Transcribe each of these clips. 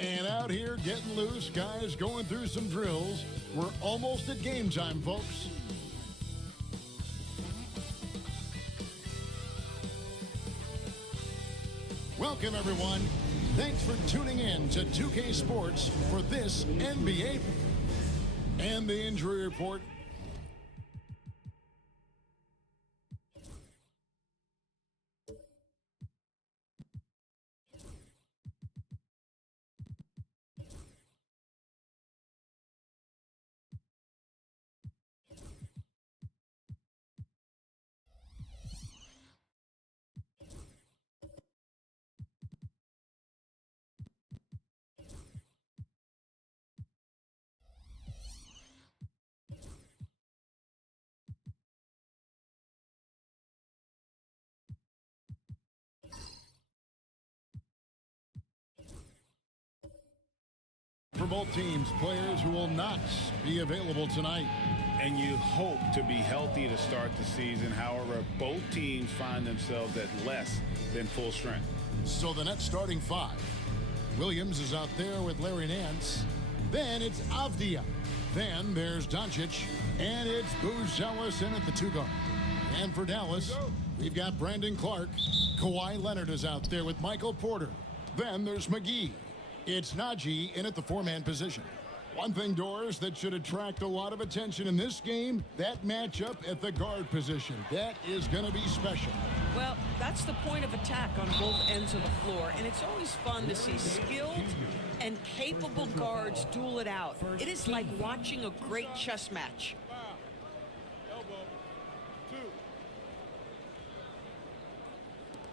And out here getting loose, guys going through some drills. We're almost at game time, folks. Welcome, everyone. Thanks for tuning in to 2K Sports for this NBA and the injury report. For both teams, players who will not be available tonight. And you hope to be healthy to start the season. However, both teams find themselves at less than full strength. So the net starting five. Williams is out there with Larry Nance. Then it's Avdia. Then there's Doncic. And it's Booz in at the two guard. And for Dallas, we've got Brandon Clark. Kawhi Leonard is out there with Michael Porter. Then there's McGee. It's Najee in at the four-man position. One thing, Doris, that should attract a lot of attention in this game, that matchup at the guard position. That is going to be special. Well, that's the point of attack on both ends of the floor, and it's always fun to see skilled and capable guards duel it out. It is like watching a great chess match.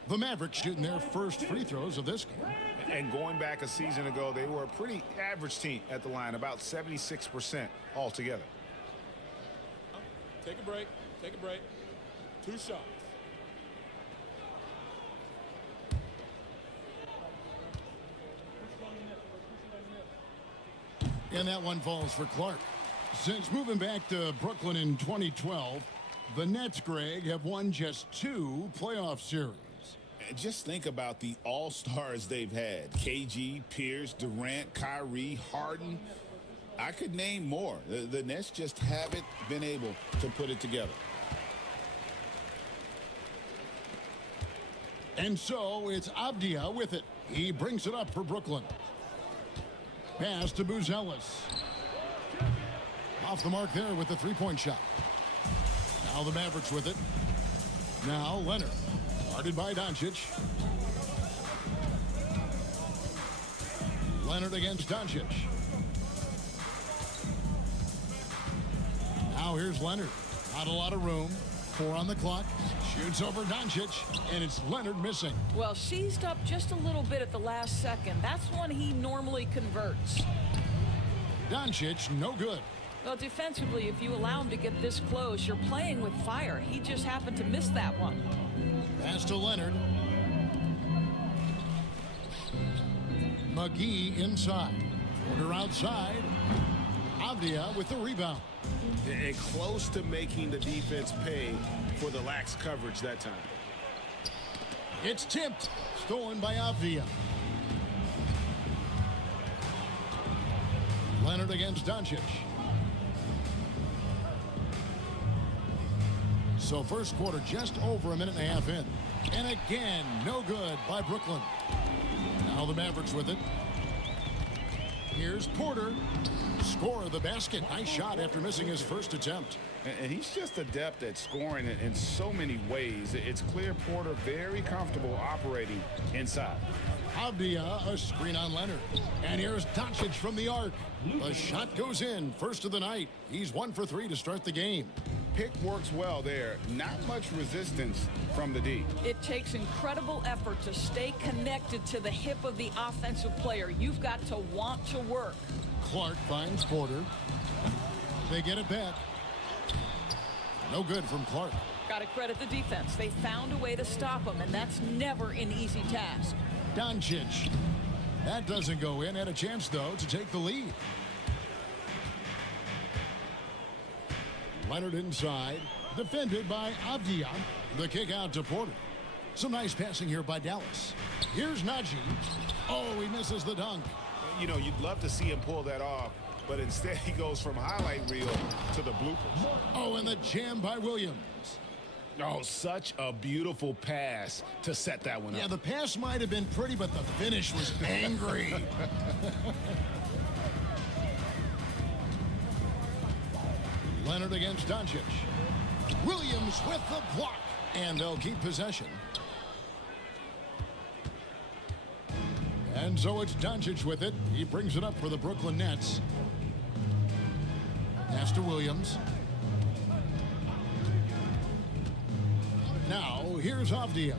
The Mavericks shooting their first free throws of this game. And going back a season ago, they were a pretty average team at the line, about 76% altogether. Take a break. Take a break. 2 shots. And that one falls for Clark. Since moving back to Brooklyn in 2012, the Nets, Greg, have won just 2 playoff series. And just think about the all-stars they've had. KG, Pierce, Durant, Kyrie, Harden. I could name more. The Nets just haven't been able to put it together. And so it's Avdia with it. He brings it up for Brooklyn. Pass to Buzelis. Off the mark there with the three-point shot. Now the Mavericks with it. Now Leonard. Guarded by Doncic. Leonard against Doncic. Now here's Leonard. Not a lot of room. 4 on the clock. Shoots over Doncic, and it's Leonard missing. Well, seized up just a little bit at the last second. That's when he normally converts. Doncic, no good. Well, defensively, if you allow him to get this close, you're playing with fire. He just happened to miss that one. Pass to Leonard. McGee inside. Porter outside. Avdia with the rebound. And close to making the defense pay for the lax coverage that time. It's tipped. Stolen by Avdia. Leonard against Doncic. So first quarter just over a minute and a half in. And again, no good by Brooklyn. Now the Mavericks with it. Here's Porter. Score of the basket. Nice shot after missing his first attempt. And he's just adept at scoring in so many ways. It's clear Porter very comfortable operating inside. Avdia, a screen on Leonard. And here's Doncic from the arc. The shot goes in. First of the night. He's 1 for 3 to start the game. Pick works well there. Not much resistance from the D. It takes incredible effort to stay connected to the hip of the offensive player. You've got to want to work. Clark finds Porter. They get it back. No good from Clark. Got to credit the defense. They found a way to stop him, and that's never an easy task. Doncic. That doesn't go in. Had a chance, though, to take the lead. Leonard inside. Defended by Avdia. The kick out to Porter. Some nice passing here by Dallas. Here's Najee. Oh, he misses the dunk. You know, you'd love to see him pull that off, but instead he goes from highlight reel to the bloopers. Oh, and the jam by Williams. Oh, such a beautiful pass to set that one up. Yeah, the pass might have been pretty, but the finish was angry. Leonard against Doncic. Williams with the block. And they'll keep possession. And so it's Doncic with it. He brings it up for the Brooklyn Nets. Pass to Williams. Now, here's Avdia.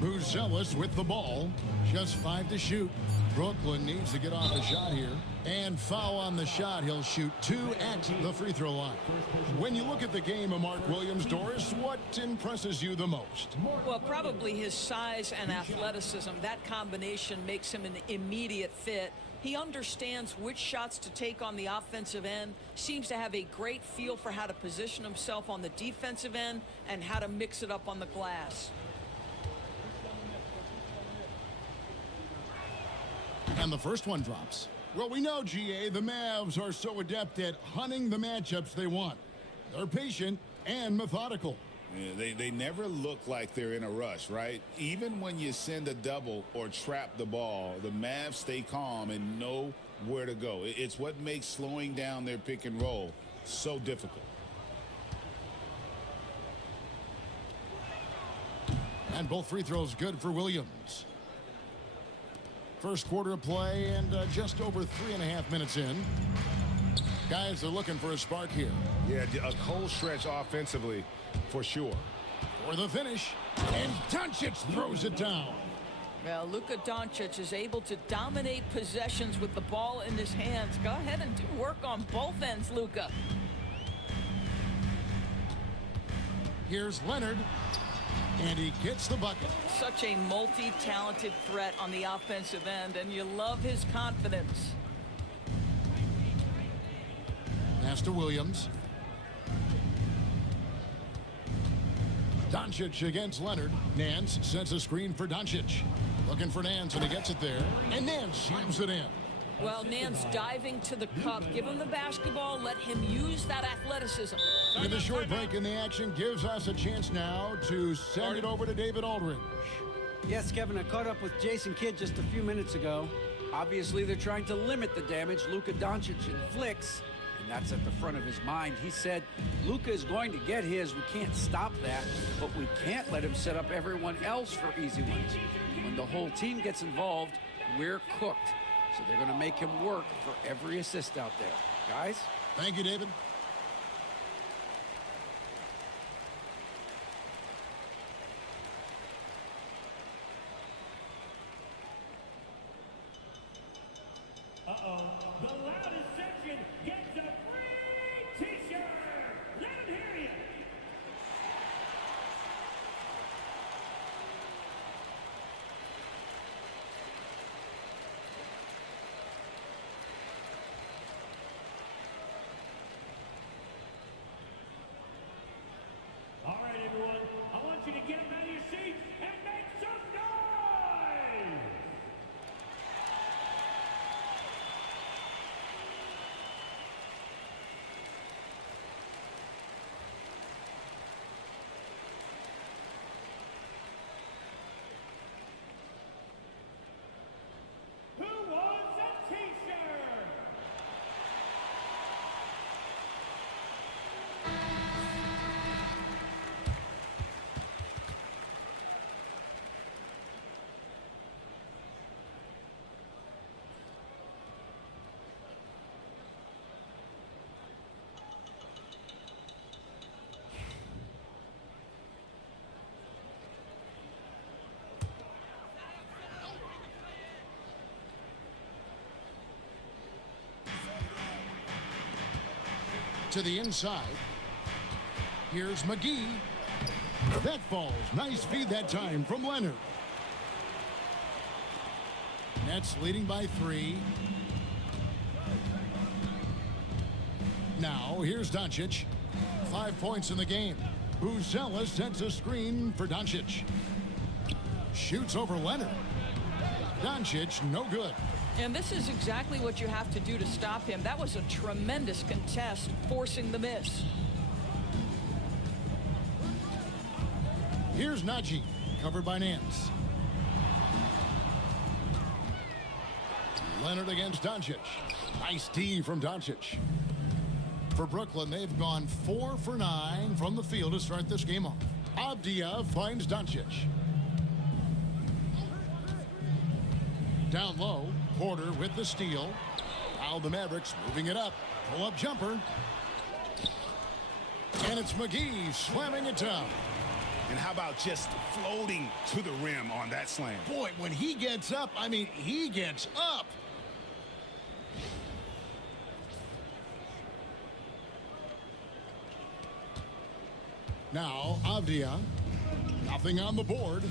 Buzelis with the ball. Just 5 to shoot. Brooklyn needs to get off a shot here. And foul on the shot. He'll shoot 2 at the free throw line. When you look at the game of Mark Williams, Doris, what impresses you the most? Well, probably his size and athleticism. That combination makes him an immediate fit. He understands which shots to take on the offensive end, seems to have a great feel for how to position himself on the defensive end and how to mix it up on the glass. And the first one drops. Well, we know, GA, the Mavs are so adept at hunting the matchups they want. They're patient and methodical. Yeah, they never look like they're in a rush, right? Even when you send a double or trap the ball, the Mavs stay calm and know where to go. It's what makes slowing down their pick and roll so difficult. And both free throws good for Williams. First quarter of play and just over 3.5 minutes in. Guys are looking for a spark here. Yeah, a cold stretch offensively for sure. For the finish. And Doncic throws it down. Well, Luka Doncic is able to dominate possessions with the ball in his hands. Go ahead and do work on both ends, Luka. Here's Leonard. And he gets the bucket. Such a multi-talented threat on the offensive end, and you love his confidence. Pass to Williams. Doncic against Leonard. Nance sets a screen for Doncic. Looking for Nance, and he gets it there. And Nance slams it in. Well, Nance diving to the cup. Give him the basketball. Let him use that athleticism. With a short break in the action gives us a chance now to send it over to David Aldridge. Yes, Kevin, I caught up with Jason Kidd just a few minutes ago. Obviously, they're trying to limit the damage Luka Doncic inflicts, and that's at the front of his mind. He said, Luka is going to get his. We can't stop that, but we can't let him set up everyone else for easy ones. When the whole team gets involved, we're cooked. So they're going to make him work for every assist out there. Guys? Thank you, David. Uh-oh. The loudest section gets a free T-shirt. Let him hear you. All right, everyone. I want you to get out of your seats and make some noise. Who wants a T-shirt? To the inside. Here's McGee. That falls. Nice feed that time from Leonard. Nets leading by 3. Now, here's Doncic. 5 points in the game. Buzella sends a screen for Doncic. Shoots over Leonard. Doncic, no good. And this is exactly what you have to do to stop him. That was a tremendous contest, forcing the miss. Here's Najee, covered by Nance. Leonard against Doncic. Nice D from Doncic. For Brooklyn, they've gone 4 for 9 from the field to start this game off. Avdia finds Doncic. Down low, Porter with the steal. Now the Mavericks moving it up. Pull-up jumper. And it's McGee slamming it down. And how about just floating to the rim on that slam? Boy, when he gets up, I mean, he gets up. Now, Avdia. Nothing on the board.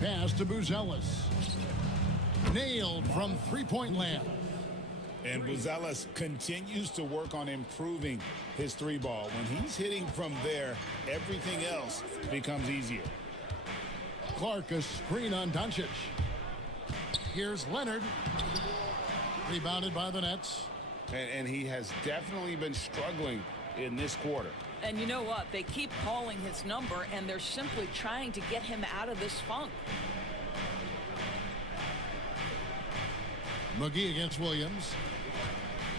Pass to Buzelis. Nailed from three-point land. And Buzelis continues to work on improving his 3-ball. When he's hitting from there, everything else becomes easier. Clark, a screen on Doncic. Here's Leonard. Rebounded by the Nets. And he has definitely been struggling in this quarter. And you know what? They keep calling his number, and they're simply trying to get him out of this funk. McGee against Williams.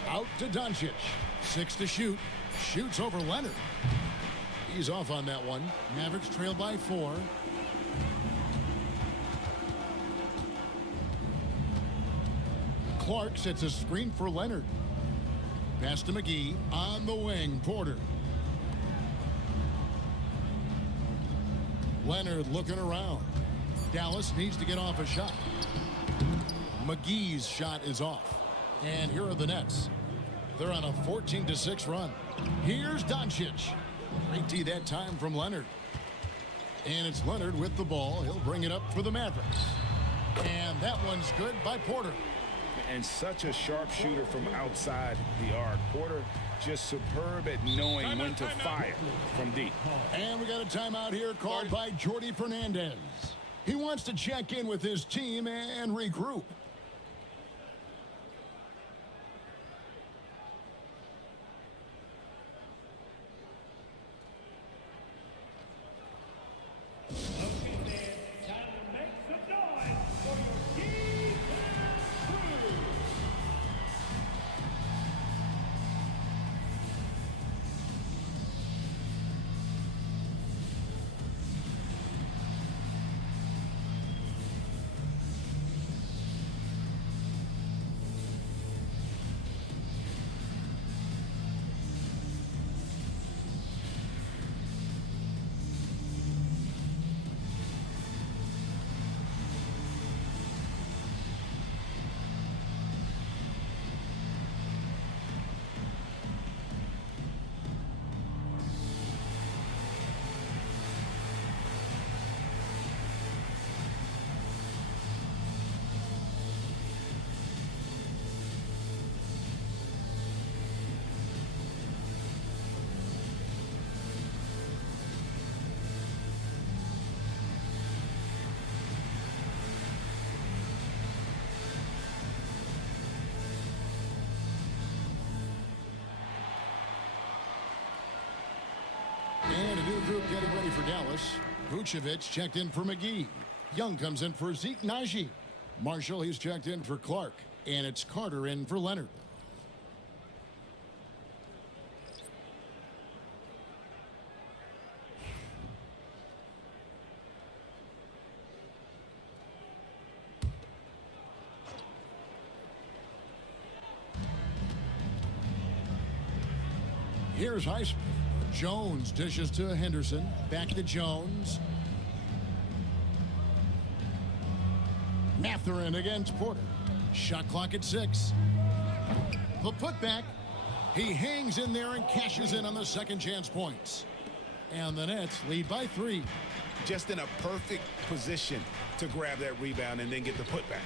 Out to Doncic. 6 to shoot. Shoots over Leonard. He's off on that one. Mavericks trail by 4. Clark sets a screen for Leonard. Pass to McGee. On the wing, Porter. Leonard looking around. Dallas needs to get off a shot. McGee's shot is off. And here are the Nets. They're on a 14-6 run. Here's Doncic. Great D that time from Leonard. And it's Leonard with the ball. He'll bring it up for the Mavericks. And that one's good by Porter. And such a sharp shooter from outside the arc. Porter just superb at knowing when to fire from deep. And we got a timeout here called by Jordi Fernandez. He wants to check in with his team and regroup. And a new group getting ready for Dallas. Vucevic checked in for McGee. Young comes in for Zeke Naji. Marshall, he's checked in for Clark. And it's Carter in for Leonard. Here's Highsmith. Jones dishes to Henderson. Back to Jones. Mathurin against Porter. Shot clock at 6. The putback. He hangs in there and cashes in on the second chance points. And the Nets lead by 3. Just in a perfect position to grab that rebound and then get the putback.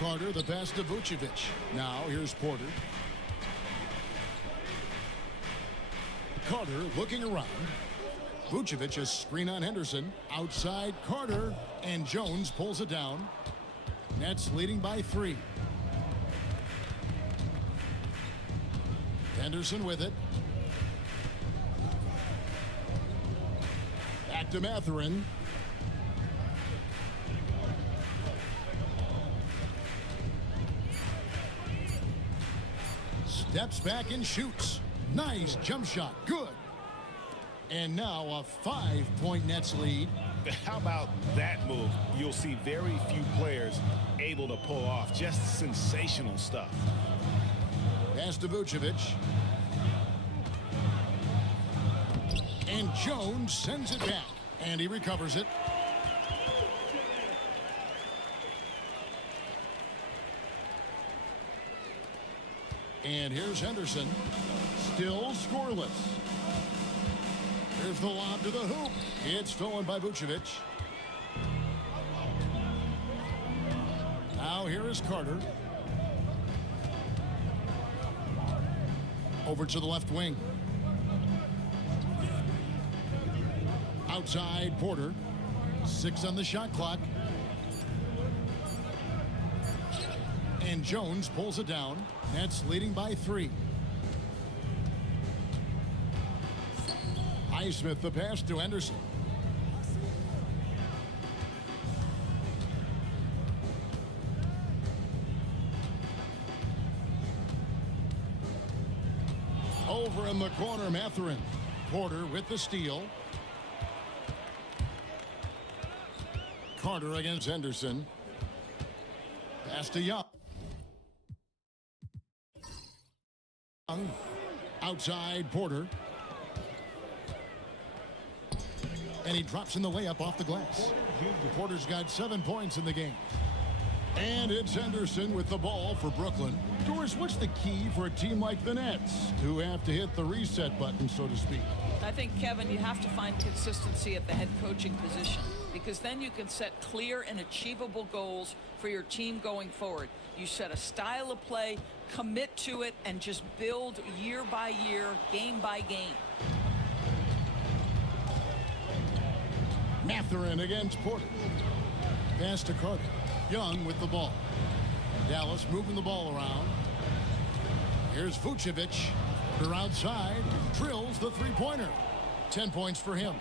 Carter, the pass to Vucevic. Now here's Porter. Carter looking around. Vucevic, a screen on Henderson. Outside Carter, and Jones pulls it down. Nets leading by 3. Henderson with it. Back to Mathurin. Steps back and shoots. Nice jump shot. Good. And now a 5-point Nets lead. How about that move? You'll see very few players able to pull off. Just sensational stuff. Pass to Vucevic. And Jones sends it back. And he recovers it. And here's Henderson. Still scoreless. Here's the lob to the hoop. It's stolen by Vucevic. Now here is Carter. Over to the left wing. Outside Porter. 6 on the shot clock. And Jones pulls it down. Nets leading by 3. Highsmith the pass to Henderson. Over in the corner, Mathurin. Porter with the steal. Carter against Henderson. Pass to Young. Outside Porter. And he drops in the layup off the glass. Porter's got 7 points in the game. And it's Henderson with the ball for Brooklyn. Doris, what's the key for a team like the Nets who have to hit the reset button, so to speak? I think, Kevin, you have to find consistency at the head coaching position, because then you can set clear and achievable goals for your team going forward. You set a style of play, commit to it, and just build year by year, game by game. Mathurin against Porter. Pass to Carter. Young with the ball. Dallas moving the ball around. Here's Vucevic. Porter outside. Drills the three-pointer. 10 points for him.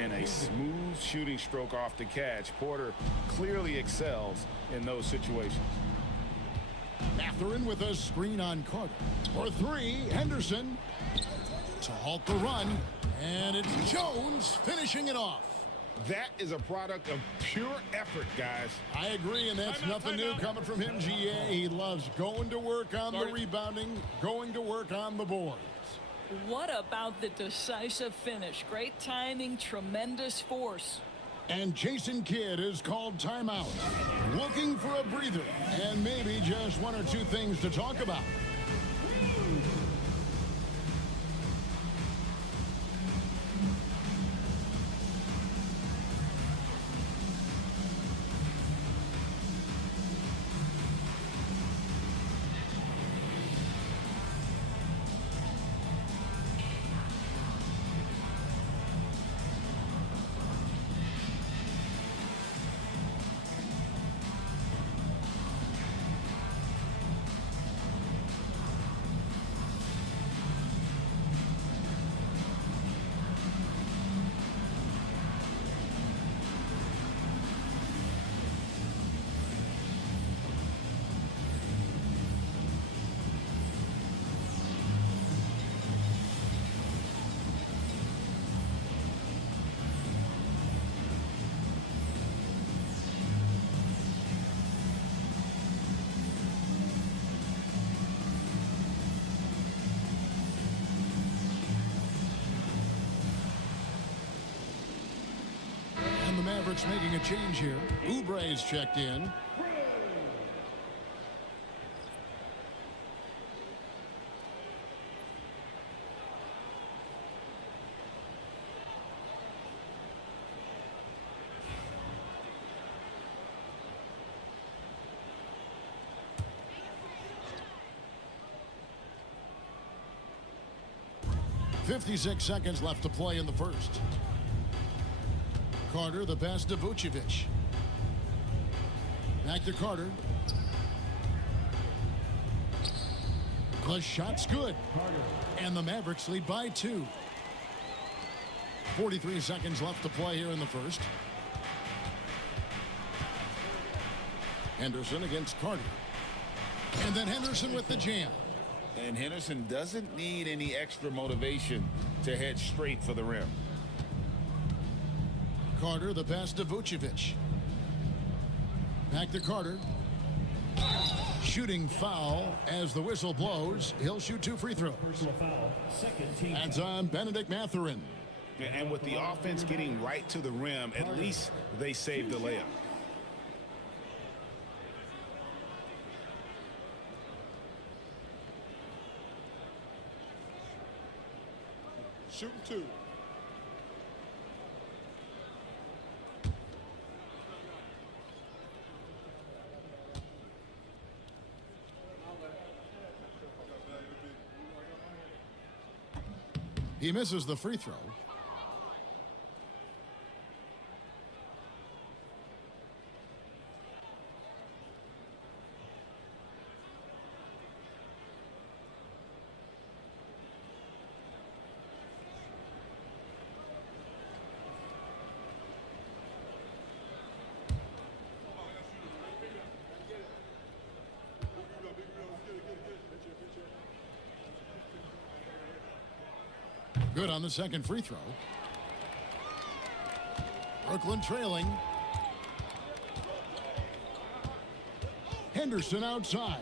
And a smooth shooting stroke off the catch. Porter clearly excels in those situations. Mathurin with a screen on Carter. For three, Henderson. To halt the run. And it's Jones finishing it off. That is a product of pure effort, guys. I agree, and that's nothing new coming from him, GA. He loves going to work on the rebounding, going to work on the boards. What about the decisive finish? Great timing, tremendous force. And Jason Kidd is called timeout. Looking for a breather, and maybe just one or two things to talk about. Mavericks making a change here. Oubre's checked in. .56 seconds left to play in the first. Carter, the pass to Vucevic. Back to Carter. The shot's good. And the Mavericks lead by 2. 43 seconds left to play here in the first. Henderson against Carter. And then Henderson with the jam. And Henderson doesn't need any extra motivation to head straight for the rim. Carter, the pass to Vucevic. Back to Carter. Shooting foul as the whistle blows. He'll shoot 2 free throws. That's on Benedict Mathurin. And with the offense getting right to the rim, at least they saved the layup. Shooting 2. He misses the free throw. Good on the second free throw. Brooklyn trailing. Henderson outside.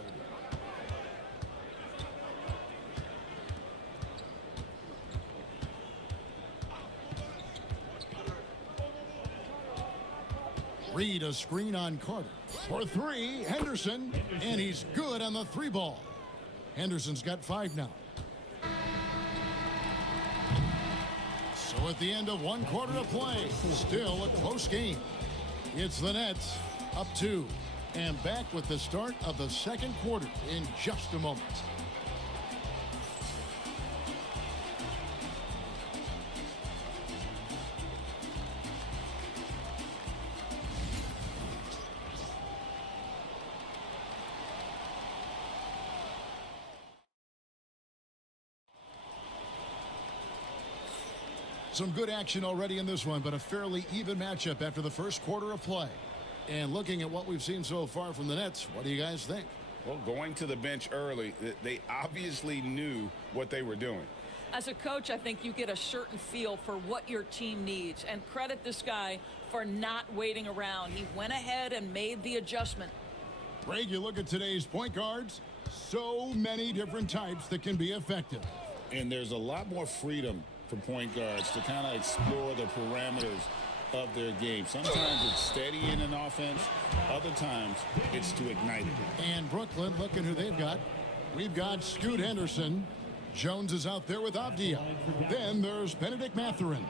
Reed a screen on Carter. For three, Henderson. And he's good on the three ball. Henderson's got 5 now. So at the end of 1 quarter of play, still a close game. It's the Nets up 2. And back with the start of the second quarter in just a moment. Some good action already in this one, but a fairly even matchup after the first quarter of play. And looking at what we've seen so far from the Nets, what do you guys think? Well, going to the bench early, they obviously knew what they were doing. As a coach, I think you get a certain feel for what your team needs. And credit this guy for not waiting around. He went ahead and made the adjustment. Greg, you look at today's point guards, so many different types that can be effective. And there's a lot more freedom for point guards to kind of explore the parameters of their game. Sometimes it's steadying an offense. Other times it's to ignite it. And Brooklyn, looking who they've got. We've got Scoot Henderson. Jones is out there with Avdia. Then there's Benedict Mathurin.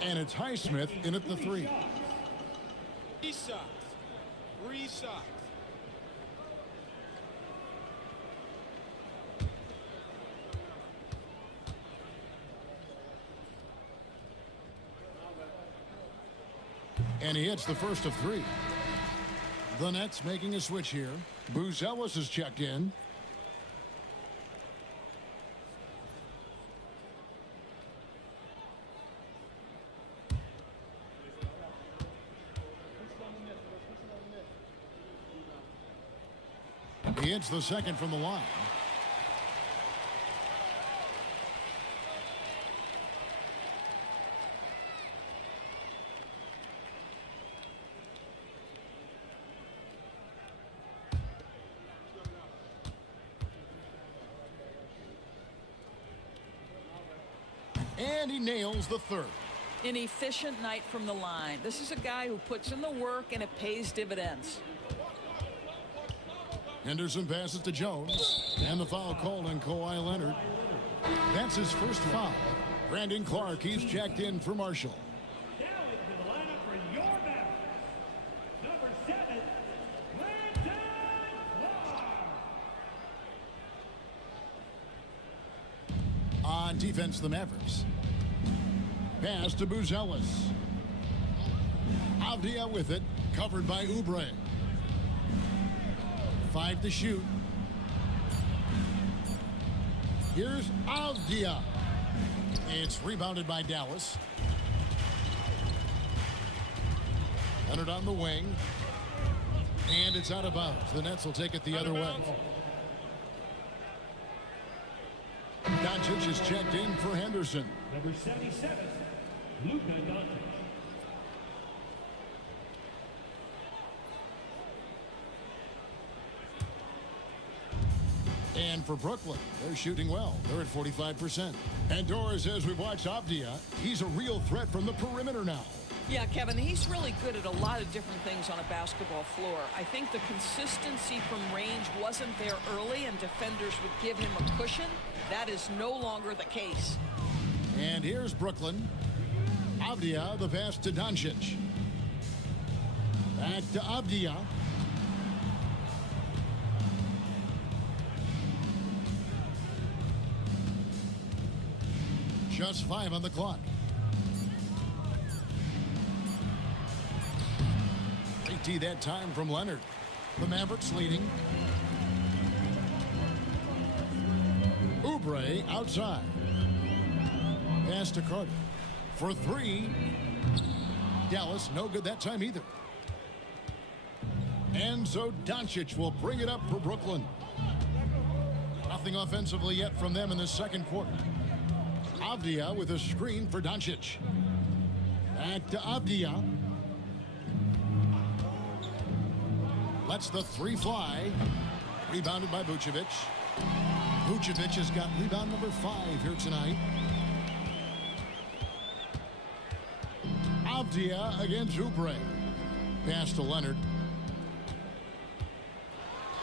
And it's Highsmith in at the 3. 3 shots. 3 shots. And he hits the first of 3. The Nets making a switch here. Buzelis is checked in. He hits the second from the line. And he nails the third. An efficient night from the line. This is a guy who puts in the work and it pays dividends. Henderson passes to Jones. And the foul called on Kawhi Leonard. That's his first foul. Brandon Clark, he's checked in for Marshall. Now into the lineup for your Mavericks. Number 7, Brandon Clark. On defense, the Mavericks. Pass to Buzelis. Avdia with it, covered by Oubre. 5 to shoot. Here's Avdia. It's rebounded by Dallas. Leonard on the wing. And it's out of bounds. The Nets will take it the other way. Doncic is checked in for Henderson. Number 77, Luka Doncic. And for Brooklyn, they're shooting well. They're at 45%. And Dora says we've watched Avdia. He's a real threat from the perimeter now. Yeah, Kevin, he's really good at a lot of different things on a basketball floor. I think the consistency from range wasn't there early, and defenders would give him a cushion. That is no longer the case. And here's Brooklyn. Avdia, the pass to Doncic. Back to Avdia. Just 5 on the clock. 80 that time from Leonard. The Mavericks leading. Oubre outside. Pass to Carter. For 3. Dallas, no good that time either. And so Doncic will bring it up for Brooklyn. Nothing offensively yet from them in the second quarter. Avdia with a screen for Doncic. Back to Avdia. Lets the 3 fly. Rebounded by Vucevic. Vucevic has got rebound number 5 here tonight. Avdia against Oubre. Pass to Leonard.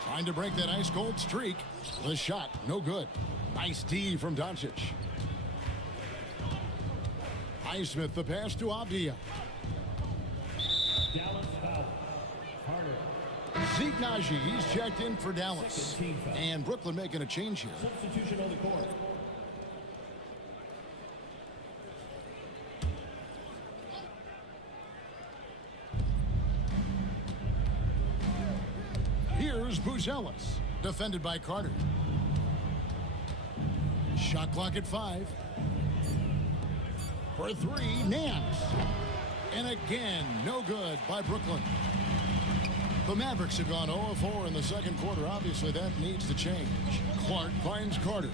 Trying to break that ice-cold streak. The shot, no good. Nice D from Doncic. Highsmith, the pass to Avdia. Dallas foul. Carter. Zeke Naji, he's checked in for Dallas. And Brooklyn making a change here. Substitution on the court. Here's Buzelis, defended by Carter. Shot clock at 5. For 3, Nance. And again, no good by Brooklyn. The Mavericks have gone 0 of 4 in the second quarter. Obviously, that needs to change. Clark finds Carter.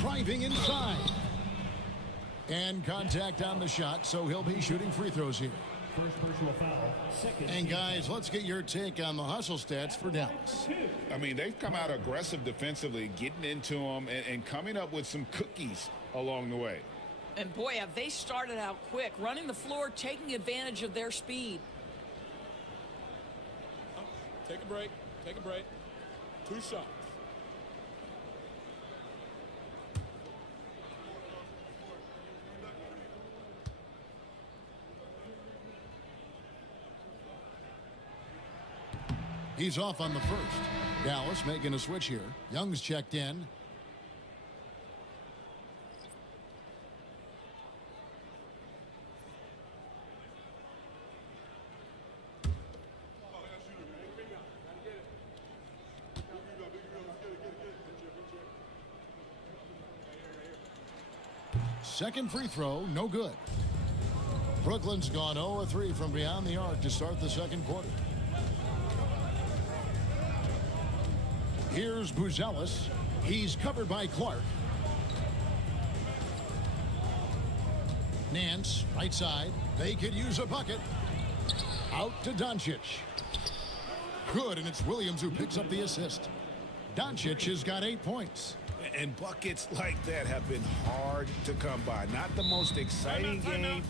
Driving inside. And contact on the shot, so he'll be shooting free throws here. First personal foul. Second. And guys, let's get your take on the hustle stats for Dallas. I mean, they've come out aggressive defensively, getting into them and coming up with some cookies along the way. And boy, have they started out quick, running the floor, taking advantage of their speed. Take a break. Take a break. 2 shots. He's off on the first. Dallas making a switch here. Young's checked in. Second free throw, no good. Brooklyn's gone 0 of 3 from beyond the arc to start the second quarter. Here's Buzelis. He's covered by Clark. Nance, right side. They could use a bucket. Out to Doncic. Good, and it's Williams who picks up the assist. Doncic has got 8 points. And buckets like that have been hard to come by. Not the most exciting game.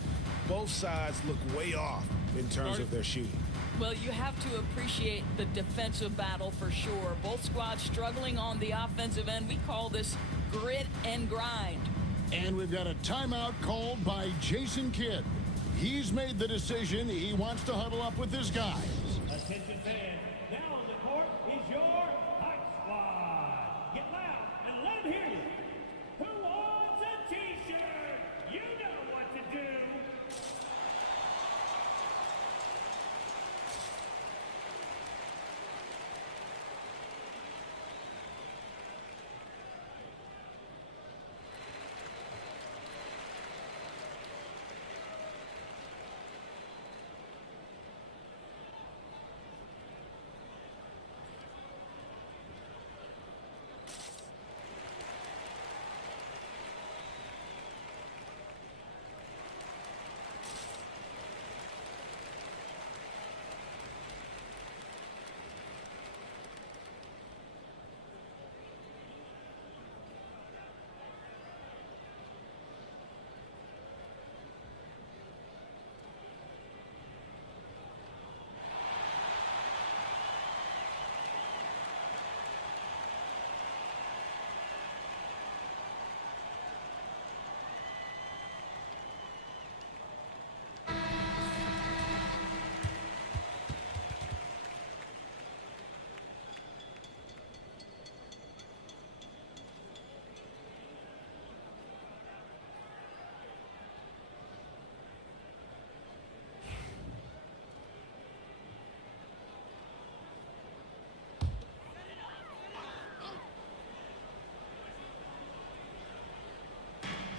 Both sides look way off in terms of their shooting. Well, you have to appreciate the defensive battle for sure. Both squads struggling on the offensive end. We call this grit and grind. And we've got a timeout called by Jason Kidd. He's made the decision. He wants to huddle up with his guys. Attention fans. Now on the court is your Hype Squad. Get loud and let them hear you. Who wants a t-shirt? You know what to do.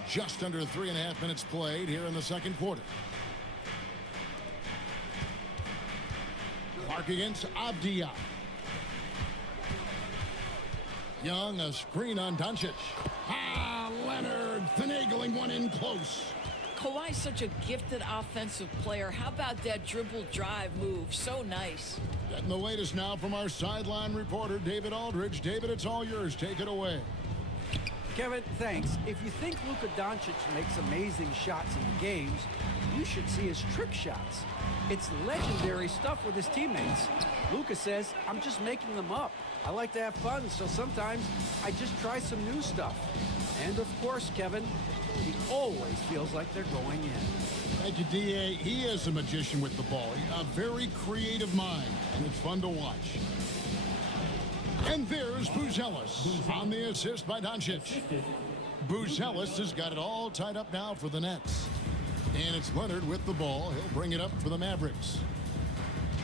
Just under 3.5 minutes played here in the second quarter. Clark against Avdia. Young, a screen on Doncic. Leonard finagling one in close. Kawhi's such a gifted offensive player. How about that dribble drive move? So nice. Getting the latest now from our sideline reporter, David Aldridge. David, it's all yours. Take it away. Kevin, thanks. If you think Luka Doncic makes amazing shots in games, you should see his trick shots. It's legendary stuff with his teammates. Luka says, I'm just making them up. I like to have fun, so sometimes I just try some new stuff. And of course, Kevin, he always feels like they're going in. Thank you, D.A. He is a magician with the ball. A very creative mind, and it's fun to watch. And there's Buzelis on the assist by Doncic. Buzelis has got it all tied up now for the Nets. And it's Leonard with the ball. He'll bring it up for the Mavericks.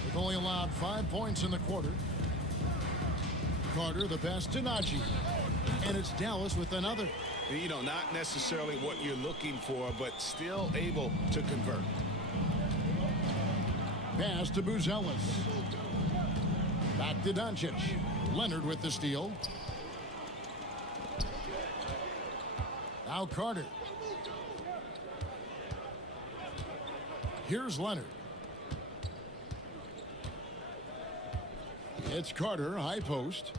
They've only allowed 5 points in the quarter. Carter, the pass to Najee. And it's Dallas with another. You know, not necessarily what you're looking for, but still able to convert. Pass to Buzelis. Back to Doncic. Leonard with the steal. Now Carter. Here's Leonard. It's Carter, high post.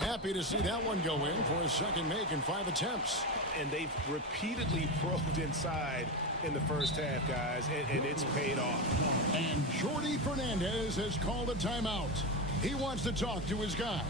Happy to see that one go in for his second make in 5 attempts. And they've repeatedly probed inside in the first half, guys, and it's paid off. And Jordi Fernandez has called a timeout. He wants to talk to his guys.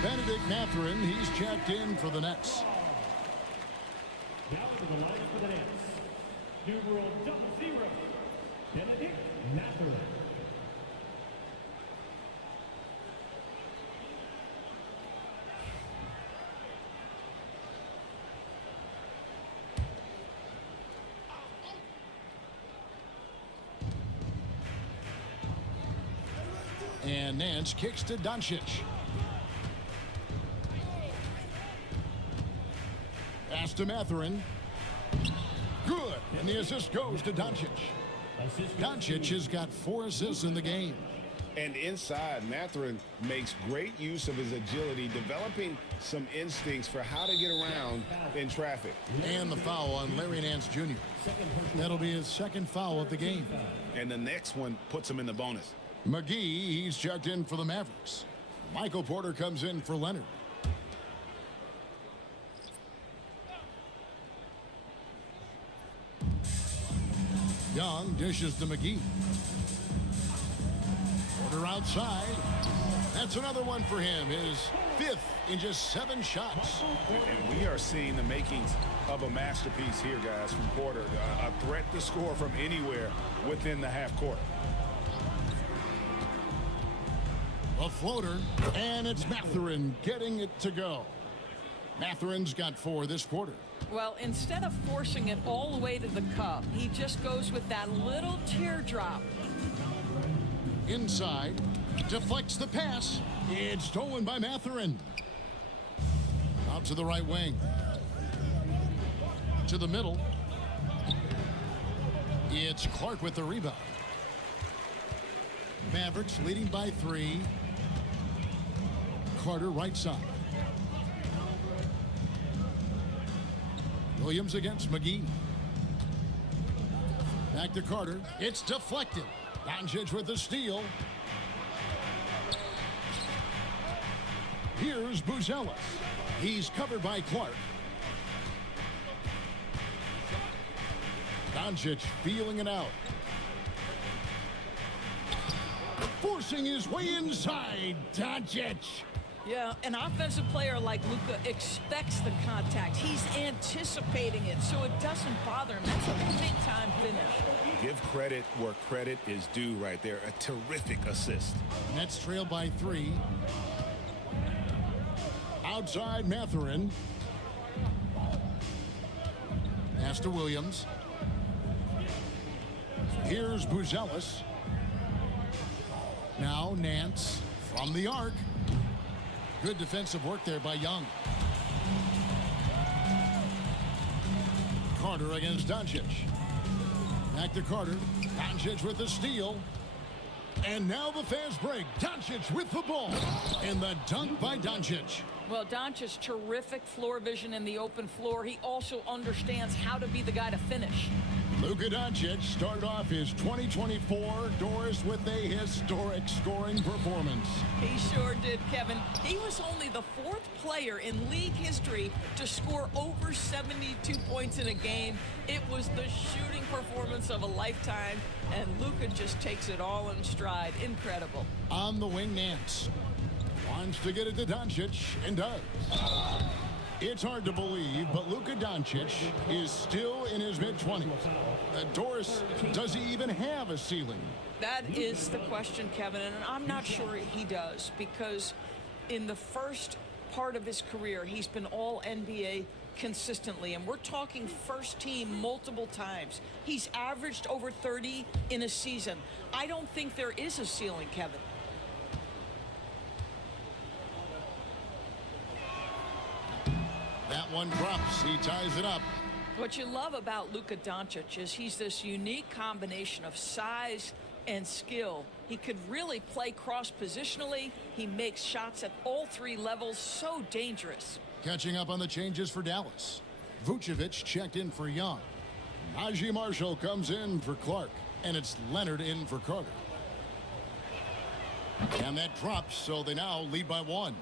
Benedict Mathurin, he's checked in for the Nets. Down to the line for the Nets. Numero 00, Benedict Mathurin. And Nance kicks to Doncic. Pass to Mathurin. Good. And the assist goes to Doncic. Doncic has got 4 assists in the game. And inside, Mathurin makes great use of his agility, developing some instincts for how to get around in traffic. And the foul on Larry Nance Jr. That'll be his second foul of the game. And the next one puts him in the bonus. McGee, he's checked in for the Mavericks. Michael Porter comes in for Leonard. Young dishes to McGee. Porter outside. That's another one for him. His 5th in just 7 shots. And we are seeing the makings of a masterpiece here, guys, from Porter. A threat to score from anywhere within the half court. A floater, and it's Mathurin getting it to go. Mathurin's got 4 this quarter. Well, instead of forcing it all the way to the cup, he just goes with that little teardrop. Inside, deflects the pass. It's stolen by Mathurin. Out to the right wing. To the middle. It's Clark with the rebound. Mavericks leading by 3. Carter right side. Williams against McGee. Back to Carter. It's deflected. Doncic with the steal. Here's Buzelis. He's covered by Clark. Doncic feeling it out. Forcing his way inside. Doncic. Yeah, an offensive player like Luka expects the contact. He's anticipating it, so it doesn't bother him. That's a big-time finish. Give credit where credit is due right there. A terrific assist. Nets trail by 3. Outside Mathurin. Pass to Williams. Here's Buzelis. Now Nance from the arc. Good defensive work there by Young. Carter against Doncic. Back to Carter. Doncic with the steal. And now the fast break. Doncic with the ball. And the dunk by Doncic. Well, Doncic, terrific floor vision in the open floor. He also understands how to be the guy to finish. Luka Doncic started off his 2024 Doris with a historic scoring performance. He sure did, Kevin. He was only the 4th player in league history to score over 72 points in a game. It was the shooting performance of a lifetime, and Luka just takes it all in stride. Incredible. On the wing, Nance wants to get it to Doncic and does. It's hard to believe, but Luka Doncic is still in his mid-20s. Doris, does he even have a ceiling? That is the question, Kevin, and I'm not sure he does, because in the first part of his career, he's been all NBA consistently, and we're talking first team multiple times. He's averaged over 30 in a season. I don't think there is a ceiling, Kevin. That one drops. He ties it up. What you love about Luka Doncic is he's this unique combination of size and skill. He could really play cross-positionally. He makes shots at all 3 levels. So dangerous. Catching up on the changes for Dallas. Vucevic checked in for Young. Najee Marshall comes in for Clark. And it's Leonard in for Carter. And that drops, so they now lead by 1.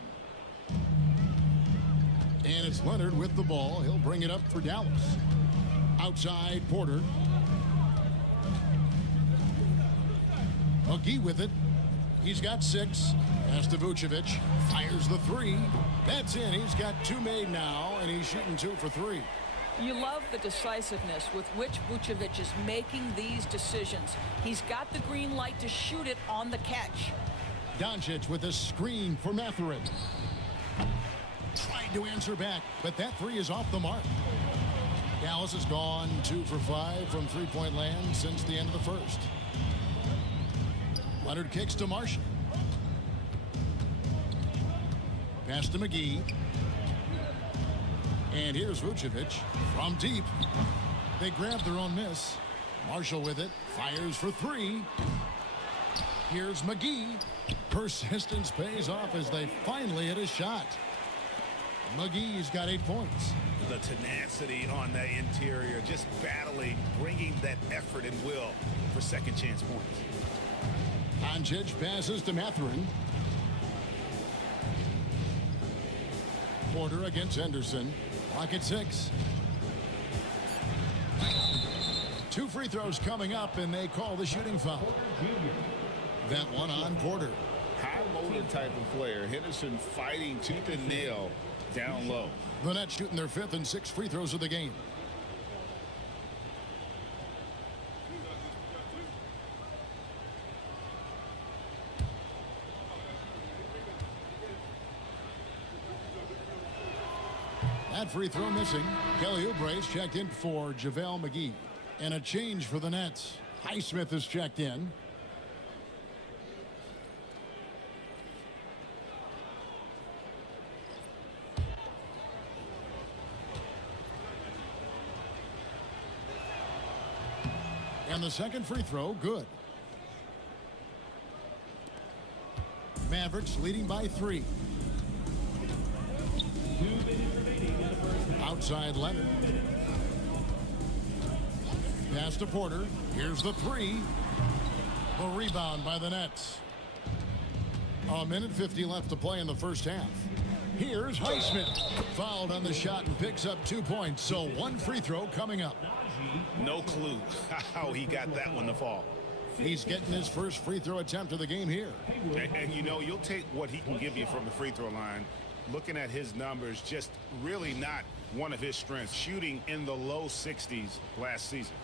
And it's Leonard with the ball. He'll bring it up for Dallas. Outside, Porter. McGee with it. He's got 6. Pass to Vucevic. Fires the 3. That's in. He's got 2 made now, and he's shooting 2 for 3. You love the decisiveness with which Vucevic is making these decisions. He's got the green light to shoot it on the catch. Doncic with a screen for Mathurin. Tried to answer back, but that 3 is off the mark. Dallas has gone 2 for 5 from three-point land since the end of the first. Leonard kicks to Marshall. Pass to McGee. And here's Vucevic from deep. They grab their own miss. Marshall with it. Fires for 3. Here's McGee. Persistence pays off as they finally hit a shot. McGee's got 8 points. The tenacity on that interior, just battling, bringing that effort and will for second chance points. Doncic passes to Mathurin. Porter against Henderson. Clock at 6. 2 free throws coming up, and they call the shooting foul. That one on Porter. High motor type of player. Henderson fighting tooth and nail down low. The Nets shooting their 5th and 6th free throws of the game. That free throw missing. Kelly Oubre's checked in for JaVale McGee. And a change for the Nets. Highsmith is checked in. And the second free throw, good. Mavericks leading by 3. Outside Leonard. Pass to Porter. Here's the 3. The rebound by the Nets. A minute 50 left to play in the first half. Here's Highsmith. Fouled on the shot and picks up 2 points. So 1 free throw coming up. No clue how he got that one to fall. He's getting his first free throw attempt of the game here. And you know, you'll take what he can give you from the free throw line. Looking at his numbers, just really not one of his strengths. Shooting in the low 60s last season.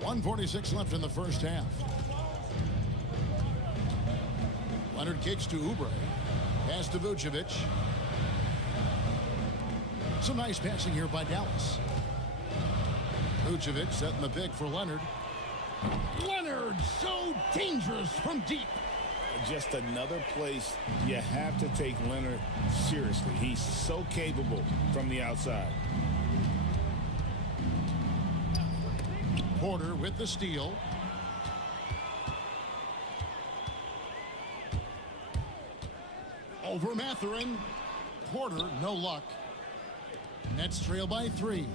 .146 left in the first half. Leonard kicks to Oubre. Pass to Vucevic. Some nice passing here by Dallas. Vucevic setting the pick for Leonard. Leonard, so dangerous from deep. Just another place you have to take Leonard seriously. He's so capable from the outside. Porter with the steal. Over Mathurin. Porter, no luck. Nets trail by 3.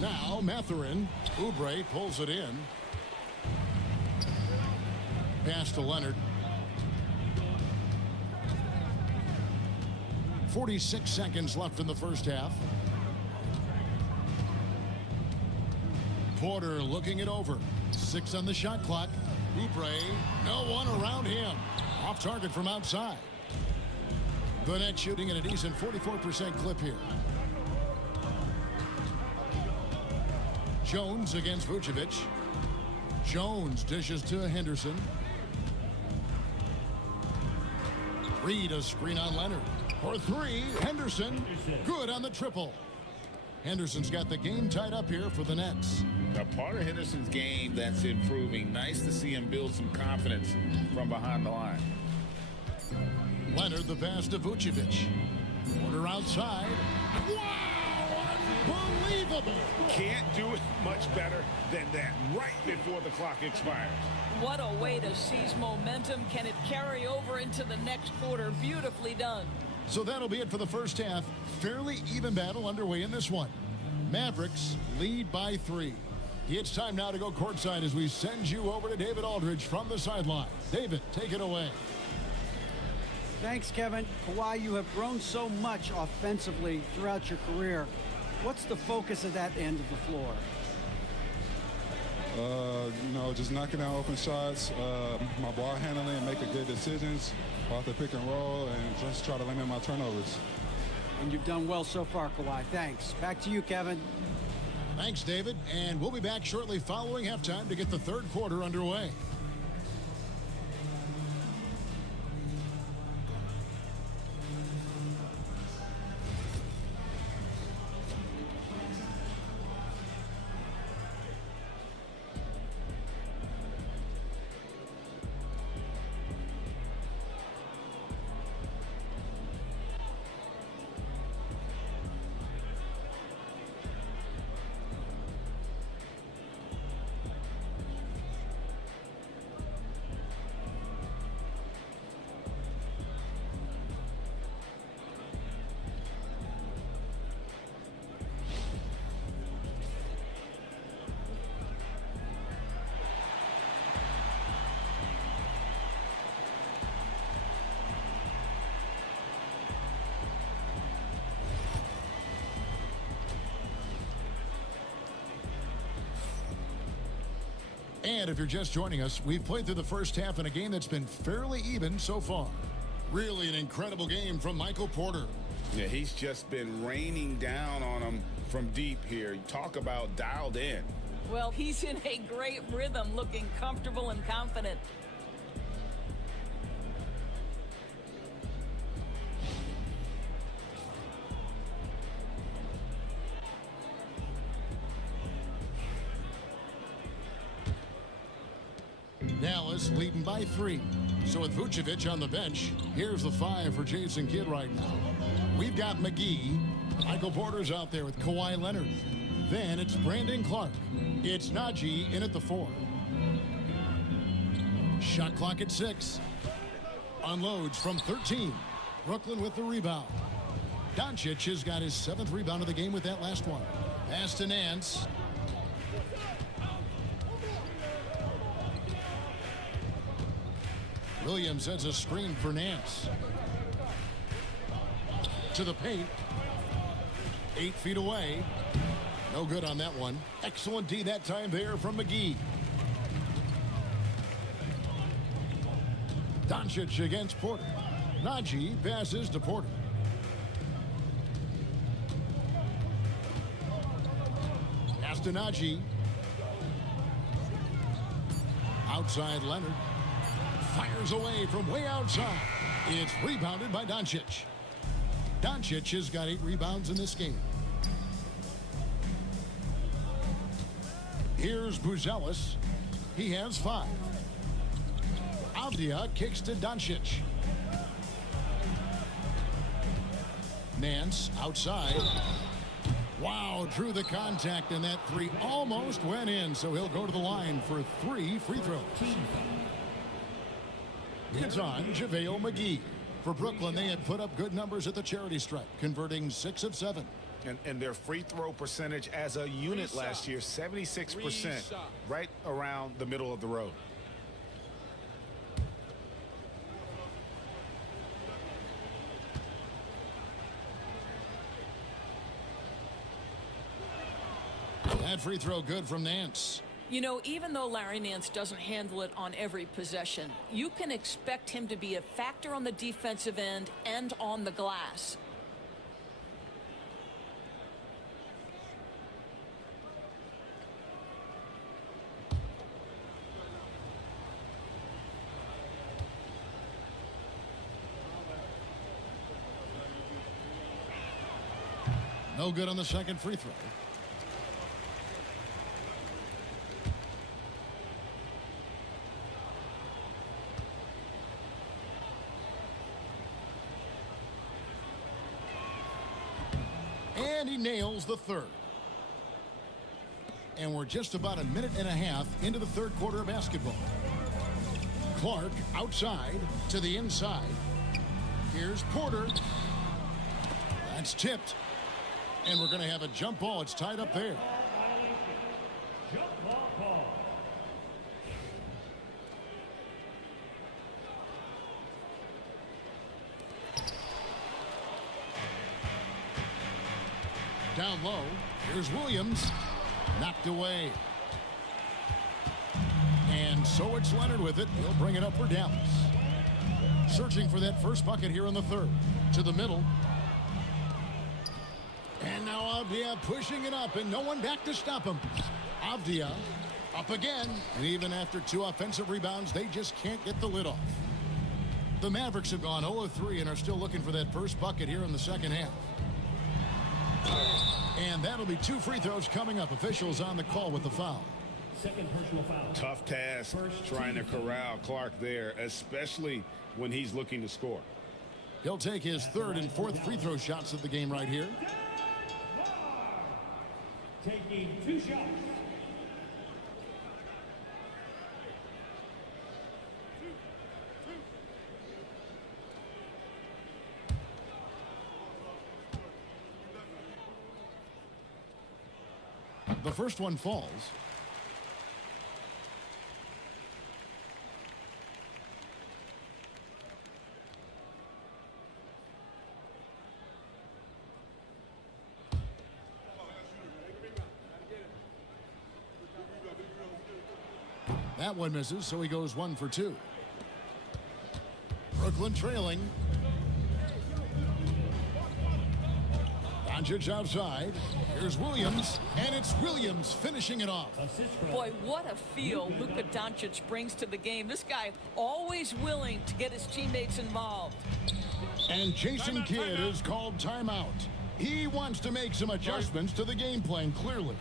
Now Mathurin. Oubre pulls it in. Pass to Leonard. 46 seconds left in the first half. Porter looking it over. 6 on the shot clock. Oubre, no one around him. Off target from outside. The Nets shooting at a decent 44% clip here. Jones against Vucevic. Jones dishes to Henderson. Reed a screen on Leonard. For 3, Henderson. Good on the triple. Henderson's got the game tied up here for the Nets. A part of Henderson's game that's improving. Nice to see him build some confidence from behind the line. Leonard the pass to Vucevic. Porter outside. Wow! Unbelievable! Can't do it much better than that right before the clock expires. What a way to seize momentum. Can it carry over into the next quarter? Beautifully done. So that'll be it for the first half. Fairly even battle underway in this one. Mavericks lead by 3. It's time now to go courtside as we send you over to David Aldridge from the sideline. David, take it away. Thanks, Kevin. Kawhi, you have grown so much offensively throughout your career. What's the focus of that end of the floor? You know, just knocking down open shots, my ball handling and making good decisions off the pick and roll, and just try to limit my turnovers. And you've done well so far, Kawhi. Thanks. Back to you, Kevin. Thanks, David. And we'll be back shortly following halftime to get the third quarter underway. And if you're just joining us, we've played through the first half in a game that's been fairly even so far. Really an incredible game from Michael Porter. Yeah, he's just been raining down on him from deep here. Talk about dialed in. Well, he's in a great rhythm, looking comfortable and confident. Dallas leading by 3. So with Vucevic on the bench, here's the 5 for Jason Kidd right now. We've got McGee. Michael Porter's out there with Kawhi Leonard. Then it's Brandon Clark. It's Najee in at the 4. Shot clock at 6. Unloads from 13. Brooklyn with the rebound. Doncic has got his 7th rebound of the game with that last one. Pass to Nance. Williams sets a screen for Nance. To the paint. 8 feet away. No good on that one. Excellent D that time there from McGee. Doncic against Porter. Najee passes to Porter. Pass to Najee. Outside Leonard. Fires away from way outside. It's rebounded by Doncic. Doncic has got 8 rebounds in this game. Here's Buzelis. He has 5. Avdia kicks to Doncic. Nance outside. Wow, drew the contact, and that 3 almost went in, so he'll go to the line for 3 free throws. It's on JaVale McGee. For Brooklyn, they had put up good numbers at the charity stripe, converting 6 of 7. And their free throw percentage as a unit last year, 76%, right around the middle of the road. That free throw good from Nance. You know, even though Larry Nance doesn't handle it on every possession, you can expect him to be a factor on the defensive end and on the glass. No good on the second free throw. And he nails the 3rd. And we're just about a minute and a half into the 3rd quarter of basketball. Clark outside to the inside. Here's Porter. That's tipped. And we're going to have a jump ball. It's tied up there. Jump ball call. Down low. Here's Williams. Knocked away. And so it's Leonard with it. He'll bring it up for Dallas. Searching for that first bucket here in the 3rd. To the middle. And now Avdia pushing it up, and no one back to stop him. Avdia up again. And even after 2 offensive rebounds, they just can't get the lid off. The Mavericks have gone 0 of 3 and are still looking for that first bucket here in the second half. And that'll be 2 free throws coming up. Officials on the call with the foul. Second personal foul. Tough task trying to corral Clark there, especially when he's looking to score. He'll take his 3rd and 4th free throw shots of the game right here. Taking 2 shots. The first one falls. That one misses, so he goes 1 for 2. Brooklyn trailing. Doncic outside. Here's Williams, and it's Williams finishing it off. Boy, what a feel Luka Doncic brings to the game. This guy always willing to get his teammates involved. And Jason Kidd is called timeout. He wants to make some adjustments to the game plan, clearly.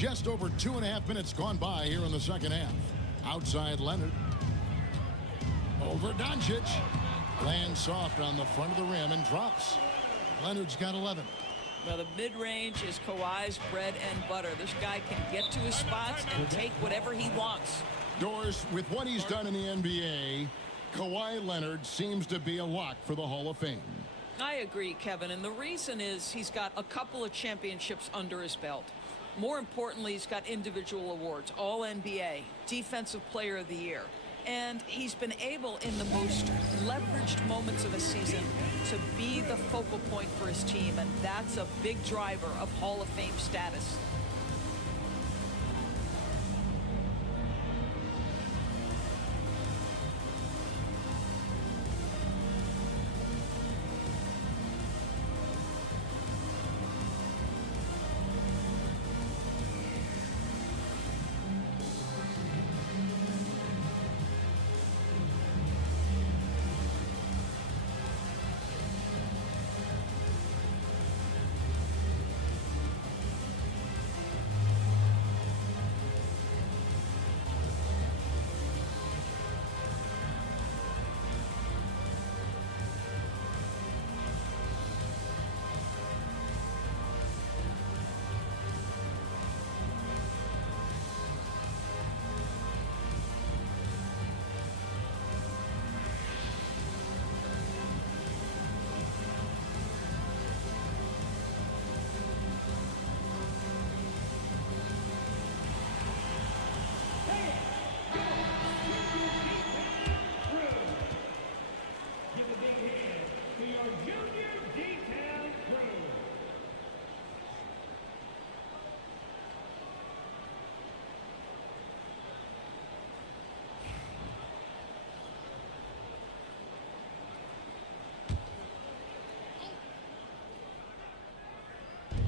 Just over 2.5 minutes gone by here in the second half. Outside Leonard. Over Doncic. Lands soft on the front of the rim and drops. Leonard's got 11. Now the mid-range is Kawhi's bread and butter. This guy can get to his spots and take whatever he wants. Doris, with what he's done in the NBA, Kawhi Leonard seems to be a lock for the Hall of Fame. I agree, Kevin, and the reason is he's got a couple of championships under his belt. More importantly, he's got individual awards, All-NBA, Defensive Player of the Year. And he's been able, in the most leveraged moments of a season, to be the focal point for his team, and that's a big driver of Hall of Fame status.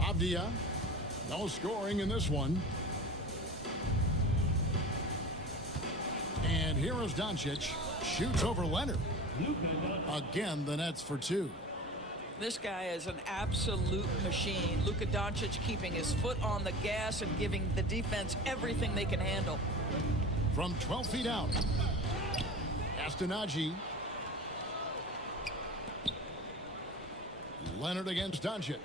Avdia, no scoring in this one. And here is Doncic, shoots over Leonard. Again, the Nets for two. This guy is an absolute machine. Luka Doncic keeping his foot on the gas and giving the defense everything they can handle. From 12 feet out, Astonagi. Leonard against Doncic.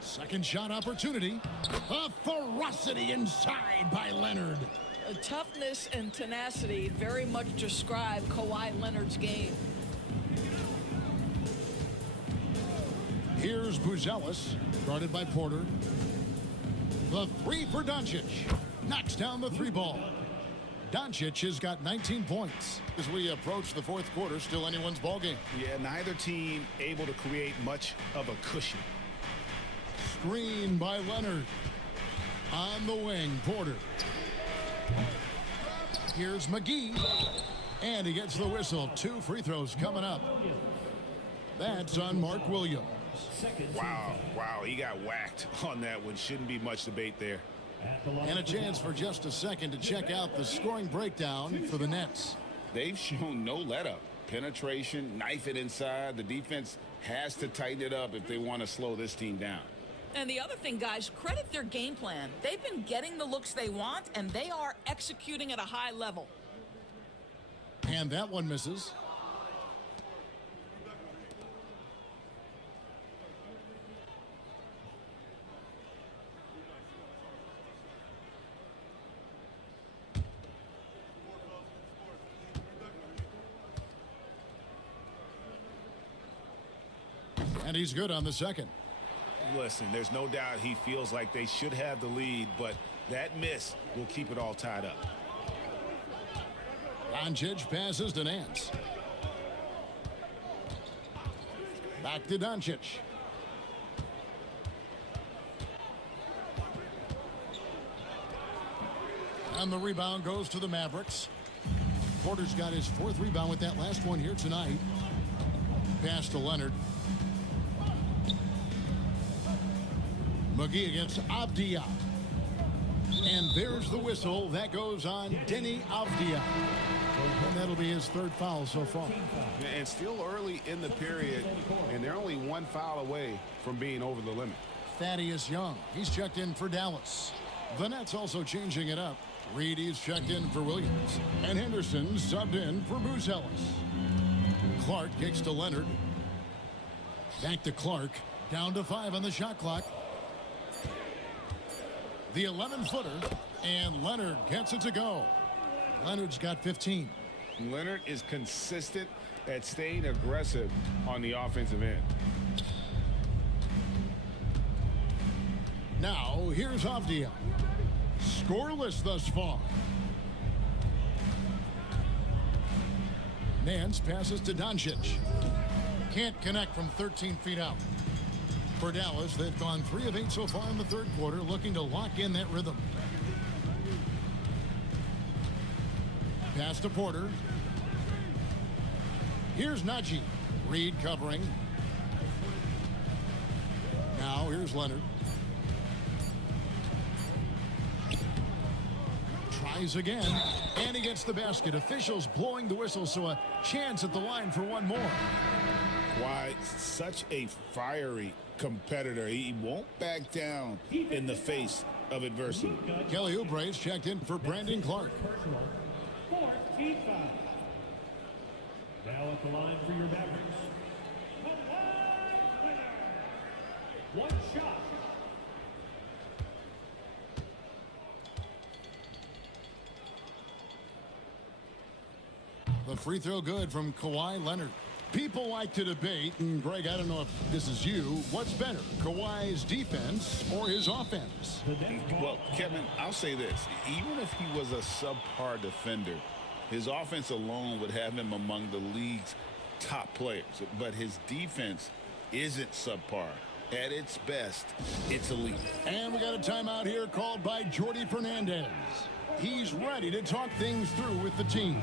Second shot opportunity. A ferocity inside by Leonard. Toughness and tenacity very much describe Kawhi Leonard's game. Here's Buzelis, guarded by Porter. The three for Doncic. Knocks down the three ball. Doncic has got 19 points. As we approach the fourth quarter, still anyone's ball game. Yeah, neither team able to create much of a cushion. Screen by Leonard. On the wing, Porter. Here's McGee. And he gets the whistle. 2 free throws coming up. That's on Mark Williams. Wow, he got whacked on that one. Shouldn't be much debate there. And a chance for just a second to check out the scoring breakdown for the Nets. They've shown no let-up. Penetration, knife it inside. The defense has to tighten it up if they want to slow this team down. And the other thing, guys, credit their game plan. They've been getting the looks they want, and they are executing at a high level. And that one misses. And he's good on the second. Listen, there's no doubt he feels like they should have the lead, but that miss will keep it all tied up. Doncic passes to Nance. Back to Doncic. And the rebound goes to the Mavericks. Porter's got his 4th rebound with that last one here tonight. Pass to Leonard. McGee against Avdia. And there's the whistle. That goes on Denny Avdia. And that'll be his 3rd foul so far. And still early in the period, and they're only 1 foul away from being over the limit. Thaddeus Young. He's checked in for Dallas. The Nets also changing it up. Reedy's checked in for Williams. And Henderson subbed in for Buzelis. Clark kicks to Leonard. Back to Clark. Down to 5 on the shot clock. The 11-footer. And Leonard gets it to go. Leonard's got 15. Leonard is consistent at staying aggressive on the offensive end. Now, here's Avdia. Scoreless thus far. Nance passes to Doncic. Can't connect from 13 feet out. For Dallas, they've gone 3 of 8 so far in the third quarter, looking to lock in that rhythm. Pass to Porter. Here's Najee. Reed covering. Now here's Leonard. Tries again, and he gets the basket. Officials blowing the whistle, so a chance at the line for one more. Why, such a fiery competitor. He won't back down in the face of adversity. Kelly Oubre's checked in for Brandon Clark. 14 foul. Now at the line for your Mavericks. Kawhi Leonard. One shot. The free throw good from Kawhi Leonard. People like to debate, and Greg, I don't know if this is you, what's better, Kawhi's defense or his offense? Well, Kevin, I'll say this. Even if he was a subpar defender, his offense alone would have him among the league's top players. But his defense isn't subpar. At its best, it's elite. And we got a timeout here called by Jordi Fernandez. He's ready to talk things through with the team.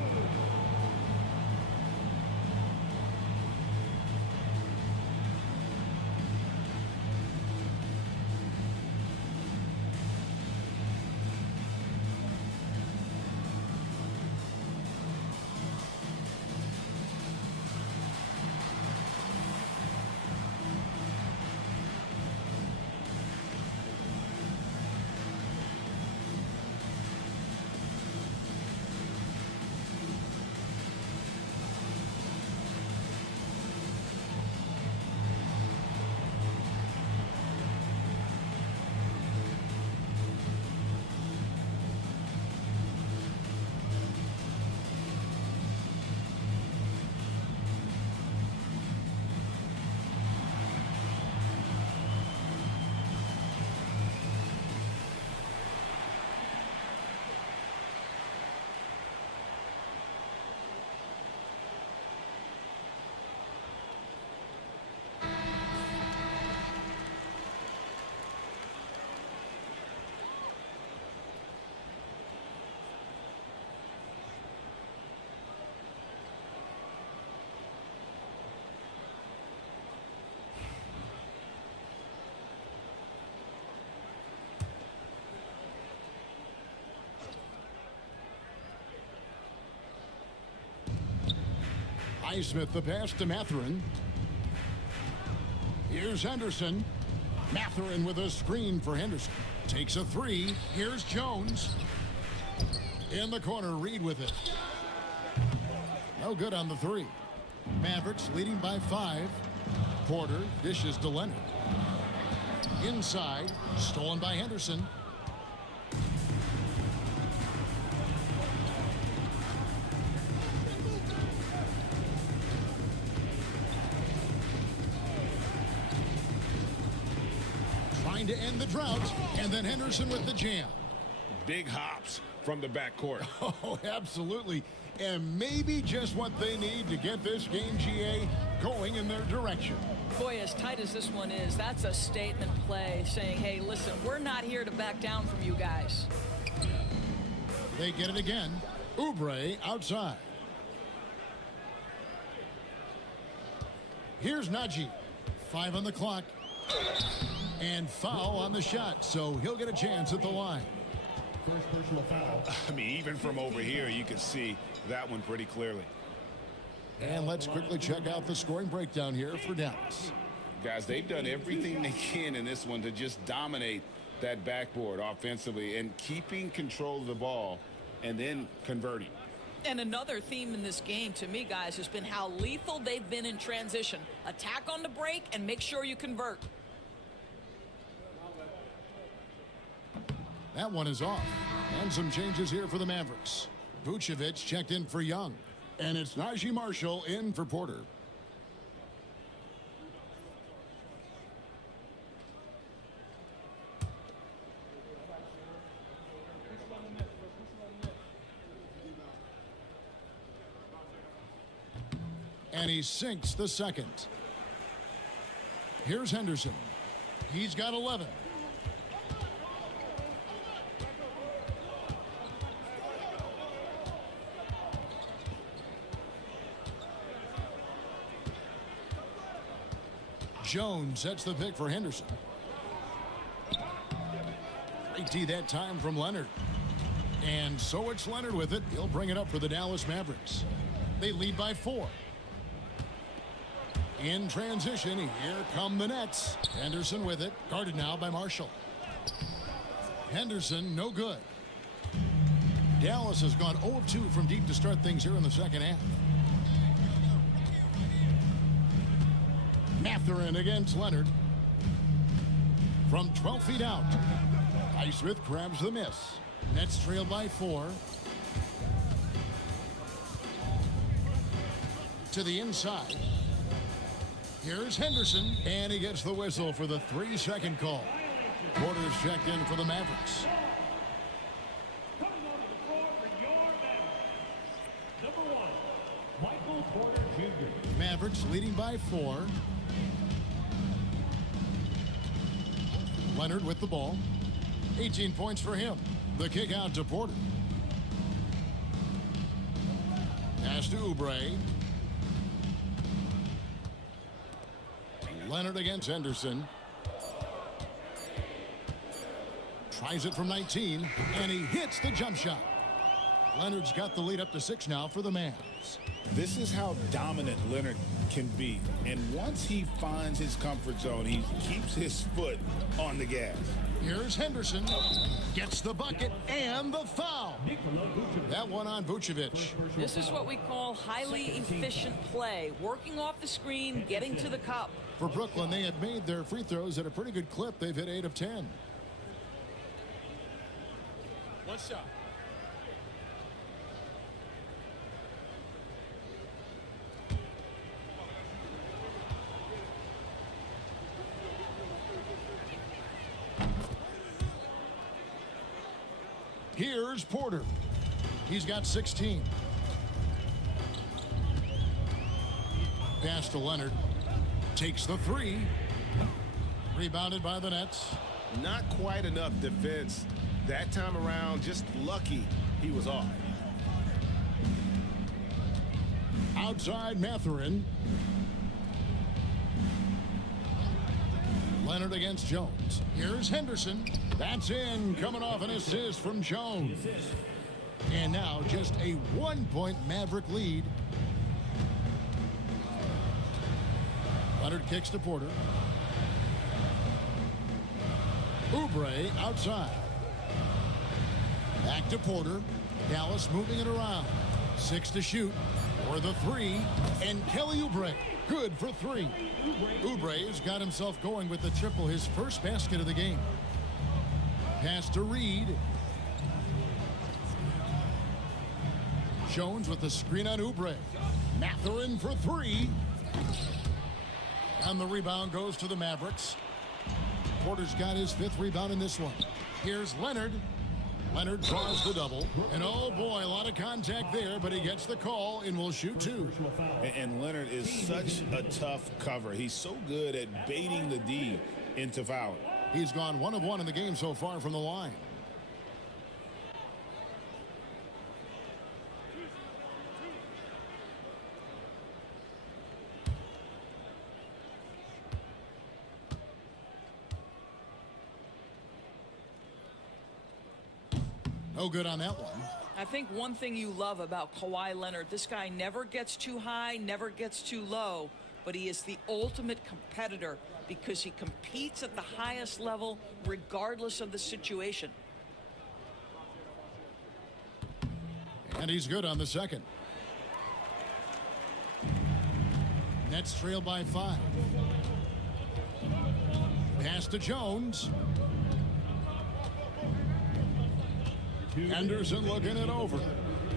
Highsmith the pass to Mathurin. Here's Henderson. Mathurin with a screen for Henderson. Takes a 3. Here's Jones. In the corner, Reed with it. No good on the 3. Mavericks leading by 5. Porter dishes to Leonard. Inside, stolen by Henderson. To end the drought, and then Henderson with the jam. Big hops from the backcourt. Oh, absolutely. And maybe just what they need to get this game, GA, going in their direction. Boy, as tight as this one is, that's a statement play saying, hey, listen, we're not here to back down from you guys. They get it again. Oubre outside. Here's Najee. 5 on the clock. And foul on the shot, so he'll get a chance at the line. First personal foul. I mean, even from over here, you can see that one pretty clearly. And let's quickly check out the scoring breakdown here for Dallas. Guys, they've done everything they can in this one to just dominate that backboard offensively and keeping control of the ball and then converting. And another theme in this game to me, guys, has been how lethal they've been in transition. Attack on the break and make sure you convert. That one is off. And some changes here for the Mavericks. Vucevic checked in for Young. And it's Najee Marshall in for Porter. And he sinks the second. Here's Henderson. He's got 11. Jones sets the pick for Henderson. Great D that time from Leonard. And so it's Leonard with it. He'll bring it up for the Dallas Mavericks. They lead by 4. In transition, here come the Nets. Henderson with it. Guarded now by Marshall. Henderson, no good. Dallas has gone 0 of 2 from deep to start things here in the second half. Mathurin against Leonard. From 12 feet out. Highsmith grabs the miss. Nets trail by 4. To the inside. Here's Henderson, and he gets the whistle for the 3-second call. Porter's checked in for the Mavericks. Coming onto the floor for your Mavericks. Number 1, Michael Porter Jr. Mavericks leading by 4. Leonard with the ball. 18 points for him. The kick out to Porter. Pass to Oubre. Leonard against Henderson. Tries it from 19, and he hits the jump shot. Leonard's got the lead up to 6 now for the Mavs. This is how dominant Leonard can be. And once he finds his comfort zone, he keeps his foot on the gas. Here's Henderson. Gets the bucket and the foul. That one on Vucevic. This is what we call highly efficient play. Working off the screen, getting to the cup. For Brooklyn, they have made their free throws at a pretty good clip. They've hit 8 of 10. One shot. Here's Porter. He's got 16. Pass to Leonard. Takes the 3. Rebounded by the Nets. Not quite enough defense that time around. Just lucky he was off. Outside Mathurin. Leonard against Jones. Here's Henderson. That's in, coming off an assist from Jones. And now just a 1-point Maverick lead. Leonard kicks to Porter. Oubre outside. Back to Porter. Dallas moving it around. 6 to shoot. For the 3. And Kelly Oubre. Good for 3. Oubre has got himself going with the triple, his first basket of the game. Pass to Reed. Jones with the screen on Oubre. Mathurin for 3. And the rebound goes to the Mavericks. Porter's got his 5th rebound in this one. Here's Leonard. Leonard draws the double. And oh boy, a lot of contact there, but he gets the call and will shoot 2. And Leonard is such a tough cover. He's so good at baiting the D into fouling. He's gone 1 of 1 in the game so far from the line. No good on that one. I think one thing you love about Kawhi Leonard, this guy never gets too high, never gets too low. but he is the ultimate competitor because he competes at the highest level regardless of the situation. And he's good on the second. Nets trail by 5. Pass to Jones. Henderson looking it over.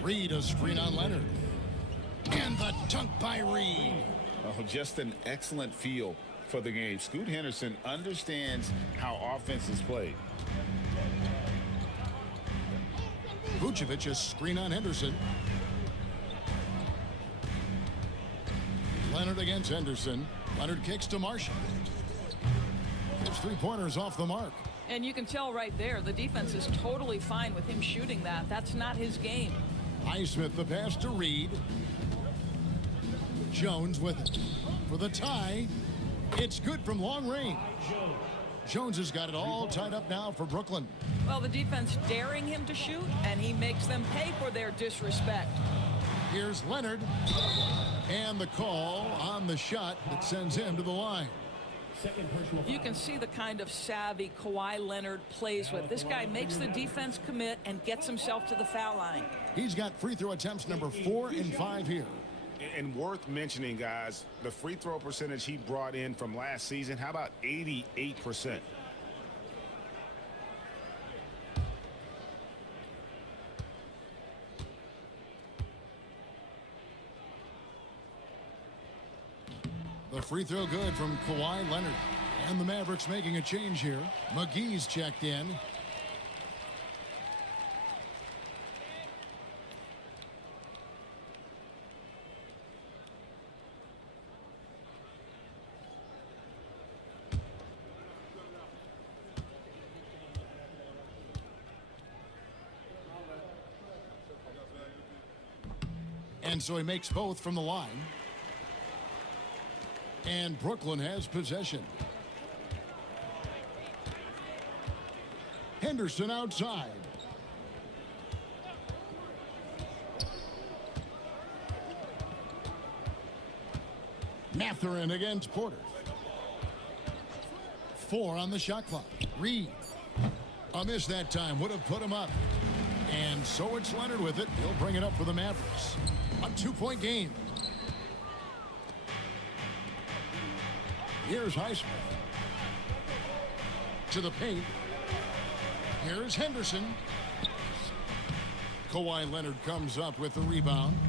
Reed a screen on Leonard. And the dunk by Reed. Oh, just an excellent feel for the game. Scoot Henderson understands how offense is played. Vucevic a screen on Henderson. Leonard against Henderson. Leonard kicks to Marshall. His three-pointers off the mark. And you can tell right there, the defense is totally fine with him shooting that. That's not his game. Highsmith the pass to Reed. Jones with it. For the tie, it's good from long range. Jones has got it all tied up now for Brooklyn. Well, the defense daring him to shoot, and he makes them pay for their disrespect. Here's Leonard. And the call on the shot that sends him to the line. You can see the kind of savvy Kawhi Leonard plays with. This guy makes the defense commit and gets himself to the foul line. He's got free throw attempts number 4 and 5 here. And worth mentioning, guys, the free throw percentage he brought in from last season, how about 88%? The free throw good from Kawhi Leonard. And the Mavericks making a change here. McGee's checked in. And so he makes both from the line. And Brooklyn has possession. Henderson outside. Mathurin against Porter. 4 on the shot clock. Reed. A miss that time. Would have put him up. And so it's Leonard with it. He'll bring it up for the Mavericks. A 2-point game. Here's Highsmith. To the paint. Here's Henderson. Kawhi Leonard comes up with the rebound.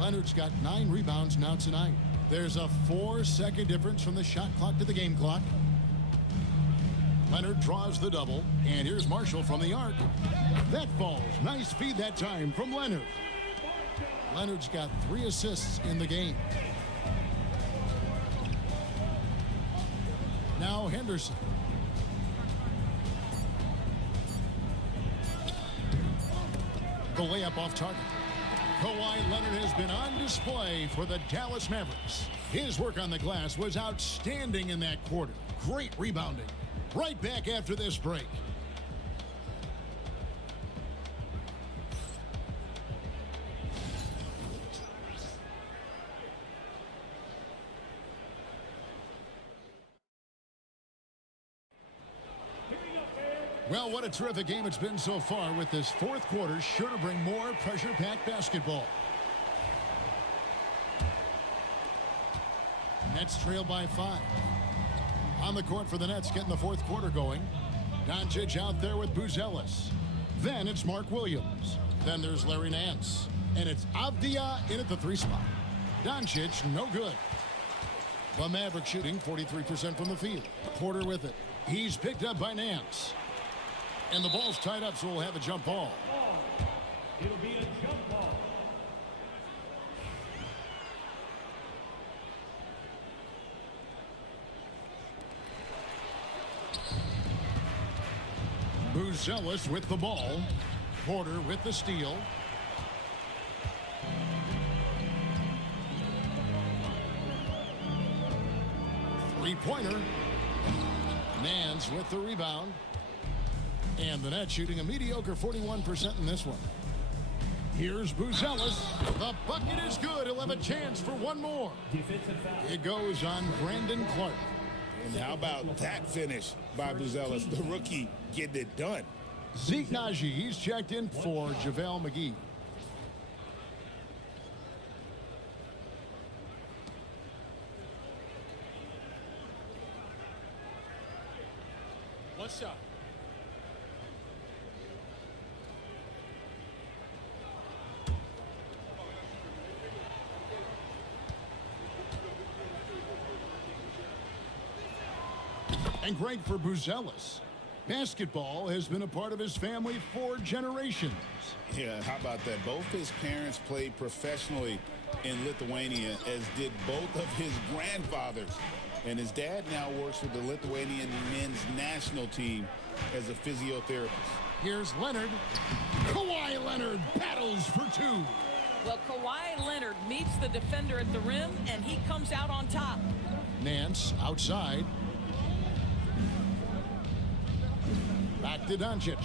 Leonard's got 9 rebounds now tonight. There's a 4-second difference from the shot clock to the game clock. Leonard draws the double. And here's Marshall from the arc. That falls. Nice feed that time from Leonard. Leonard's got 3 assists in the game. Now Henderson. The layup off target. Kawhi Leonard has been on display for the Dallas Mavericks. His work on the glass was outstanding in that quarter. Great rebounding. Right back after this break. Well, what a terrific game it's been so far, with this fourth quarter sure to bring more pressure-packed basketball. Nets trail by 5. On the court for the Nets, getting the fourth quarter going. Doncic out there with Buzelis. Then it's Mark Williams. Then there's Larry Nance. And it's Avdia in at the 3 spot. Doncic, no good. The Mavericks shooting 43% from the field. Porter with it. He's picked up by Nance. And the ball's tied up, so we'll have a jump ball. It'll be a jump ball. Buzelis with the ball. Porter with the steal. Three-pointer. Nance with the rebound. And the Nets shooting a mediocre 41% in this one. Here's Buzelis. The bucket is good. He'll have a chance for one more. Defensive foul. It goes on Brandon Clark. And how about that finish by Buzelis, the rookie, getting it done. Zeke Naji, he's checked in for JaVale McGee. One shot. And great for Buzelis. Basketball has been a part of his family for generations. Yeah, how about that? Both his parents played professionally in Lithuania, as did both of his grandfathers. And his dad now works with the Lithuanian men's national team as a physiotherapist. Here's Leonard. Kawhi Leonard battles for two. Well, Kawhi Leonard meets the defender at the rim, and he comes out on top. Nance outside. Back to Doncic.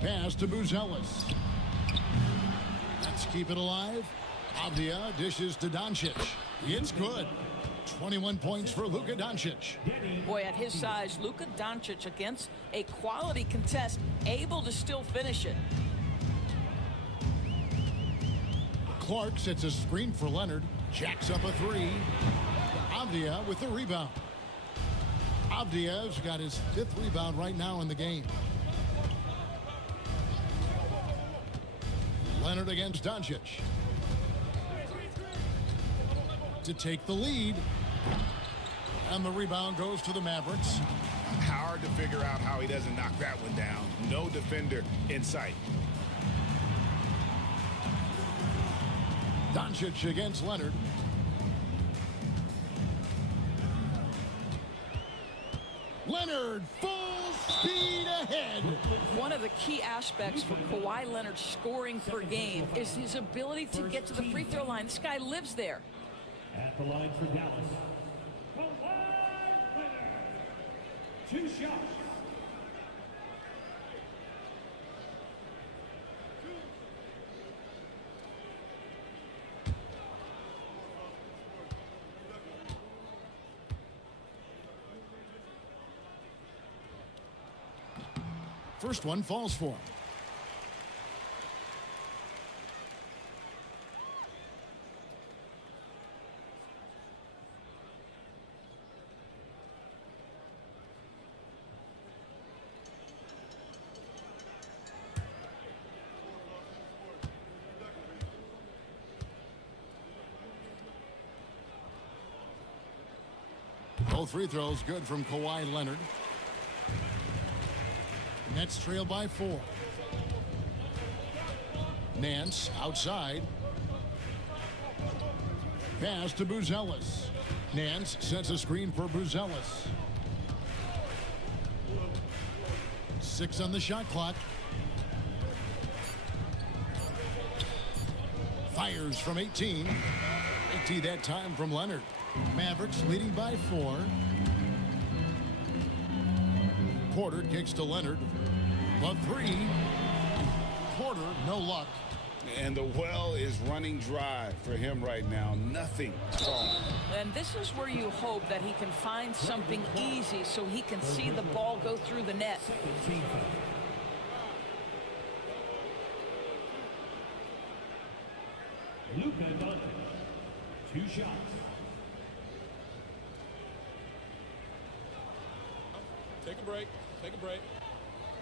Pass to Buzelis. Let's keep it alive. Avdia dishes to Doncic. It's good. 21 points for Luka Doncic. Boy, at his size, Luka Doncic against a quality contest, able to still finish it. Clark sets a screen for Leonard. Jacks up a three. Avdia with the rebound. Avdia's got his 5th rebound right now in the game. Leonard against Doncic. To take the lead. And the rebound goes to the Mavericks. Hard to figure out how he doesn't knock that one down. No defender in sight. Doncic against Leonard. Leonard full speed ahead. One of the key aspects for Kawhi Leonard's scoring per game is his ability to get to the free throw line. This guy lives there. At the line for Dallas. Kawhi Leonard. 2 shots. First one falls for him. Both free throws good from Kawhi Leonard. Nets trail by 4. Nance outside. Pass to Buzelis. Nance sets a screen for Buzelis. 6 on the shot clock. Fires from 18. 80 that time from Leonard. Mavericks leading by 4. Porter kicks to Leonard. A 3. Porter, no luck. And the well is running dry for him right now. Nothing falling. And this is where you hope that he can find something easy so he can see the ball go through the net. Luka Doncic. 2 shots. Take a break. Take a break.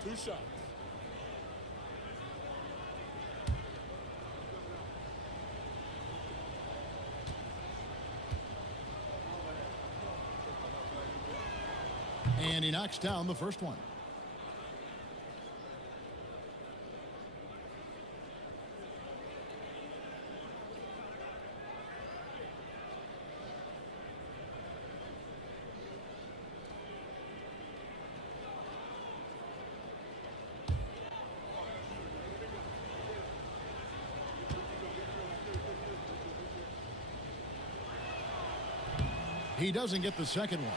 2 shots. And he knocks down the first one. He doesn't get the second one.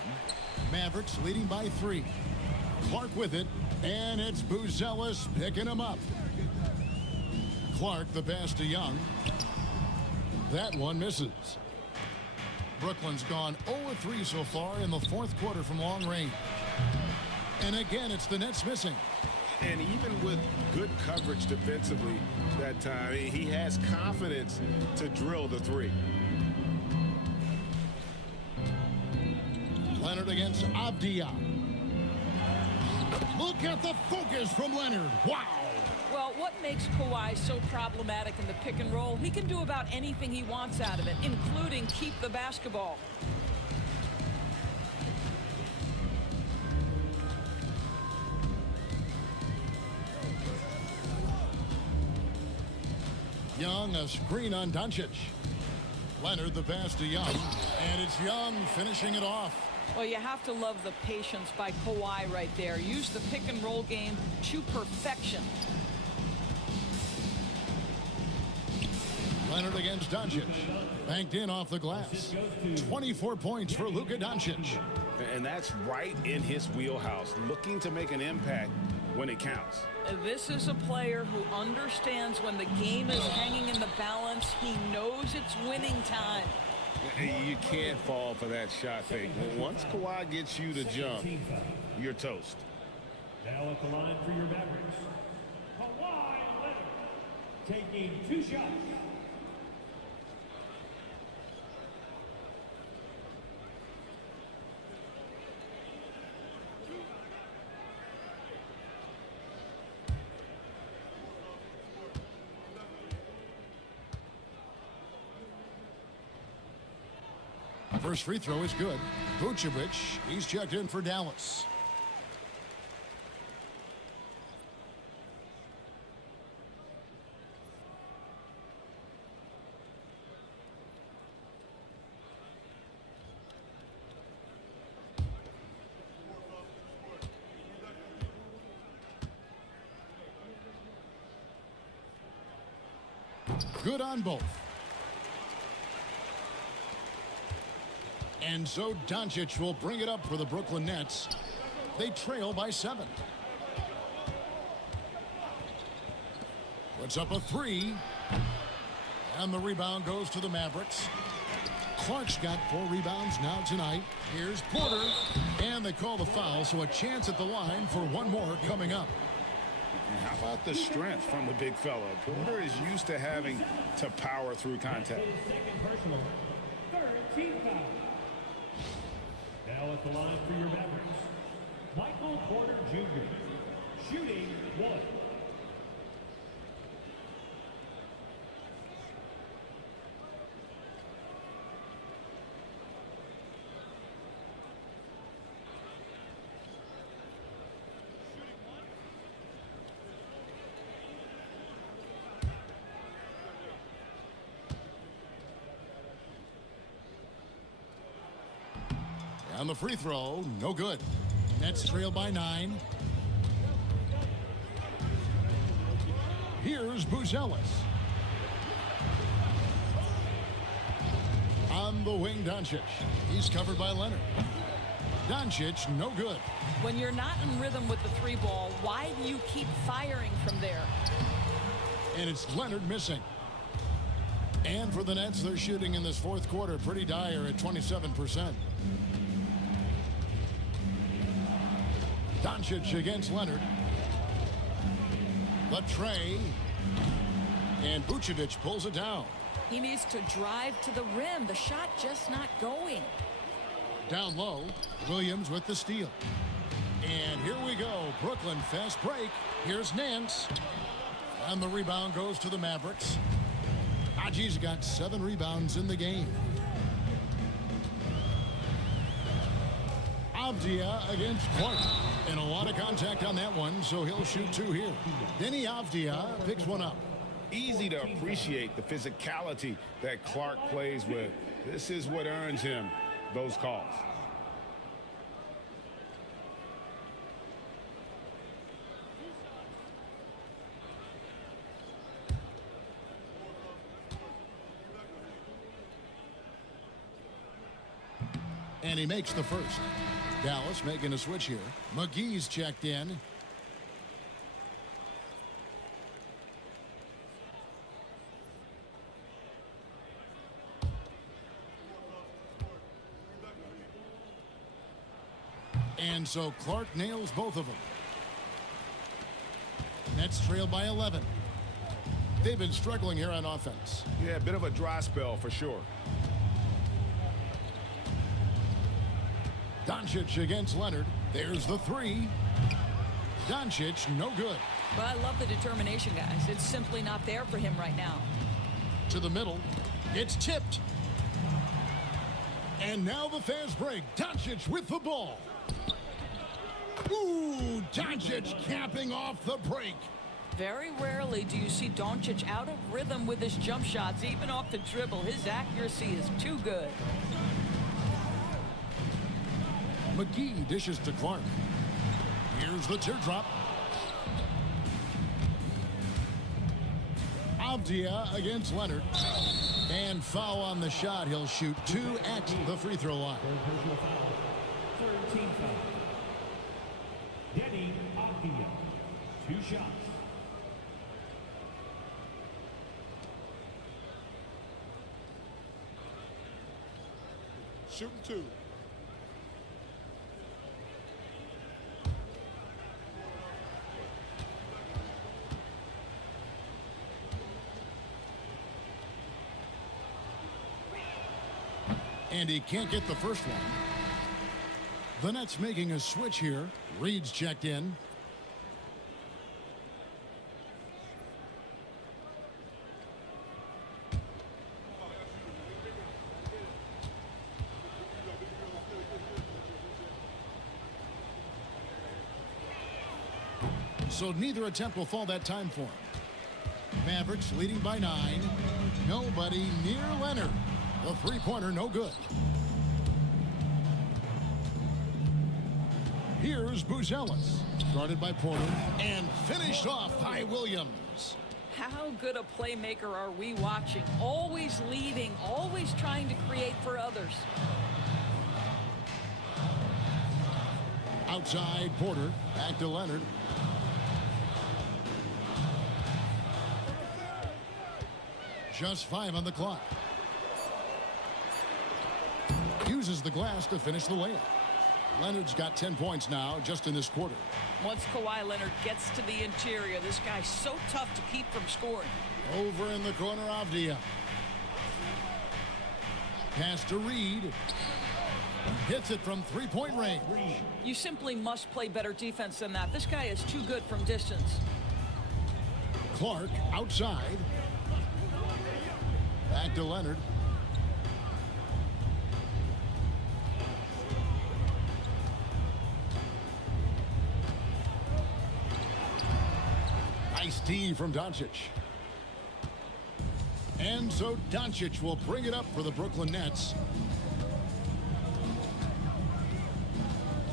Mavericks leading by 3. Clark with it. And it's Buzelis picking him up. Clark, the pass to Young. That one misses. Brooklyn's gone 0-3 so far in the fourth quarter from long range. And again, it's the Nets missing. And even with good coverage defensively that time, he has confidence to drill the three. Leonard against Avdia. Look at the focus from Leonard. Wow. Well, what makes Kawhi so problematic in the pick and roll? He can do about anything he wants out of it, including keep the basketball. Young, a screen on Doncic. Leonard, the pass to Young. And it's Young finishing it off. Well, you have to love the patience by Kawhi right there. Use the pick and roll game to perfection. Leonard against Doncic. Banked in off the glass. 24 points for Luka Doncic. And that's right in his wheelhouse, looking to make an impact when it counts. This is a player who understands when the game is hanging in the balance. He knows it's winning time. You can't fall for that shot fake. Once Kawhi gets you to jump, you're toast. Now at the line for your Mavericks, Kawhi Leonard, taking 2 shots. First free throw is good. Vucevic, he's checked in for Dallas. Good on both. And so Doncic will bring it up for the Brooklyn Nets. They trail by 7. Puts up a 3. And the rebound goes to the Mavericks. Clark's got 4 rebounds now tonight. Here's Porter. And they call the foul, so a chance at the line for one more coming up. And how about the strength from the big fella? Porter is used to having to power through contact. Second personal, third team foul. Now at the line for your Mavericks, Michael Porter Jr., shooting 1. On the free throw, no good. Nets trail by 9. Here's Buzelis. On the wing, Doncic. He's covered by Leonard. Doncic, no good. When you're not in rhythm with the 3 ball, why do you keep firing from there? And it's Leonard missing. And for the Nets, they're shooting in this fourth quarter pretty dire at 27%. Doncic against Leonard. The tray. And Vucevic pulls it down. He needs to drive to the rim. The shot just not going. Down low, Williams with the steal. And here we go. Brooklyn fast break. Here's Nance. And the rebound goes to the Mavericks. Haji's got 7 rebounds in the game. Avdia against Clark. And a lot of contact on that one, so he'll shoot 2 here. Denny Avdia picks one up. Easy to appreciate the physicality that Clark plays with. This is what earns him those calls. And he makes the first. Dallas making a switch here. McGee's checked in. And so Clark nails both of them. Nets trail by 11. They've been struggling here on offense. Yeah, a bit of a dry spell for sure. Doncic against Leonard. There's the three. Doncic, no good. But I love the determination, guys. It's simply not there for him right now. To the middle. It's tipped. And now the fast break. Doncic with the ball. Ooh, Doncic capping off the break. Very rarely do you see Doncic out of rhythm with his jump shots, even off the dribble. His accuracy is too good. McGee dishes to Clark. Here's the teardrop. Avdia against Leonard. And foul on the shot. He'll shoot 2 at the free throw line. Third team foul. Denny Avdia. 2 shots. Shooting 2. And he can't get the first one. The Nets making a switch here. Reed's checked in. So neither attempt will fall that time for him. Mavericks leading by 9. Nobody near Leonard. The three-pointer no good. Here's Buzelis. Started by Porter and finished off by Williams. How good a playmaker are we watching? Always leading, always trying to create for others. Outside Porter. Back to Leonard. Just 5 on the clock. Uses the glass to finish the layup. Leonard's got 10 points now just in this quarter. Once Kawhi Leonard gets to the interior, this guy's so tough to keep from scoring. Over in the corner, Avdia. Pass to Reed. Hits it from three-point range. You simply must play better defense than that. This guy is too good from distance. Clark outside. Back to Leonard. Nice D from Doncic. And so Doncic will bring it up for the Brooklyn Nets.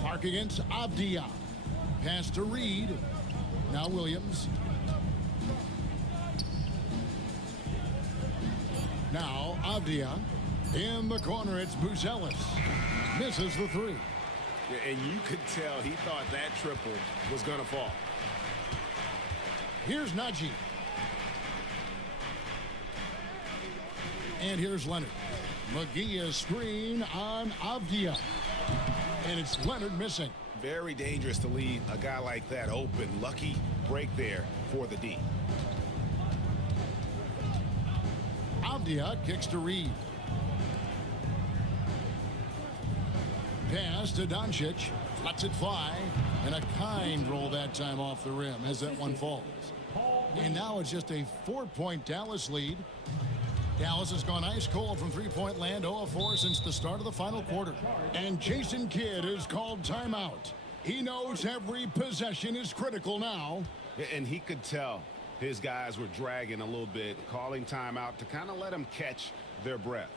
Clark against Avdia. Pass to Reed. Now Williams. Now Avdia. In the corner, it's Buzelis. Misses the three. Yeah, and you could tell he thought that triple was going to fall. Here's Najee. And here's Leonard. McGee is screen on Avdia. And it's Leonard missing. Very dangerous to leave a guy like that open. Lucky break there for the D. Avdia kicks to Reed. Pass to Doncic. Lets it fly. And a kind roll that time off the rim as that one falls. And now it's just a 4-point Dallas lead. Dallas has gone ice cold from three-point land, 0 of 4 since the start of the final quarter. And Jason Kidd is called timeout. He knows every possession is critical now. And he could tell his guys were dragging a little bit, calling timeout to kind of let them catch their breath.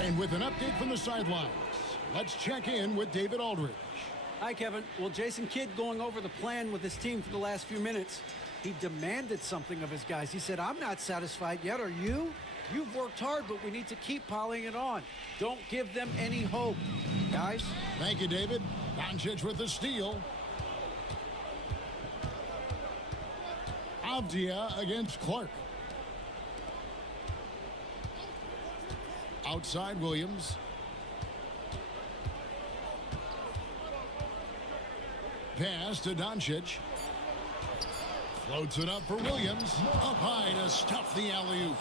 And with an update from the sidelines, let's check in with David Aldridge. Hi, Kevin. Well, Jason Kidd going over the plan with his team for the last few minutes. He demanded something of his guys. He said, I'm not satisfied yet. Are you? You've worked hard, but we need to keep piling it on. Don't give them any hope, guys. Thank you, David. Doncic with the steal. Avdia against Clark. Outside Williams. Pass to Doncic. Floats it up for Williams. Up high to stuff the alley-oop.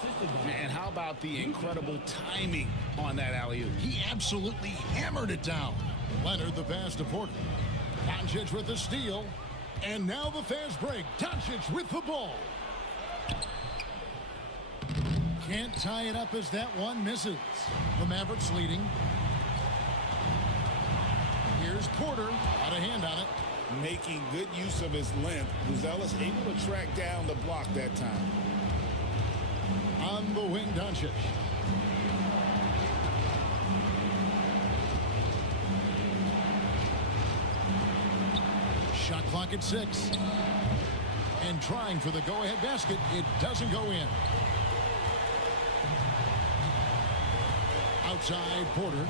And how about the incredible timing on that alley-oop? He absolutely hammered it down. Leonard the pass to Porter. Doncic with the steal. And now the fast break. Doncic with the ball. Can't tie it up as that one misses. The Mavericks leading. Here's Porter. Out of hand on it. Making good use of his length. Buzelis able to track down the block that time. On the wing, Doncic. Shot clock at 6. And trying for the go-ahead basket. It doesn't go in. Outside, Porter.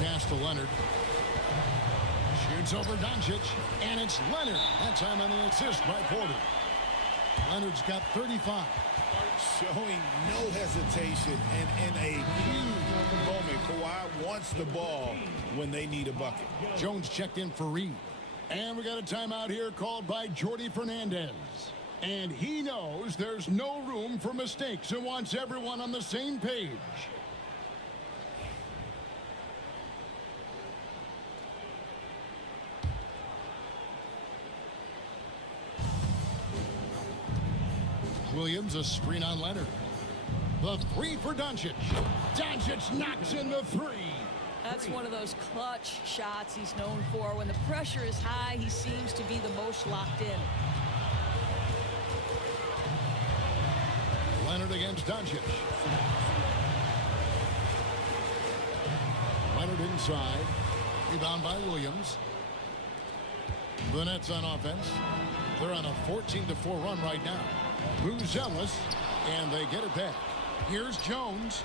Pass to Leonard. Shoots over Doncic, and it's Leonard. That time on the assist by Porter. Leonard's got 35. Showing no hesitation, and in a huge moment, Kawhi wants the ball when they need a bucket. Jones checked in for Reed. And we got a timeout here called by Jordi Fernandez. And he knows there's no room for mistakes and wants everyone on the same page. Williams, a screen on Leonard. The three for Doncic. Doncic knocks in the three. That's one of those clutch shots he's known for. When the pressure is high, he seems to be the most locked in. Leonard against Doncic. Leonard inside. Rebound by Williams. The Nets on offense. They're on a 14-4 run right now. Buzelis, and they get it back. Here's Jones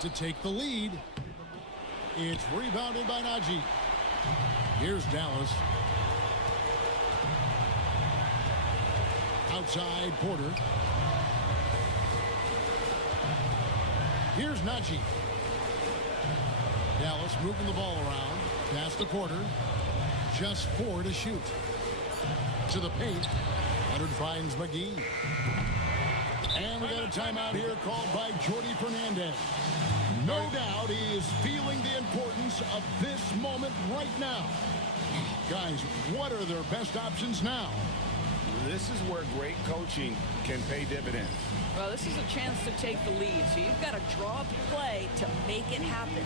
to take the lead. It's rebounded by Najee. Here's Dallas. Outside Porter. Here's Najee. Dallas moving the ball around. Pass to Porter. Just 4 to shoot. To the paint. Leonard finds McGee. And we got a timeout here called by Jordi Fernandez. No doubt he is feeling the importance of this moment right now. Guys, what are their best options now? This is where great coaching can pay dividends. Well, this is a chance to take the lead, so you've got to draw up a play to make it happen.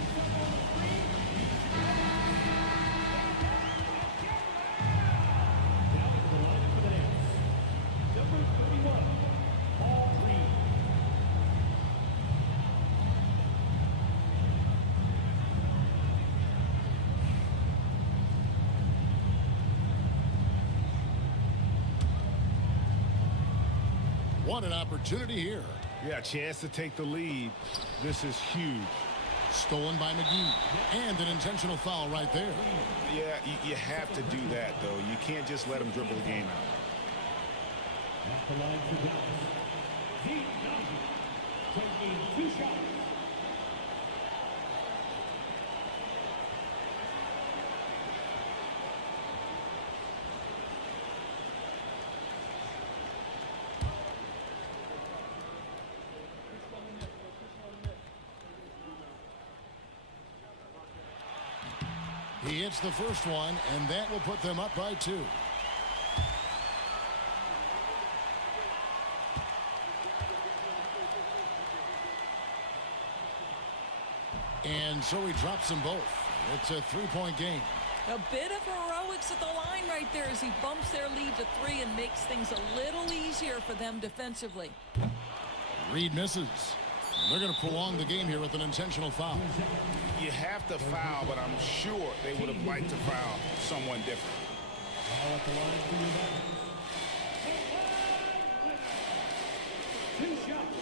What an opportunity here. Yeah, chance to take the lead. This is huge. Stolen by McGee. And an intentional foul right there. Yeah, you have to do that, though. You can't just let him dribble the game out. At the line to Dallas, taking 2 shots. He hits the first one, and that will put them up by 2. And so he drops them both. It's a 3-point game. A bit of heroics at the line right there as he bumps their lead to 3 and makes things a little easier for them defensively. Reed misses. They're going to prolong the game here with an intentional foul. You have to foul, but I'm sure they would have liked to foul someone different. Now at the line for your back. 2 shots.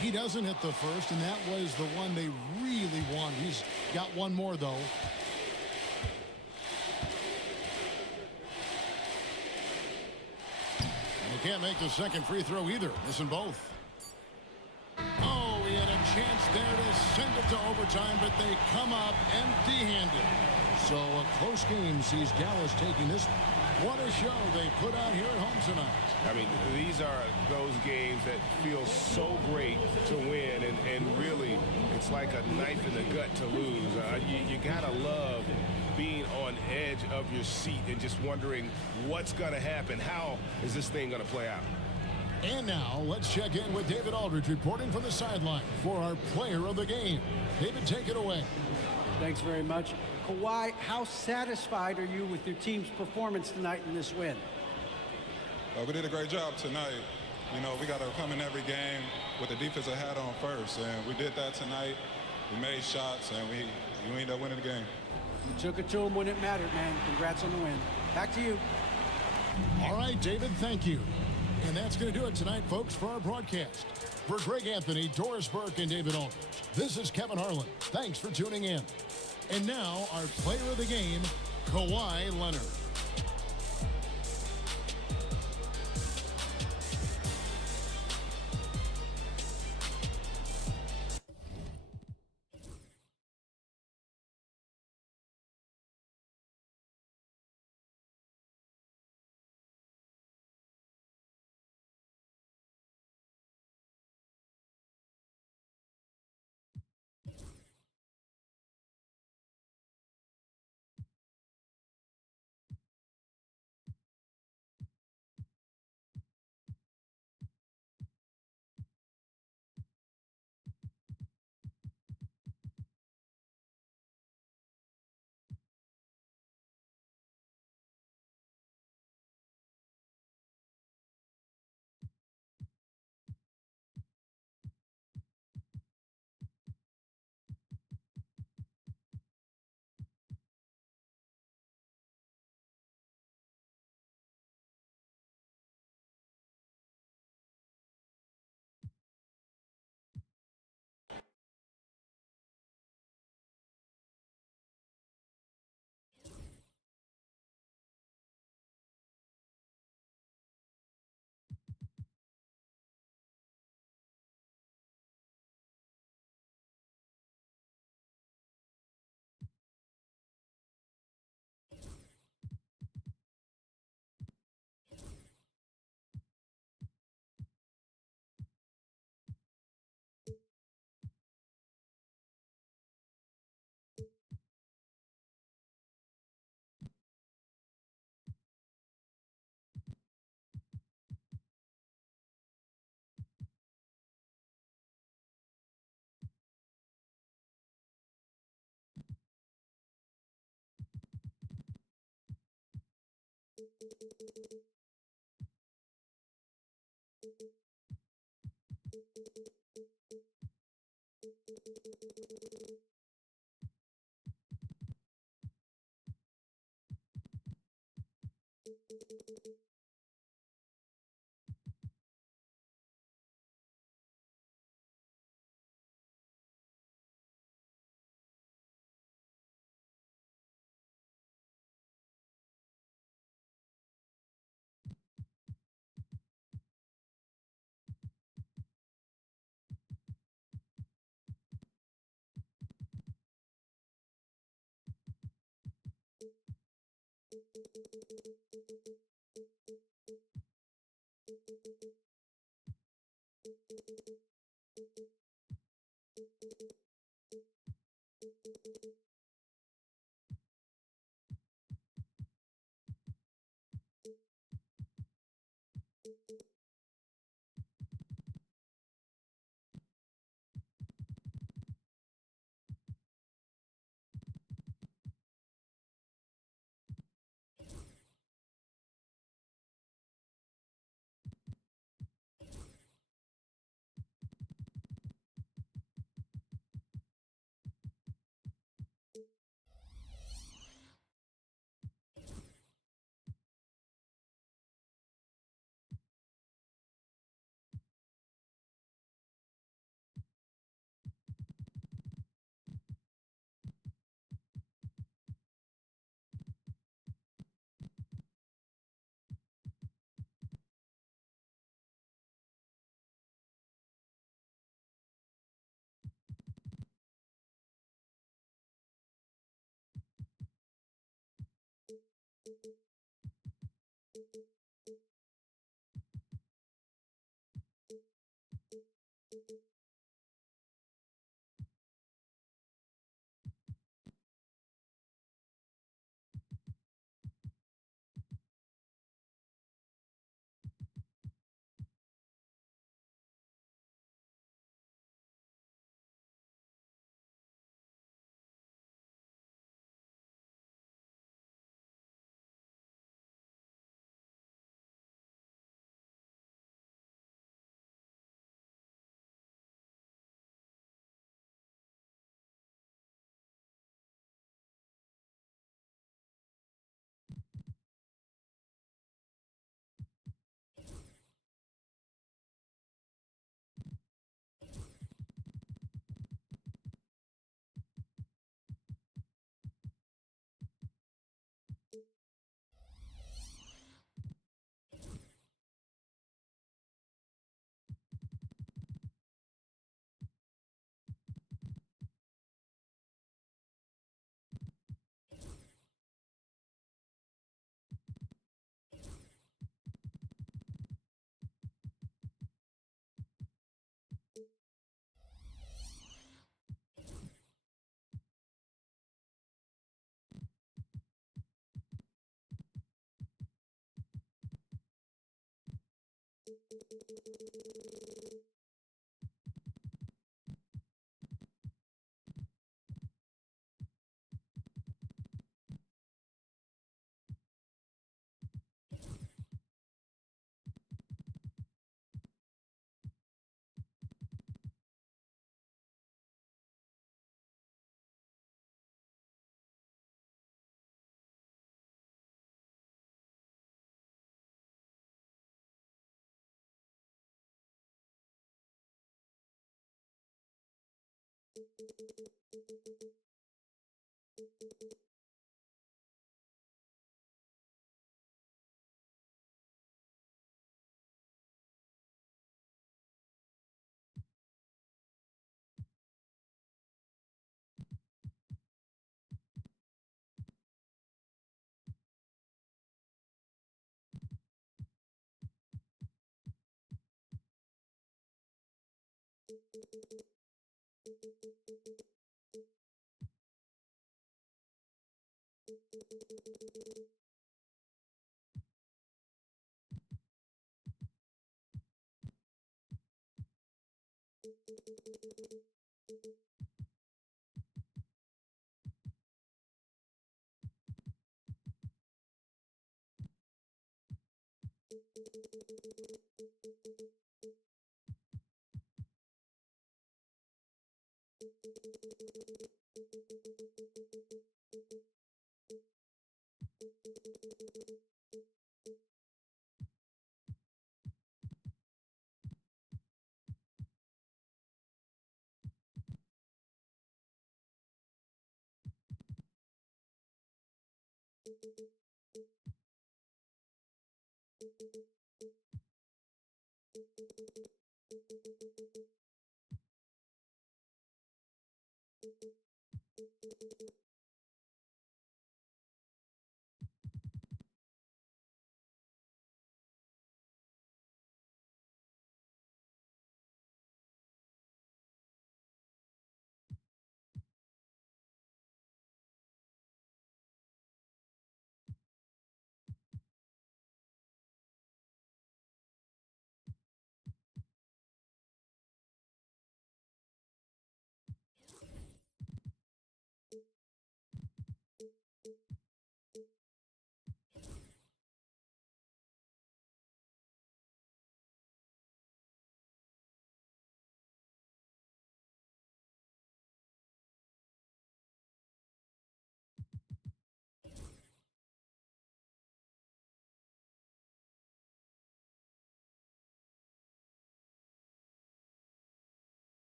He doesn't hit the first, and that was the one they really wanted. He's got one more, though. And he can't make the second free throw either. Missing both. Oh, he had a chance there to send it to overtime, but they come up empty-handed. So a close game sees Dallas taking this. What a show they put out here at home tonight. I mean, these are those games that feel so great to win, and really, it's like a knife in the gut to lose. You gotta love being on edge of your seat and just wondering what's gonna happen. How is this thing gonna play out? And now let's check in with David Aldridge reporting from the sideline for our player of the game. David, take it away. Thanks very much. Kawhi, how satisfied are you with your team's performance tonight in this win? We did a great job tonight. You know, we got to come in every game with the defensive hat on first, and we did that tonight. We made shots, and we ended up winning the game. You took it to them when it mattered, man. Congrats on the win. Back to you. All right, David, thank you. And that's going to do it tonight, folks, for our broadcast. For Greg Anthony, Doris Burke, and David Aldridge, this is Kevin Harlan. Thanks for tuning in. And now, our player of the game, Kawhi Leonard.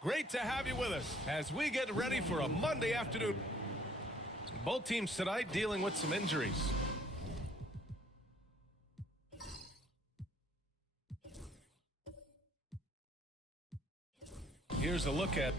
Great to have you with us as we get ready for a Monday afternoon. Both teams tonight dealing with some injuries. Here's a look at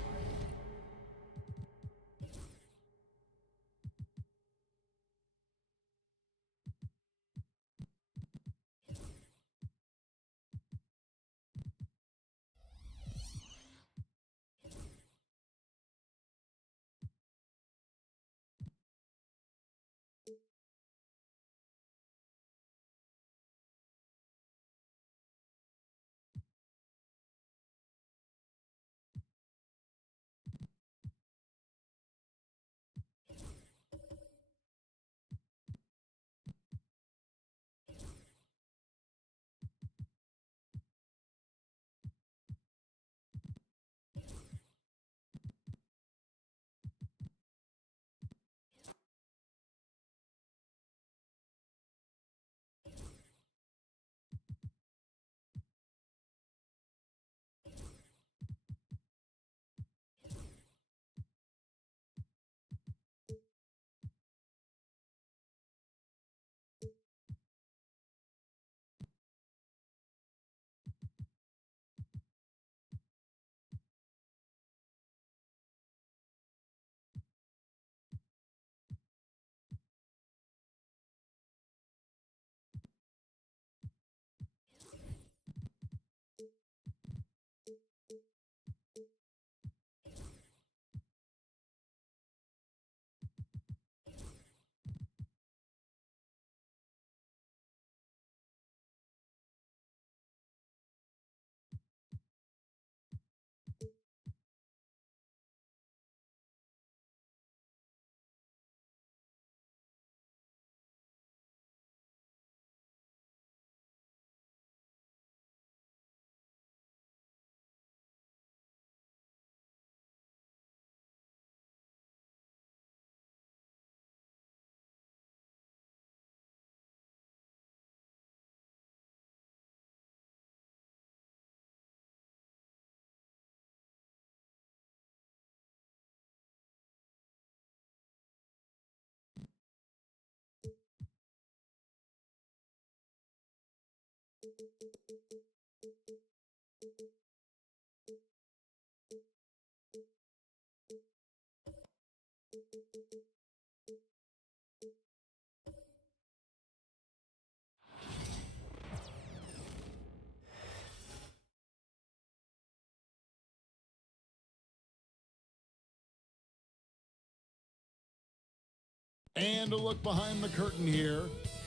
And a look behind the curtain here.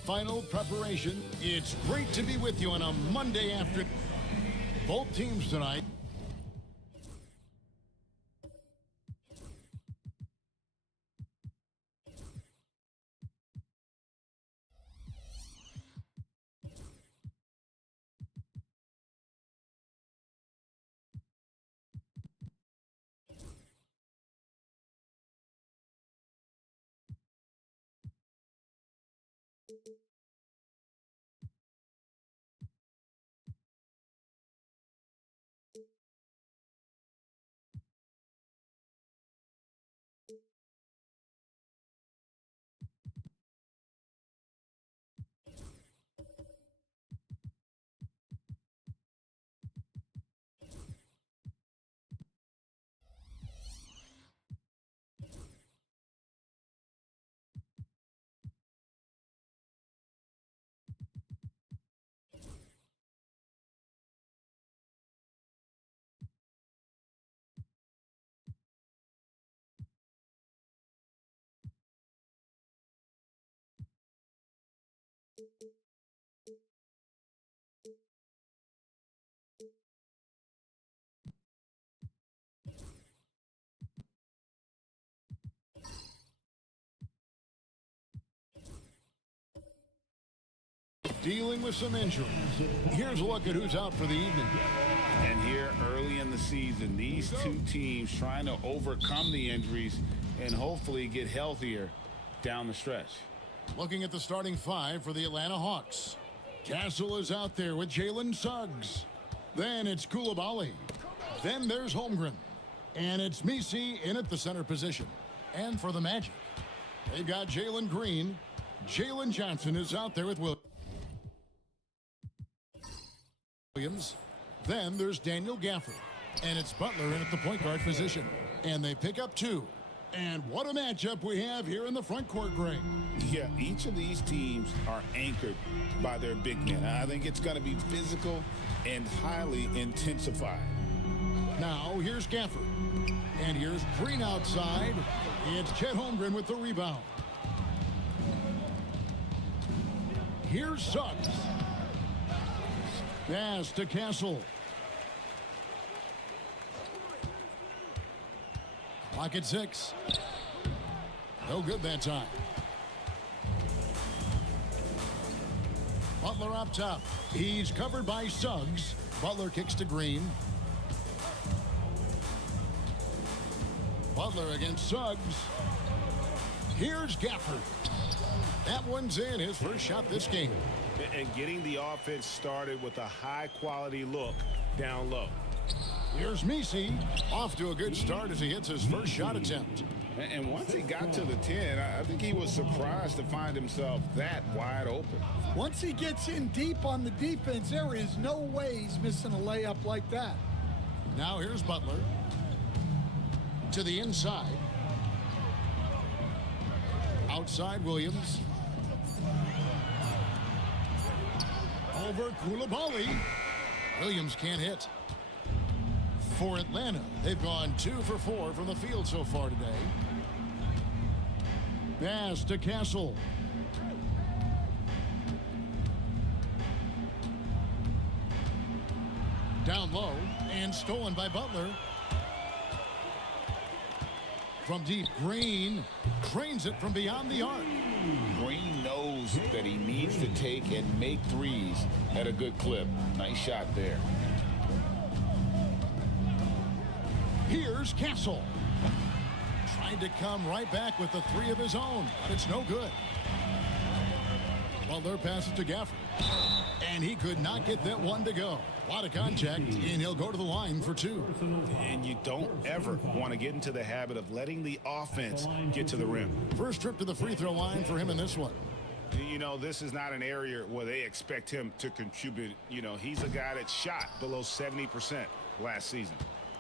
Final preparation. It's great to be with you on a Monday afternoon. Both teams tonight. dealing with some injuries. Here's a look at who's out for the evening. And here early in the season, these two teams trying to overcome the injuries and hopefully get healthier down the stretch. Looking at the starting five for the Atlanta Hawks. Castle is out there with Jalen Suggs. Then it's Koulibaly. Then there's Holmgren. And it's Messi in at the center position. And for the Magic, they've got Jalen Green. Jalen Johnson is out there with Williams. Then there's Daniel Gafford. And it's Butler in at the point guard position. And they pick up two. And what a matchup we have here in the front court, Greg. Yeah, each of these teams are anchored by their big men. I think it's going to be physical and highly intensified. Now, here's Gafford. And here's Green outside. It's Chet Holmgren with the rebound. Here's Suggs. Pass to Castle. Clock at 6. No good that time. Butler up top. He's covered by Suggs. Butler kicks to Green. Butler against Suggs. Here's Gafford. That one's in, his first shot this game. And getting the offense started with a high-quality look down low. Here's Messi, off to a good start as he hits his first shot attempt. And once he got to the 10, I think he was surprised to find himself that wide open. Once he gets in deep on the defense, there is no way he's missing a layup like that. Now here's Butler. To the inside. Outside Williams. Over Koulibaly. Williams can't hit. For Atlanta, they've gone 2 for 4 from the field so far today. Pass to Castle. Down low and stolen by Butler. From deep, Green drains it from beyond the arc. Green knows that he needs to take and make threes at a good clip. Nice shot there. Here's Castle. Trying to come right back with the 3 of his own, but it's no good. Butler passes to Gafford. And he could not get that one to go. A lot of contact, and he'll go to the line for 2. And you don't ever want to get into the habit of letting the offense get to the rim. First trip to the free throw line for him in this one. You know, this is not an area where they expect him to contribute. You know, he's a guy that shot below 70% last season.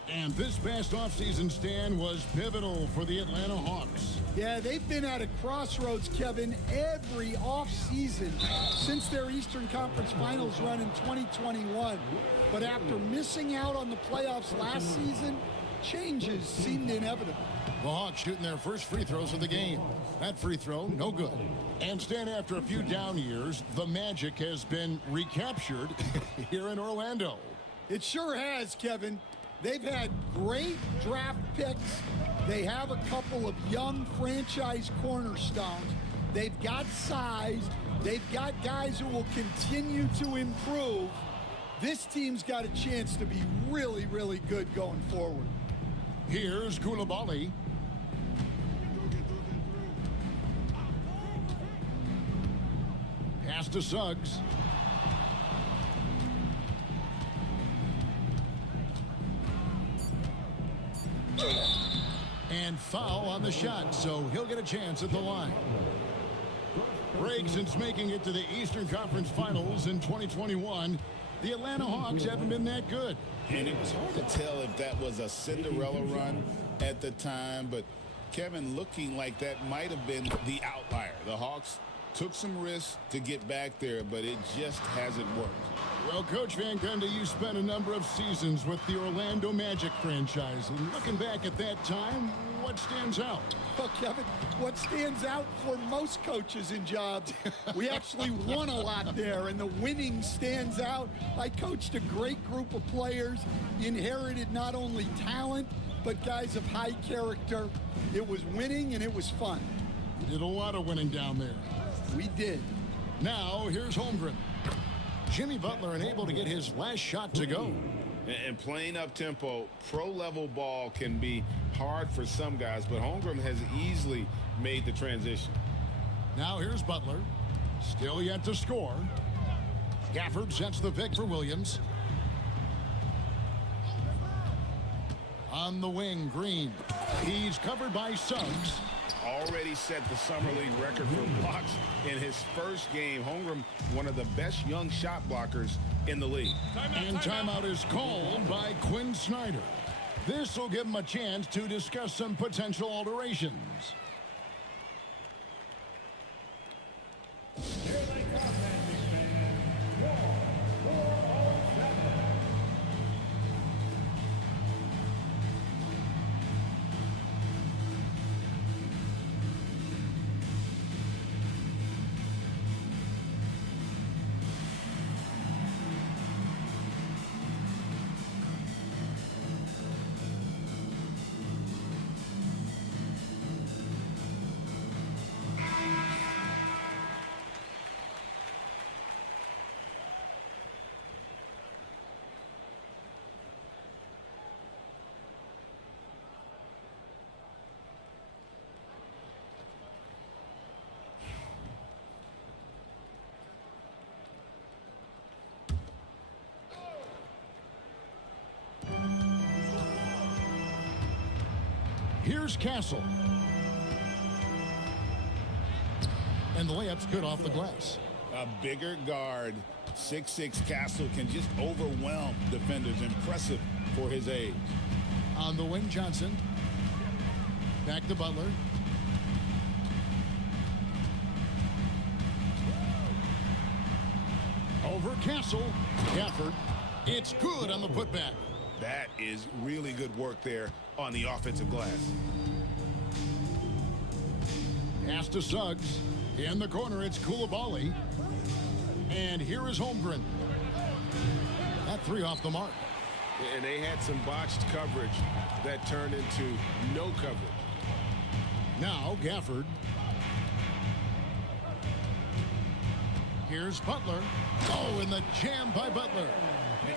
And this past offseason stand was pivotal for the Atlanta Hawks. Yeah, they've been at a crossroads, Kevin, every offseason since their Eastern Conference Finals run in 2021. But after missing out on the playoffs last season, changes seemed inevitable. The Hawks shooting their first free throws of the game. That free throw, no good. And stand after a few down years, the Magic has been recaptured here in Orlando. It sure has, Kevin. They've had great draft picks. They have a couple of young franchise cornerstones. They've got size. They've got guys who will continue to improve. This team's got a chance to be really, really good going forward. Here's Koulibaly. Pass to Suggs. And foul on the shot, so he'll get a chance at the line. Greg, since making it to the Eastern Conference Finals in 2021, the Atlanta Hawks haven't been that good. And it was hard to tell if that was a Cinderella run at the time, but Kevin, looking like that might have been the outlier. The Hawks took some risks to get back there, but it just hasn't worked. Well, Coach Van Gundy, you spent a number of seasons with the Orlando Magic franchise. And looking back at that time, what stands out? Well, Kevin, what stands out for most coaches in jobs, we actually won a lot there, and the winning stands out. I coached a great group of players, inherited not only talent, but guys of high character. It was winning, and it was fun. You did a lot of winning down there. We did. Now, here's Holmgren. Jimmy Butler unable to get his last shot to go. And playing up-tempo, pro-level ball can be hard for some guys, but Holmgren has easily made the transition. Now here's Butler. Still yet to score. Gafford sets the pick for Williams. On the wing, Green. He's covered by Suggs. Already set the Summer League record for blocks in his first game. Holmgren, one of the best young shot blockers in the league. And timeout is called by Quinn Snyder. This will give him a chance to discuss some potential alterations. Here's Castle. And the layup's good off the glass. A bigger guard, 6'6" Castle, can just overwhelm defenders. Impressive for his age. On the wing, Johnson. Back to Butler. Over Castle. Gafford. It's good on the putback. That is really good work there on the offensive glass. Pass to Suggs. In the corner, it's Koulibaly. And here is Holmgren. That three off the mark. And they had some botched coverage that turned into no coverage. Now Gafford. Here's Butler. Oh, and the jam by Butler.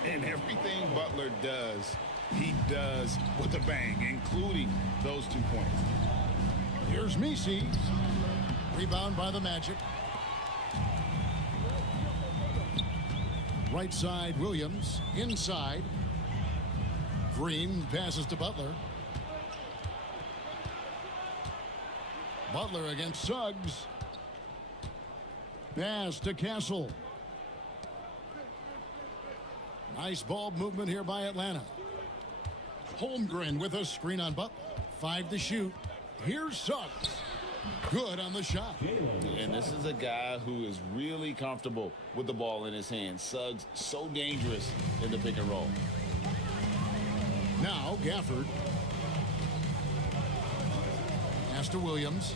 And everything Butler does, he does with a bang, including those 2 points. Here's Messi. Rebound by the Magic. Right side, Williams. Inside. Green passes to Butler. Butler against Suggs. Pass to Castle. Nice ball movement here by Atlanta. Holmgren with a screen on Butler. 5 to shoot. Here's Suggs. Good on the shot. And this is a guy who is really comfortable with the ball in his hands. Suggs, so dangerous in the pick and roll. Now Gafford. Pass to Williams.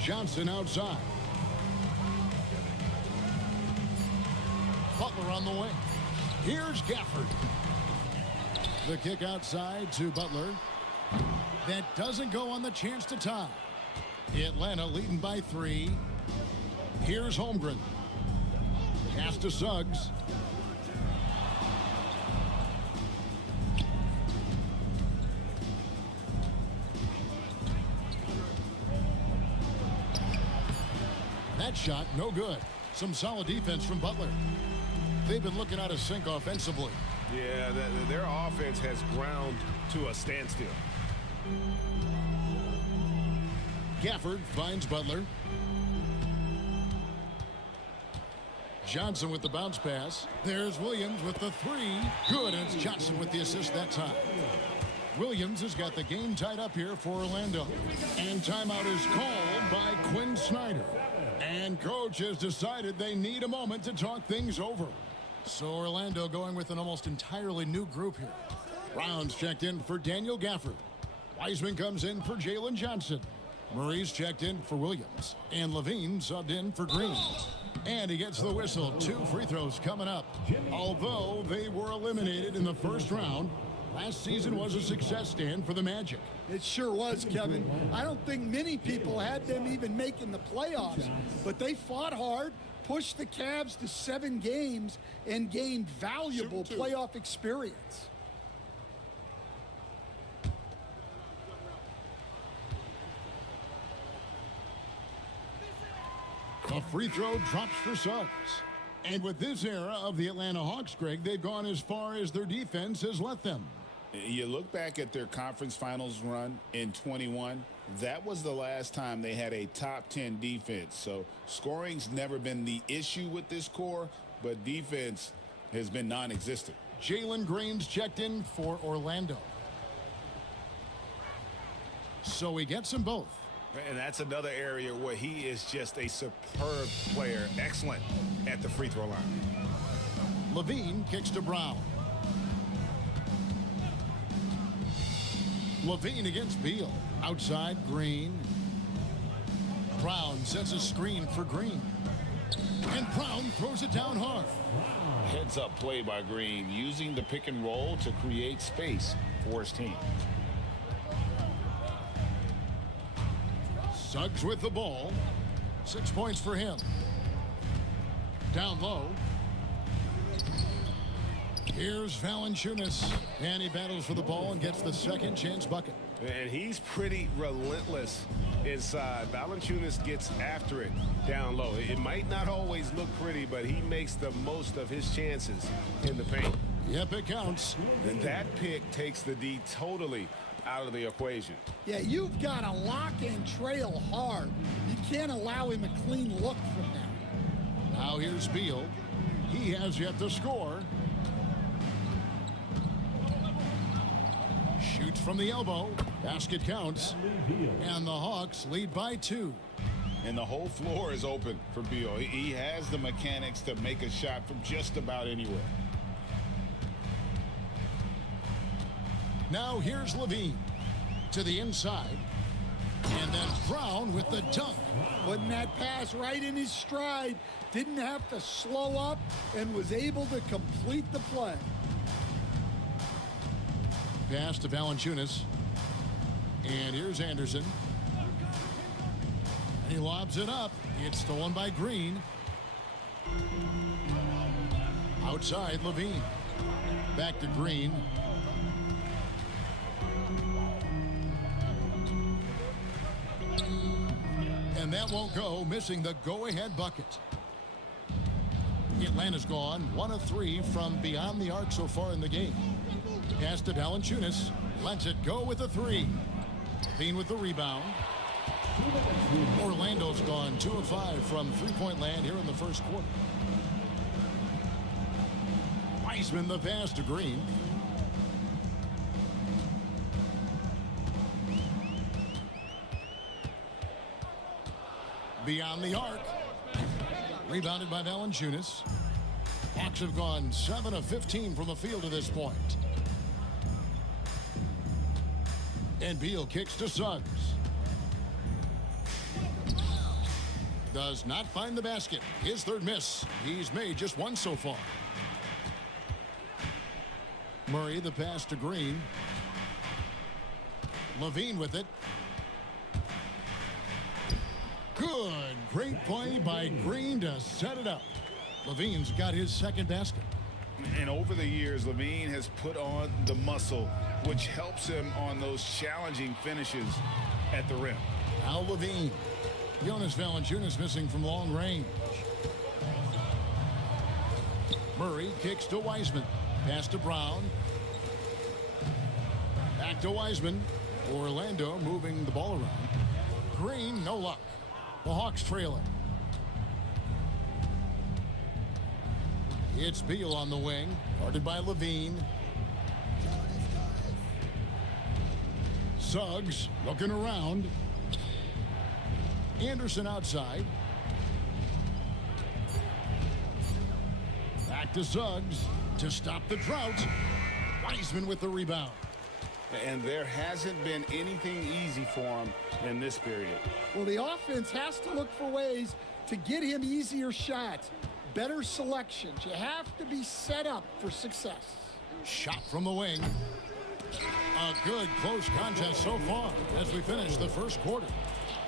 Johnson outside. Butler on the wing. Here's Gafford. The kick outside to Butler. That doesn't go on the chance to tie. Atlanta leading by 3. Here's Holmgren. Pass to Suggs. That shot, no good. Some solid defense from Butler. They've been looking out of sync offensively. Yeah, their offense has ground to a standstill. Gafford finds Butler. Johnson with the bounce pass. There's Williams with the 3. Good, and it's Johnson with the assist that time. Williams has got the game tied up here for Orlando. And timeout is called by Quinn Snyder. And coach has decided they need a moment to talk things over. So Orlando going with an almost entirely new group here. Brown's checked in for Daniel Gafford. Wiseman comes in for Jalen Johnson. Murray's checked in for Williams. And Levine subbed in for Green. And he gets the whistle. 2 free throws coming up. Although they were eliminated in the first round, Last season was a success stand for the Magic. It sure was, Kevin. I don't think many people had them even making the playoffs, but they fought hard, pushed the Cavs to 7 games, and gained valuable playoff experience. A free throw drops for Suggs. And with this era of the Atlanta Hawks, Greg, they've gone as far as their defense has let them. You look back at their conference finals run in 21, that was the last time they had a top 10 defense. So scoring's never been the issue with this core, but defense has been non-existent. Jalen Green's checked in for Orlando. So he gets them both. And that's another area where he is just a superb player, excellent at the free throw line. Levine kicks to Brown. Levine against Beal. Outside, Green. Brown sets a screen for Green. And Brown throws it down hard. Heads up play by Green, using the pick and roll to create space for his team. Suggs with the ball. 6 points for him. Down low. Here's Valanciunas, and he battles for the ball and gets the second chance bucket. And he's pretty relentless inside. Valanciunas gets after it down low. It might not always look pretty, but he makes the most of his chances in the paint. Yep, it counts. And that pick takes the D totally out of the equation. Yeah, you've got to lock and trail hard. You can't allow him a clean look from that. Now here's Beal. He has yet to score. Shoots from the elbow. Basket counts. And the Hawks lead by 2. And the whole floor is open for Beal. He has the mechanics to make a shot from just about anywhere. Now here's Levine to the inside. And then Brown with the dunk. Putting that pass right in his stride. Didn't have to slow up and was able to complete the play. Pass to Valanciunas. And here's Anderson. And he lobs it up. It's stolen by Green. Outside, Levine. Back to Green. And that won't go, missing the go-ahead bucket. Atlanta's gone 1 of 3 from beyond the arc so far in the game. Pass to Valanciunas. Lets it go with a 3. Levine with the rebound. Orlando's gone 2 of 5 from three-point land here in the first quarter. Wiseman the pass to Green. Beyond the arc. Rebounded by Valanciunas. Hawks have gone 7 of 15 from the field to this point. And Beal kicks to Suggs. Does not find the basket. His third miss. He's made just 1 so far. Murray the pass to Green. Levine with it. Good. Great play by Green to set it up. Levine's got his second basket. And over the years, Levine has put on the muscle, which helps him on those challenging finishes at the rim. Now Levine. Jonas Valanciunas missing from long range. Murray kicks to Wiseman. Pass to Brown. Back to Wiseman. Orlando moving the ball around. Green, no luck. The Hawks trailing. It's Beal on the wing, guarded by Levine. Suggs looking around. Anderson outside. Back to Suggs to stop the drought. Wiseman with the rebound. And there hasn't been anything easy for him in this period. Well, the offense has to look for ways to get him easier shots, better selections. You have to be set up for success. Shot from the wing. A good close contest so far as we finish the first quarter.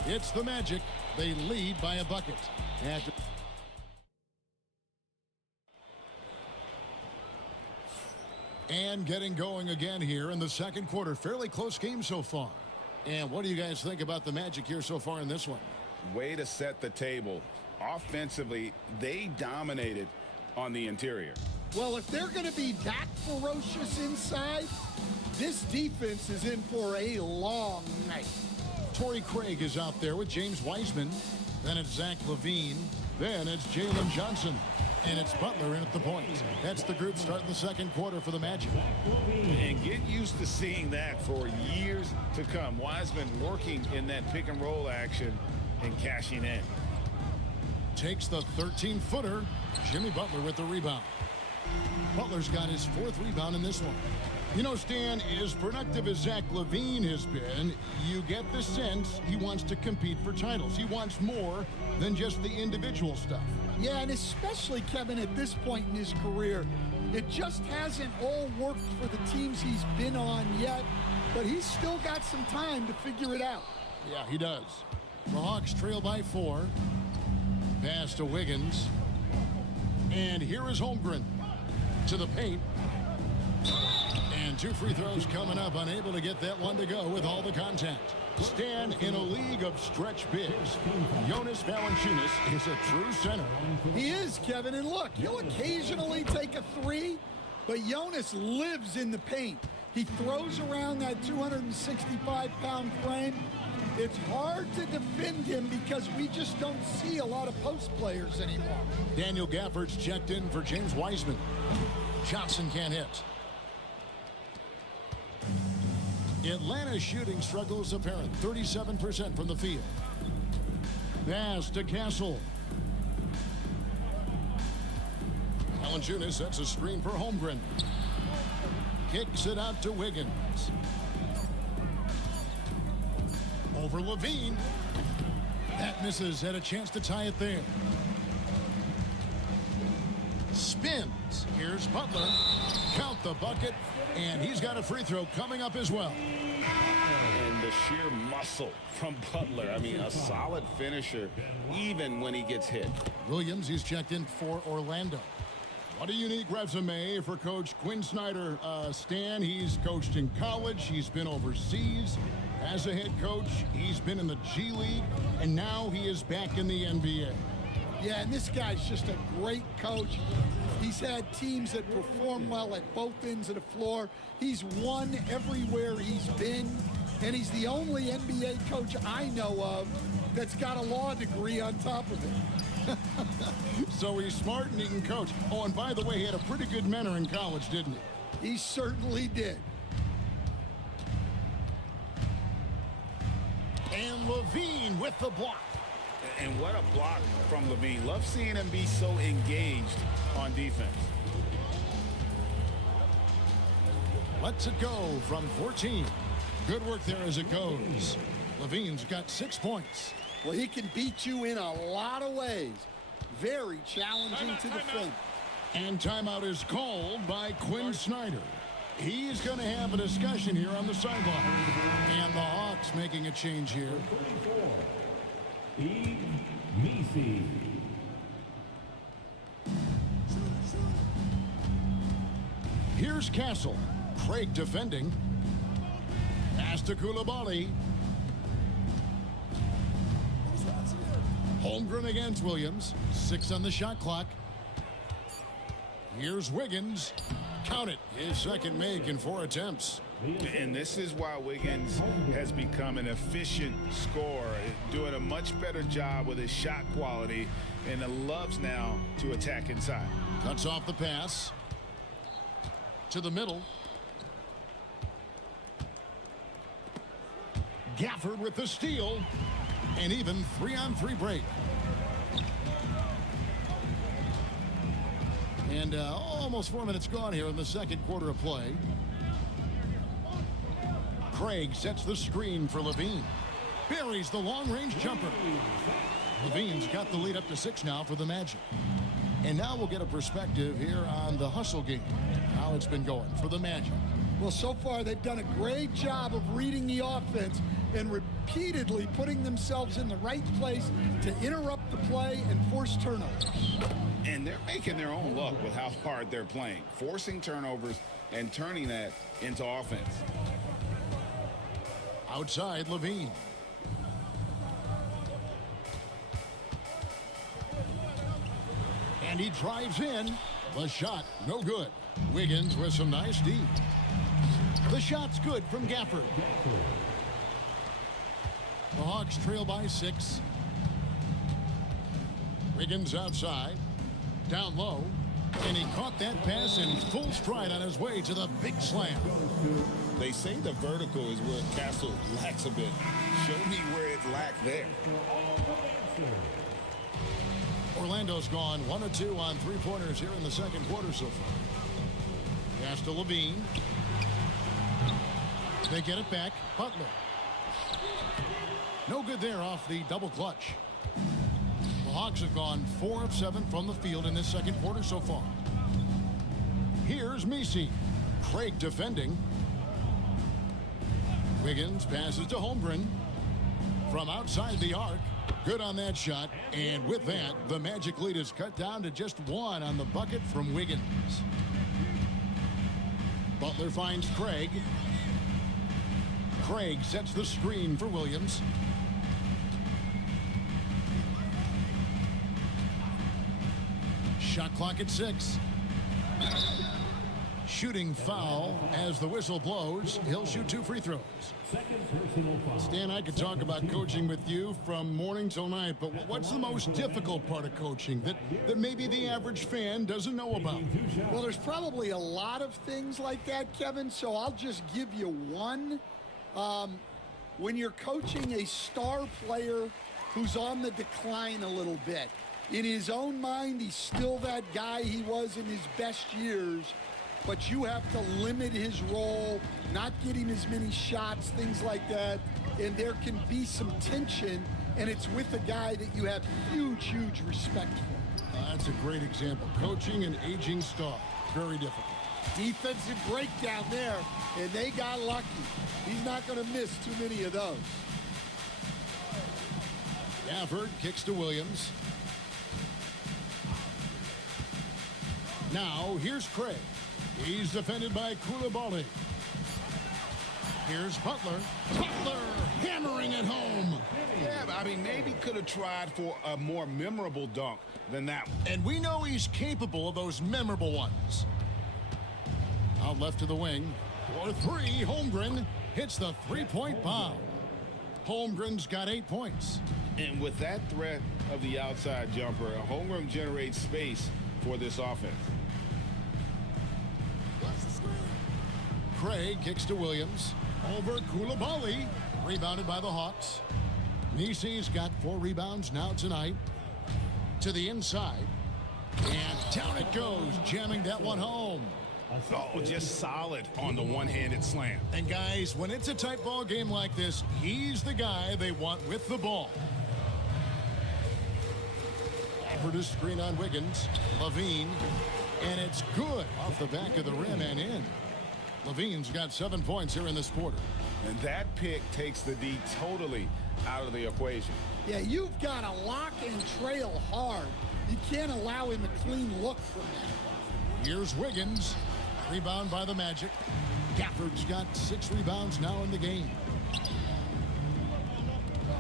It's the Magic. They lead by a bucket. And getting going again here in the second quarter. Fairly close game so far. And what do you guys think about the Magic here so far in this one? Way to set the table. Offensively, they dominated on the interior. Well, if they're going to be that ferocious inside, this defense is in for a long night. Torrey Craig is out there with James Wiseman. Then it's Zach LaVine. Then it's Jalen Johnson. And it's Butler in at the point. That's the group starting the second quarter for the Magic. And get used to seeing that for years to come. Wiseman working in that pick and roll action and cashing in. Takes the 13-footer. Jimmy Butler with the rebound. Butler's got his 4th rebound in this one. You know, Stan, as productive as Zach LaVine has been, you get the sense he wants to compete for titles. He wants more than just the individual stuff. Yeah, and especially, Kevin, at this point in his career, it just hasn't all worked for the teams he's been on yet, but he's still got some time to figure it out. Yeah, he does. The Hawks trail by 4. Pass to Wiggins. And here is Holmgren to the paint. And 2 free throws coming up, unable to get that one to go with all the contact. Stan, in a league of stretch bigs, Jonas Valanciunas is a true center. He is, Kevin, and look, he'll occasionally take a 3, but Jonas lives in the paint. He throws around that 265-pound frame. It's hard to defend him because we just don't see a lot of post players anymore. Daniel Gafford's checked in for James Wiseman. Johnson can't hit. Atlanta's shooting struggles apparent. 37% from the field. Pass to Castle. Valanciunas sets a screen for Holmgren. Kicks it out to Wiggins. Over LaVine. That misses. Had a chance to tie it there. Spins. Here's Butler. Count the bucket. And he's got a free throw coming up as well. And the sheer muscle from Butler. I mean, a solid finisher, even when he gets hit. Williams, he's checked in for Orlando. What a unique resume for Coach Quinn Snyder. Stan, he's coached in college. He's been overseas as a head coach. He's been in the G League, and now he is back in the NBA. Yeah, and this guy's just a great coach. He's had teams that perform well at both ends of the floor. He's won everywhere he's been, and he's the only NBA coach I know of that's got a law degree on top of it. So he's smart and he can coach. Oh, and by the way, he had a pretty good mentor in college, didn't he? He certainly did. And LaVine with the block. And what a block from LaVine. Love seeing him be so engaged on defense. Lets it go from 14. Good work there as it goes. LaVine's got 6 points. Well, he can beat you in a lot of ways. Very challenging to defend. And timeout is called by Quinn Snyder. He's going to have a discussion here on the sideline. And the Hawks making a change here. Here's Castle. Craig defending. Pass to Koulibaly. Holmgren against Williams. 6 on the shot clock. Here's Wiggins. Count it. His second make in 4 attempts. And this is why Wiggins has become an efficient scorer, doing a much better job with his shot quality, and loves now to attack inside. Cuts off the pass. To the middle. Gafford with the steal. And even 3-on-3 break. And almost 4 minutes gone here in the second quarter of play. Craig sets the screen for LaVine. Buries the long-range jumper. LaVine's got the lead up to 6 now for the Magic. And now we'll get a perspective here on the hustle game. How it's been going for the Magic. Well, so far they've done a great job of reading the offense and repeatedly putting themselves in the right place to interrupt the play and force turnovers. And they're making their own luck with how hard they're playing, forcing turnovers and turning that into offense. Outside, Levine. And he drives in. The shot, no good. Wiggins with some nice D. The shot's good from Gafford. The Hawks trail by 6. Wiggins outside. Down low. And he caught that pass in full stride on his way to the big slam. They say the vertical is where Castle lacks a bit. Show me where it lacked there. Orlando's gone 1 of 2 on 3-pointers here in the second quarter so far. Pass to Levine. They get it back. Butler. No good there off the double clutch. The Hawks have gone 4 of 7 from the field in this second quarter so far. Here's Messi. Craig defending. Wiggins passes to Holmgren. From outside the arc. Good on that shot. And with that, the Magic lead is cut down to just 1 on the bucket from Wiggins. Butler finds Craig. Craig sets the screen for Williams. Shot clock at 6. Shooting foul as the whistle blows. He'll shoot 2 free throws. Stan, I could talk about coaching with you from morning till night, but what's the most difficult part of coaching that maybe the average fan doesn't know about? Well, there's probably a lot of things like that, Kevin, so I'll just give you one. When you're coaching a star player who's on the decline a little bit, in his own mind, he's still that guy he was in his best years, but you have to limit his role, not get him as many shots, things like that, and there can be some tension, and it's with a guy that you have huge, huge respect for. That's a great example. Coaching an aging star. Very difficult. Defensive breakdown there, and they got lucky. He's not going to miss too many of those. Gafford kicks to Williams. Now, here's Craig. He's defended by Koulibaly. Here's Butler. Butler hammering it home. Yeah, I mean, maybe could have tried for a more memorable dunk than that one. And we know he's capable of those memorable ones. Out left to the wing. For 3, Holmgren hits the 3-point bomb. Holmgren's got 8 points. And with that threat of the outside jumper, Holmgren generates space for this offense. Craig kicks to Williams. Over Koulibaly. Rebounded by the Hawks. Nisi's got 4 rebounds now tonight. To the inside. And down it goes, jamming that one home. Oh, just solid on the one-handed slam. And guys, when it's a tight ball game like this, he's the guy they want with the ball. Offered a screen on Wiggins. Levine. And it's good off the back of the rim and in. Levine's got 7 points here in this quarter. And that pick takes the D totally out of the equation. Yeah, you've got to lock and trail hard. You can't allow him a clean look from that. Here's Wiggins. Rebound by the Magic. Gafford's got 6 rebounds now in the game.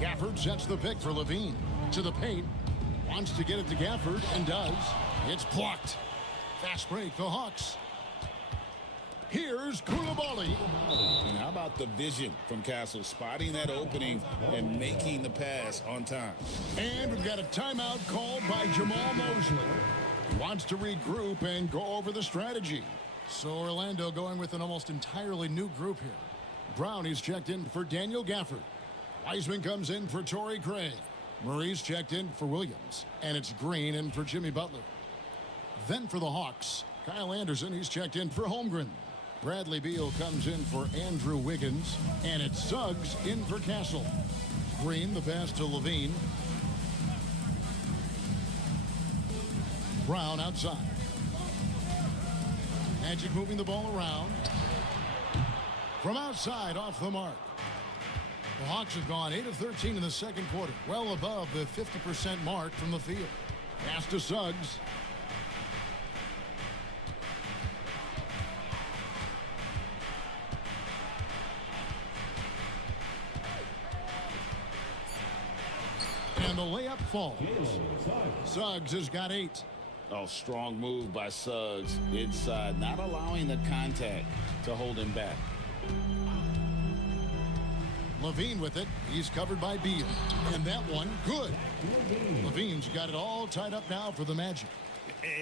Gafford sets the pick for Levine. To the paint. Wants to get it to Gafford and does. It's blocked. Fast break, the Hawks. Here's Koulibaly. And how about the vision from Castle, spotting that opening and making the pass on time. And we've got a timeout called by Jamal Mosley. He wants to regroup and go over the strategy. So Orlando going with an almost entirely new group here. Brownie's checked in for Daniel Gafford. Wiseman comes in for Torrey Craig. Murray's checked in for Williams. And it's Green in for Jimmy Butler. Then for the Hawks, Kyle Anderson, he's checked in for Holmgren. Bradley Beal comes in for Andrew Wiggins. And it's Suggs in for Castle. Green, the pass to Levine. Brown outside. Magic moving the ball around. from outside off the mark. The Hawks have gone 8 of 13 in the second quarter, well above the 50% mark from the field. Pass to Suggs. And the layup falls. Suggs has got 8. Oh, strong move by Suggs inside, not allowing the contact to hold him back. Levine with it. He's covered by Beal. And that one, good. Levine's got it all tied up now for the Magic.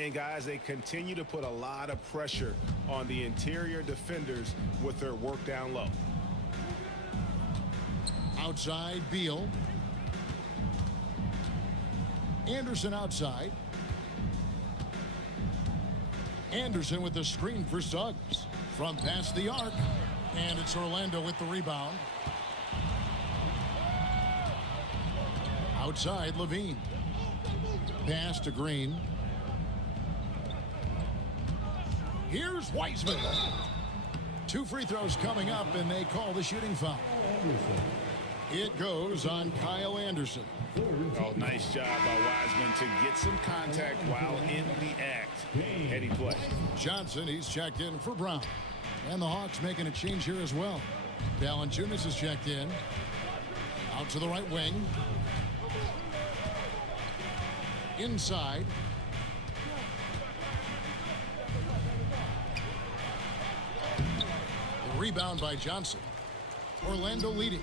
And guys, they continue to put a lot of pressure on the interior defenders with their work down low. Outside, Beal. Anderson outside. Anderson with the screen for Suggs. From past the arc. And it's Orlando with the rebound. Outside, Levine. Pass to Green. Here's Wiseman. 2 free throws coming up, and they call the shooting foul. It goes on Kyle Anderson. Oh, nice job by Wiseman to get some contact while in the act. Heady play. Johnson, he's checked in for Brown. And the Hawks making a change here as well. Valanciunas is checked in. Out to the right wing. Inside. The rebound by Johnson. Orlando leading.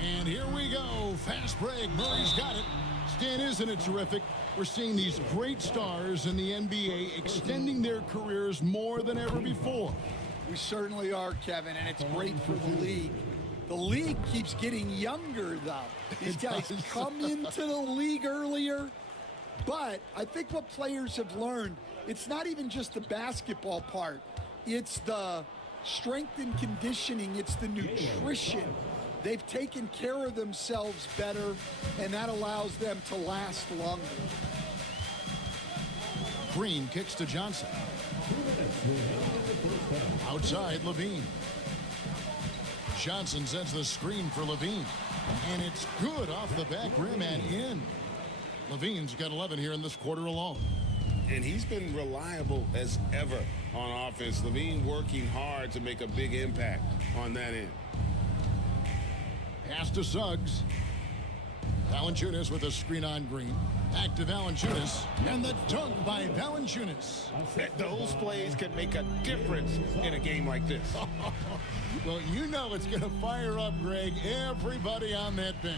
And here we go. Fast break. Murray's got it. Stan, isn't it terrific? We're seeing these great stars in the NBA extending their careers more than ever before. We certainly are, Kevin, and it's great for the league. The league keeps getting younger, though. These guys come into the league earlier. But I think what players have learned, it's not even just the basketball part. It's the strength and conditioning. It's the nutrition. They've taken care of themselves better, and that allows them to last longer. Green kicks to Johnson. Outside, Levine. Johnson sets the screen for Levine. And it's good off the back rim and in. Levine's got 11 here in this quarter alone. And he's been reliable as ever on offense. Levine working hard to make a big impact on that end. Pass to Suggs. Valanciunas with a screen on Green. Back to Valanciunas. And the dunk by Valanciunas. Those plays can make a difference in a game like this. Well, you know it's going to fire up, Greg, everybody on that bench.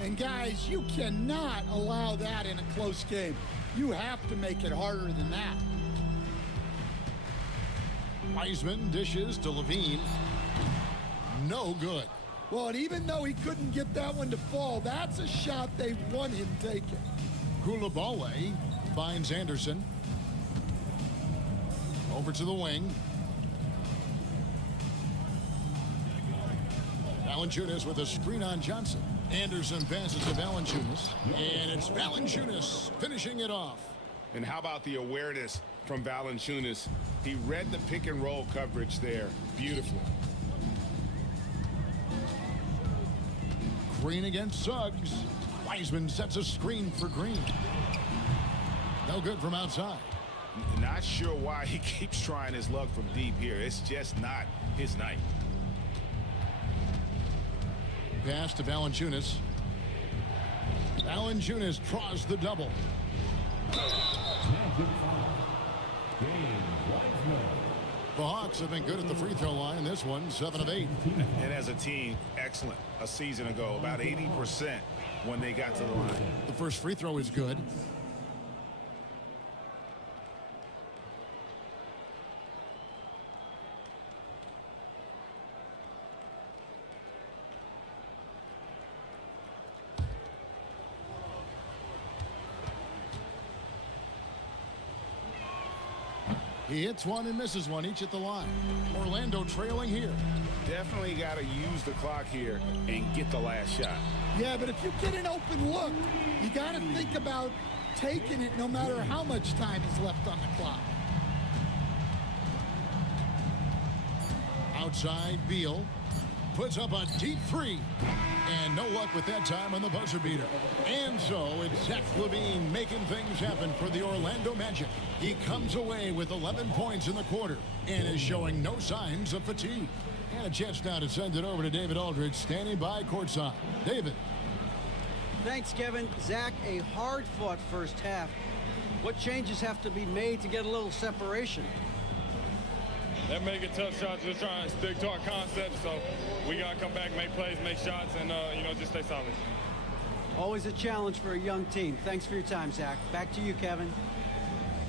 And guys, you cannot allow that in a close game. You have to make it harder than that. Wiseman dishes to Levine. No good. Well, and even though he couldn't get that one to fall, that's a shot they want him taking. Coulibaly finds Anderson. Over to the wing. Valanciunas with a screen on Johnson. Anderson passes to Valanciunas. And it's Valanciunas finishing it off. And how about the awareness from Valanciunas? He read the pick and roll coverage there beautifully. Green against Suggs. Wiseman sets a screen for Green. No good from outside. Not sure why he keeps trying his luck from deep here. It's just not his night. Pass to Valanciunas. Valanciunas draws the double. The Hawks have been good at the free throw line. This one, 7 of 8. And as a team, excellent. A season ago, about 80% when they got to the line. The first free throw is good. He hits one and misses one, each at the line. Orlando trailing here. Definitely got to use the clock here and get the last shot. Yeah, but if you get an open look, you got to think about taking it no matter how much time is left on the clock. Outside, Beal puts up a deep three. And no luck with that time on the buzzer beater. And so it's Zach LaVine making things happen for the Orlando Magic. He comes away with 11 points in the quarter and is showing no signs of fatigue. And a chance now to send it over to David Aldridge, standing by courtside. David. Thanks, Kevin. Zach, a hard-fought first half. What changes have to be made to get a little separation? They're making tough shots. They're trying to stick to our concept, so we got to come back, make plays, make shots, and, just stay solid. Always a challenge for a young team. Thanks for your time, Zach. Back to you, Kevin.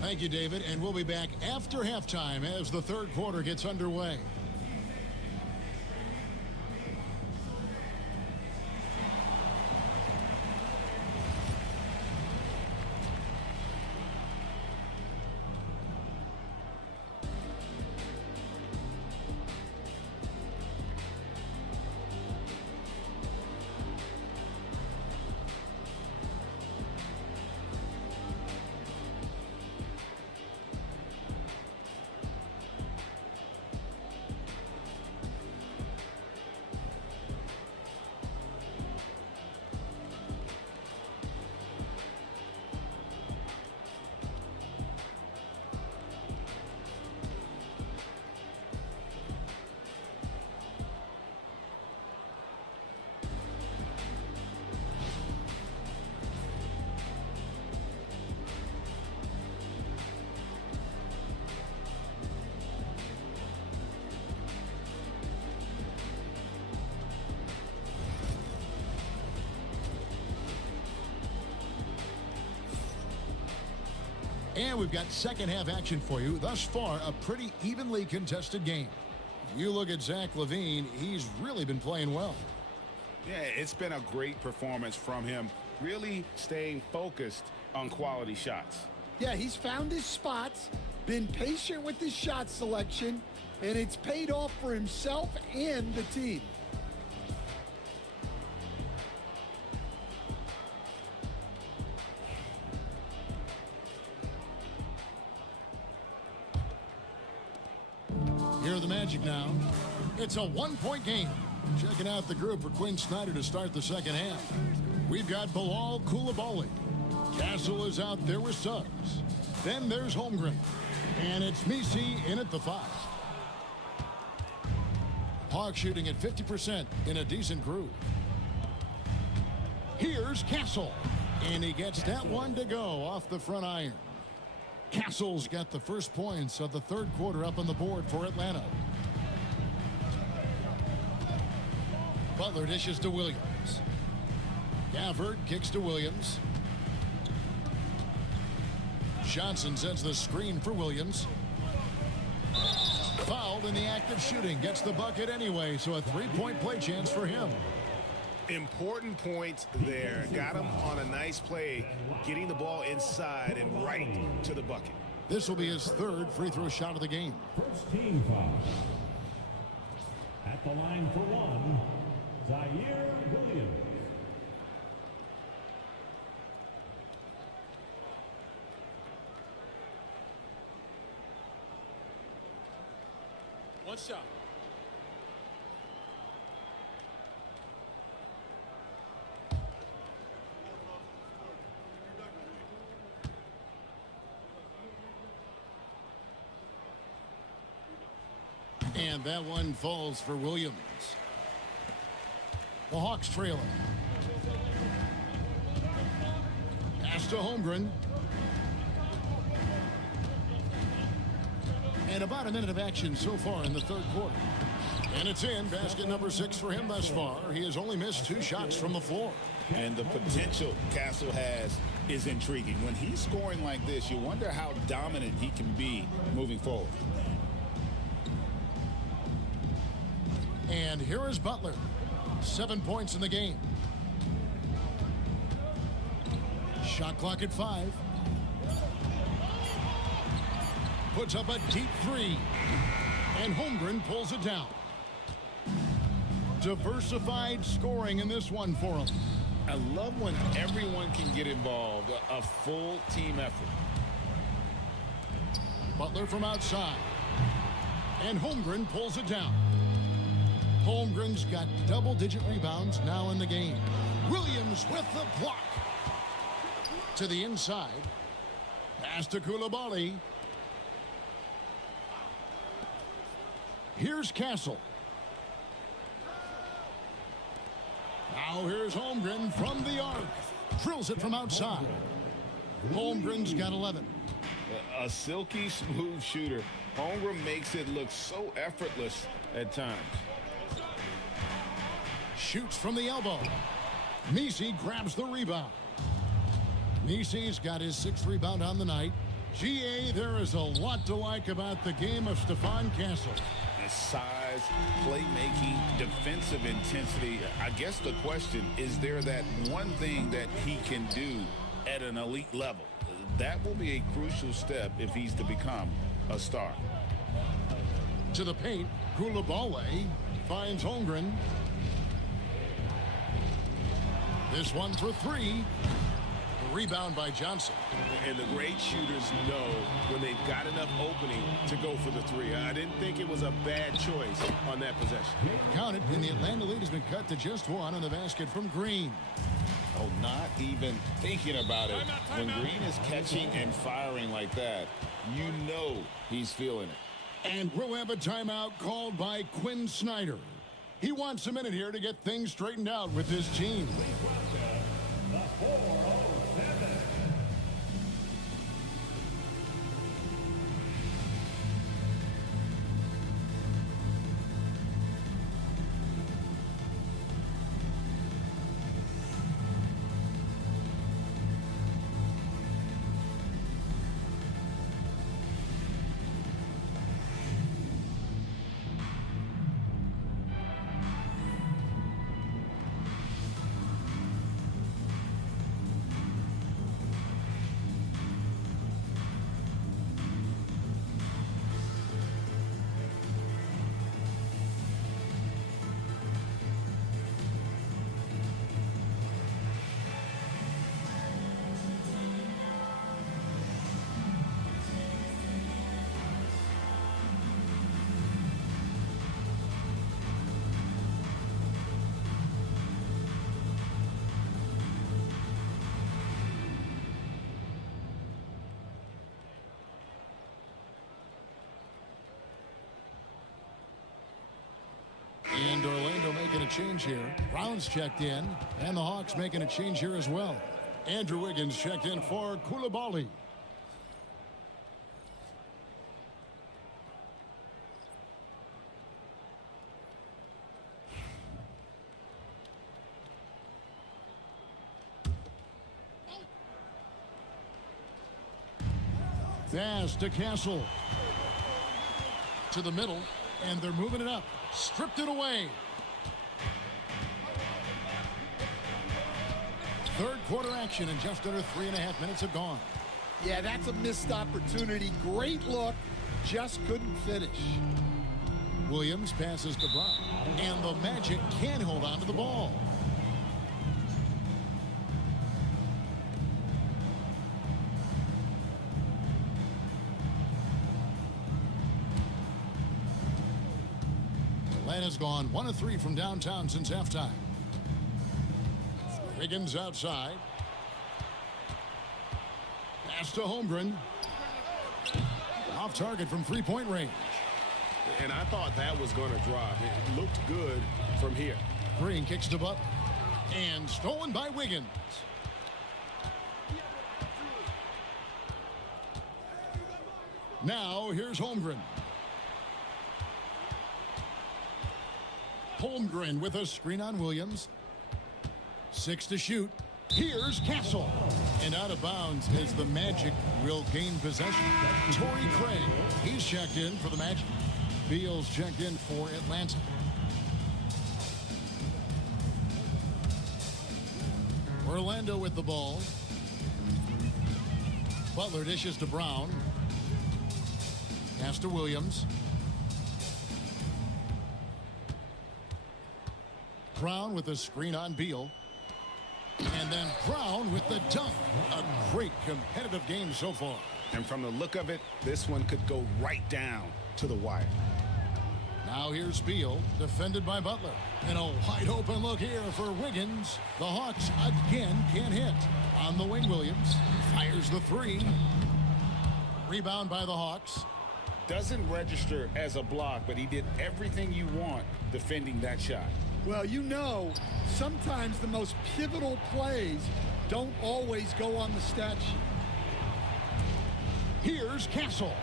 Thank you, David. And we'll be back after halftime as the third quarter gets underway. And we've got second half action for you. Thus far, a pretty evenly contested game. You look at Zach LaVine, he's really been playing well. Yeah, it's been a great performance from him, really staying focused on quality shots. Yeah, he's found his spots, been patient with his shot selection, and it's paid off for himself and the team. Here are the Magic now. It's a one-point game. Checking out the group for Quinn Snyder to start the second half. We've got Bilal Coulibaly. Castle is out there with Suggs. Then there's Holmgren. And it's Misi in at the 5. Hawks shooting at 50% in a decent groove. Here's Castle. And he gets that one to go off the front iron. Castle's got the first points of the third quarter up on the board for Atlanta. Butler dishes to Williams. Gafford kicks to Williams. Johnson sends the screen for Williams. Fouled in the act of shooting. Gets the bucket anyway, so a three-point play chance for him. Important points there. Got him on a nice play, getting the ball inside and right to the bucket. This will be his third free throw shot of the game. First team foul. At the line for one, Zaire Williams. One shot. And that one falls for Williams. The Hawks trailing. Pass to Holmgren. And about a minute of action so far in the third quarter. And it's in. Basket number 6 for him thus far. He has only missed 2 shots from the floor. And the potential Castle has is intriguing. When he's scoring like this, you wonder how dominant he can be moving forward. And here is Butler. 7 points in the game. Shot clock at 5. Puts up a deep 3. And Holmgren pulls it down. Diversified scoring in this one for him. I love when everyone can get involved, a full team effort. Butler from outside. And Holmgren pulls it down. Holmgren's got double-digit rebounds now in the game. Williams with the block. To the inside. Pass to Koulibaly. Here's Castle. Now here's Holmgren from the arc. Drills it from outside. Holmgren's got 11. A silky smooth shooter. Holmgren makes it look so effortless at times. Shoots from the elbow. Messi grabs the rebound. Messi's got his 6th rebound on the night. GA, there is a lot to like about the game of Stephon Castle. His size, playmaking, defensive intensity. I guess the question is, there that one thing that he can do at an elite level? That will be a crucial step if he's to become a star. To the paint, Koulibaly finds Holmgren. This one for 3. Rebound by Johnson. And the great shooters know when they've got enough opening to go for the 3. I didn't think it was a bad choice on that possession. Count it, and the Atlanta lead has been cut to just 1 on the basket from Green. Oh, not even thinking about it. When Green is catching and firing like that, you know he's feeling it. And we'll have a timeout called by Quinn Snyder. He wants a minute here to get things straightened out with his team. And Orlando making a change here. Brown's checked in, and the Hawks making a change here as well. Andrew Wiggins checked in for Koulibaly. Pass to Castle. To the middle, and they're moving it up. Stripped it away. Third quarter action, and just under 3.5 minutes have gone. Yeah, that's a missed opportunity. Great look, just couldn't finish. Williams passes to Brown, and the Magic can hold on to the ball. Atlanta's gone 1 of 3 from downtown since halftime. Wiggins outside. Pass to Holmgren. Off target from 3-point range. And I thought that was going to drop. It looked good from here. Green kicks to Butler. And stolen by Wiggins. Now here's Holmgren. Holmgren with a screen on Williams. 6 to shoot. Here's Castle. And out of bounds as the Magic will gain possession. Torrey Craig, he's checked in for the Magic. Beal's checked in for Atlanta. Orlando with the ball. Butler dishes to Brown. Pass to Williams. Brown with a screen on Beal. And then Brown with the dunk. A great competitive game so far. And from the look of it, this one could go right down to the wire. Now here's Beal, defended by Butler. And a wide open look here for Wiggins. The Hawks again can't hit. On the wing, Williams fires the three. Rebound by the Hawks. Doesn't register as a block, but he did everything you want defending that shot. Well, you know, sometimes the most pivotal plays don't always go on the stat sheet. Here's Castle.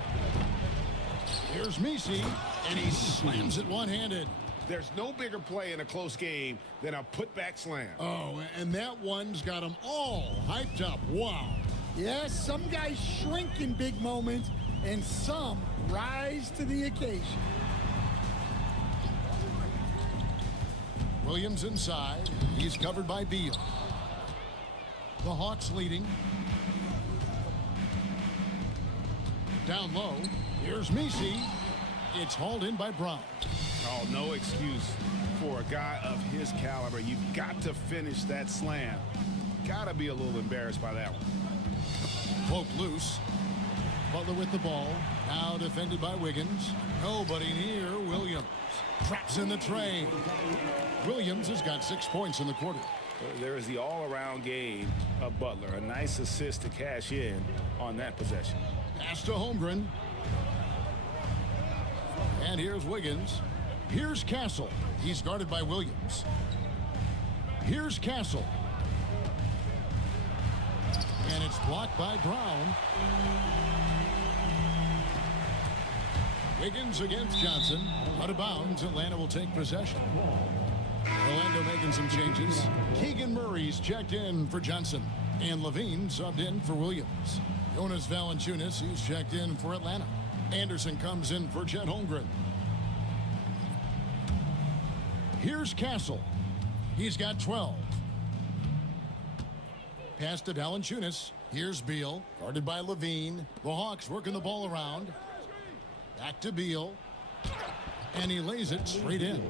Here's Messi, and he slams it one-handed. There's no bigger play in a close game than a putback slam. Oh, and that one's got them all hyped up. Wow. Yes, some guys shrink in big moments, and some rise to the occasion. Williams inside. He's covered by Beal. The Hawks leading. Down low. Here's Messi. It's hauled in by Brown. Oh, no excuse for a guy of his caliber. You've got to finish that slam. Got to be a little embarrassed by that one. Poke loose. Butler with the ball. Now defended by Wiggins. Nobody near Williams. Traps in the tray. Williams has got 6 points in the quarter. There is the all-around game of Butler. A nice assist to cash in on that possession. Pass to Holmgren. And here's Wiggins. Here's Castle. He's guarded by Williams. Here's Castle. And it's blocked by Brown. Wiggins against Johnson. Out of bounds. Atlanta will take possession. Orlando making some changes. Keegan Murray's checked in for Johnson. And Levine subbed in for Williams. Jonas Valanciunas, he's checked in for Atlanta. Anderson comes in for Chet Holmgren. Here's Castle. He's got 12. Pass to Valanciunas. Here's Beal, guarded by Levine. The Hawks working the ball around. Back to Beal. And he lays it straight in.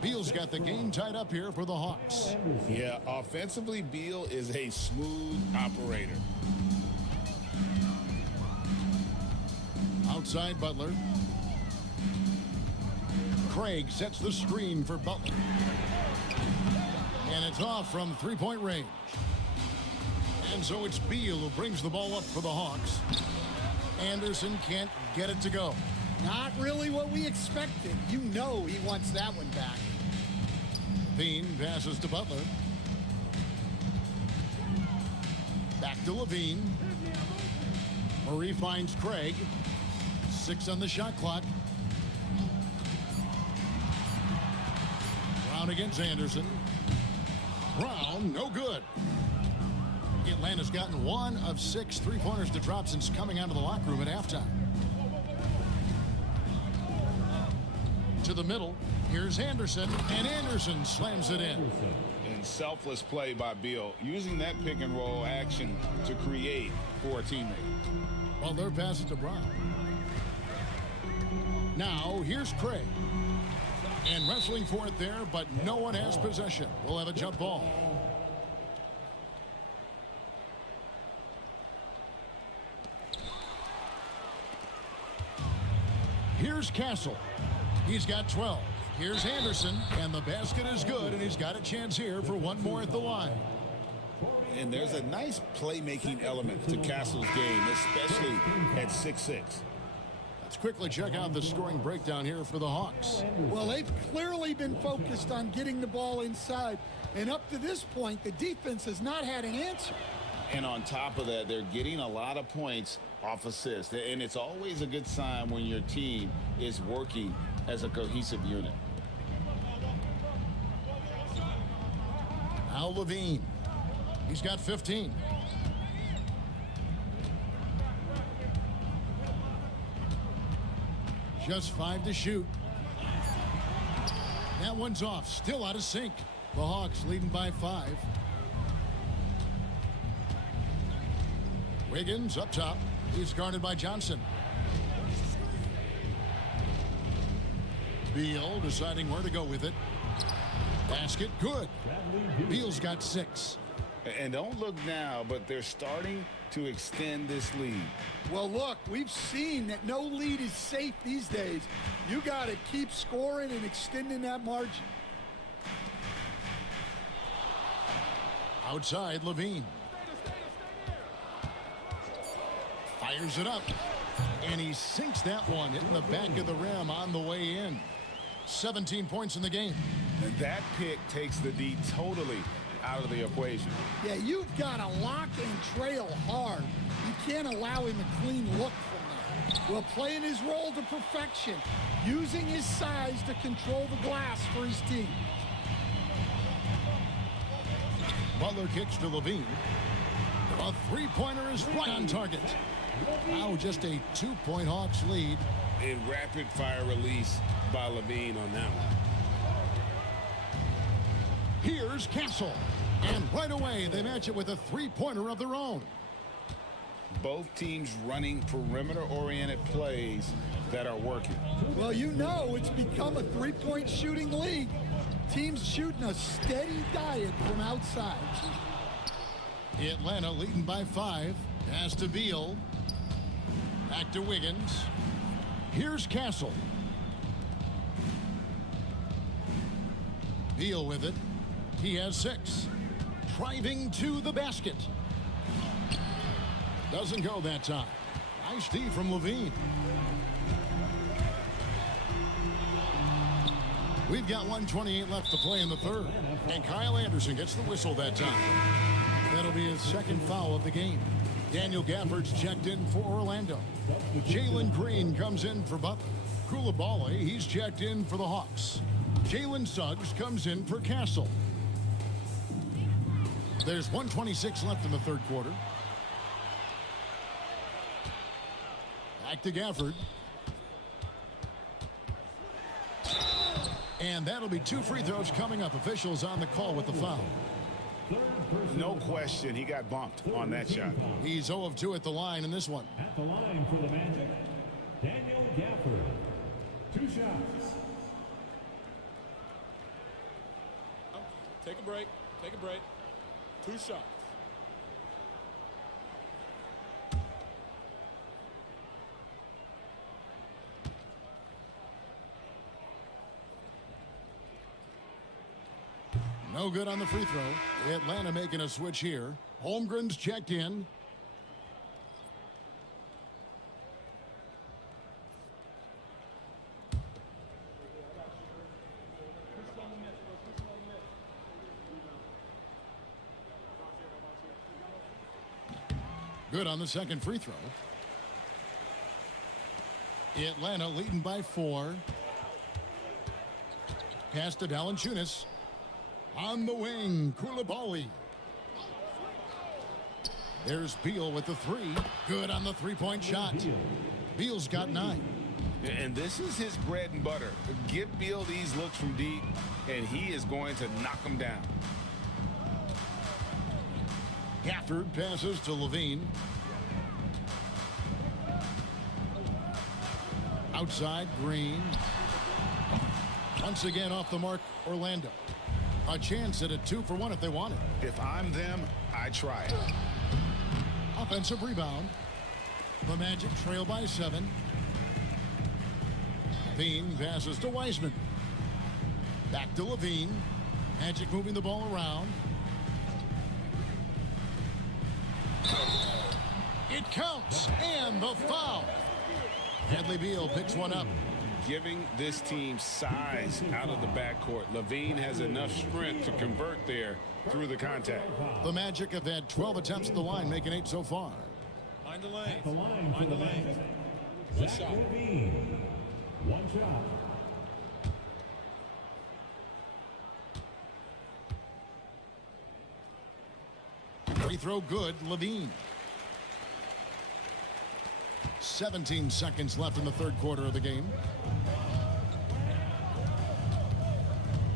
Beal's got the game tied up here for the Hawks. Yeah, offensively, Beal is a smooth operator. Outside Butler. Craig sets the screen for Butler. And it's off from three-point range. And so it's Beal who brings the ball up for the Hawks. Anderson can't get it to go. Not really what we expected. You know he wants that one back. Levine passes to Butler. Back to Levine. Murray finds Craig. 6 on the shot clock. Brown against Anderson. Brown, no good. Atlanta's gotten 1 of 6 three-pointers to drop since coming out of the locker room at halftime. To the middle. Here's Anderson, and Anderson slams it in. And selfless play by Beal, using that pick and roll action to create for a teammate. Butler passes to Brown. Now here's Craig. And wrestling for it there, but no one has possession. We'll have a jump ball. Here's Castle. He's got 12. Here's Anderson, and the basket is good, and he's got a chance here for one more at the line. And there's a nice playmaking element to Castle's game, especially at 6'6". Let's quickly check out the scoring breakdown here for the Hawks. Well, they've clearly been focused on getting the ball inside, and up to this point, the defense has not had an answer. And on top of that, they're getting a lot of points off assists. And it's always a good sign when your team is working as a cohesive unit. Now Levine. He's got 15. Just 5 to shoot. That one's off. Still out of sync. The Hawks leading by 5. Wiggins up top. He's guarded by Johnson. Beal deciding where to go with it. Basket good. Beal's got 6. And don't look now, but they're starting to extend this lead. Well, look, we've seen that no lead is safe these days. You got to keep scoring and extending that margin. Outside, Levine. Fires it up. And he sinks that one, hitting the back of the rim on the way in. 17 points in the game. And that pick takes the D totally out of the equation. Yeah, you've got to lock and trail hard. You can't allow him a clean look from there. Well, playing his role to perfection, using his size to control the glass for his team. Butler kicks to Levine. A three-pointer is right on target. Now just a 2-point Hawks lead. A rapid-fire release by Levine on that one. Here's Castle. And right away, they match it with a three-pointer of their own. Both teams running perimeter-oriented plays that are working. Well, you know it's become a three-point shooting league. Teams shooting a steady diet from outside. Atlanta leading by 5. Pass to Beal. Back to Wiggins. Here's Castle. Beal with it. He has 6. Driving to the basket. Doesn't go that time. Nice D from Levine. We've got 1:28 left to play in the third. And Kyle Anderson gets the whistle that time. That'll be his second foul of the game. Daniel Gafford's checked in for Orlando. Jalen Green comes in for Butler. Koulibaly, he's checked in for the Hawks. Jalen Suggs comes in for Castle. There's 1:26 left in the third quarter. Back to Gafford. And that'll be 2 free throws coming up. Officials on the call with the foul. No question, he got bumped on that shot. He's 0 of 2 at the line in this one. At the line for the Magic, Daniel Gafford. 2 shots. Take a break. Take a break. 2 shots. No good on the free throw. Atlanta making a switch here. Holmgren's checked in. Good on the second free throw. Atlanta leading by 4. Pass to Valanciunas. On the wing, Koulibaly. There's Beal with the 3. Good on the 3-point shot. Beal's got 9. And this is his bread and butter. Give Beal these looks from deep, and he is going to knock them down. Gafford passes to Levine. Outside, Green. Once again off the mark, Orlando. A chance at a 2-for-1 if they want it. If I'm them, I try it. Offensive rebound. The Magic trail by 7. Levine passes to Wiseman. Back to Levine. Magic moving the ball around. It counts, and the foul. Bradley Beal picks one up. Giving this team size out of the backcourt. Levine has enough strength to convert there through the contact. The Magic have had 12 attempts at the line, making 8 so far. Mind the lane. The line Mind the lane. 1 shot. 1 shot. Free throw good, Levine. 17 seconds left in the third quarter of the game.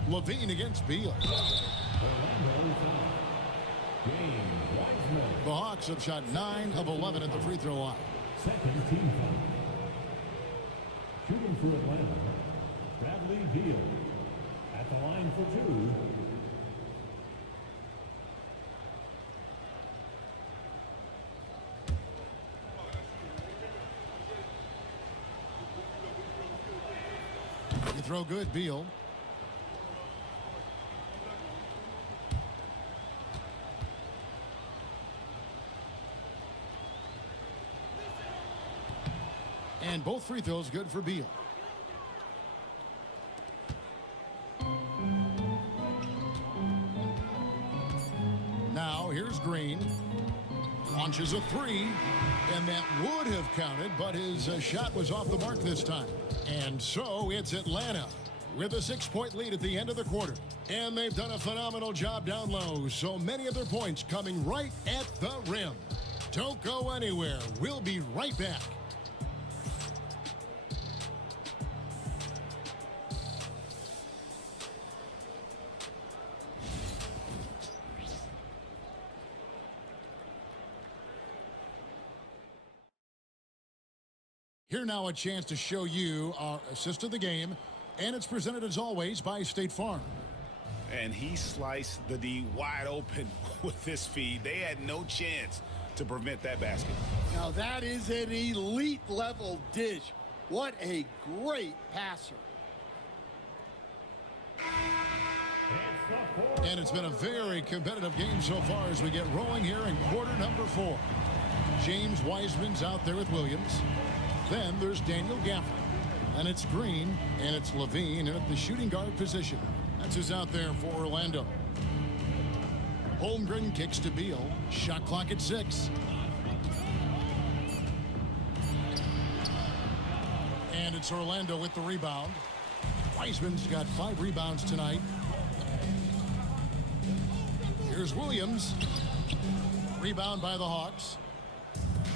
Levine against Beal. The Hawks have shot 9 of 11 at the free throw line. Second team foul. Shooting for Atlanta, Bradley Beal. At the line for 2. throw good, Beal. And both free throws good for Beal. Now here's Green. Launches a three, and that would have counted, but his shot was off the mark this time. And so it's Atlanta with a 6-point lead at the end of the quarter. And they've done a phenomenal job down low. So many of their points coming right at the rim. Don't go anywhere. We'll be right back. Here now a chance to show you our assist of the game, and it's presented as always by State Farm. And he sliced the D wide open with this feed. They had no chance to prevent that basket. Now that is an elite level dish. What a great passer. And it's been a very competitive game so far as we get rolling here in quarter number 4. James Wiseman's out there with Williams. Then there's Daniel Gafford. And it's Green, and it's Levine at the shooting guard position. That's who's out there for Orlando. Holmgren kicks to Beal. Shot clock at 6. And it's Orlando with the rebound. Wiseman's got 5 rebounds tonight. Here's Williams. Rebound by the Hawks.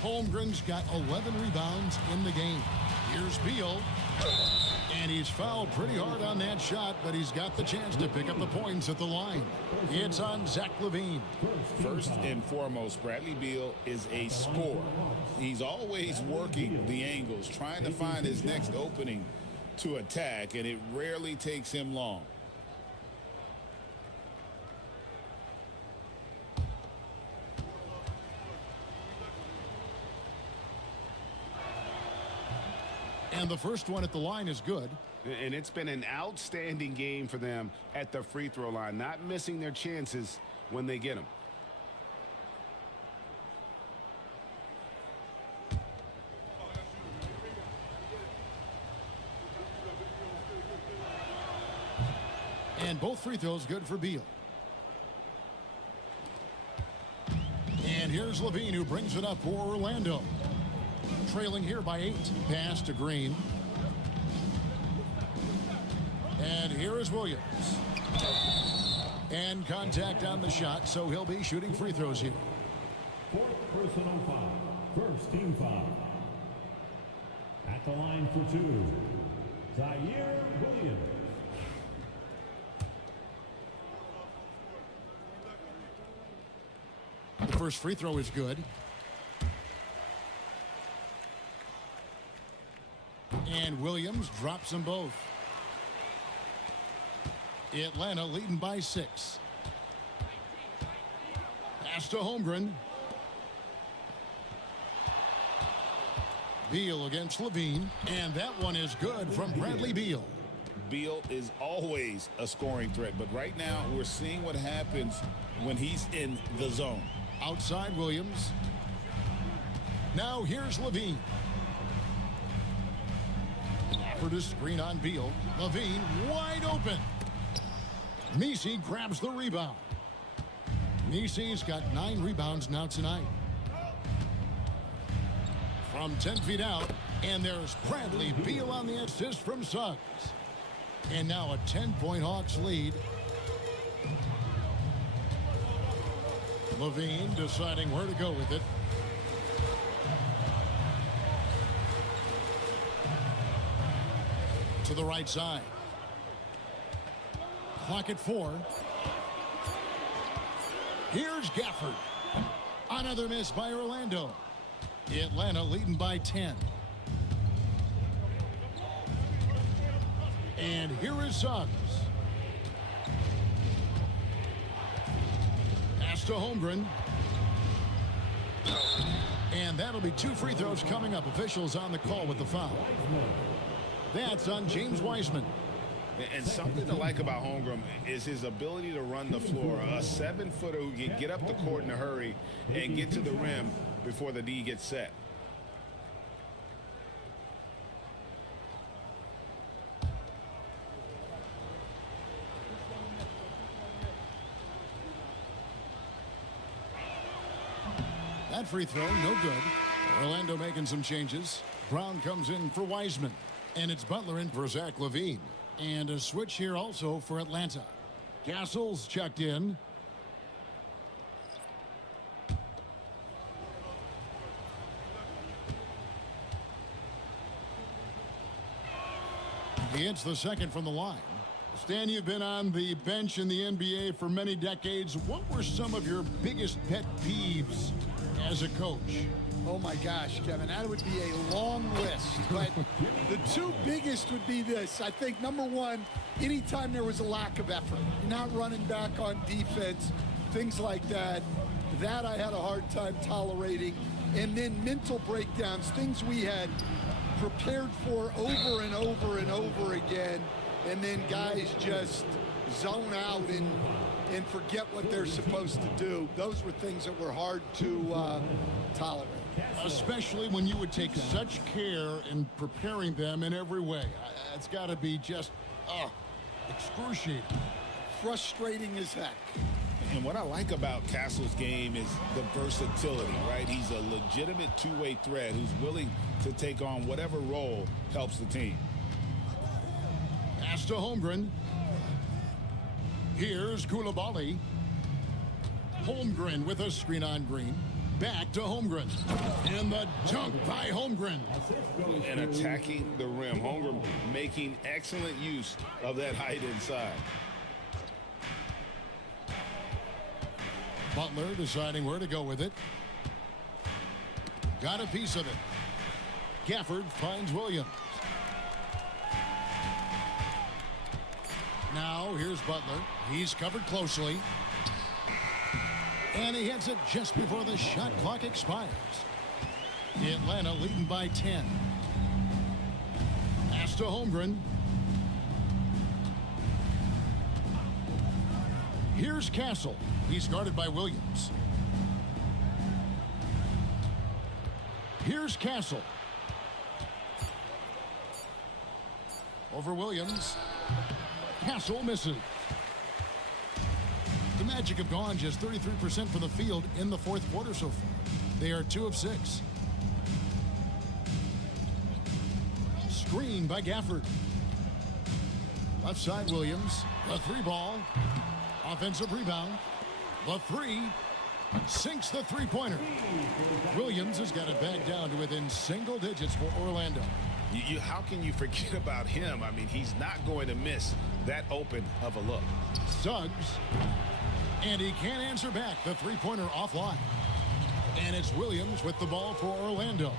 Holmgren's got 11 rebounds in the game. Here's Beal. And he's fouled pretty hard on that shot, but he's got the chance to pick up the points at the line. It's on Zach LaVine. First and foremost, Bradley Beal is a scorer. He's always working the angles, trying to find his next opening to attack, and it rarely takes him long. And the first one at the line is good. And it's been an outstanding game for them at the free throw line, not missing their chances when they get them. And both free throws good for Beal. And here's Levine, who brings it up for Orlando. Trailing here by 8. Pass to Green. And here is Williams. And contact on the shot, so he'll be shooting free throws here. Fourth personal foul. First team foul. At the line for 2, Zaire Williams. The first free throw is good. And Williams drops them both. Atlanta leading by 6. Pass to Holmgren. Beal against Levine. And that one is good from Bradley Beal. Beal is always a scoring threat, but right now we're seeing what happens when he's in the zone. Outside Williams. Now here's Levine. For the screen on Beal. Levine wide open. Messi grabs the rebound. Messi's got 9 rebounds now tonight. From 10 feet out, and there's Bradley Beal on the assist from Suggs. And now a 10-point Hawks lead. Levine deciding where to go with it. To the right side. Clock at 4. Here's Gafford. Another miss by Orlando. Atlanta leading by 10. And here is Suggs. Pass to Holmgren. And that'll be 2 free throws coming up. Officials on the call with the foul. That's on James Wiseman. And something to like about Holmgren is his ability to run the floor. A 7-footer who can get up the court in a hurry and get to the rim before the D gets set. That free throw, no good. Orlando making some changes. Brown comes in for Wiseman. And it's Butler in for Zach LaVine. And a switch here also for Atlanta. Castle's checked in. He hits the second from the line. Stan, you've been on the bench in the NBA for many decades. What were some of your biggest pet peeves as a coach? Oh my gosh, Kevin, that would be a long list. But the two biggest would be this. I think number one, anytime there was a lack of effort, you're not running back on defense, things like that. That I had a hard time tolerating. And then mental breakdowns, things we had prepared for over and over and over again. And then guys just zone out and forget what they're supposed to do. Those were things that were hard to tolerate. Especially when you would take such care in preparing them in every way. It's got to be just excruciating. Frustrating as heck. And what I like about Castle's game is the versatility, right? He's a legitimate two-way threat who's willing to take on whatever role helps the team. Pass to Holmgren. Here's Koulibaly. Holmgren with a screen on Green. Back to Holmgren. And the dunk by Holmgren. And attacking the rim. Holmgren making excellent use of that height inside. Butler deciding where to go with it. Got a piece of it. Gafford finds Williams. Now here's Butler. He's covered closely. And he hits it just before the shot clock expires. Atlanta leading by 10. Pass to Holmgren. Here's Castle. He's guarded by Williams. Here's Castle. Over Williams. Castle misses. The Magic have gone just 33% from the field in the fourth quarter so far. They are 2 of 6. Screen by Gafford. Left side Williams. The 3-ball. Offensive rebound. The 3 sinks the 3-pointer. Williams has got it back down to within single digits for Orlando. How can you forget about him? I mean, he's not going to miss that open of a look. Suggs. And he can't answer back. The 3-pointer offline. And it's Williams with the ball for Orlando.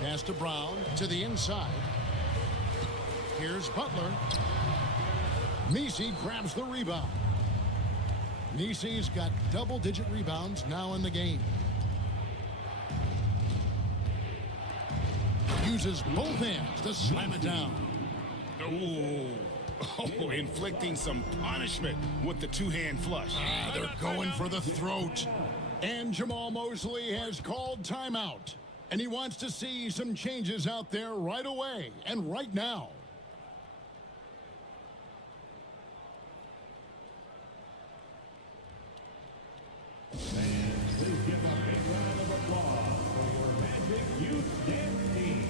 Pass to Brown to the inside. Here's Butler. Messi grabs the rebound. Messi's got double-digit rebounds now in the game. Uses both hands to slam it down. Oh, inflicting some punishment with the two-hand flush. They're going for the throat. And Jamal Mosley has called timeout. And he wants to see some changes out there right away and right now. Please give a big round of applause for your Magic Youth Dance Team.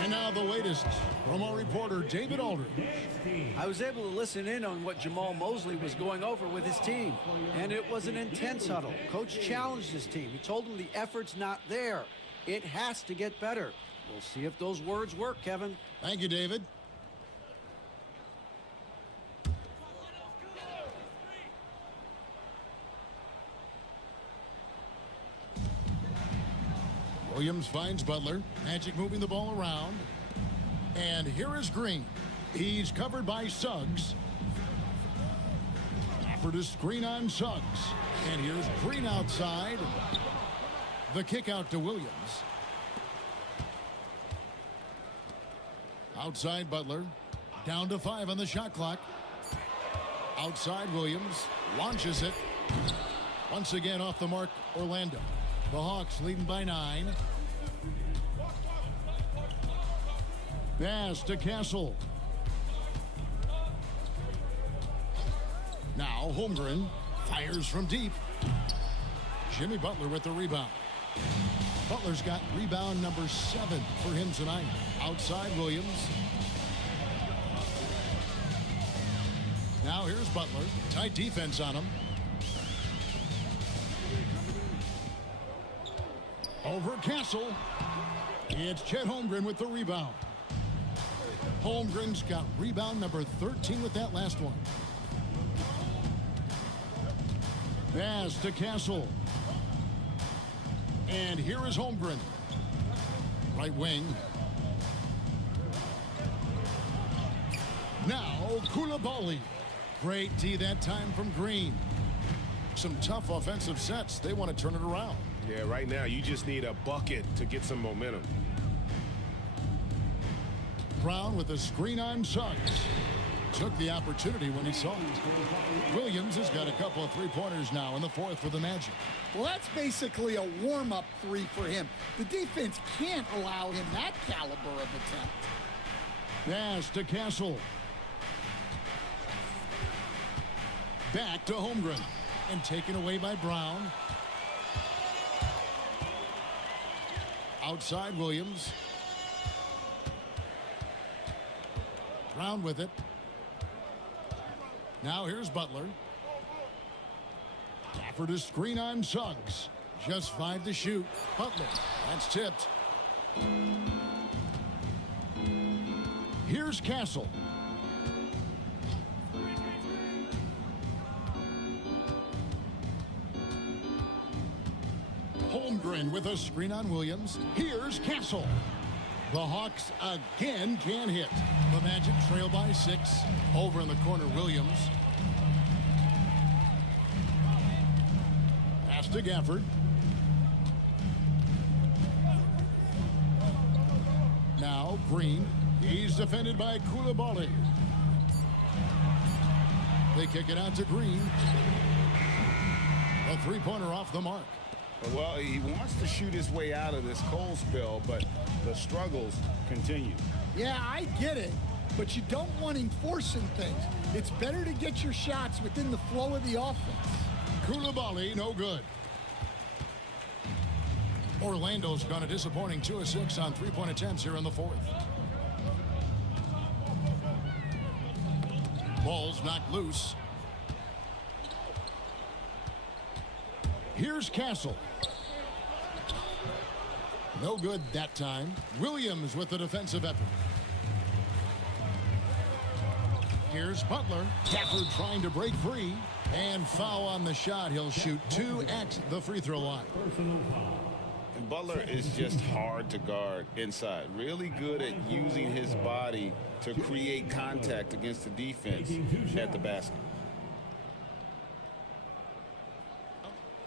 And now the latest from our reporter, David Aldridge. I was able to listen in on what Jamal Mosley was going over with his team, and it was an intense huddle. Coach challenged his team. He told them the effort's not there. It has to get better. We'll see if those words work, Kevin. Thank you, David. Williams finds Butler. Magic moving the ball around. And here is Green. He's covered by Suggs. Effort to screen on Suggs. And here's Green outside. The kick out to Williams. Outside Butler. Down to 5 on the shot clock. Outside Williams. Launches it. Once again off the mark, Orlando. The Hawks leading by 9. Pass to Castle. Now Holmgren fires from deep. Jimmy Butler with the rebound. Butler's got rebound number 7 for him tonight. Outside Williams. Now here's Butler. Tight defense on him. Over Castle. It's Chet Holmgren with the rebound. Holmgren's got rebound number 13 with that last one. Pass to Castle. And here is Holmgren. Right wing. Now Koulibaly. Great D that time from Green. Some tough offensive sets. They want to turn it around. Yeah, right now you just need a bucket to get some momentum. Brown with a screen on Suggs. Took the opportunity when he saw it. Williams has got a couple of three-pointers now in the fourth for the Magic. Well, that's basically a warm-up 3 for him. The defense can't allow him that caliber of attempt. Pass to Castle. Back to Holmgren. And taken away by Brown. Outside Williams. Brown with it. Now here's Butler. Effort to screen on Suggs. Just 5 to shoot. Butler. That's tipped. Here's Castle. Holmgren with a screen on Williams. Here's Castle. The Hawks again can't hit. The Magic trail by 6. Over in the corner, Williams. Pass to Gafford. Now Green. He's defended by Koulibaly. They kick it out to Green. A three-pointer off the mark. Well, he wants to shoot his way out of this cold spell, but the struggles continue. Yeah, I get it, but you don't want him forcing things. It's better to get your shots within the flow of the offense. Koulibaly, no good. Orlando's gone a disappointing 2 of 6 on three-point attempts here in the fourth. Ball's knocked loose. Here's Castle. No good that time. Williams with the defensive effort. Here's Butler. Gafford trying to break free. And foul on the shot. He'll shoot 2 at the free throw line. And Butler is just hard to guard inside. Really good at using his body to create contact against the defense at the basket.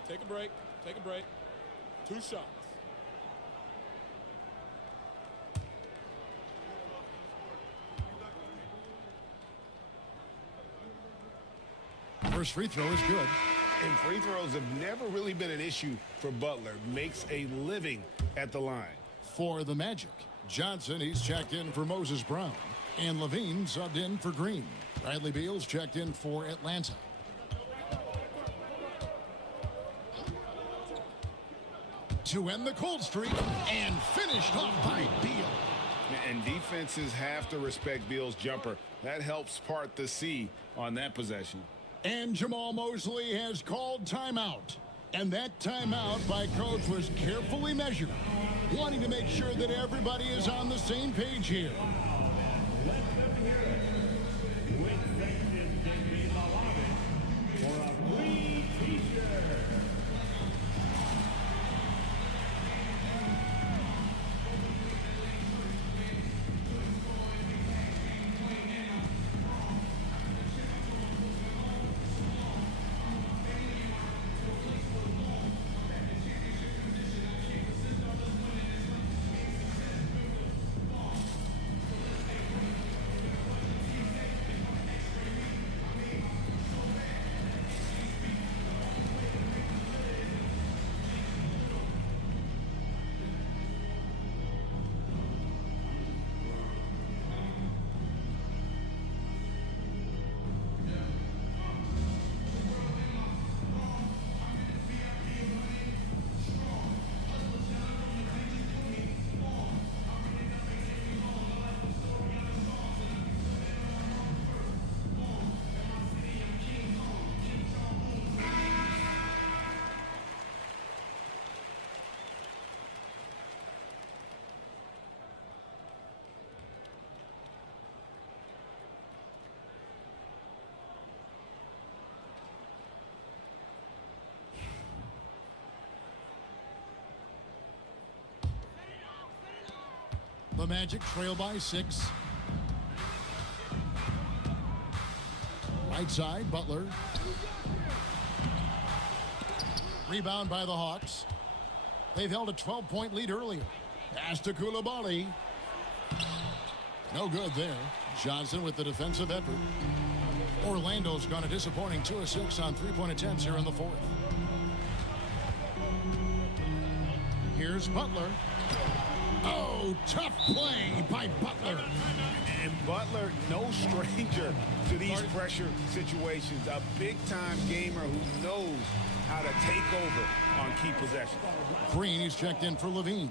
Take a break. Take a break. 2 shots. First free throw is good. And free throws have never really been an issue for Butler. Makes a living at the line. For the Magic, Johnson, he's checked in for Moses Brown. And Levine subbed in for Green. Bradley Beal's checked in for Atlanta. to end the cold streak and finished off by Beal. And defenses have to respect Beal's jumper. That helps part the sea on that possession. And Jamal Mosley has called timeout. And that timeout by coach was carefully measured, wanting to make sure that everybody is on the same page here. For a free t-shirt. The Magic trail by 6. Right side, Butler. Rebound by the Hawks. They've held a 12-point lead earlier. Pass to Coulibaly. No good there. Johnson with the defensive effort. Orlando's gone a disappointing 2 of 6 on 3-point attempts here in the fourth. Here's Butler. Oh, tough play by Butler. And Butler, no stranger to these pressure situations. A big-time gamer who knows how to take over on key possessions. Green is checked in for Levine.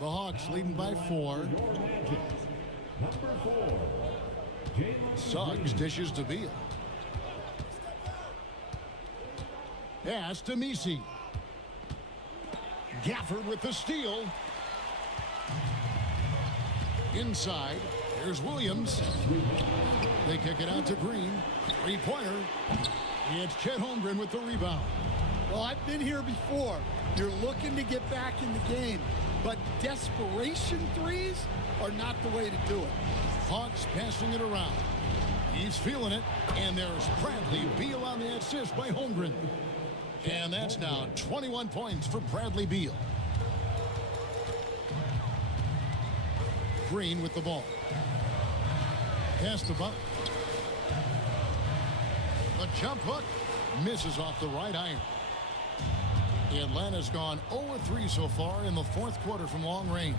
The Hawks leading by 4. Suggs dishes to Beal. Pass to Misi. Gafford with the steal. Inside, here's Williams. They kick it out to Green. 3-pointer. It's Chet Holmgren with the rebound. Well, I've been here before. You're looking to get back in the game, but desperation threes are not the way to do it. Hawks passing it around. He's feeling it, and there's Bradley Beal on the assist by Holmgren. And that's now 21 points for Bradley Beal. Green with the ball. Pass to Butler. The jump hook misses off the right iron. Atlanta's gone 0-3 so far in the fourth quarter from long range.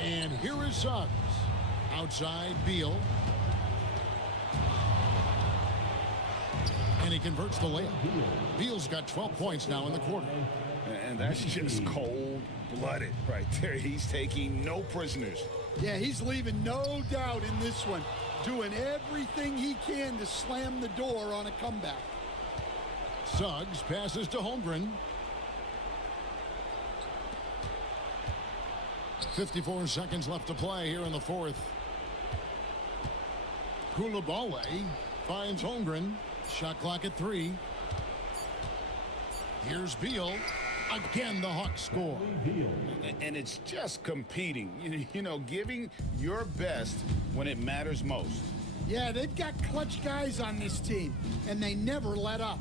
And here is Suggs. Outside, Beal. And he converts the layup. Beal's got 12 points now in the quarter. And that's just cold-blooded right there. He's taking no prisoners. Yeah, he's leaving no doubt in this one. Doing everything he can to slam the door on a comeback. Suggs passes to Holmgren. 54 seconds left to play here in the fourth. Coulibaly finds Holmgren. Shot clock at 3. Here's Beal. Again, the Hawks score. And it's just competing, you know, giving your best when it matters most. Yeah, they've got clutch guys on this team, and they never let up.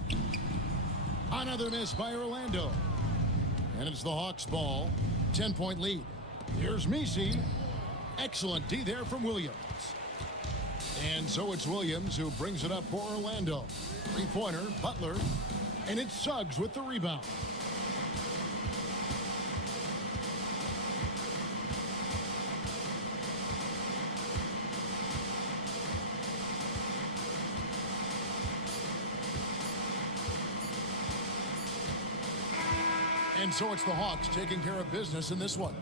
Another miss by Orlando. And it's the Hawks ball. 10-point lead. Here's Misi. Excellent D there from Williams. And so it's Williams who brings it up for Orlando. 3-pointer, Butler. And it's Suggs with the rebound. And And so it's the Hawks taking care of business in this one.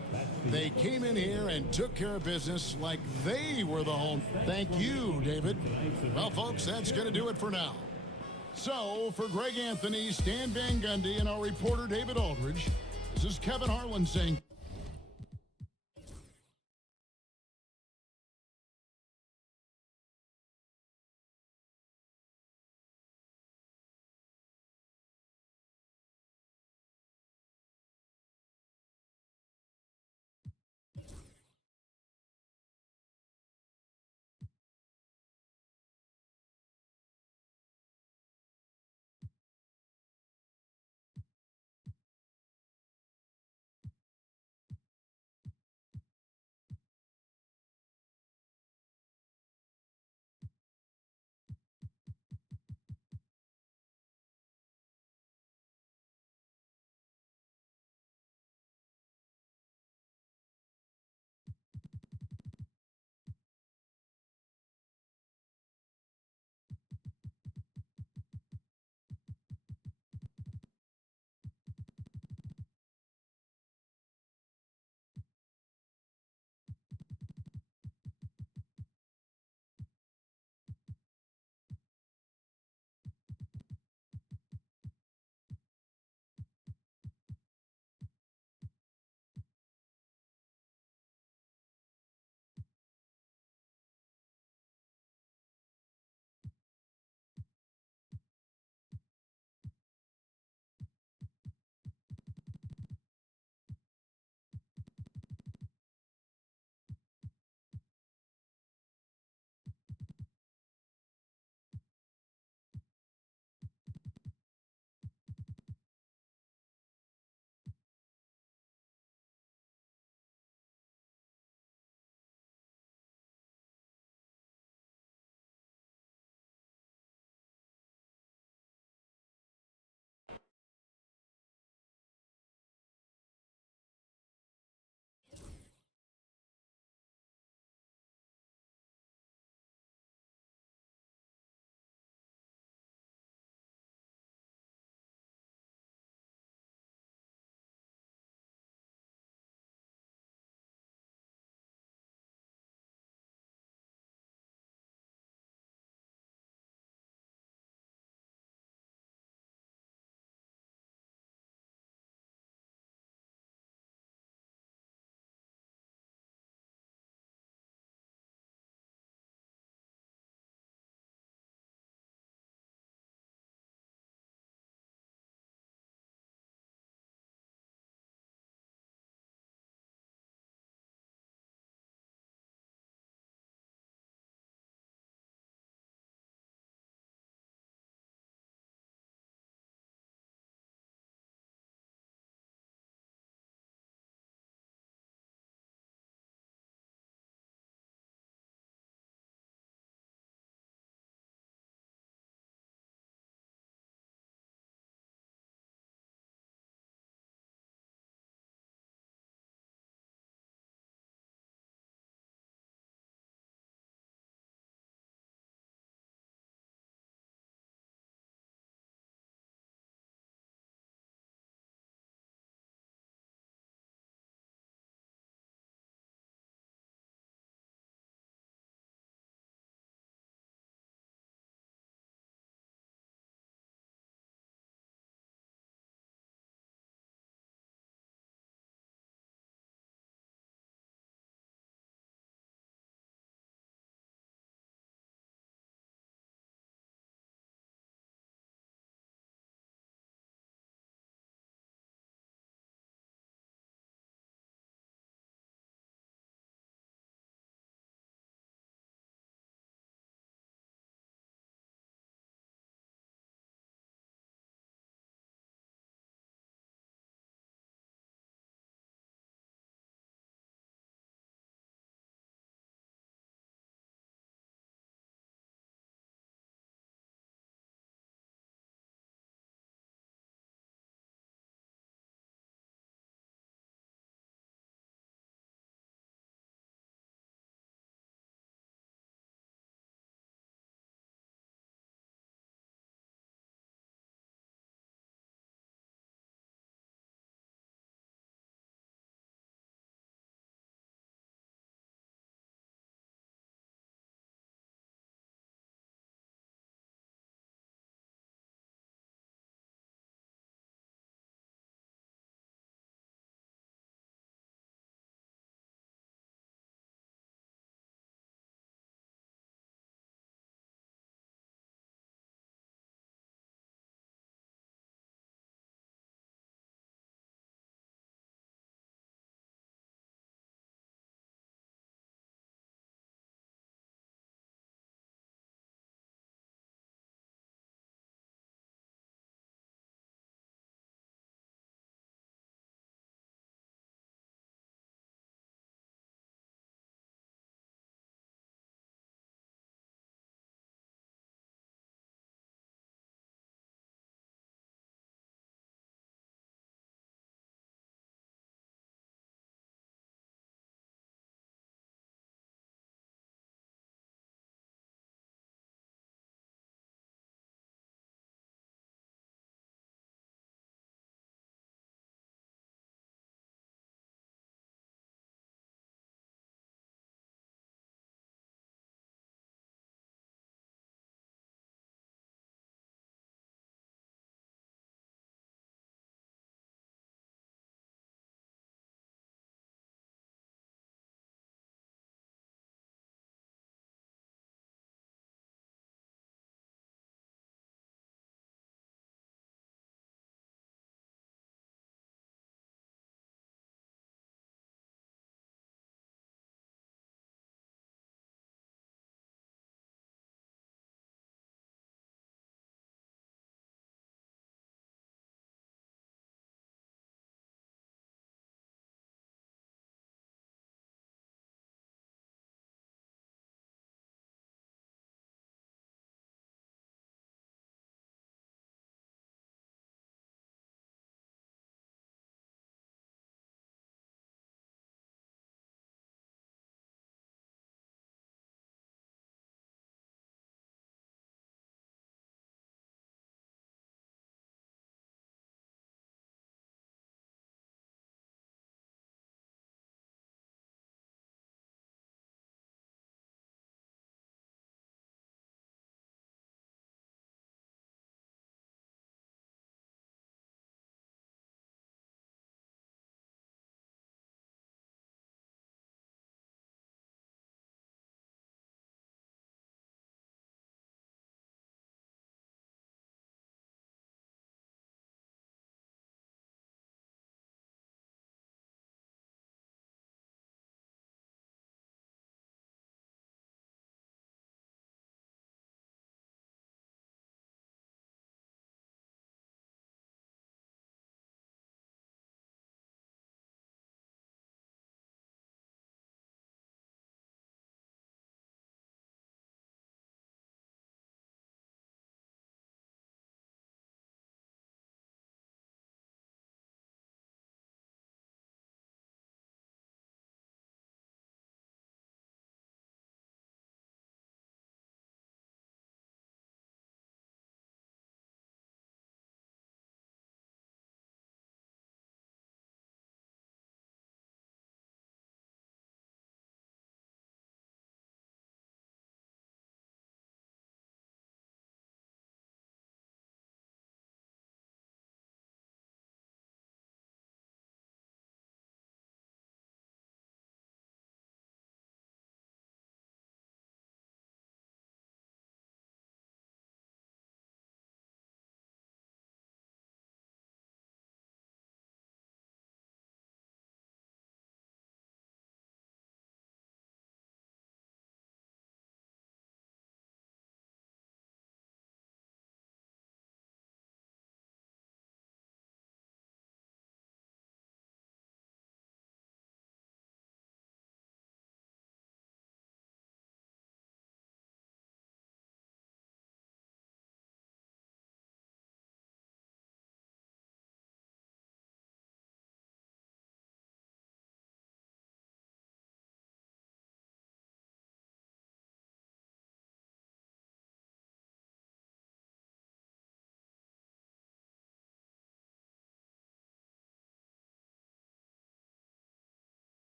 They came in here and took care of business like they were the home. Thank you, David. Well, folks, that's going to do it for now. So, for Greg Anthony, Stan Van Gundy, and our reporter, David Aldridge, this is Kevin Harlan saying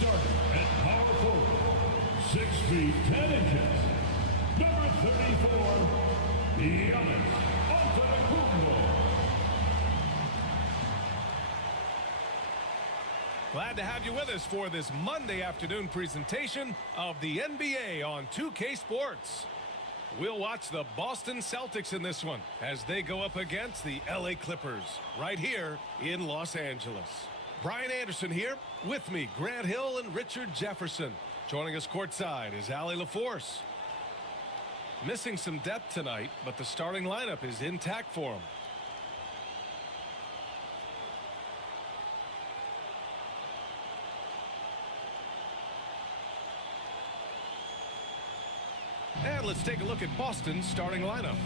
Starting at power forward, 6 feet 10 inches, number 34, Giannis Antetokounmpo. Glad to have you with us for this Monday afternoon presentation of the NBA on 2K Sports. We'll watch the Boston Celtics in this one as they go up against the LA Clippers right here in Los Angeles. Brian Anderson here. With me, Grant Hill and Richard Jefferson. Joining us courtside is Allie LaForce. Missing some depth tonight, but the starting lineup is intact for him. And let's take a look at Boston's starting lineup.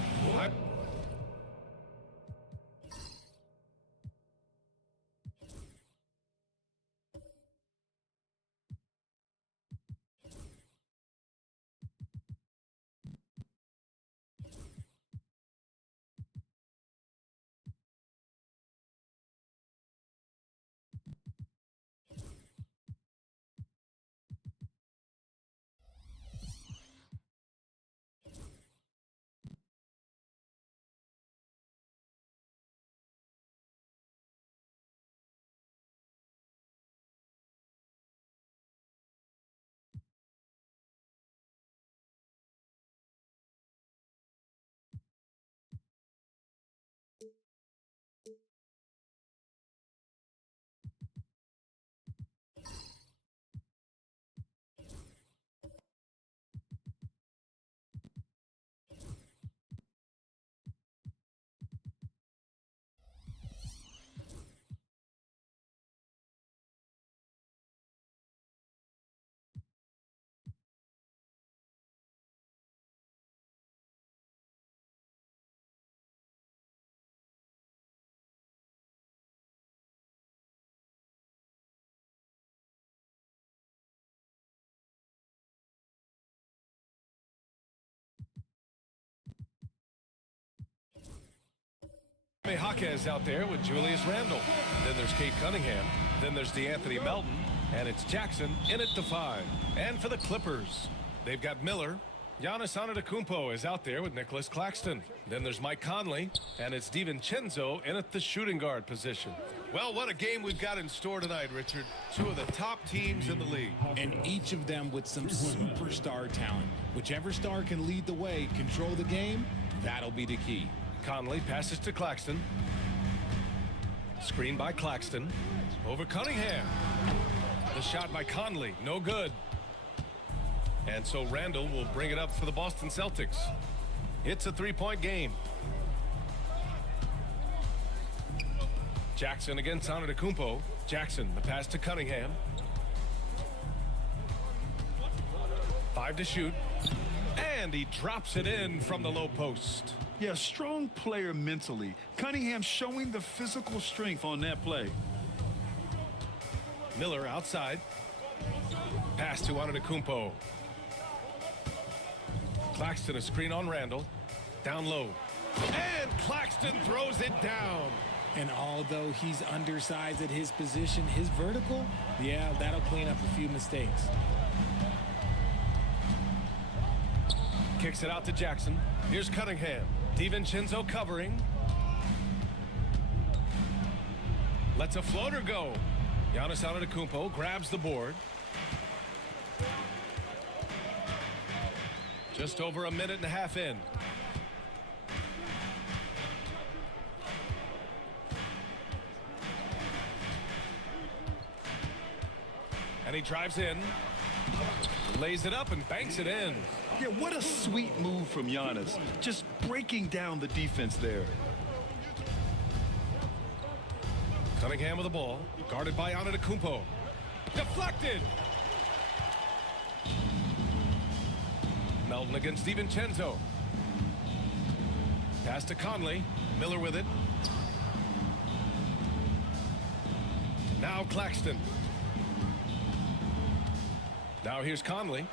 Jaquez out there with Julius Randle. Then there's Kate Cunningham. Then there's DeAnthony Melton. And it's Jackson in at the 5. And for the Clippers, they've got Miller. Giannis Antetokounmpo is out there with Nicholas Claxton. Then there's Mike Conley. And it's DiVincenzo in at the shooting guard position. Well, what a game we've got in store tonight, Richard. Two of the top teams in the league. And each of them with some superstar talent. Whichever star can lead the way, control the game, that'll be the key. Conley passes to Claxton. Screen by Claxton. Over Cunningham. The shot by Conley, no good. And so Randle will bring it up for the Boston Celtics. It's a 3-point game. Jackson against Antetokounmpo. Jackson, the pass to Cunningham. 5 to shoot. And he drops it in from the low post. Yeah, strong player mentally. Cunningham showing the physical strength on that play. Miller outside. Pass to Antetokounmpo. Claxton a screen on Randle. Down low. And Claxton throws it down. And although he's undersized at his position, his vertical, yeah, that'll clean up a few mistakes. Kicks it out to Jackson. Here's Cunningham. DiVincenzo covering. Lets a floater go. Giannis Antetokounmpo grabs the board. Just over a minute and a half in. And he drives in. Lays it up and banks it in. Yeah, what a sweet move from Giannis. Just breaking down the defense there. Cunningham with the ball. Guarded by Antetokounmpo. Deflected. Melton against DiVincenzo. Pass to Conley. Miller with it. Now Claxton. Now here's Conley.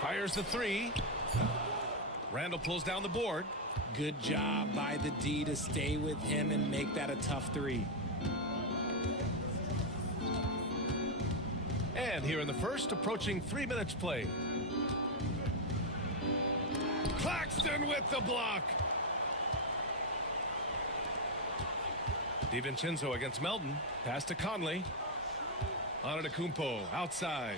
Fires the 3. Randle pulls down the board. Good job by the D to stay with him and make that a tough 3. And here in the first, approaching 3 minutes play. Claxton with the block. DiVincenzo against Melton. Pass to Conley. Antetokounmpo outside.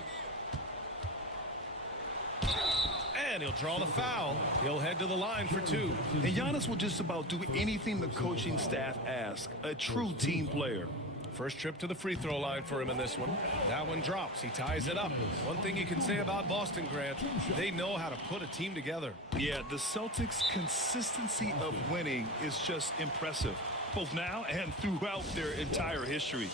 And he'll draw the foul. He'll head to the line for 2. And Giannis will just about do anything the coaching staff asks. A true team player. First trip to the free throw line for him in this one. That one drops. He ties it up. One thing you can say about Boston, Grant, they know how to put a team together. Yeah, the Celtics' consistency of winning is just impressive, both now and throughout their entire history.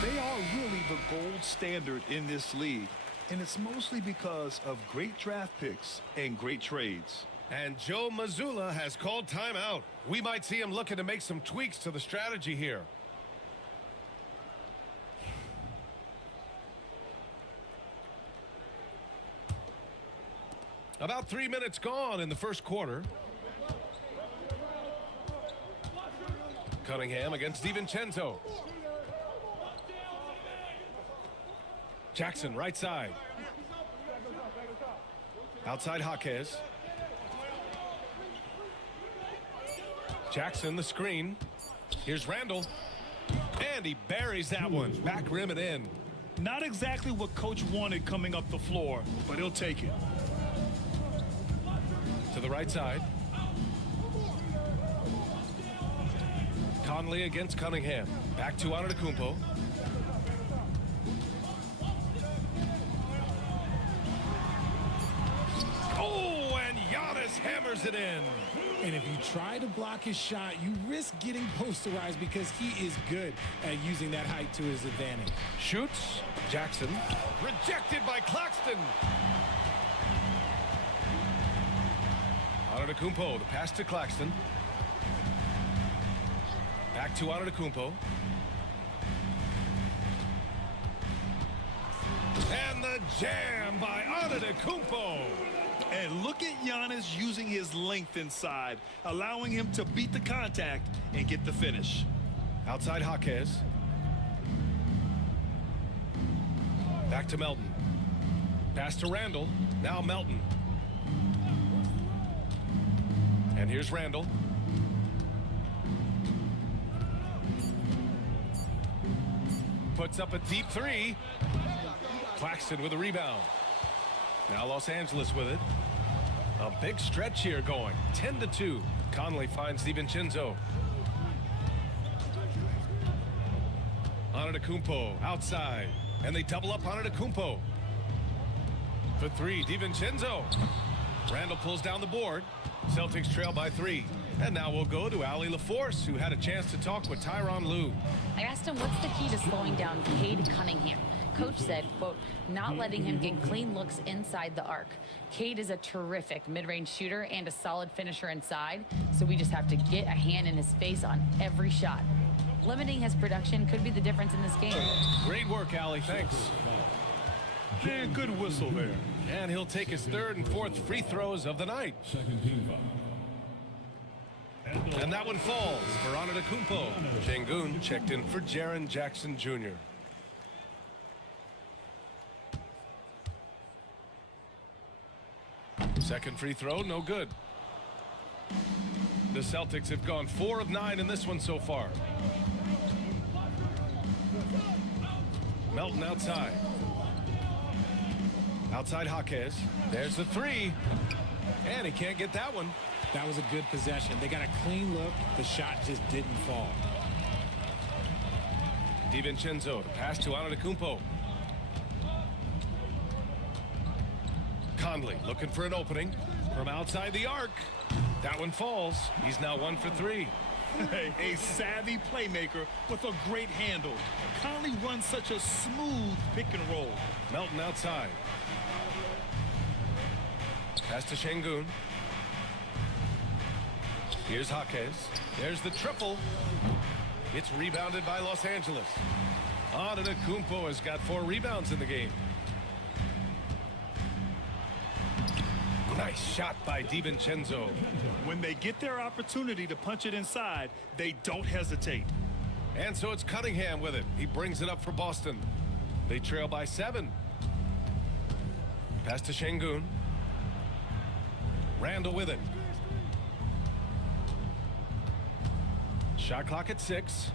They are really the gold standard in this league, and it's mostly because of great draft picks and great trades. And Joe Mazzulla has called timeout. We might see him looking to make some tweaks to the strategy here. About 3 minutes gone in the first quarter. Cunningham against DiVincenzo. Jackson right side. Outside Jaquez. Jackson the screen. Here's Randle. And he buries that one. Back rim and in. Not exactly what coach wanted coming up the floor, but he'll take it. To the right side. Conley against Cunningham. Back to Antetokounmpo. Oh, and Giannis hammers it in. And if you try to block his shot, you risk getting posterized because he is good at using that height to his advantage. Shoots. Jackson. Rejected by Claxton. Antetokounmpo, the pass to Claxton. Back to Antetokounmpo. And the jam by Antetokounmpo. And look at Giannis using his length inside, allowing him to beat the contact and get the finish. Outside Jaquez. Back to Melton. Pass to Randall. Now Melton. And here's Randall. Puts up a deep three. Claxton with a rebound. Now Los Angeles with it. A big stretch here going. 10-2. Conley finds DiVincenzo. Antetokounmpo outside. And they double up on Antetokounmpo. For three, DiVincenzo. Randall pulls down the board. Celtics trail by 3. And now we'll go to Allie LaForce, who had a chance to talk with Tyronn Lue. I asked him what's the key to slowing down Cade Cunningham. Coach said, quote, not letting him get clean looks inside the arc. Cade is a terrific mid-range shooter and a solid finisher inside, so we just have to get a hand in his face on every shot. Limiting his production could be the difference in this game. Great work, Allie. Thanks. And good whistle there. And he'll take his 3rd and 4th free throws of the night. And that one falls for Antetokounmpo. Şengün checked in for Jaren Jackson Jr. Second free throw, no good. The Celtics have gone 4 of 9 in this one so far. Melton outside. Outside Jaquez. There's the 3. And he can't get that one. That was a good possession. They got a clean look. The shot just didn't fall. DiVincenzo to pass to Antetokounmpo. Conley looking for an opening from outside the arc. That one falls. He's now 1 for 3. A savvy playmaker with a great handle. Conley runs such a smooth pick and roll. Melton outside. Pass to Şengün. Here's Jaquez. There's the triple. It's rebounded by Los Angeles. Antetokounmpo has got 4 rebounds in the game. Nice shot by DiVincenzo. When they get their opportunity to punch it inside, they don't hesitate. And so it's Cunningham with it. He brings it up for Boston. They trail by 7. Pass to Şengün. Randall with it. Shot clock at 6.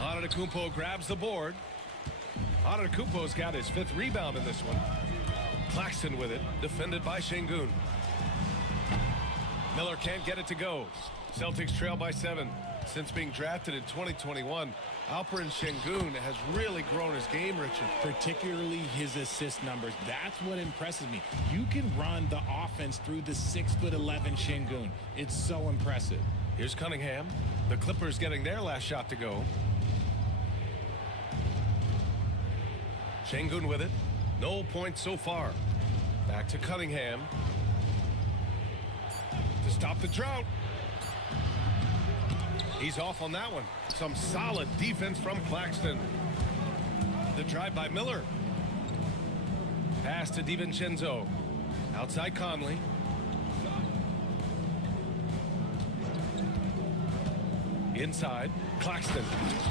Antetokounmpo grabs the board. Antetokounmpo's got his 5th rebound in this one. Claxton with it, defended by Şengün. Miller can't get it to go. Celtics trail by 7. Since being drafted in 2021, Alperen Şengün has really grown his game, Richard. Particularly his assist numbers. That's what impresses me. You can run the offense through the 6'11" Şengün. It's so impressive. Here's Cunningham. The Clippers getting their last shot to go. Şengün with it. No points so far. Back to Cunningham. To stop the drought. He's off on that one. Some solid defense from Claxton. The drive by Miller. Pass to DiVincenzo. Outside Conley. Inside, Claxton.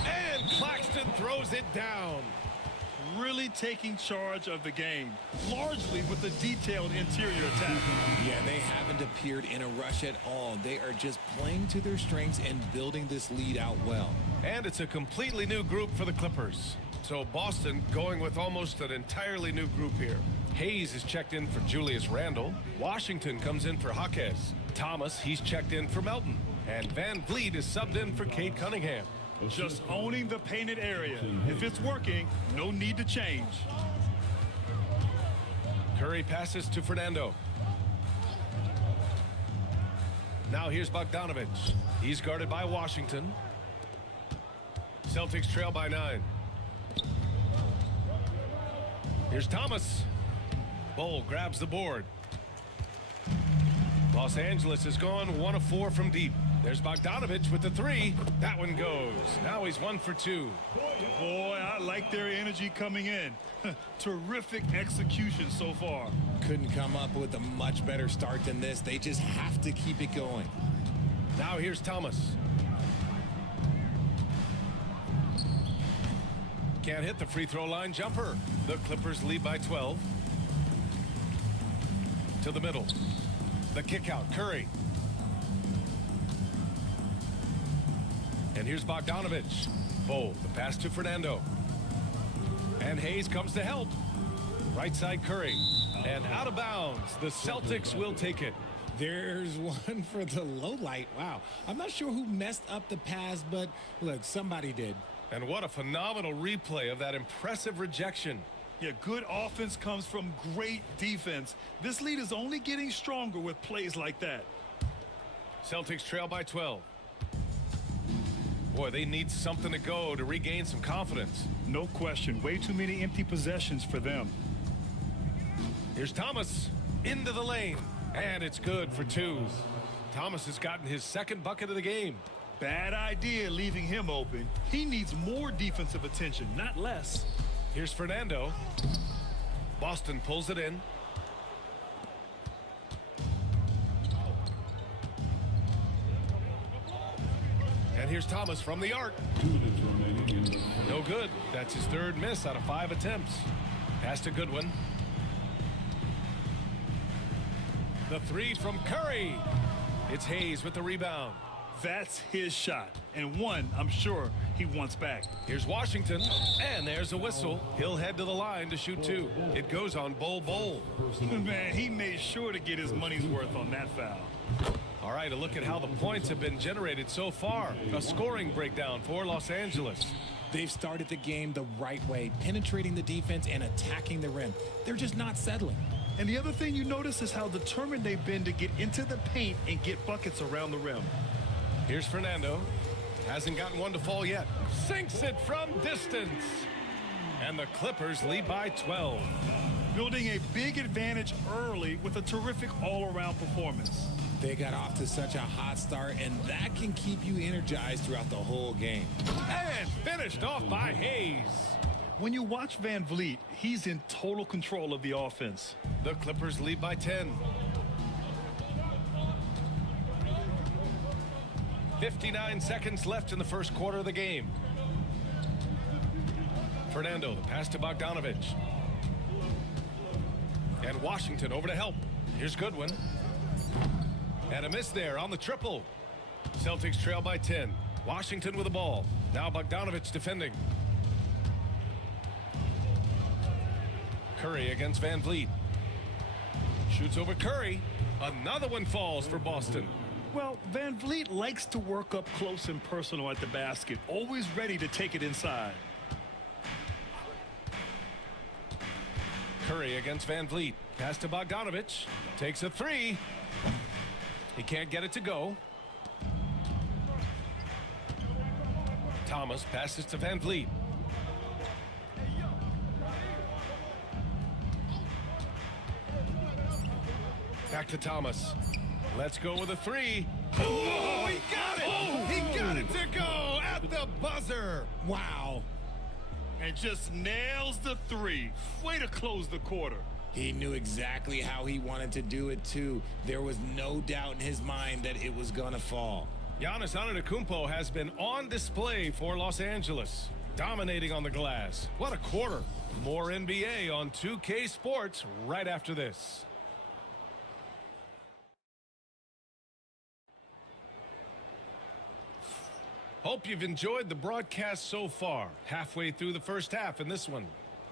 And Claxton throws it down. Really taking charge of the game, largely with a detailed interior attack. Yeah, they haven't appeared in a rush at all. They are just playing to their strengths and building this lead out well. And it's a completely new group for the Clippers. So Boston going with almost an entirely new group here. Hayes is checked in for Julius Randle. Washington comes in for Jaquez. Thomas, he's checked in for Melton. And Van Vliet is subbed in for Cade Cunningham. Just owning the painted area. If it's working, no need to change. Curry passes to Fernando. Now here's Bogdanović. He's guarded by Washington. Celtics trail by 9. Here's Thomas. Bol grabs the board. Los Angeles has gone 1 of 4 from deep. There's Bogdanovich with the three. That one goes. Now he's 1 for 2. Boy, I like their energy coming in. Terrific execution so far. Couldn't come up with a much better start than this. They just have to keep it going. Now here's Thomas. Can't hit the free throw line jumper. The Clippers lead by 12. To the middle. The kick out. Curry. And here's Bogdanovich. Bowl. The pass to Fernando. And Hayes comes to help. Right side Curry. And out of bounds. The Celtics will take it. There's one for the low light. Wow. I'm not sure who messed up the pass, but look, somebody did. And what a phenomenal replay of that impressive rejection. Yeah, good offense comes from great defense. This lead is only getting stronger with plays like that. Celtics trail by 12. Boy, they need something to go to regain some confidence. No question. Way too many empty possessions for them. Here's Thomas into the lane. And it's good for 2. Thomas has gotten his second bucket of the game. Bad idea leaving him open. He needs more defensive attention, not less. Here's Fernando. Boston pulls it in. And here's Thomas from the arc. No good. That's his third miss out of 5 attempts. Pass to Goodwin. The three from Curry. It's Hayes with the rebound. That's his shot, and one I'm sure he wants back. Here's Washington, and there's a whistle. He'll head to the line to shoot 2. It goes on Bol. Man, he made sure to get his money's worth on that foul. All right, a look at how the points have been generated so far. A scoring breakdown for Los Angeles. They've started the game the right way, penetrating the defense and attacking the rim. They're just not settling. And the other thing you notice is how determined they've been to get into the paint and get buckets around the rim. Here's Fernando. Hasn't gotten one to fall yet. Sinks it from distance. And the Clippers lead by 12. Building a big advantage early with a terrific all-around performance. They got off to such a hot start, and that can keep you energized throughout the whole game. And finished off by Hayes. When you watch Van Vliet, he's in total control of the offense. The Clippers lead by 10. 59 seconds left in the first quarter of the game. Fernando, the pass to Bogdanovich. And Washington over to help. Here's Goodwin. And a miss there on the triple. Celtics trail by 10. Washington with the ball. Now Bogdanovich defending. Curry against Van Vliet. Shoots over Curry. Another one falls for Boston. Well, Van Vliet likes to work up close and personal at the basket, always ready to take it inside. Curry against Van Vliet. Pass to Bogdanovich. Takes a 3. He can't get it to go. Thomas passes to Van Vliet. Back to Thomas. Let's go with a 3. Oh, he got it! He got it to go at the buzzer. Wow. And just nails the 3. Way to close the quarter. He knew exactly how he wanted to do it, too. There was no doubt in his mind that it was going to fall. Giannis Antetokounmpo has been on display for Los Angeles, dominating on the glass. What a quarter. More NBA on 2K Sports right after this. Hope you've enjoyed the broadcast so far. Halfway through the first half in this one.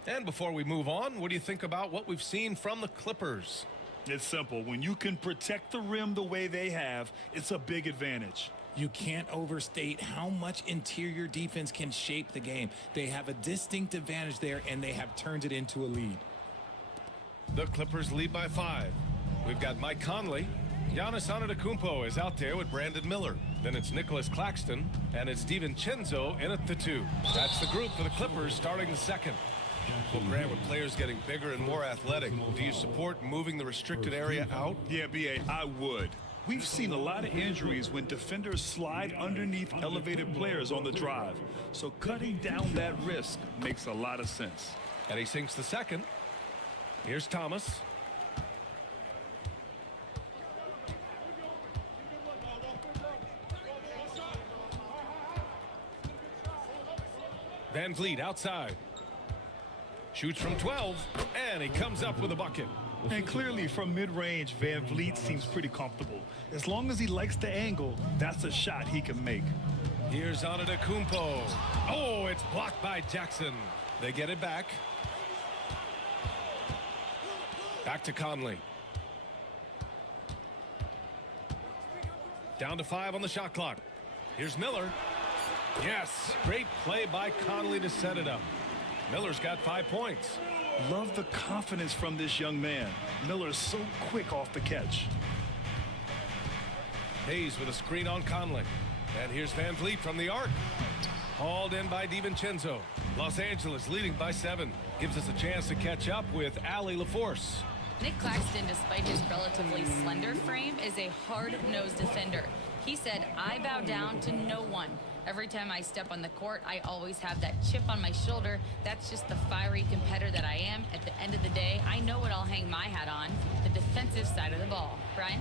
And before we move on, what do you think about what we've seen from the Clippers? It's simple. When you can protect the rim the way they have, it's a big advantage. You can't overstate how much interior defense can shape the game. They have a distinct advantage there, and they have turned it into a lead. The Clippers lead by 5. We've got Mike Conley. Giannis Antetokounmpo is out there with Brandon Miller. Then it's Nicholas Claxton, and it's DiVincenzo in at the 2. That's the group for the Clippers starting the second. Well, Grant, with players getting bigger and more athletic, do you support moving the restricted area out? Yeah, B.A., I would. We've seen a lot of injuries when defenders slide underneath elevated players on the drive. So cutting down that risk makes a lot of sense. And he sinks the second. Here's Thomas. Van Vliet outside. Shoots from 12, and he comes up with a bucket. And clearly from mid-range, Van Vliet seems pretty comfortable. As long as he likes the angle, that's a shot he can make. Here's Antetokounmpo. Oh, it's blocked by Jackson. They get it back. Back to Conley. Down to 5 on the shot clock. Here's Miller. Yes, great play by Conley to set it up. Miller's got 5 points. Love the confidence from this young man. Miller's so quick off the catch. Hayes with a screen on Conley. And here's Van Vliet from the arc. Hauled in by DiVincenzo. Los Angeles leading by 7. Gives us a chance to catch up with Allie LaForce. Nick Claxton, despite his relatively slender frame, is a hard-nosed defender. He said, "I bow down to no one. Every time I step on the court, I always have that chip on my shoulder. That's just the fiery competitor that I am. At the end of the day, I know what I'll hang my hat on, the defensive side of the ball." Brian?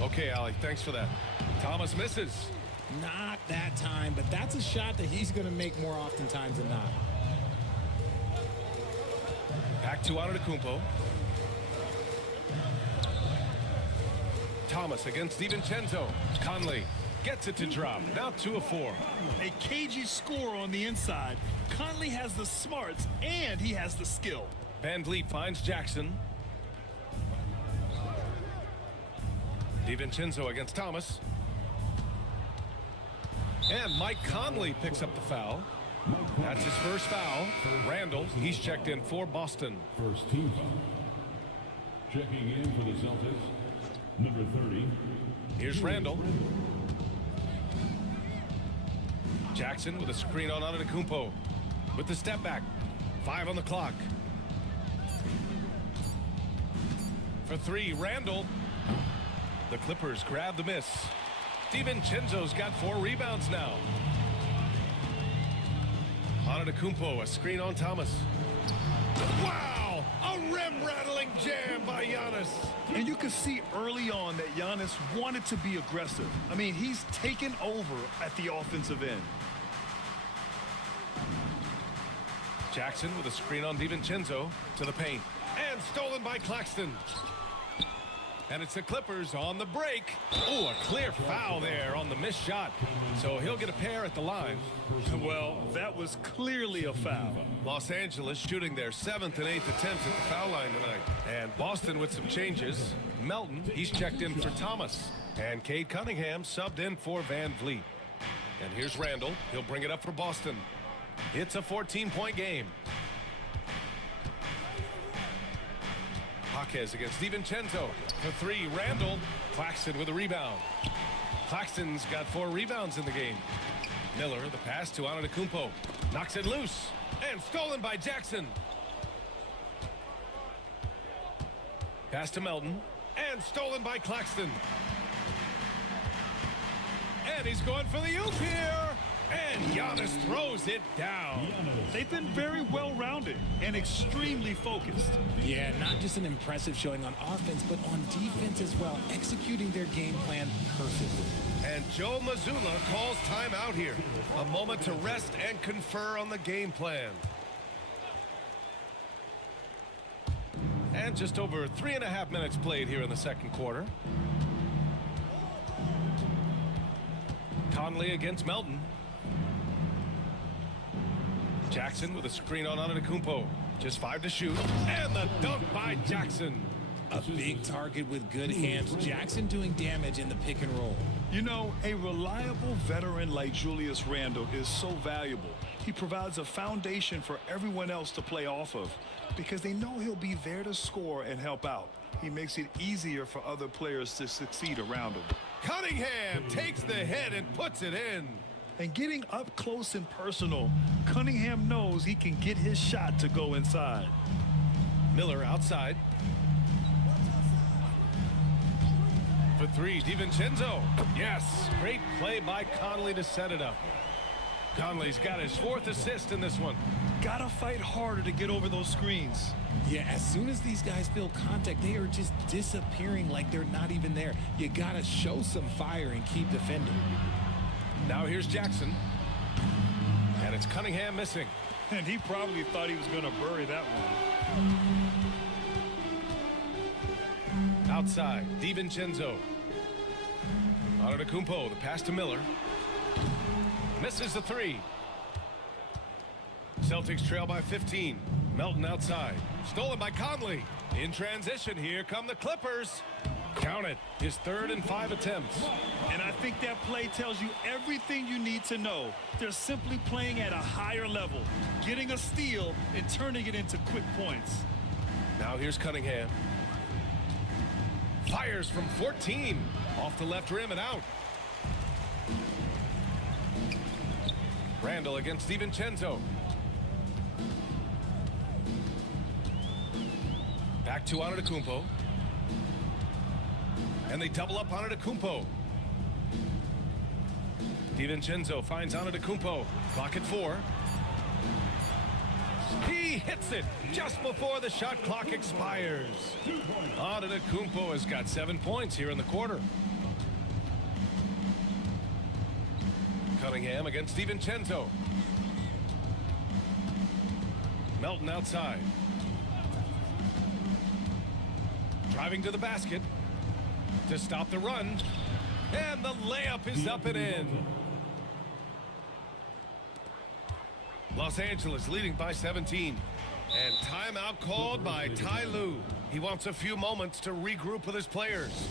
Okay, Allie, thanks for that. Thomas misses. Not that time, but that's a shot that he's going to make more oftentimes than not. Back to Antetokounmpo. Thomas against DiVincenzo. Conley gets it to drop. Now 2 of 4. A cagey score on the inside. Conley has the smarts and he has the skill. Van Vliet finds Jackson. DiVincenzo against Thomas. And Mike Conley picks up the foul. That's his first foul. Randall, he's checked in for Boston. First team. Checking in for the Celtics, number 30. Here's Randall. Jackson with a screen on Antetokounmpo. With the step back. 5 on the clock. For 3, Randall. The Clippers grab the miss. DiVincenzo's got 4 rebounds now. Antetokounmpo, a screen on Thomas. Wow! A rim-rattling jam by Giannis. And you can see early on that Giannis wanted to be aggressive. I mean, he's taken over at the offensive end. Jackson with a screen on DiVincenzo to the paint. And stolen by Claxton. And it's the Clippers on the break. Oh, a clear foul there on the missed shot. So he'll get a pair at the line. Well, that was clearly a foul. Los Angeles shooting their 7th and 8th attempts at the foul line tonight. And Boston with some changes. Melton, he's checked in for Thomas. And Cade Cunningham subbed in for Van Vliet. And here's Randall. He'll bring it up for Boston. It's a 14-point game. Jaquez against DiVincenzo. For 3, Randall. Claxton with a rebound. Claxton's got 4 rebounds in the game. Miller, the pass to Antetokounmpo. Knocks it loose. And stolen by Jackson. Pass to Melton. And stolen by Claxton. And he's going for the oop here. And Giannis throws it down. They've been very well-rounded and extremely focused. Yeah, not just an impressive showing on offense, but on defense as well, executing their game plan perfectly. And Joe Mazzulla calls timeout here. A moment to rest and confer on the game plan. And just over 3.5 minutes played here in the second quarter. Conley against Melton. Jackson with a screen on Antetokounmpo. Just 5 to shoot. And the dunk by Jackson. A big target with good hands. Jackson doing damage in the pick and roll. You know, a reliable veteran like Julius Randle is so valuable. He provides a foundation for everyone else to play off of because they know he'll be there to score and help out. He makes it easier for other players to succeed around him. Cunningham takes the hit and puts it in. And getting up close and personal, Cunningham knows he can get his shot to go inside. Miller outside. For three, DiVincenzo. Yes, great play by Conley to set it up. Conley's got his 4th assist in this one. Gotta fight harder to get over those screens. Yeah, as soon as these guys feel contact, they are just disappearing like they're not even there. You gotta show some fire and keep defending. Now here's Jackson. And it's Cunningham missing. And he probably thought he was going to bury that one. Outside, DiVincenzo. Antetokounmpo, the pass to Miller. Misses the 3. Celtics trail by 15. Melton outside. Stolen by Conley. In transition, here come the Clippers. Count it. His 3rd and 5 attempts. And I think that play tells you everything you need to know. They're simply playing at a higher level, getting a steal and turning it into quick points. Now here's Cunningham. Fires from 14. Off the left rim and out. Randall against DiVincenzo. Back to Antetokounmpo. And they double up Antetokounmpo. DiVincenzo finds Antetokounmpo. Clock at 4. He hits it just before the shot clock expires. Antetokounmpo has got 7 points here in the quarter. Cunningham against DiVincenzo. Melton outside. Driving to the basket to stop the run. And the layup is up and in. Los Angeles leading by 17. And timeout called by Ty Lue. He wants a few moments to regroup with his players.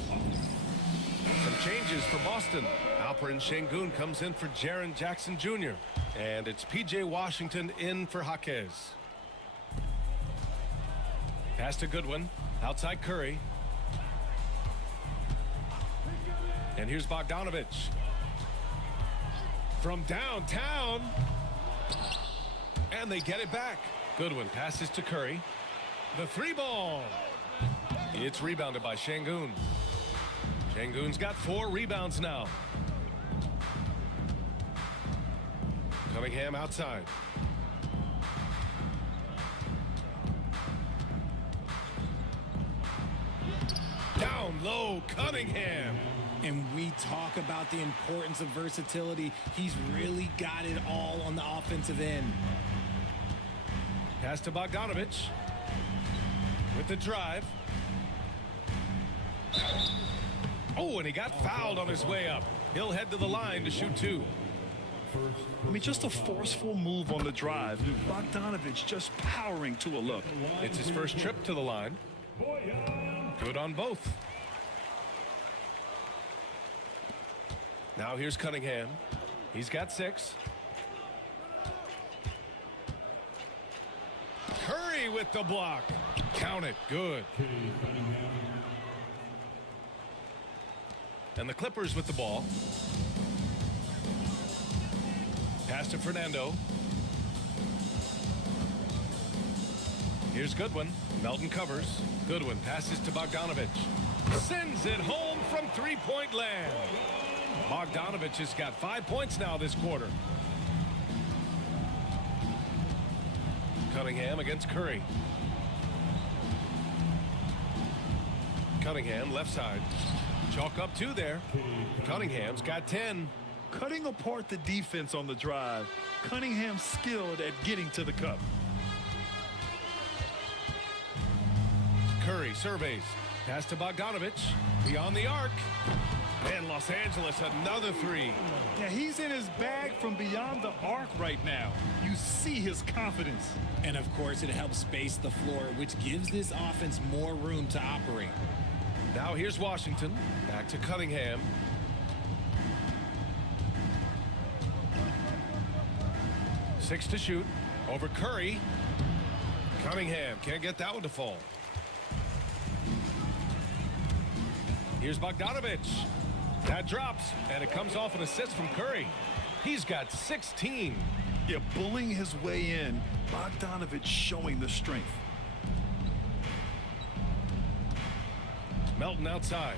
Some changes for Boston. Alperen Şengün comes in for Jaren Jackson Jr. And it's P.J. Washington in for Jaquez. Pass to Goodwin. Outside Curry. And here's Bogdanovich. From downtown. And they get it back. Goodwin passes to Curry. The 3 ball. It's rebounded by Şengün. Şengün's got 4 rebounds now. Cunningham outside. Down low, Cunningham. And we talk about the importance of versatility. He's really got it all on the offensive end. Pass to Bogdanovich. With the drive. Oh, and he got fouled on his way up. He'll head to the line to shoot 2. I mean, just a forceful move on the drive. Bogdanovich just powering to a look. It's his first trip to the line. Good on both. Now here's Cunningham. He's got 6. Curry with the block. Count it. Good. And the Clippers with the ball. Pass to Fernando. Here's Goodwin. Melton covers. Goodwin passes to Bogdanovich. Sends it home from 3-point land. Bogdanovich has got 5 points now this quarter. Cunningham against Curry. Cunningham left side. Chalk up 2 there. Cunningham's got 10. Cutting apart the defense on the drive. Cunningham skilled at getting to the cup. Curry surveys. Pass to Bogdanovich. Beyond the arc. And Los Angeles another 3. Yeah, he's in his bag from beyond the arc right now. You see his confidence. And of course, it helps space the floor, which gives this offense more room to operate. Now here's Washington. Back to Cunningham. Six to shoot. Over Curry. Cunningham can't get that one to fall. Here's Bogdanovich. That drops, and it comes off an assist from Curry. He's got 16. Yeah, bullying his way in. Bogdanovich showing the strength. Melton outside.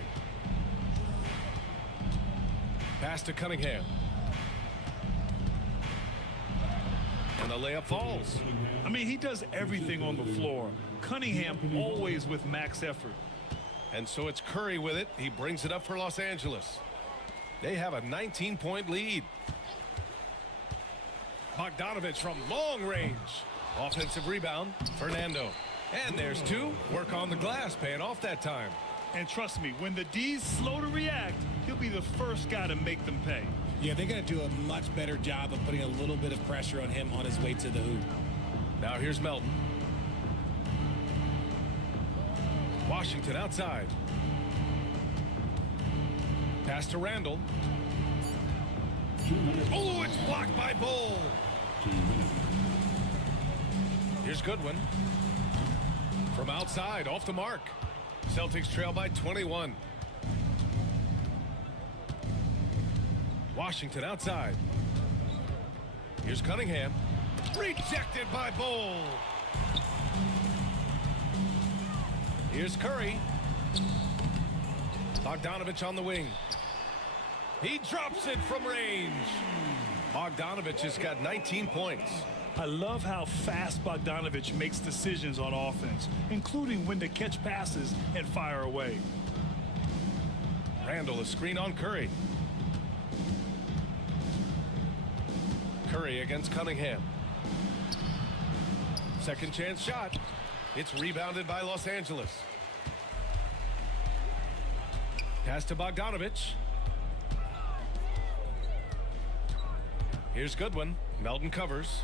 Pass to Cunningham. And the layup falls. I mean, he does everything on the floor. Cunningham always with max effort. And so it's Curry with it. He brings it up for Los Angeles. They have a 19-point lead. Bogdanovich from long range. Offensive rebound, Fernando. And there's two. Work on the glass, paying off that time. And trust me, when the D's slow to react, he'll be the first guy to make them pay. Yeah, they're going to do a much better job of putting a little bit of pressure on him on his way to the hoop. Now here's Melton. Washington outside. Pass to Randall. Oh, it's blocked by Bull. Here's Goodwin. From outside, off the mark. Celtics trail by 21. Washington outside. Here's Cunningham. Rejected by Bull. Here's Curry. Bogdanovich on the wing. He drops it from range. Bogdanovich has got 19 points. I love how fast Bogdanovich makes decisions on offense, including when to catch passes and fire away. Randall, a screen on Curry. Curry against Cunningham. Second chance shot. It's rebounded by Los Angeles. Pass to Bogdanovich. Here's Goodwin. Melton covers.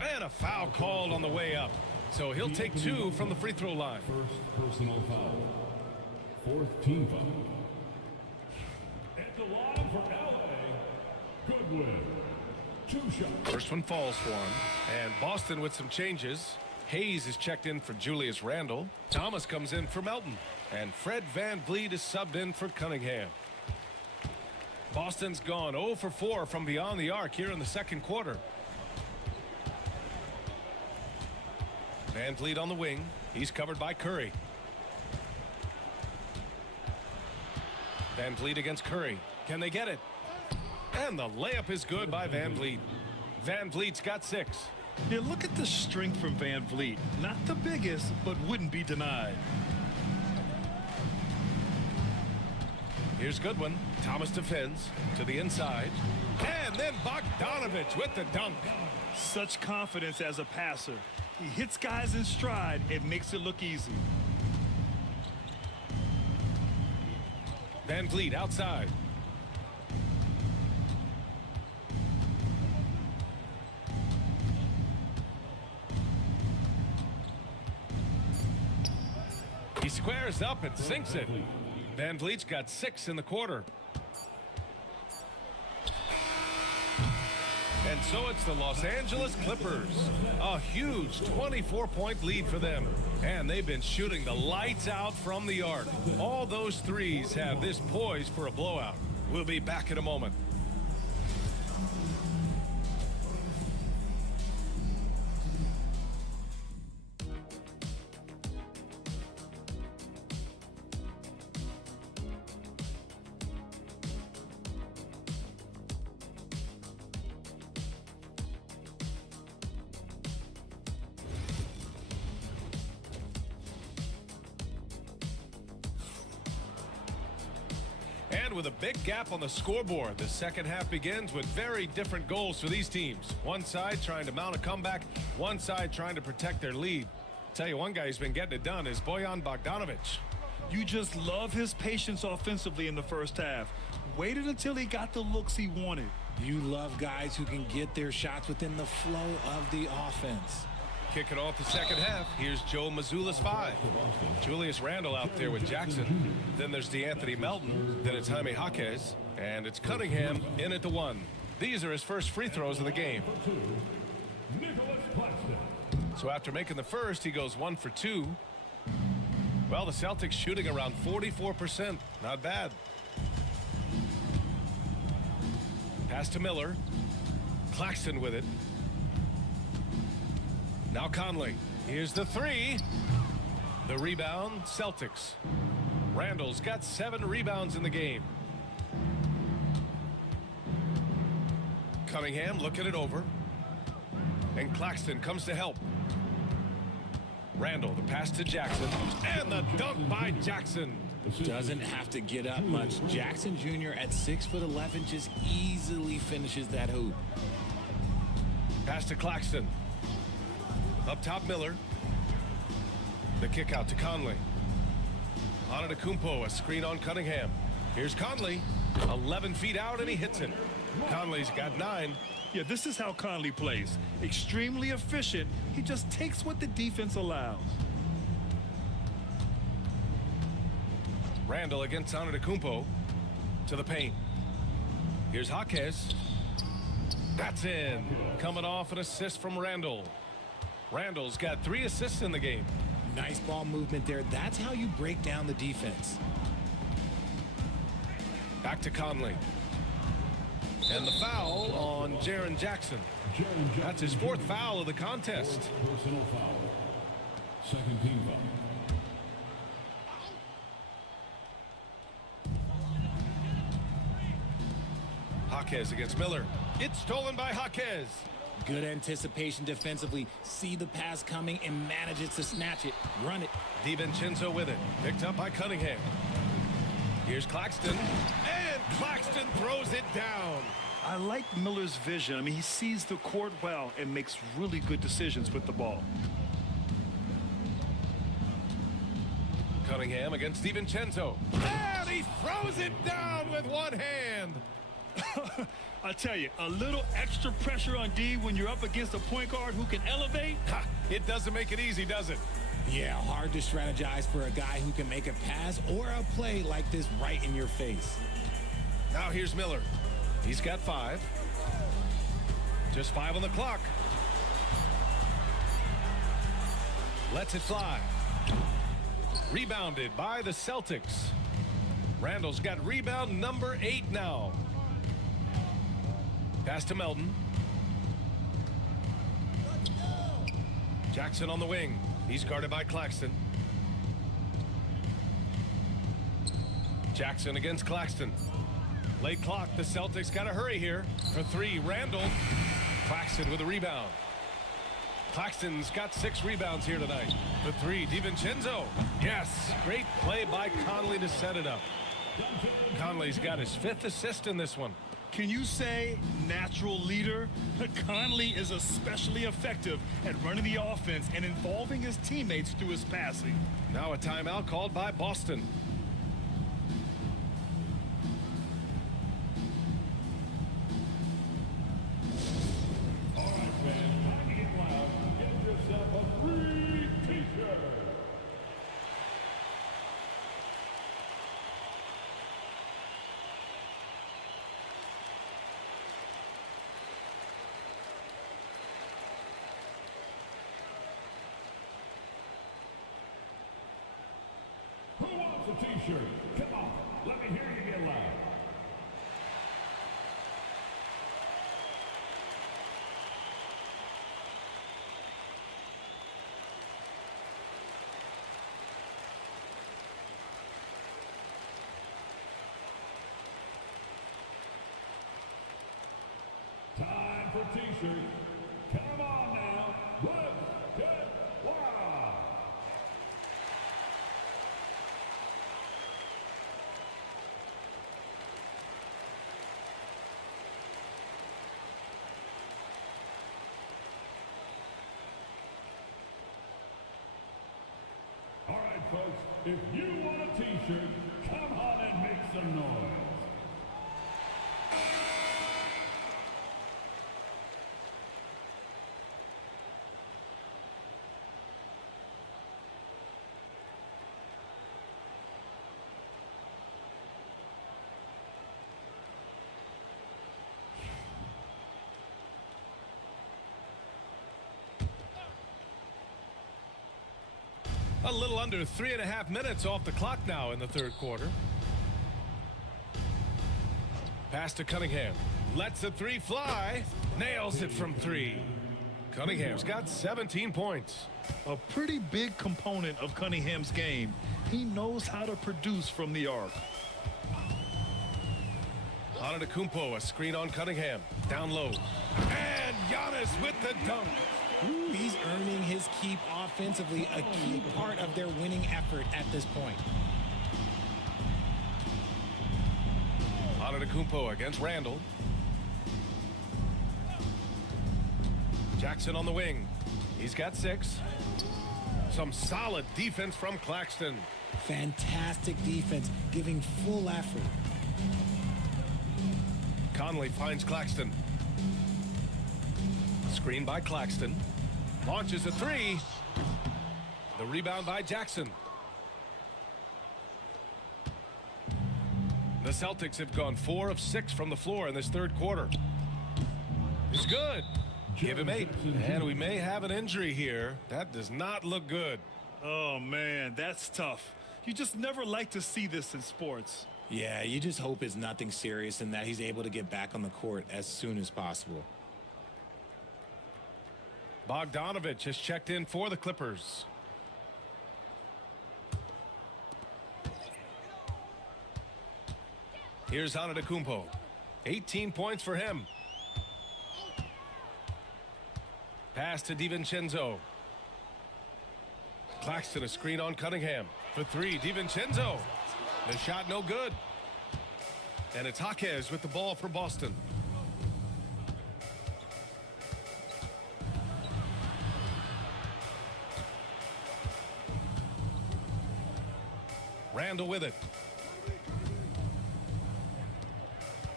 And a foul called on the way up. So he'll take two from the free throw line. First personal foul. Fourth team foul. At the line for LA, Goodwin. 2 shots. First one falls for him. And Boston with some changes. Hayes is checked in for Julius Randle. Thomas comes in for Melton. And Fred VanVleet is subbed in for Cunningham. Boston's gone 0 for 4 from beyond the arc here in the second quarter. VanVleet on the wing. He's covered by Curry. VanVleet against Curry. Can they get it? And the layup is good by VanVleet. VanVleet's got 6. Yeah, look at the strength from VanVleet. Not the biggest, but wouldn't be denied. Here's Goodwin. Thomas defends to the inside. And then Bogdanovich with the dunk. Such confidence as a passer. He hits guys in stride and makes it look easy. VanVleet outside. He squares up and sinks it. VanVleet's got 6 in the quarter. And so it's the Los Angeles Clippers. A huge 24-point lead for them. And they've been shooting the lights out from the arc. All those threes have this poised for a blowout. We'll be back in a moment. And with a big gap on the scoreboard, the second half begins with very different goals for these teams. One side trying to mount a comeback, one side trying to protect their lead. Tell you, one guy who's been getting it done is Bojan Bogdanovich. You just love his patience offensively in the first half. Waited until he got the looks he wanted. You love guys who can get their shots within the flow of the offense. Kicking off the second half, here's Joe Mazzulla's 5. Julius Randle out there with Jackson. Then there's DeAnthony Melton. Then it's Jaime Jaquez. And it's Cunningham in at the 1. These are his first free throws of the game. So after making the first, he goes 1 for 2. Well, the Celtics shooting around 44%. Not bad. Pass to Miller. Claxton with it. Now Conley. Here's the 3. The rebound, Celtics. Randall's got 7 rebounds in the game. Cunningham looking it over. And Claxton comes to help. Randall, the pass to Jackson. And the dunk by Jackson. Doesn't have to get up much. Jackson Jr. at 6'11" just easily finishes that hoop. Pass to Claxton. Up top, Miller. The kick out to Conley. Antetokounmpo, a screen on Cunningham. Here's Conley. 11 feet out, and he hits it. Conley's got 9. Yeah, this is how Conley plays. Extremely efficient. He just takes what the defense allows. Randall against Antetokounmpo to the paint. Here's Jaquez. That's in. Coming off an assist from Randall. Randall's got 3 assists in the game. Nice ball movement there. That's how you break down the defense. Back to Conley. And the foul on Jaren Jackson. That's his 4th foul of the contest. Personal foul. Second team foul. Jaquez against Miller. It's stolen by Jaquez. Good anticipation defensively. See the pass coming and manages to snatch it. Run it. DiVincenzo with it. Picked up by Cunningham. Here's Claxton. And Claxton throws it down. I like Miller's vision. I mean, he sees the court well and makes really good decisions with the ball. Cunningham against DiVincenzo. And he throws it down with one hand. I tell you, a little extra pressure on D when you're up against a point guard who can elevate. Ha, it doesn't make it easy, does it? Yeah, hard to strategize for a guy who can make a pass or a play like this right in your face. Now here's Miller. He's got 5. Just 5 on the clock. Lets it fly. Rebounded by the Celtics. Randall's got rebound number 8 now. Pass to Melton. Jackson on the wing. He's guarded by Claxton. Jackson against Claxton. Late clock. The Celtics got to hurry here. For 3, Randall. Claxton with a rebound. Claxton's got 6 rebounds here tonight. For 3, DiVincenzo. Yes, great play by Conley to set it up. Conley's got his 5th assist in this one. Can you say natural leader? Conley is especially effective at running the offense and involving his teammates through his passing. Now a timeout called by Boston. All right, fans, time to get loud. Get yourself a free t-shirt. Who wants a t-shirt? Come on, let me hear you get loud. Time for t-shirts. Come on now. Let's get wild. All right, folks, if you want a t-shirt, come on and make some noise. A little under 3.5 minutes off the clock now in the 3rd quarter. Pass to Cunningham. Lets the 3 fly. Nails it from 3. Cunningham's got 17 points. A pretty big component of Cunningham's game. He knows how to produce from the arc. Antetokounmpo, a screen on Cunningham. Down low. And Giannis with the dunk. Ooh, he's earning his keep offensively, a key part of their winning effort at this point. Antetokounmpo against Randall. Jackson on the wing. He's got 6. Some solid defense from Claxton. Fantastic defense, giving full effort. Conley finds Claxton. Screen by Claxton. Launches a 3. The rebound by Jackson. The Celtics have gone 4 of 6 from the floor in this third quarter. It's good. Give him 8. And we may have an injury here. That does not look good. Oh, man, that's tough. You just never like to see this in sports. Yeah, you just hope it's nothing serious and that he's able to get back on the court as soon as possible. Bogdanovich has checked in for the Clippers. Here's Antetokounmpo. 18 points for him. Pass to DiVincenzo. Claxton, a screen on Cunningham. For 3, DiVincenzo. The shot no good. And it's Jaquez with the ball for Boston. Randall with it.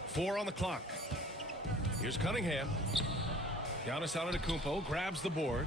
4 on the clock. Here's Cunningham. Giannis Antetokounmpo grabs the board.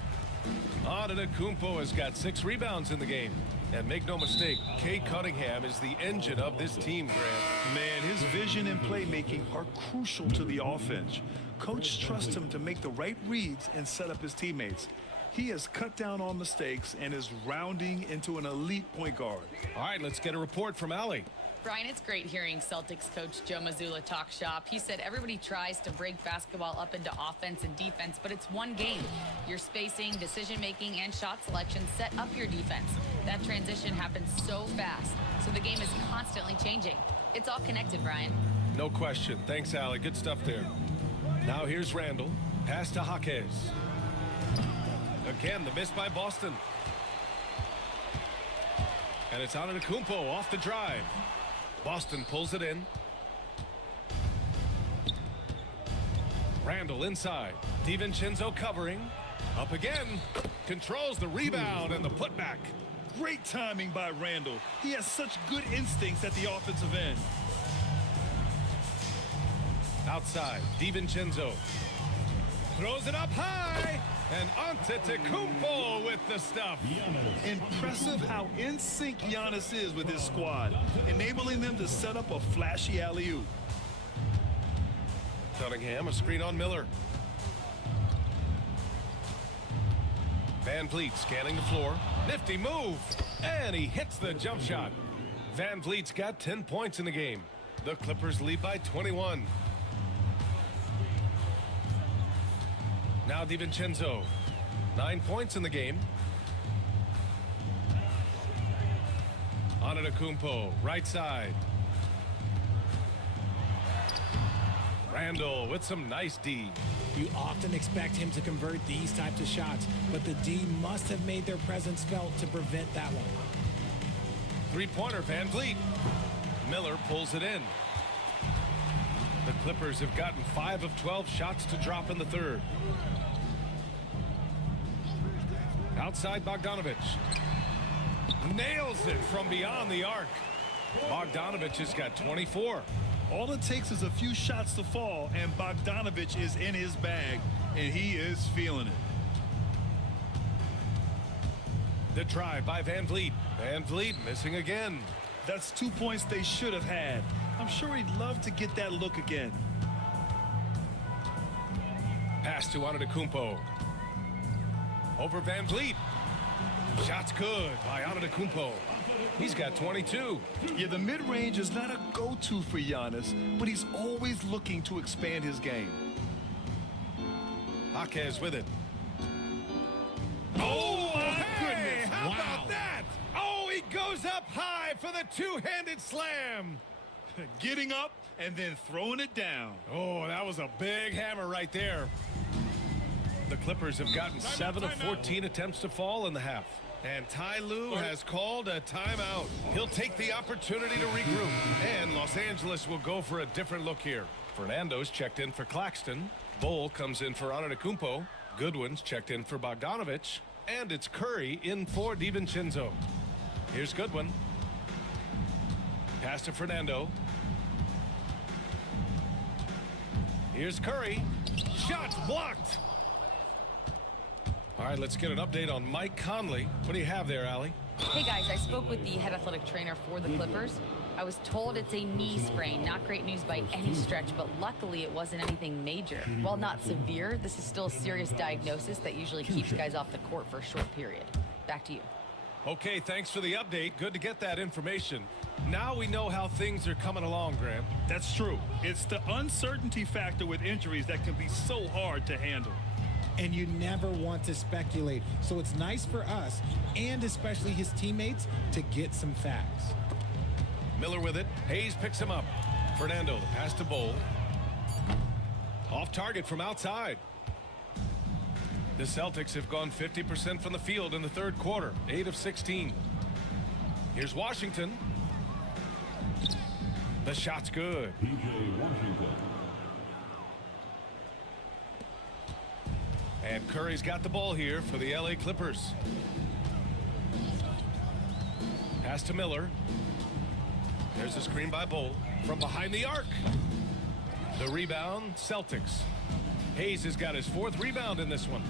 Antetokounmpo has got 6 rebounds in the game. And make no mistake, Cade Cunningham is the engine of this team, Grant. Man, his vision and playmaking are crucial to the offense. Coach trusts him to make the right reads and set up his teammates. He has cut down on mistakes and is rounding into an elite point guard. All right, let's get a report from Allie. Brian, it's great hearing Celtics coach Joe Mazzulla talk shop. He said everybody tries to break basketball up into offense and defense, but it's one game. Your spacing, decision-making, and shot selection set up your defense. That transition happens so fast, so the game is constantly changing. It's all connected, Brian. No question. Thanks, Allie. Good stuff there. Now here's Randall. Pass to Jaquez. Again, the miss by Boston. And it's Antetokounmpo off the drive. Boston pulls it in. Randall inside. DiVincenzo covering. Up again. Controls the rebound and the putback. Great timing by Randall. He has such good instincts at the offensive end. Outside, DiVincenzo. Throws it up high. And Antetokounmpo with the stuff. Impressive how in sync Giannis is with his squad, enabling them to set up a flashy alley-oop. Cunningham, a screen on Miller. Van Vliet scanning the floor. Nifty move. And he hits the jump shot. Van Vliet's got 10 points in the game. The Clippers lead by 21. Now DiVincenzo. 9 points in the game. Antetokounmpo, right side. Randall with some nice D. You often expect him to convert these types of shots, but the D must have made their presence felt to prevent that one. Three-pointer, Van Vliet. Miller pulls it in. The Clippers have gotten 5 of 12 shots to drop in the third. Outside Bogdanovich. Nails it from beyond the arc. Bogdanovich has got 24. All it takes is a few shots to fall, and Bogdanovich is in his bag, and he is feeling it. The try by Van Vliet. Van Vliet missing again. That's 2 points they should have had. I'm sure he'd love to get that look again. Pass to Antetokounmpo. Over Van Vliet. Shot's good by Antetokounmpo. He's got 22. Yeah, the mid-range is not a go-to for Giannis, but he's always looking to expand his game. Jaquez with it. Oh, my goodness. How about that? Oh, he goes up high for the two-handed slam. Getting up and then throwing it down. Oh, that was a big hammer right there. The Clippers have gotten 7 of 14 attempts to fall in the half. And Ty Lue has called a timeout. He'll take the opportunity to regroup. And Los Angeles will go for a different look here. Fernando's checked in for Claxton. Bull comes in for Antetokounmpo. Goodwin's checked in for Bogdanovich. And it's Curry in for DiVincenzo. Here's Goodwin. Pass to Fernando. Here's Curry. Shot blocked. All right, let's get an update on Mike Conley. What do you have there, Allie? Hey guys, I spoke with the head athletic trainer for the Clippers. I was told it's a knee sprain. Not great news by any stretch, but luckily it wasn't anything major. While not severe, this is still a serious diagnosis that usually keeps guys off the court for a short period. Back to you. Okay, thanks for the update. Good to get that information. Now we know how things are coming along, Graham. That's true. It's the uncertainty factor with injuries that can be so hard to handle. And you never want to speculate. So it's nice for us, and especially his teammates, to get some facts. Miller with it. Hayes picks him up. Fernando, the pass to Bull. Off target from outside. The Celtics have gone 50% from the field in the third quarter. 8 of 16. Here's Washington. The shot's good. And Curry's got the ball here for the LA Clippers. Pass to Miller. There's a screen by Bull from behind the arc. The rebound, Celtics. Hayes has got his 4th rebound in this one.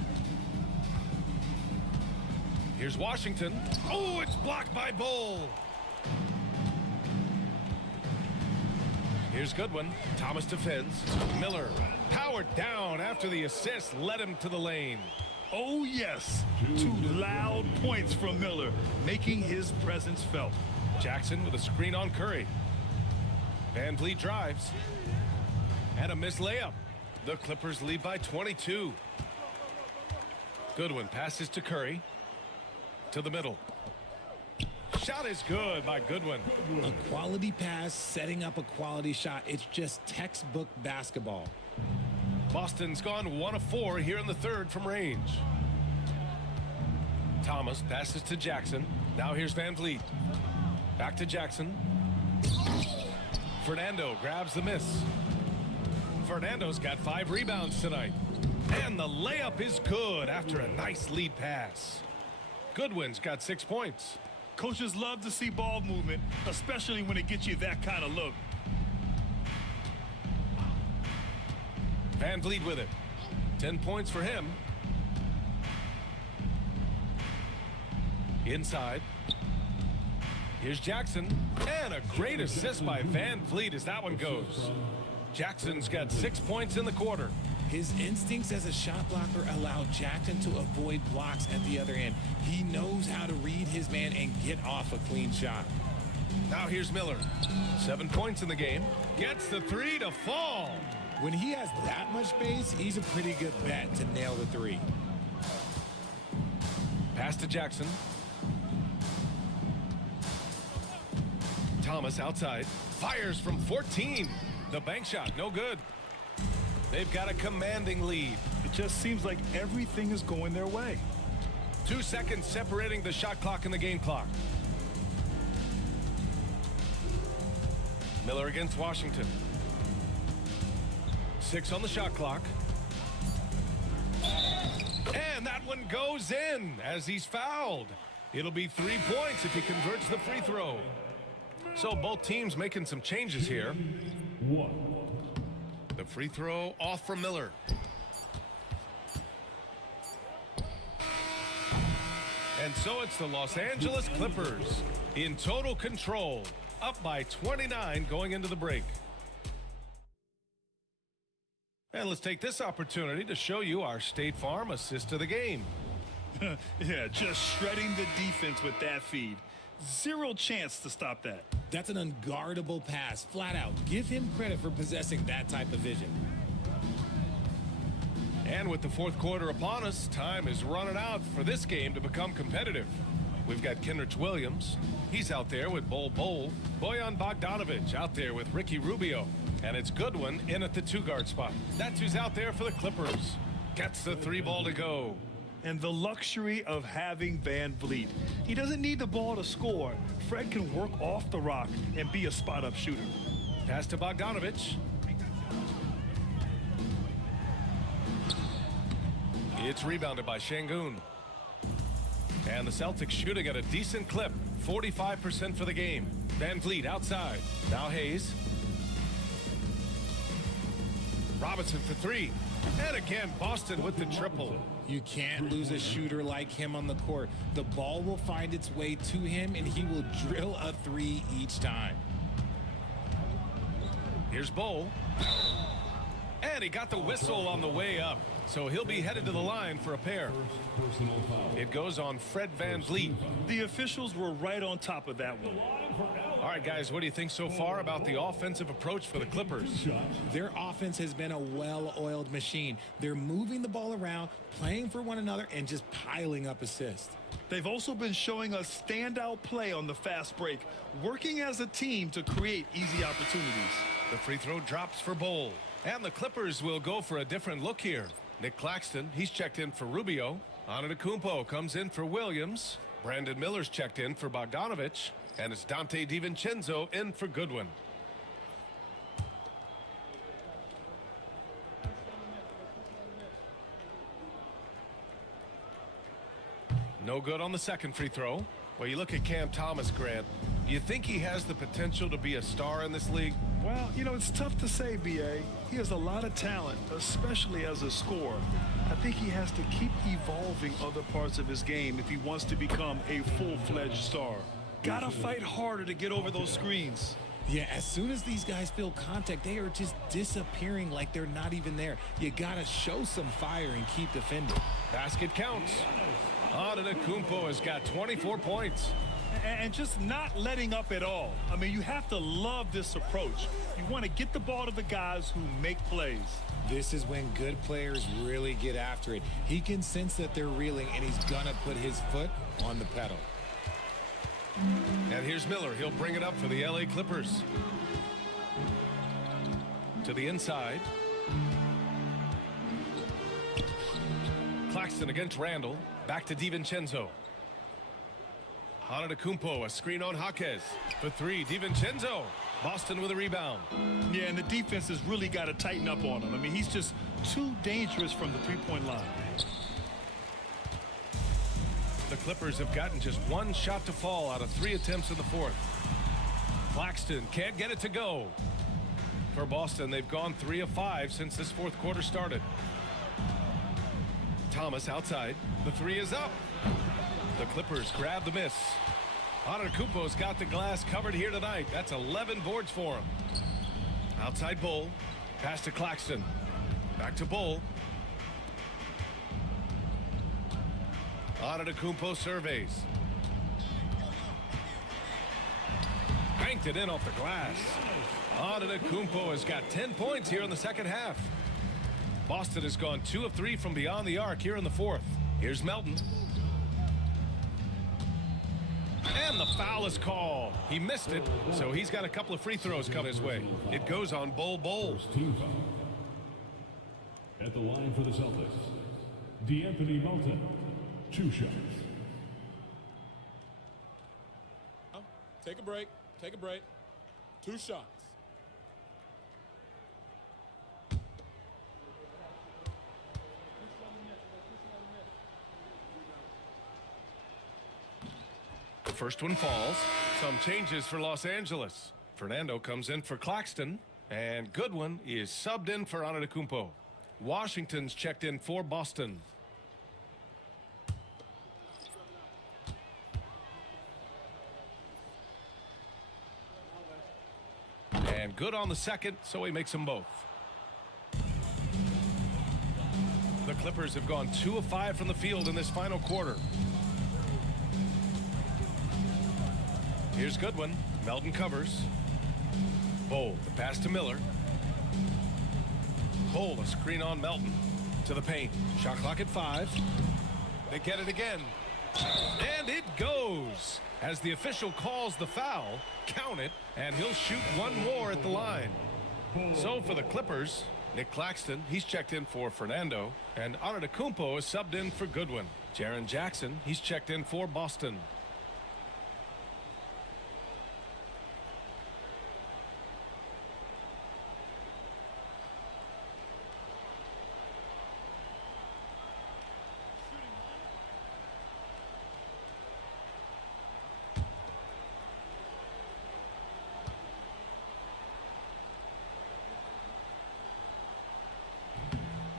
Here's Washington. Oh, it's blocked by Bull. Here's Goodwin. Thomas defends. Miller powered down after the assist led him to the lane. Oh, yes. 2 loud points from Miller, making his presence felt. Jackson with a screen on Curry. Van Vliet drives. And a missed layup. The Clippers lead by 22. Goodwin passes to Curry. To the middle. Shot is good by Goodwin. A quality pass, setting up a quality shot. It's just textbook basketball. Boston's gone 1 of 4 here in the third from range. Thomas passes to Jackson. Now here's Van Vliet. Back to Jackson. Fernando grabs the miss. Fernando's got 5 rebounds tonight. And the layup is good after a nice lead pass. Goodwin's got 6 points. Coaches love to see ball movement, especially when it gets you that kind of look. Van Vliet with it. 10 points for him. Inside. Here's Jackson. And a great assist by Van Vliet as that one goes. Jackson's got 6 points in the quarter. His instincts as a shot blocker allow Jackson to avoid blocks at the other end. He knows how to read his man and get off a clean shot. Now here's Miller. 7 points in the game. Gets the 3 to fall. When he has that much space, he's a pretty good bet to nail the 3. Pass to Jackson. Thomas outside. Fires from 14. The bank shot, no good. They've got a commanding lead. It just seems like everything is going their way. 2 seconds separating the shot clock and the game clock. Miller against Washington. 6 on the shot clock. And that one goes in as he's fouled. It'll be 3 points if he converts the free throw. So both teams making some changes here. The free throw off from Miller. And so it's the Los Angeles Clippers in total control, up by 29 going into the break. And let's take this opportunity to show you our State Farm assist of the game. Yeah, just shredding the defense with that feed. 0 chance to stop that. That's an unguardable pass, flat out. Give him credit for possessing that type of vision. And with the fourth quarter upon us, time is running out for this game to become competitive. We've got Kenrich Williams. He's out there with Bol Bol. Bojan Bogdanovich out there with Ricky Rubio. And it's Goodwin in at the 2-guard spot. That's who's out there for the Clippers. Gets the 3 ball to go. And the luxury of having Van Vliet. He doesn't need the ball to score. Fred can work off the rock and be a spot-up shooter. Pass to Bogdanovich. It's rebounded by Şengün. And the Celtics shooting at a decent clip. 45% for the game. Van Vliet outside. Now Hayes. Robinson for 3. And again, Boston with the triple. You can't lose a shooter like him on the court. The ball will find its way to him, and he will drill a 3 each time. Here's Bol. And he got the whistle on the way up. So he'll be headed to the line for a pair. It goes on Fred Van Vliet. The officials were right on top of that one. All right, guys, what do you think so far about the offensive approach for the Clippers? Their offense has been a well-oiled machine. They're moving the ball around, playing for one another, and just piling up assists. They've also been showing us standout play on the fast break, working as a team to create easy opportunities. The free throw drops for Bol. And the Clippers will go for a different look here. Nick Claxton, he's checked in for Rubio. Antetokounmpo comes in for Williams. Brandon Miller's checked in for Bogdanovich. And it's Dante DiVincenzo in for Goodwin. No good on the second free throw. Well, you look at Cam Thomas, Grant. Do you think he has the potential to be a star in this league? Well, you know, it's tough to say, B.A. He has a lot of talent, especially as a scorer. I think he has to keep evolving other parts of his game if he wants to become a full-fledged star. Gotta fight harder to get over those screens. Yeah, as soon as these guys feel contact, they are just disappearing like they're not even there. You gotta show some fire and keep defending. Basket counts. Antetokounmpo has got 24 points. And just not letting up at all. I mean, you have to love this approach. You want to get the ball to the guys who make plays. This is when good players really get after it. He can sense that they're reeling, and he's gonna put his foot on the pedal. And here's Miller. He'll bring it up for the LA Clippers. To the inside. Claxton against Randall. Back to DiVincenzo. Antetokounmpo, a screen on Jaquez. For 3, DiVincenzo. Boston with a rebound. Yeah, and the defense has really got to tighten up on him. I mean, he's just too dangerous from the three-point line. The Clippers have gotten just 1 shot to fall out of 3 attempts in the fourth. Claxton can't get it to go. For Boston, they've gone 3 of 5 since this fourth quarter started. Thomas outside. The 3 is up. The Clippers grab the miss. Antetokounmpo's got the glass covered here tonight. That's 11 boards for him. Outside Bol. Pass to Claxton. Back to Bol. Antetokounmpo surveys. Banked it in off the glass. Antetokounmpo has got 10 points here in the second half. Boston has gone 2 of 3 from beyond the arc here in the fourth. Here's Melton. And the foul is called. He missed it, so he's got a couple of free throws coming his way. It goes on Bol. At the line for the Celtics, DeAnthony Melton, 2 shots. Take a break. Take a break. 2 shots. The first one falls. Some changes for Los Angeles. Fernando comes in for Claxton, and Goodwin is subbed in for Antetokounmpo. Washington's checked in for Boston. And good on the second, so he makes them both. The Clippers have gone 2 of 5 from the field in this final quarter. Here's Goodwin. Melton covers. Bol, the pass to Miller. Bol, a screen on Melton. To the paint. Shot clock at 5. They get it again. And it goes. As the official calls the foul, count it, and he'll shoot 1 more at the line. So for the Clippers, Nick Claxton, he's checked in for Fernando, and Antetokounmpo is subbed in for Goodwin. Jaren Jackson, he's checked in for Boston.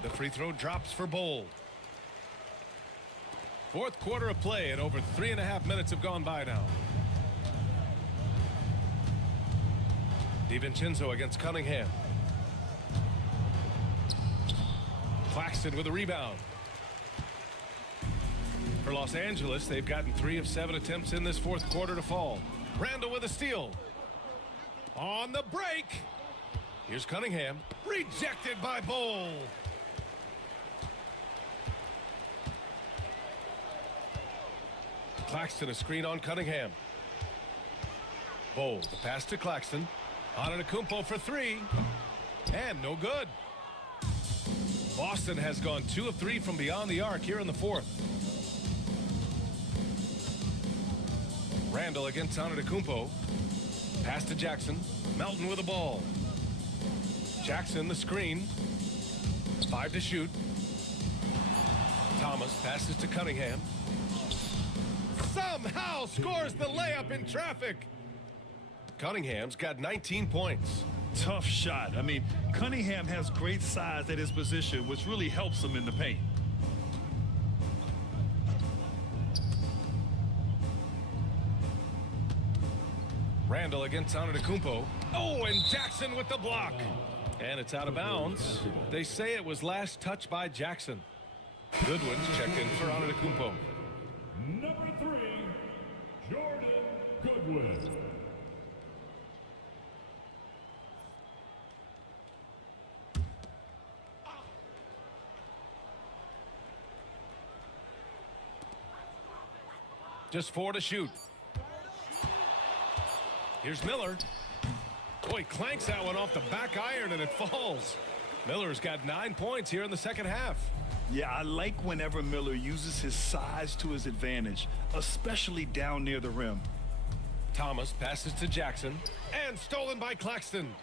The free throw drops for Bowl. Fourth quarter of play, and over 3.5 minutes have gone by now. DiVincenzo against Cunningham. Claxton with a rebound. For Los Angeles, they've gotten 3 of 7 attempts in this fourth quarter to fall. Randall with a steal. On the break. Here's Cunningham. Rejected by Bowl. Claxton a screen on Cunningham. Bowl, the pass to Claxton. Antetokounmpo for 3. And no good. Boston has gone 2 of 3 from beyond the arc here in the fourth. Randall against Antetokounmpo. Pass to Jackson. Melton with the ball. Jackson the screen. 5 to shoot. Thomas passes to Cunningham. Somehow scores the layup in traffic. Cunningham's got 19 points. Tough shot. I mean, Cunningham has great size at his position, which really helps him in the paint. Randall against Antetokounmpo. Oh, and Jackson with the block. And it's out of bounds. They say it was last touched by Jackson. Goodwin's checked in for Antetokounmpo. Number 3, Jordan Goodwin. Just 4 to shoot. Here's Miller. Boy, clanks that one off the back iron and it falls. Miller's got 9 points here in the second half. Yeah, I like whenever Miller uses his size to his advantage, especially down near the rim. Thomas passes to Jackson and stolen by Claxton.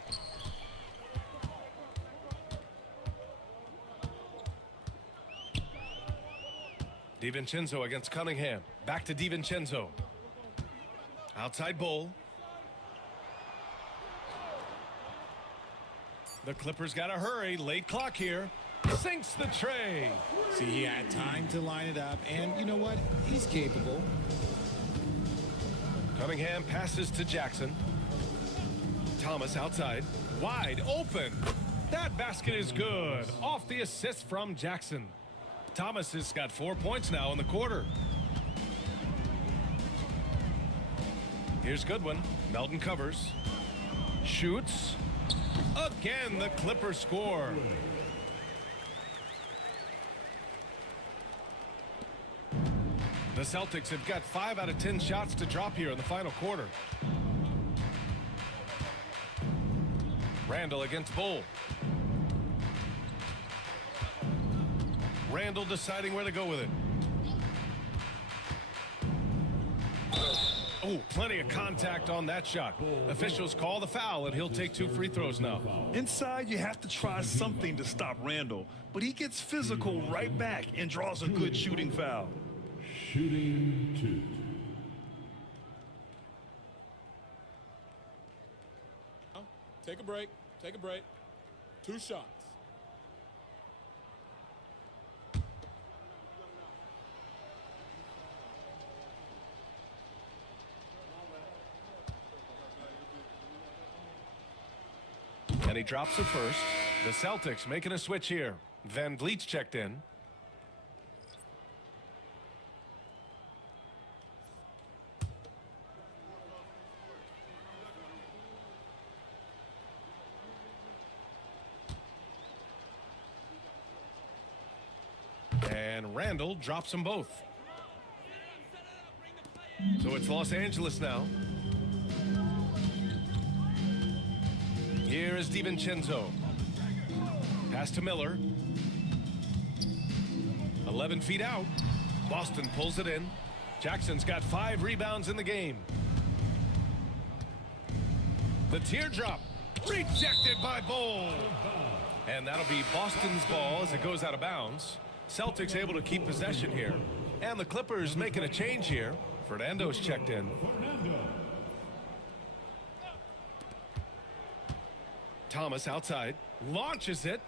DiVincenzo against Cunningham. Back to DiVincenzo. Outside Bowl. The Clippers got to hurry. Late clock here. Sinks the tray. See, he had time to line it up, and you know what? He's capable. Cunningham passes to Jackson. Thomas outside. Wide open. That basket is good. Off the assist from Jackson. Thomas has got 4 points now in the quarter. Here's Goodwin. Melton covers. Shoots. Again, the Clippers score. The Celtics have got 5 out of 10 shots to drop here in the final quarter. Randall against Bowl. Randall deciding where to go with it. Oh, plenty of contact on that shot. Officials call the foul, and he'll take 2 free throws now. Inside, you have to try something to stop Randall, but he gets physical right back and draws a good shooting foul. Shooting 2. Take a break. Take a break. 2 shots. And he drops it first. The Celtics making a switch here. Van Vliet's checked in. And Randall drops them both. So it's Los Angeles now. Here is DiVincenzo. Pass to Miller. 11 feet out. Boston pulls it in. Jackson's got 5 rebounds in the game. The teardrop. Rejected by Bol. And that'll be Boston's ball as it goes out of bounds. Celtics able to keep possession here. And the Clippers making a change here. Fernando's checked in. Thomas outside. Launches it.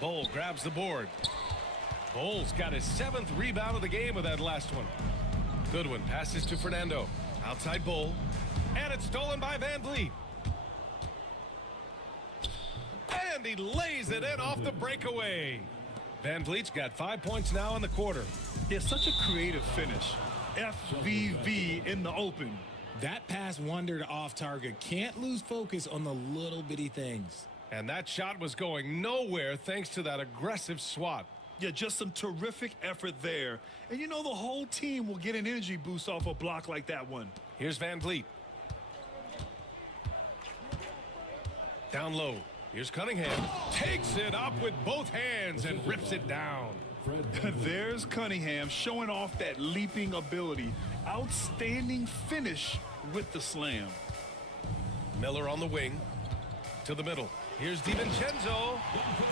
Bol grabs the board. Bol's got his 7th rebound of the game with that last one. Goodwin passes to Fernando. Outside Bol. And it's stolen by Van Vliet. And he lays it in off the breakaway. Van Vliet's got 5 points now in the quarter. It's such a creative finish. FVV in the open. That pass wandered off target. Can't lose focus on the little bitty things. And that shot was going nowhere thanks to that aggressive swat. Yeah, just some terrific effort there. And you know the whole team will get an energy boost off a block like that one. Here's Van Vliet. Down low. Here's Cunningham. Takes it up with both hands and rips it down. There's Cunningham showing off that leaping ability. Outstanding finish with the slam. Miller on the wing. To the middle. Here's DiVincenzo.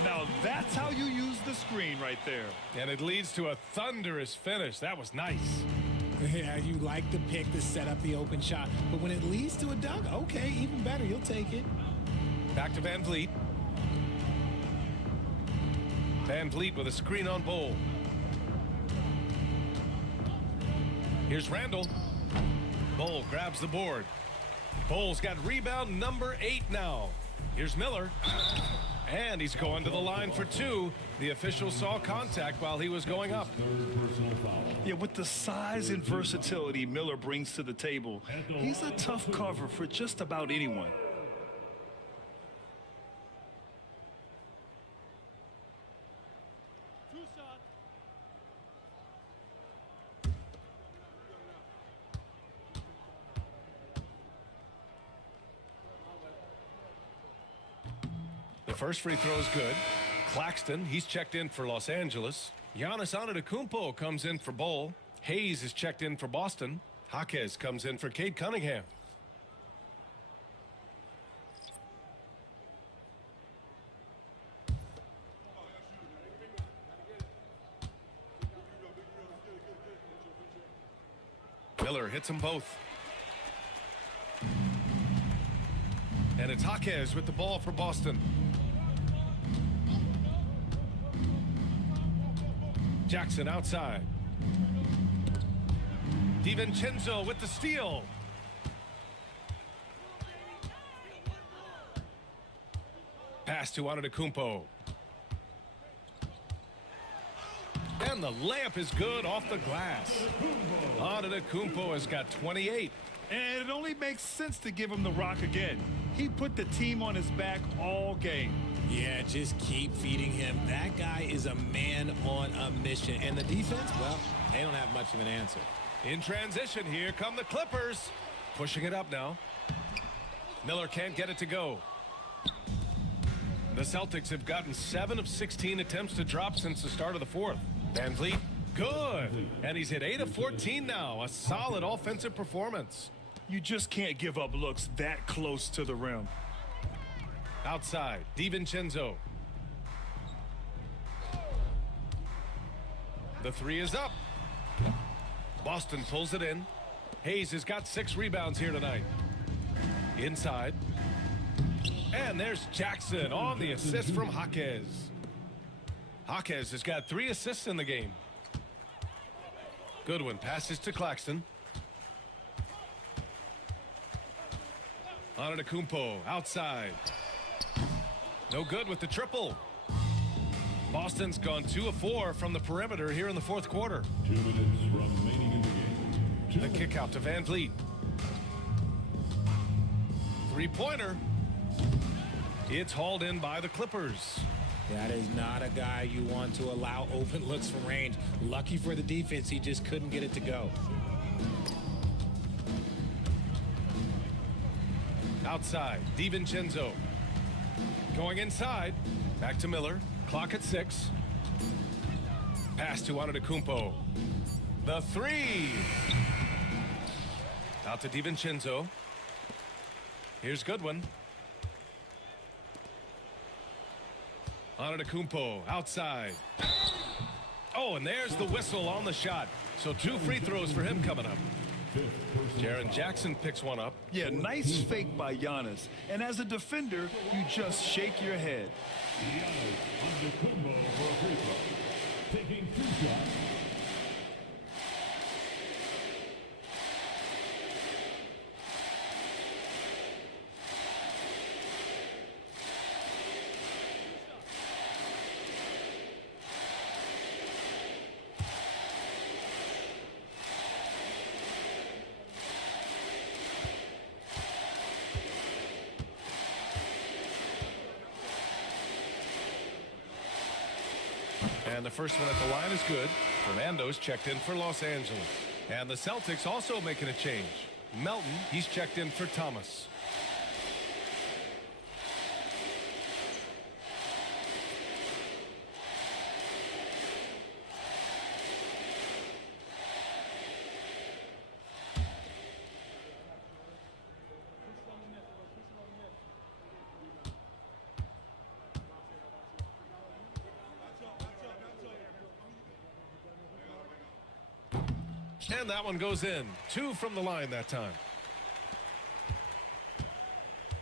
Now that's how you use the screen right there. And it leads to a thunderous finish. That was nice. Yeah, you like the pick to set up the open shot. But when it leads to a dunk, okay, even better. You'll take it. Back to Van Vliet. Van Vliet with a screen on Bol. Here's Randall. Bol grabs the board. Bol's got rebound number 8 now. Here's Miller. And he's going to the line for 2. The official saw contact while he was going up. Yeah, with the size and versatility Miller brings to the table, he's a tough cover for just about anyone. The first free throw is good. Claxton, he's checked in for Los Angeles. Giannis Antetokounmpo comes in for Bol. Hayes is checked in for Boston. Jaquez comes in for Cade Cunningham. Miller hits them both. And it's Jaquez with the ball for Boston. Jackson outside. DiVincenzo with the steal. Pass to Antetokounmpo. And the layup is good off the glass. Antetokounmpo has got 28. And it only makes sense to give him the rock again. He put the team on his back all game. Yeah, just keep feeding him. That guy is a man on a mission. And the defense, well, they don't have much of an answer. In transition, here come the Clippers. Pushing it up now. Miller can't get it to go. The Celtics have gotten 7 of 16 attempts to drop since the start of the 4th. Van Vliet, good. And he's hit 8 of 14 now. A solid offensive performance. You just can't give up looks that close to the rim. Outside, DiVincenzo. The 3 is up. Boston pulls it in. Hayes has got 6 rebounds here tonight. Inside. And there's Jackson on the assist from Jaquez. Jaquez has got 3 assists in the game. Goodwin passes to Claxton. Antetokounmpo outside. No good with the triple. Boston's gone 2 of 4 from the perimeter here in the 4th quarter. 2 minutes remaining in the game. The kick out to Van Vliet. 3-pointer. It's hauled in by the Clippers. That is not a guy you want to allow open looks from range. Lucky for the defense, he just couldn't get it to go. Outside, DiVincenzo. Going inside. Back to Miller. Clock at 6. Pass to Antetokounmpo. The 3. Out to DiVincenzo. Here's Goodwin. Antetokounmpo outside. Oh, and there's the whistle on the shot. So 2 free throws for him coming up. Jaren Jackson picks one up. Yeah, nice fake by Giannis. And as a defender, you just shake your head. Taking 2 shots. And the first one at the line is good. Fernando's checked in for Los Angeles. And the Celtics also making a change. Melton, he's checked in for Thomas. And that one goes in. 2 from the line that time.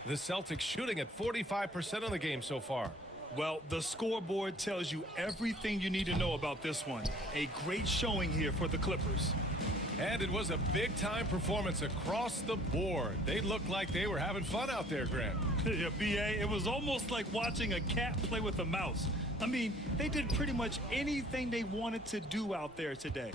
The Celtics shooting at 45% of the game so far. Well, the scoreboard tells you everything you need to know about this one. A great showing here for the Clippers. And it was a big-time performance across the board. They looked like they were having fun out there, Grant. Yeah, B.A., it was almost like watching a cat play with a mouse. I mean, they did pretty much anything they wanted to do out there today.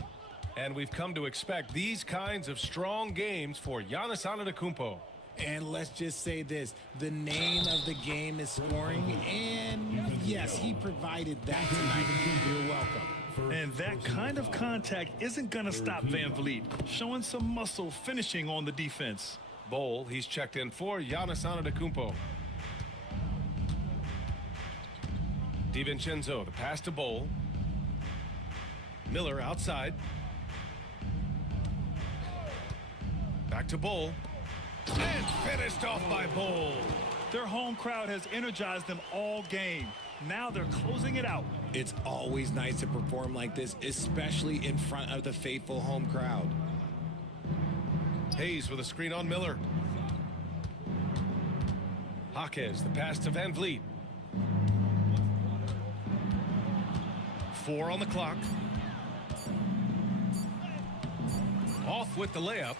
And we've come to expect these kinds of strong games for Giannis Antetokounmpo. And let's just say this, the name of the game is scoring, and yes, he provided that tonight. You're welcome. And that kind of contact isn't going to stop Van Vliet, showing some muscle finishing on the defense. Bol, he's checked in for Giannis Antetokounmpo. DiVincenzo, the pass to Bol. Miller outside. Back to Bol. And finished off by Bol. Their home crowd has energized them all game. Now they're closing it out. It's always nice to perform like this, especially in front of the faithful home crowd. Hayes with a screen on Miller. Jaquez, the pass to Van Vliet. 4 on the clock. Off with the layup.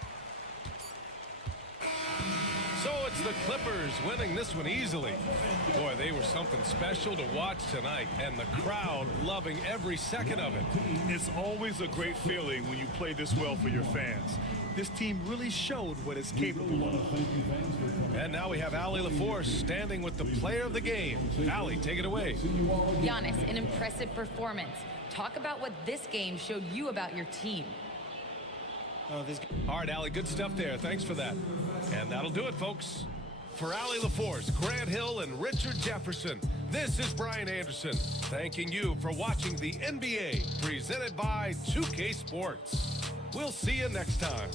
So it's the Clippers winning this one easily. Boy, they were something special to watch tonight, and the crowd loving every second of it. It's always a great feeling when you play this well for your fans. This team really showed what it's capable of. And now we have Allie LaForce standing with the player of the game. Allie, take it away. Giannis, an impressive performance. Talk about what this game showed you about your team. All right, Allie, good stuff there. Thanks for that. And that'll do it, folks. For Allie LaForce, Grant Hill, and Richard Jefferson, this is Brian Anderson, thanking you for watching the NBA, presented by 2K Sports. We'll see you next time.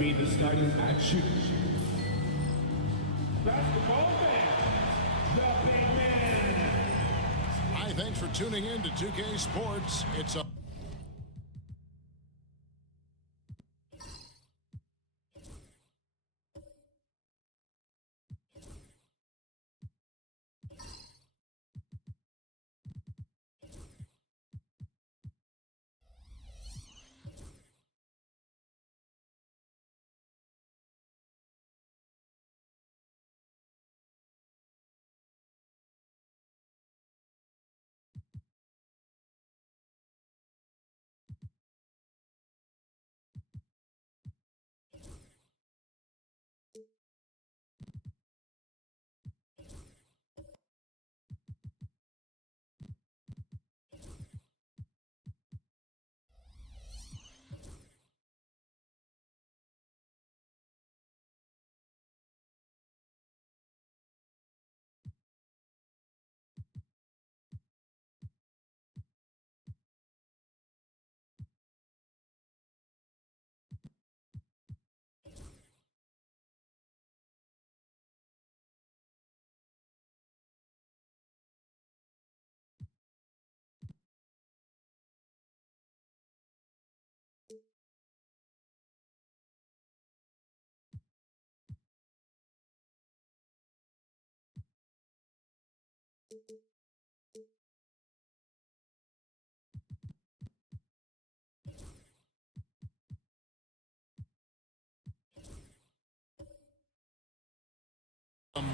be the starting at shoot. Basketball fans, the big man. Hi, thanks for tuning in to 2K Sports. It's a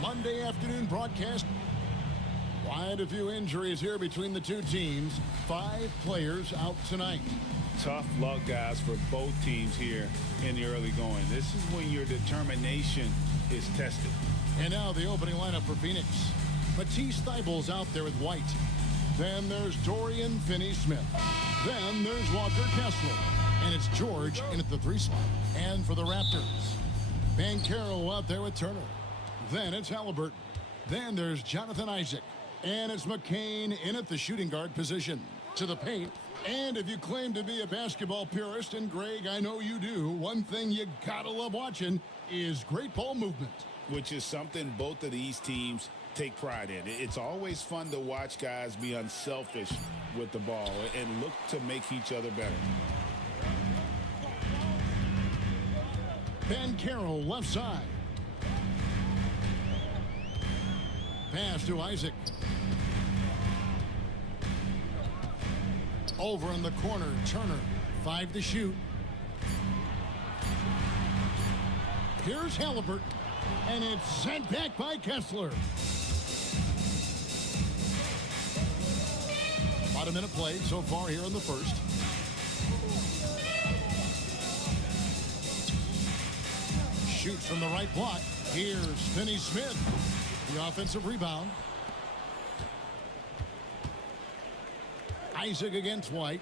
Monday afternoon broadcast. Quite a few injuries here between the two teams. 5 players out tonight. Tough luck, guys, for both teams here in the early going. This is when your determination is tested. And now the opening lineup for Phoenix. Matisse Thybulle's out there with White. Then there's Dorian Finney-Smith. Then there's Walker Kessler. And it's George in at the 3 slot. And for the Raptors, Banchero out there with Turner. Then it's Halliburton. Then there's Jonathan Isaac. And it's McCain in at the shooting guard position. To the paint. And if you claim to be a basketball purist, and Greg, I know you do, one thing you gotta love watching is great ball movement. Which is something both of these teams take pride in. It's always fun to watch guys be unselfish with the ball and look to make each other better. Banchero left side. Pass to Isaac. Over in the corner, Turner. 5 to shoot. Here's Halliburton. And it's sent back by Kessler. About a minute played so far here in the first. Shoots from the right block. Here's Finney-Smith. The offensive rebound. Isaac against White.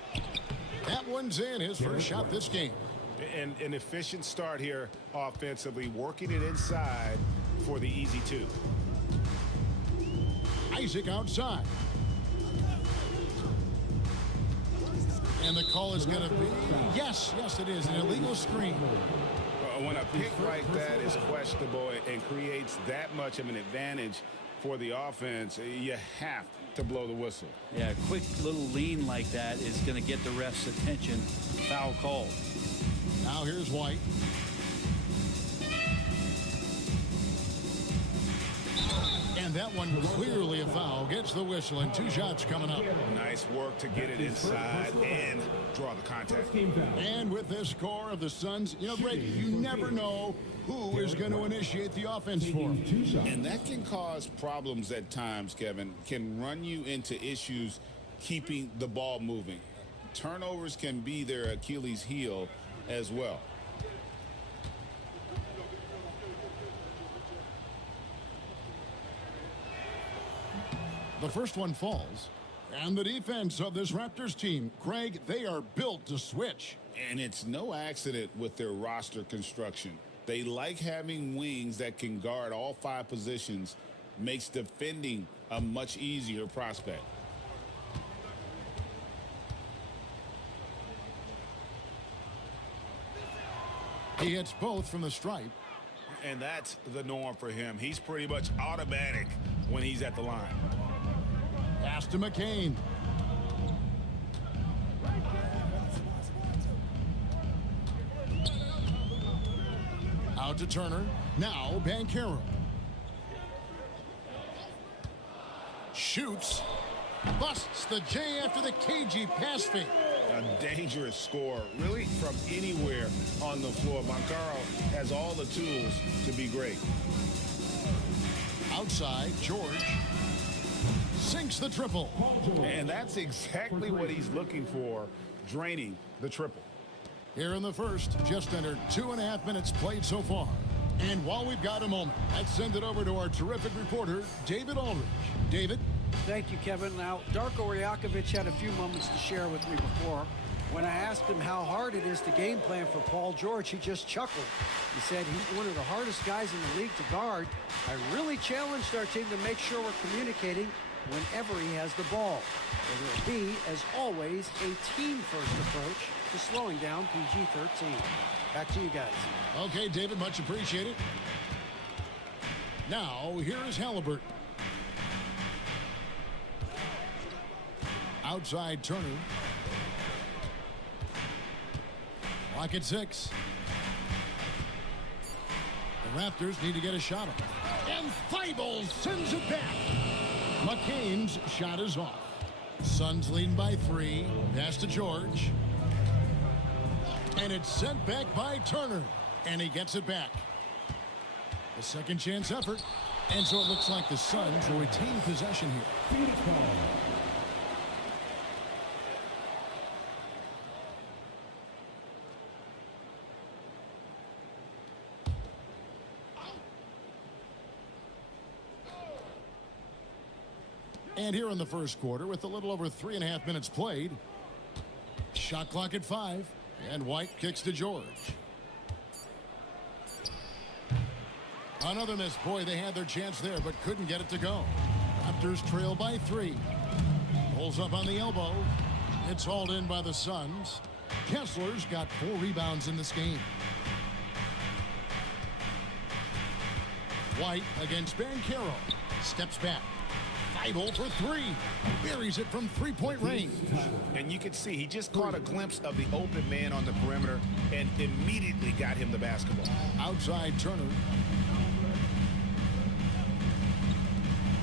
That one's in. His first shot this game. And an efficient start here offensively, working it inside for the easy 2. Isaac outside. And the call is going to be, yes, it is, an illegal screen. When a pick like that is questionable and creates that much of an advantage for the offense, you have to blow the whistle. Yeah, a quick little lean like that is going to get the ref's attention. Foul call. Now here's White. And that one clearly a foul. Gets the whistle and 2 shots coming up. Nice work to get it inside and draw the contact. And with this score of the Suns, you know, Greg, you never know who is going to initiate the offense for them. And that can cause problems at times, Kevin. Can run you into issues keeping the ball moving. Turnovers can be their Achilles heel as well. The first one falls. And the defense of this Raptors team, Greg, they are built to switch. And it's no accident with their roster construction. They like having wings that can guard all 5 positions, makes defending a much easier prospect. He hits both from the stripe. And that's the norm for him. He's pretty much automatic when he's at the line. Pass to McCain. Out to Turner. Now Banchero. Shoots. Busts the J after the cagey pass fake. A dangerous score, really, from anywhere on the floor. Banchero has all the tools to be great. Outside, George sinks the triple. And that's exactly what he's looking for, draining the triple. Here in the first, just under 2.5 minutes played so far. And while we've got a moment, let's send it over to our terrific reporter, David Aldridge. David? Thank you, Kevin. Now, Darko Rajakovic had a few moments to share with me before. When I asked him how hard it is to game plan for Paul George, he just chuckled. He said he's one of the hardest guys in the league to guard. I really challenged our team to make sure we're communicating whenever he has the ball. It will be, as always, a team-first approach to slowing down PG-13. Back to you guys. Okay, David, much appreciated. Now, here is Halliburton. Outside Turner. Clock at 6. The Raptors need to get a shot up. And Thibault sends it back. McCain's shot is off. Suns leading by 3. Pass to George. And it's sent back by Turner. And he gets it back. A second chance effort. And so it looks like the Suns will retain possession here. And here in the first quarter, with a little over 3.5 minutes played, shot clock at 5, and White kicks to George. Another miss. Boy, they had their chance there, but couldn't get it to go. Raptors trail by 3. Pulls up on the elbow. It's hauled in by the Suns. Kessler's got 4 rebounds in this game. White against Banchero. Steps back. Thibault for 3. Buries it from 3-point range. And you can see he just caught a glimpse of the open man on the perimeter and immediately got him the basketball. Outside Turner.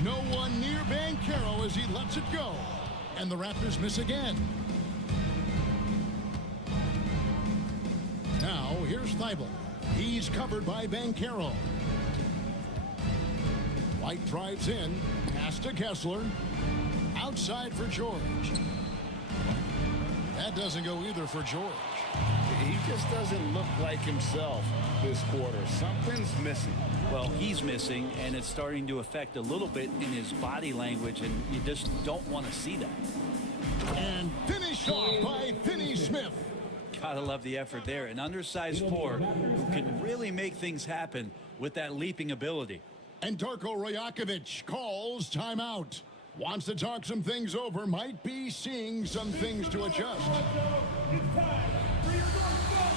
No one near Banchero as he lets it go. And the Raptors miss again. Now here's Thibault. He's covered by Banchero. White drives in. Pass to Kessler. Outside for George. That doesn't go either for George. He just doesn't look like himself this quarter. Something's missing. Well, he's missing, and it's starting to affect a little bit in his body language, and you just don't want to see that. And finished off by Finney-Smith. Gotta love the effort there. An undersized 4 who can really make things happen with that leaping ability. And Darko Rajakovic calls timeout. Wants to talk some things over. Might be seeing some things to adjust. It's time for your North Side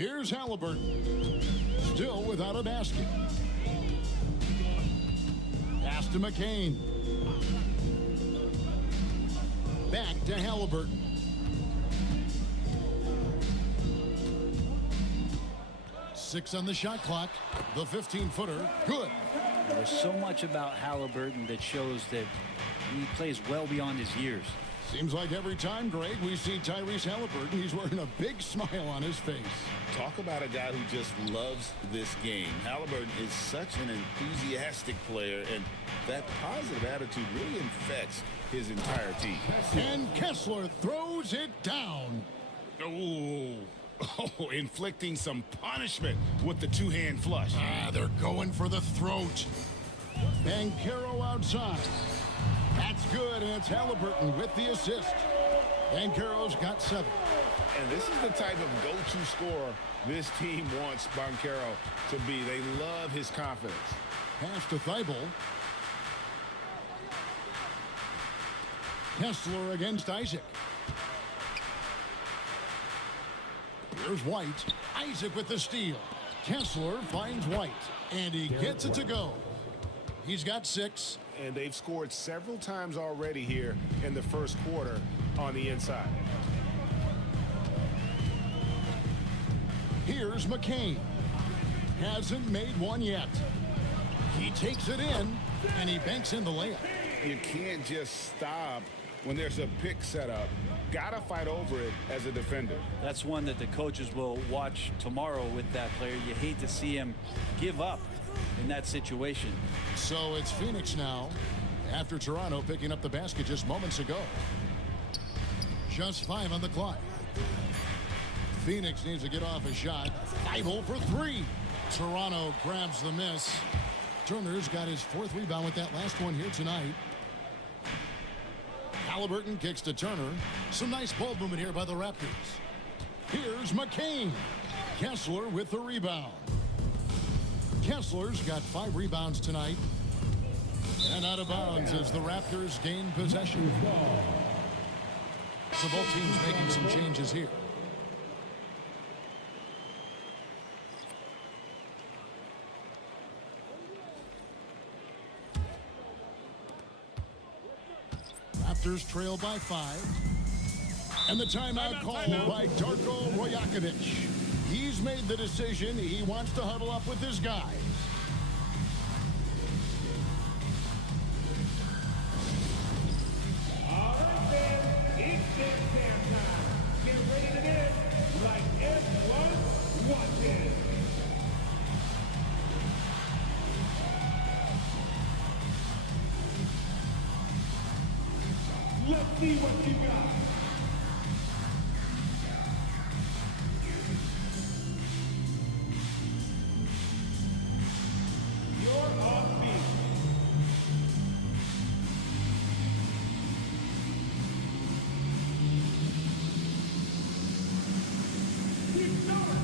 Here's Halliburton. Still without a basket. Pass to McCain. Back to Halliburton. Six on the shot clock. The 15-footer. Good. There's so much about Halliburton that shows that he plays well beyond his years. Seems like every time, Greg, we see Tyrese Halliburton, he's wearing a big smile on his face. Talk about a guy who just loves this game. Halliburton is such an enthusiastic player, and that positive attitude really infects his entire team. And Kessler throws it down. Oh, inflicting some punishment with the two-hand flush. They're going for the throat. And Caro outside. That's good, and it's Halliburton with the assist. And Caro's got 7. And this is the type of go-to scorer this team wants Banchero to be. They love his confidence. Pass to Thibault. Kessler against Isaac. Here's White. Isaac with the steal. Kessler finds White, and he gets it to go. He's got 6. And they've scored several times already here in the first quarter on the inside. Here's McCain. Hasn't made one yet. He takes it in, and he banks in the layup. You can't just stop when there's a pick set up. Gotta fight over it as a defender. That's one that the coaches will watch tomorrow with that player. You hate to see him give up in that situation. So it's Phoenix now, after Toronto picking up the basket just moments ago. Just 5 on the clock. Phoenix needs to get off a shot. Thibault for 3. Toronto grabs the miss. Turner's got his 4th rebound with that last one here tonight. Halliburton kicks to Turner. Some nice ball movement here by the Raptors. Here's McCain. Kessler with the rebound. Kessler's got 5 rebounds tonight. And out of bounds as the Raptors gain possession. So both teams making some changes here. Raptors trail by 5. And the timeout called by Darko Rajakovic. He's made the decision. He wants to huddle up with his guys. All right, then, it's exam time. Get ready to dance like everyone watching. Let's see what you got. You're off beat. Keep going.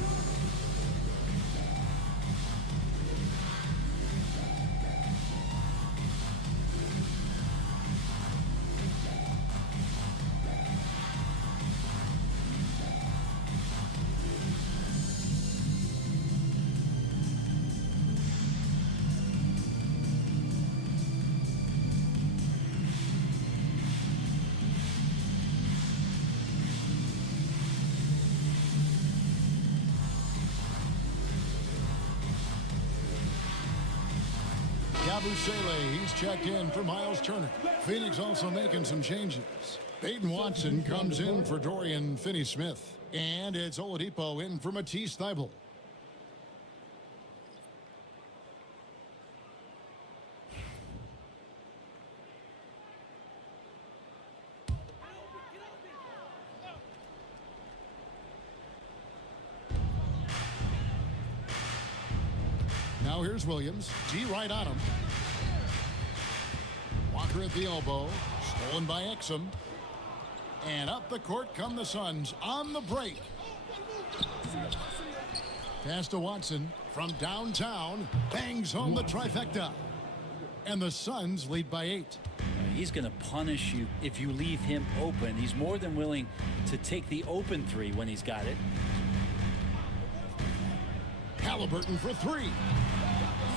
Yabusele, he's checked in for Miles Turner. Phoenix also making some changes. Peyton Watson comes in for Dorian Finney-Smith. And it's Oladipo in for Matisse Thybulle. Now here's Williams. D right on him. Walker at the elbow. Stolen by Exum. And up the court come the Suns on the break. Pass to Watson from downtown. Bangs home the trifecta. And the Suns lead by 8. He's going to punish you if you leave him open. He's more than willing to take the open 3 when he's got it. Halliburton for three.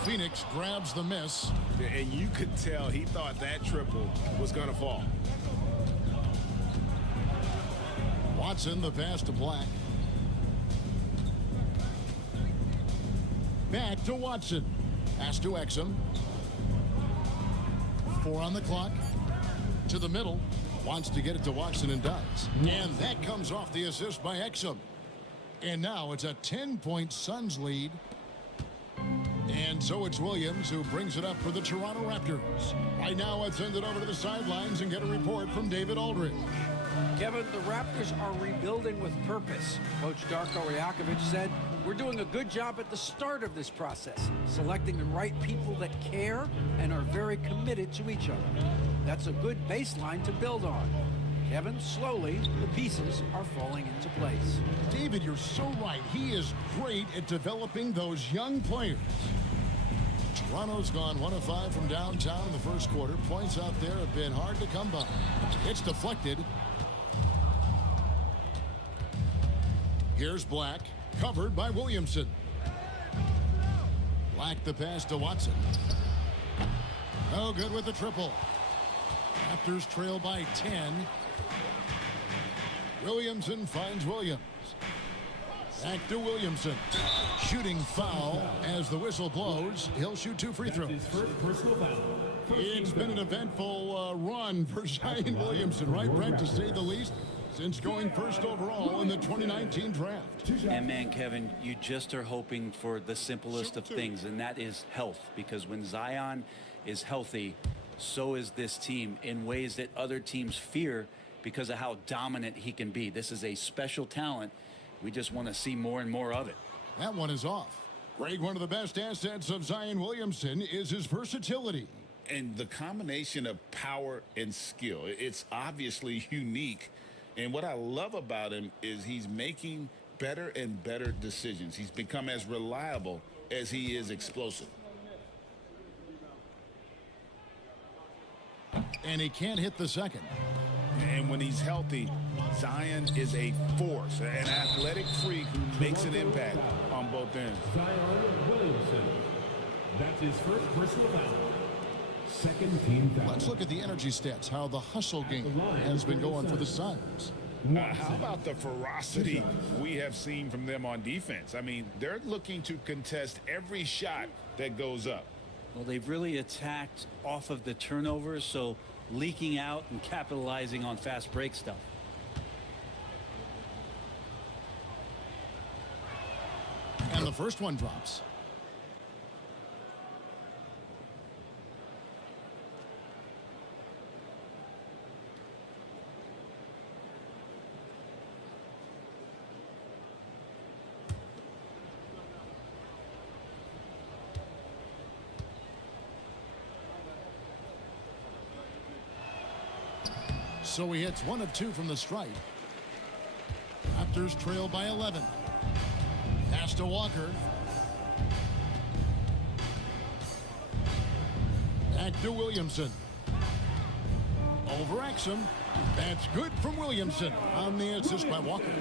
Phoenix grabs the miss. And you could tell he thought that triple was going to fall. Watson, the pass to Black. Back to Watson. Pass to Exum. 4 on the clock. To the middle. Wants to get it to Watson and does. And that comes off the assist by Exum. And now it's a 10-point Suns lead. And so it's Williams who brings it up for the Toronto Raptors. Right now, let's send it over to the sidelines and get a report from David Aldridge. Kevin, the Raptors are rebuilding with purpose. Coach Darko Rajakovic said, "We're doing a good job at the start of this process, selecting the right people that care and are very committed to each other. That's a good baseline to build on." Kevin, slowly, the pieces are falling into place. David, you're so right. He is great at developing those young players. Toronto's gone 1 of 5 from downtown in the first quarter. Points out there have been hard to come by. It's deflected. Here's Black, covered by Williamson. Black the pass to Watson. No good with the triple. Raptors trail by 10. Williamson finds Williams. Back to Williamson. Shooting foul as the whistle blows. He'll shoot 2 free throws. It's been an eventful run for Zion Williamson, right, Brent, to say the least, since going first overall in the 2019 draft. And man, Kevin, you just are hoping for the simplest of things, and that is health. Because when Zion is healthy, so is this team in ways that other teams fear because of how dominant he can be. This is a special talent. We just want to see more and more of it. That one is off. Greg, one of the best assets of Zion Williamson is his versatility. And the combination of power and skill, it's obviously unique. And what I love about him is he's making better and better decisions. He's become as reliable as he is explosive. And he can't hit the second. And when he's healthy, Zion is a force, an athletic freak who makes an impact on both ends. Zion Williamson. That's his first personal foul. Second team foul. Let's look at the energy stats, how the hustle game has been going for the Suns. How about the ferocity we have seen from them on defense? I mean, they're looking to contest every shot that goes up. Well, they've really attacked off of the turnovers, so leaking out and capitalizing on fast break stuff. And the first one drops. So he hits 1 of 2 from the stripe. Raptors trail by 11. Pass to Walker. Back to Williamson. Over Exum. That's good from Williamson on the assist by Walker.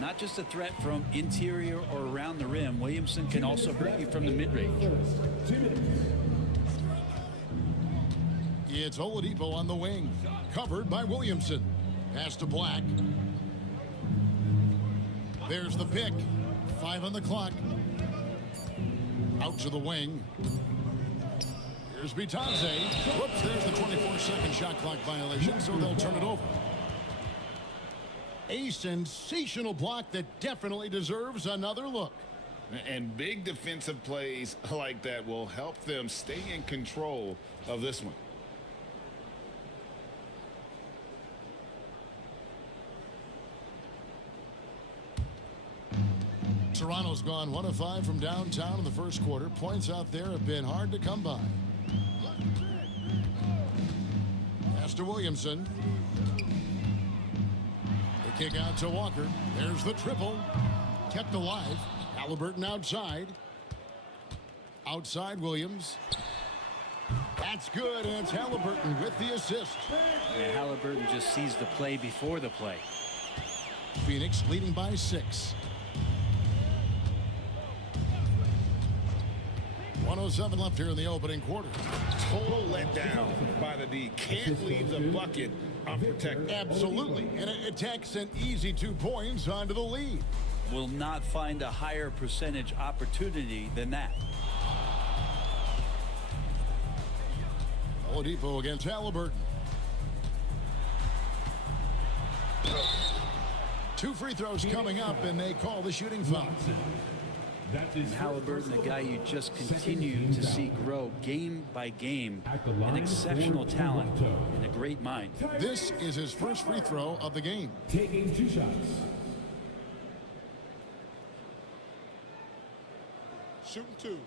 Not just a threat from interior or around the rim. Williamson can also hurt you from the mid-range. It's Oladipo on the wing. Covered by Williamson. Pass to Black. There's the pick. 5 on the clock. Out to the wing. Here's Bitanze. Whoops, there's the 24-second shot clock violation, so they'll turn it over. A sensational block that definitely deserves another look. And big defensive plays like that will help them stay in control of this one. Toronto's gone 1 of 5 from downtown in the first quarter. Points out there have been hard to come by. Pass to Williamson. The kick out to Walker. There's the triple. Kept alive. Halliburton outside. Outside Williams. That's good, and it's Halliburton with the assist. Yeah, Halliburton just sees the play before the play. Phoenix leading by 6. 1:07 left here in the opening quarter. Total letdown by the D. Can't leave the bucket unprotected. Absolutely. And it takes an easy 2 points onto the lead. Will not find a higher percentage opportunity than that. Oladipo against Halliburton. 2 free throws coming up, and they call the shooting foul. And Halliburton, the guy you just continue to see grow game by game, an exceptional talent and a great mind. This is his first free throw of the game. Taking 2 shots. Shooting 2.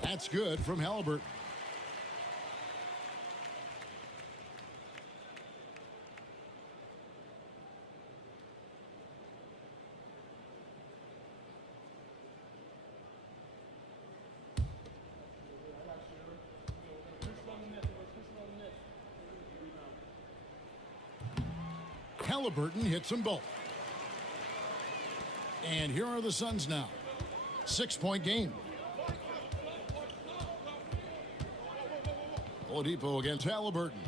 That's good from Halliburton. Halliburton hits them both. And here are the Suns now. 6-point game. Oladipo against Halliburton.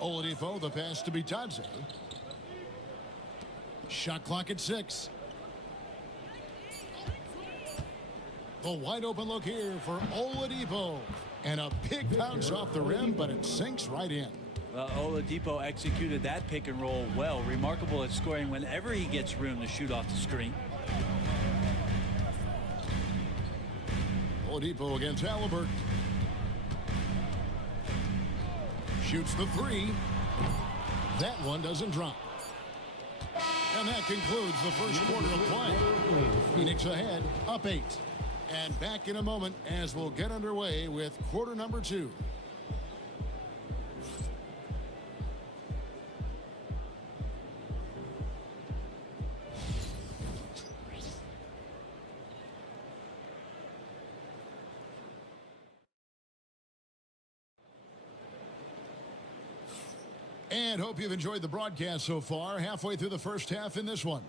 Oladipo, the pass to Bitadze. Shot clock at 6. The wide open look here for Oladipo. And a big bounce off the rim, but it sinks right in. Well, Oladipo executed that pick and roll well. Remarkable at scoring whenever he gets room to shoot off the screen. Oladipo against Halliburton. Shoots the 3. That one doesn't drop. And that concludes the first quarter of play. Phoenix ahead, up 8. And back in a moment as we'll get underway with quarter number 2. And hope you've enjoyed the broadcast so far. Halfway through the first half in this one.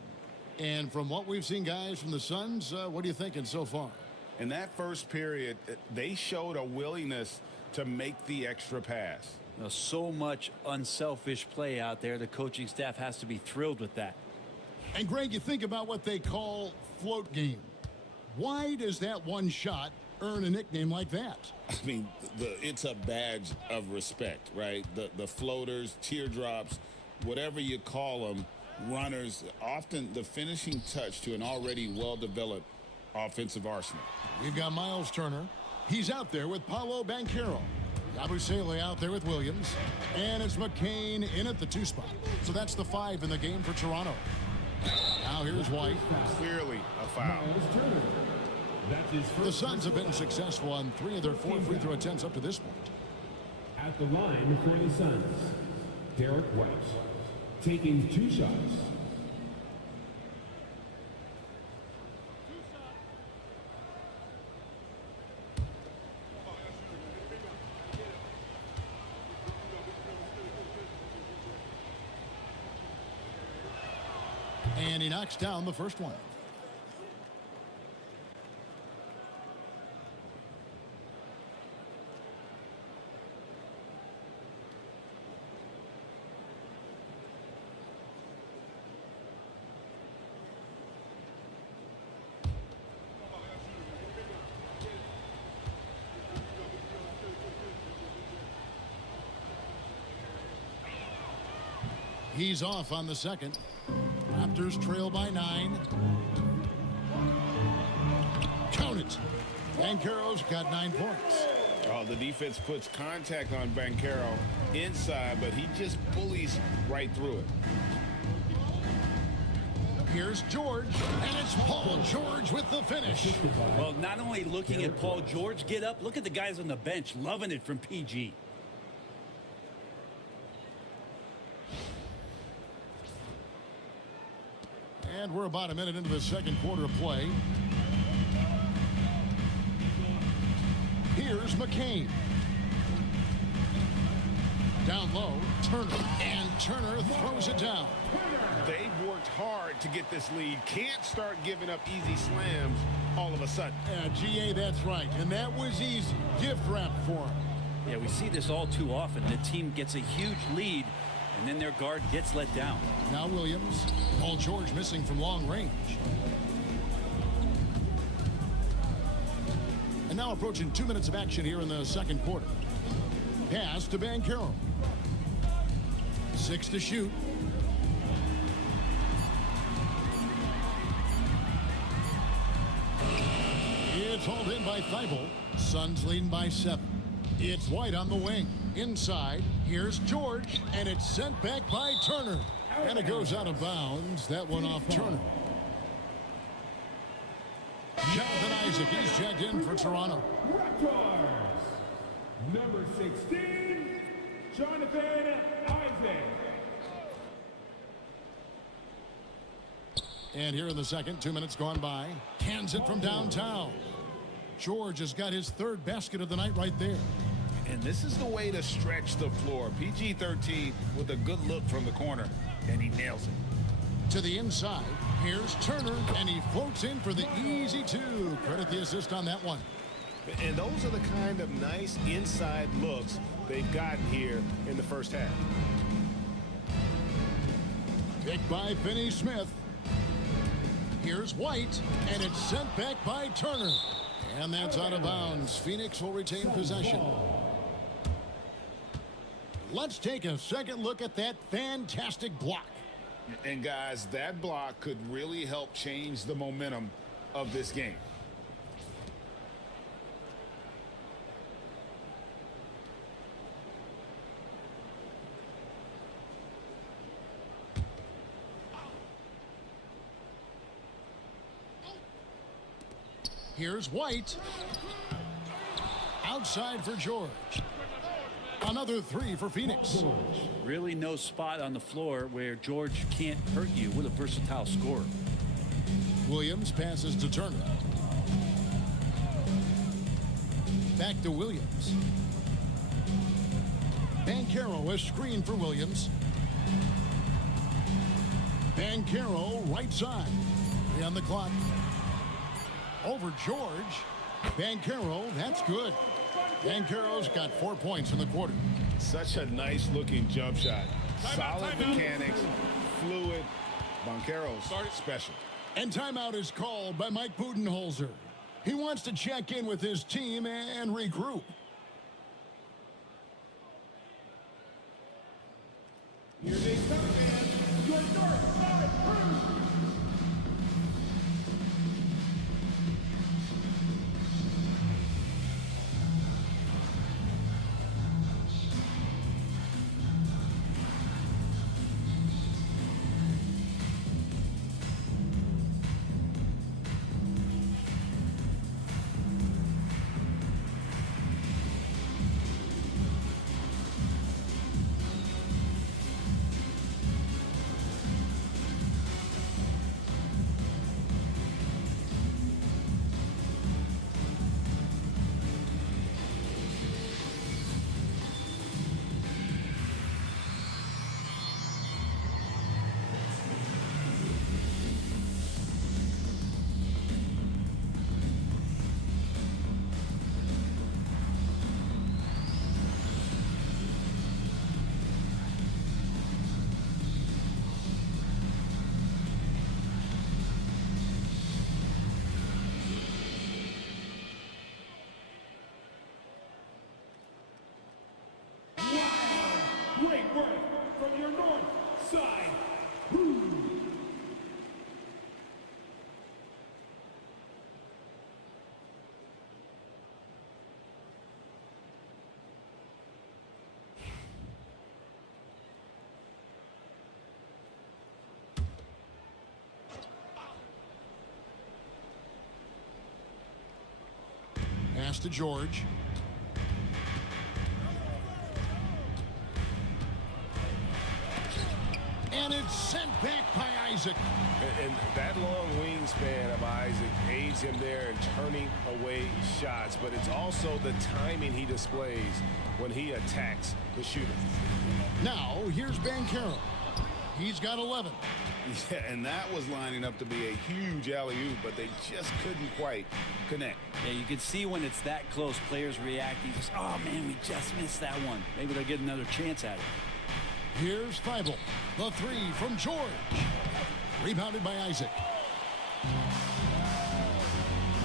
And from what we've seen, guys, from the Suns, what are you thinking so far? In that first period, they showed a willingness to make the extra pass. So much unselfish play out there. The coaching staff has to be thrilled with that. And, Greg, you think about what they call float game. Why does that one shot earn a nickname like that? I mean, it's a badge of respect, right? The floaters, teardrops, whatever you call them, runners, often the finishing touch to an already well-developed offensive arsenal. We've got Miles Turner. He's out there with Paolo Banchero. Yabusele out there with Williams. And it's McCain in at the 2 spot. So that's the 5 in the game for Toronto. Now here's White. Clearly a foul. The Suns have been successful on 3 of their 4 free throw attempts up to this point. At the line for the Suns, Derek White, taking 2 shots. And he knocks down the first one. He's off on the second. Raptors trail by 9. Count it. Banchero's got 9 points. Oh, the defense puts contact on Banchero inside, but he just bullies right through it. Here's George, and it's Paul George with the finish. Well, not only looking at Paul George get up, look at the guys on the bench loving it from PG. And we're about a minute into the second quarter of play. Here's McCain. Down low, Turner. And Turner throws it down. They've worked hard to get this lead. Can't start giving up easy slams all of a sudden. GA, that's right. And that was easy. Gift wrap for him. Yeah, we see this all too often. The team gets a huge lead, and then their guard gets let down. Now Williams. Paul George missing from long range. And now approaching 2 minutes of action here in the second quarter. Pass to Banchero. 6 to shoot. It's hauled in by Thibault. Suns leading by 7. It's White on the wing. Inside, here's George, and it's sent back by Turner. And it goes out of bounds. That one off Turner. Jonathan Isaac, he's checked in for Toronto. Raptors, number 16, Jonathan Isaac. And here in the second, 2 minutes gone by. Cans it from downtown. George has got his 3rd basket of the night right there. And this is the way to stretch the floor. PG-13 with a good look from the corner, and he nails it. To the inside, here's Turner, and he floats in for the easy 2. Credit the assist on that one. And those are the kind of nice inside looks they've gotten here in the first half. Picked by Finney-Smith. Here's White, and it's sent back by Turner. And that's out of bounds. Phoenix will retain possession. Let's take a second look at that fantastic block. And guys, that block could really help change the momentum of this game. Here's White. Outside for George. Another 3 for Phoenix. Really no spot on the floor where George can't hurt you. What a versatile scorer. Williams passes to Turner. Back to Williams. Banchero, a screen for Williams. Banchero, right side. 3 on the clock. Over George. Banchero, that's good. Banchero's got 4 points in the quarter. Such a nice looking jump shot. Solid mechanics, fluid. Banchero's special. And timeout is called by Mike Budenholzer. He wants to check in with his team and regroup. Here they come, man. Your North Side Crew. Great work from your North Side Crew. Pass to George. And it's sent back by Isaac. Isaac. And that long wingspan of Isaac aids him there in turning away shots, but it's also the timing he displays when he attacks the shooter. Now, here's Banchero. He's got 11. Yeah, and that was lining up to be a huge alley-oop, but they just couldn't quite connect. Yeah, you can see when it's that close, players reacting. Just, oh, man, we just missed that one. Maybe they'll get another chance at it. Here's Thibault. The three from George. Rebounded by Isaac.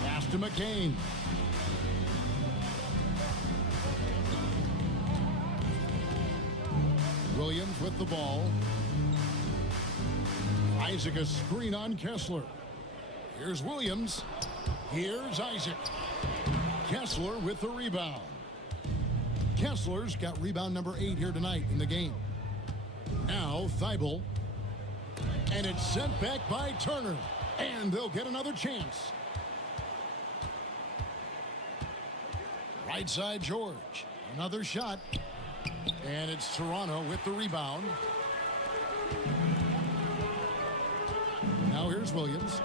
Pass to McCain. Williams with the ball. Isaac a screen on Kessler. Here's Williams. Here's Isaac. Kessler with the rebound. Kessler's got rebound number 8 here tonight in the game. Now Thibault. And it's sent back by Turner. And they'll get another chance. Right side George. Another shot. And it's Toronto with the rebound. Now here's Williams.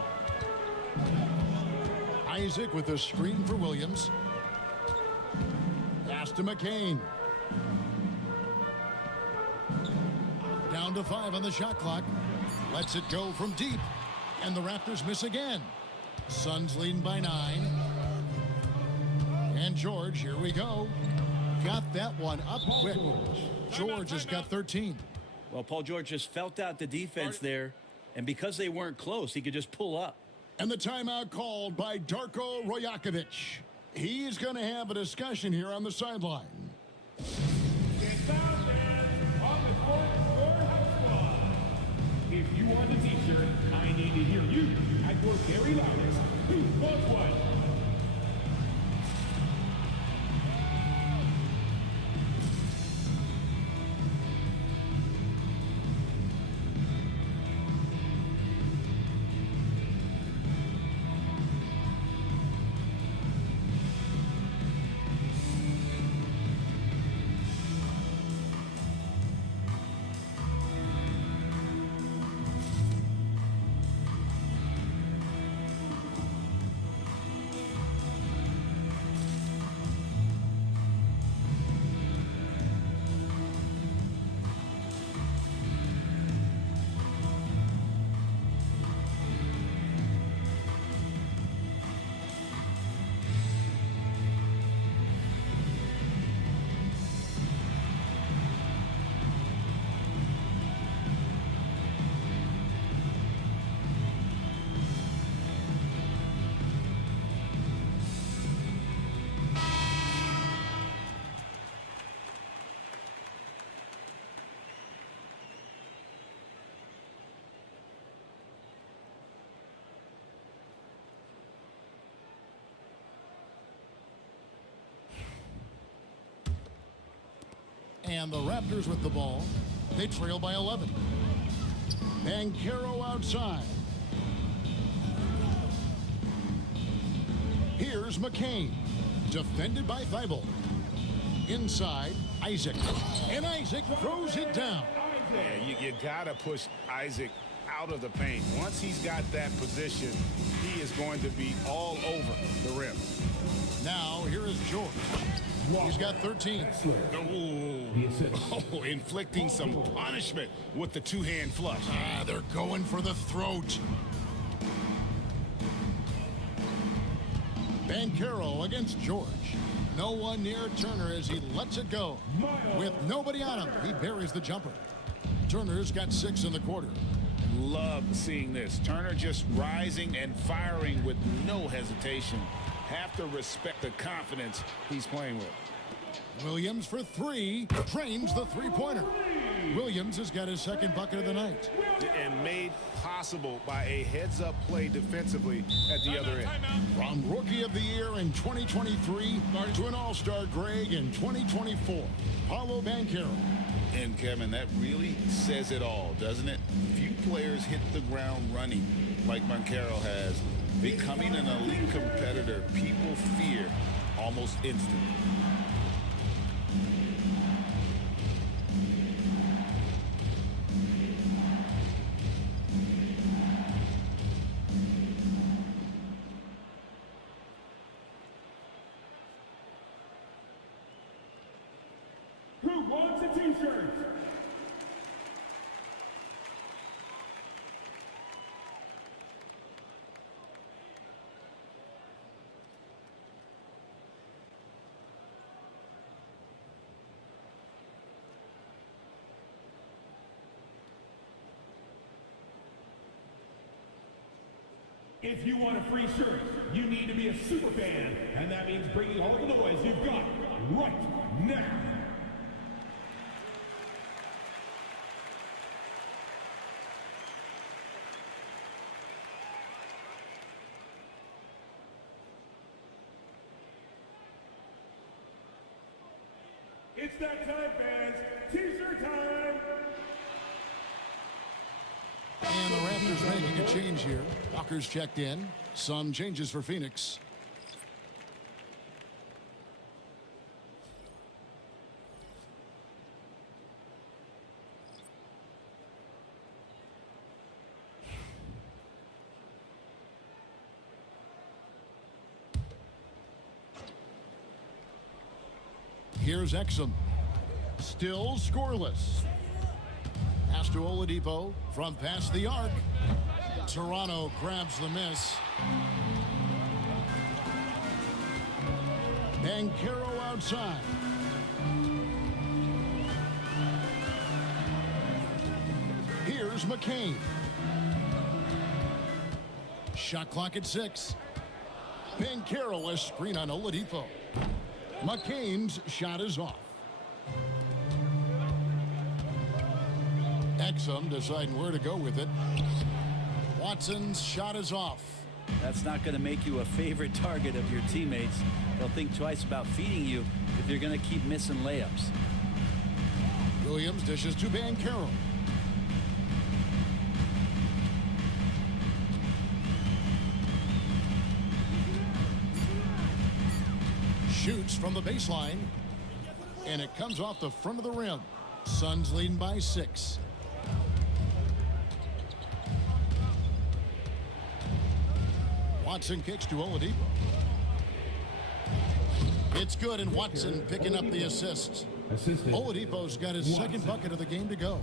Isaac with a screen for Williams. Pass to McCain. Down to 5 on the shot clock. Lets it go from deep. And the Raptors miss again. Suns leading by 9. And George, here we go. Got that one up quick. George has got 13. Well, Paul George just felt out the defense there. And because they weren't close, he could just pull up. And the timeout called by Darko Rojakovic. He's going to have a discussion here on the sideline. If you are the t-shirt, I need to hear you at your very loudest. Who wants one? And the Raptors with the ball. They trail by 11. Banchero outside. Here's McCain. Defended by Thibault. Inside, Isaac. And Isaac throws it down. Yeah, you got to push Isaac out of the paint. Once he's got that position, he is going to be all over the rim. Now, here is George. He's got 13. Oh, inflicting some punishment with the two-hand flush. They're going for the throat. Banchero against George. No one near Turner as he lets it go. With nobody on him, he buries the jumper. Turner's got 6 in the quarter. Love seeing this. Turner just rising and firing with no hesitation. Have to respect the confidence he's playing with. Williams for 3. Trains the three-pointer. Williams has got his second bucket of the night. And made possible by a heads-up play defensively at the other end. From Rookie of the Year in 2023 to an All-Star Greg in 2024, Paolo Banchero. And Kevin, that really says it all, doesn't it? Few players hit the ground running like Banchero has. Becoming an elite competitor, people fear almost instantly. wants a t-shirt? If you want a free shirt, you need to be a super fan, and that means bringing all the noise you've got right now. It's that time, fans. T-shirt time. And the Raptors making a change here. Walker's checked in. Some changes for Phoenix. Here's Exum. Still scoreless. Pass to Oladipo from past the arc. Toronto grabs the miss. Banchero outside. Here's McCain. Shot clock at 6. Banchero a screen on Oladipo. McCain's shot is off. Exum deciding where to go with it. Watson's shot is off. That's not going to make you a favorite target of your teammates. They'll think twice about feeding you if you're going to keep missing layups. Williams dishes to Banchero. Shoots from the baseline, and it comes off the front of the rim. Suns leading by 6. Watson kicks to Oladipo. It's good, and Watson picking up the assist. Oladipo's got his second bucket of the game to go.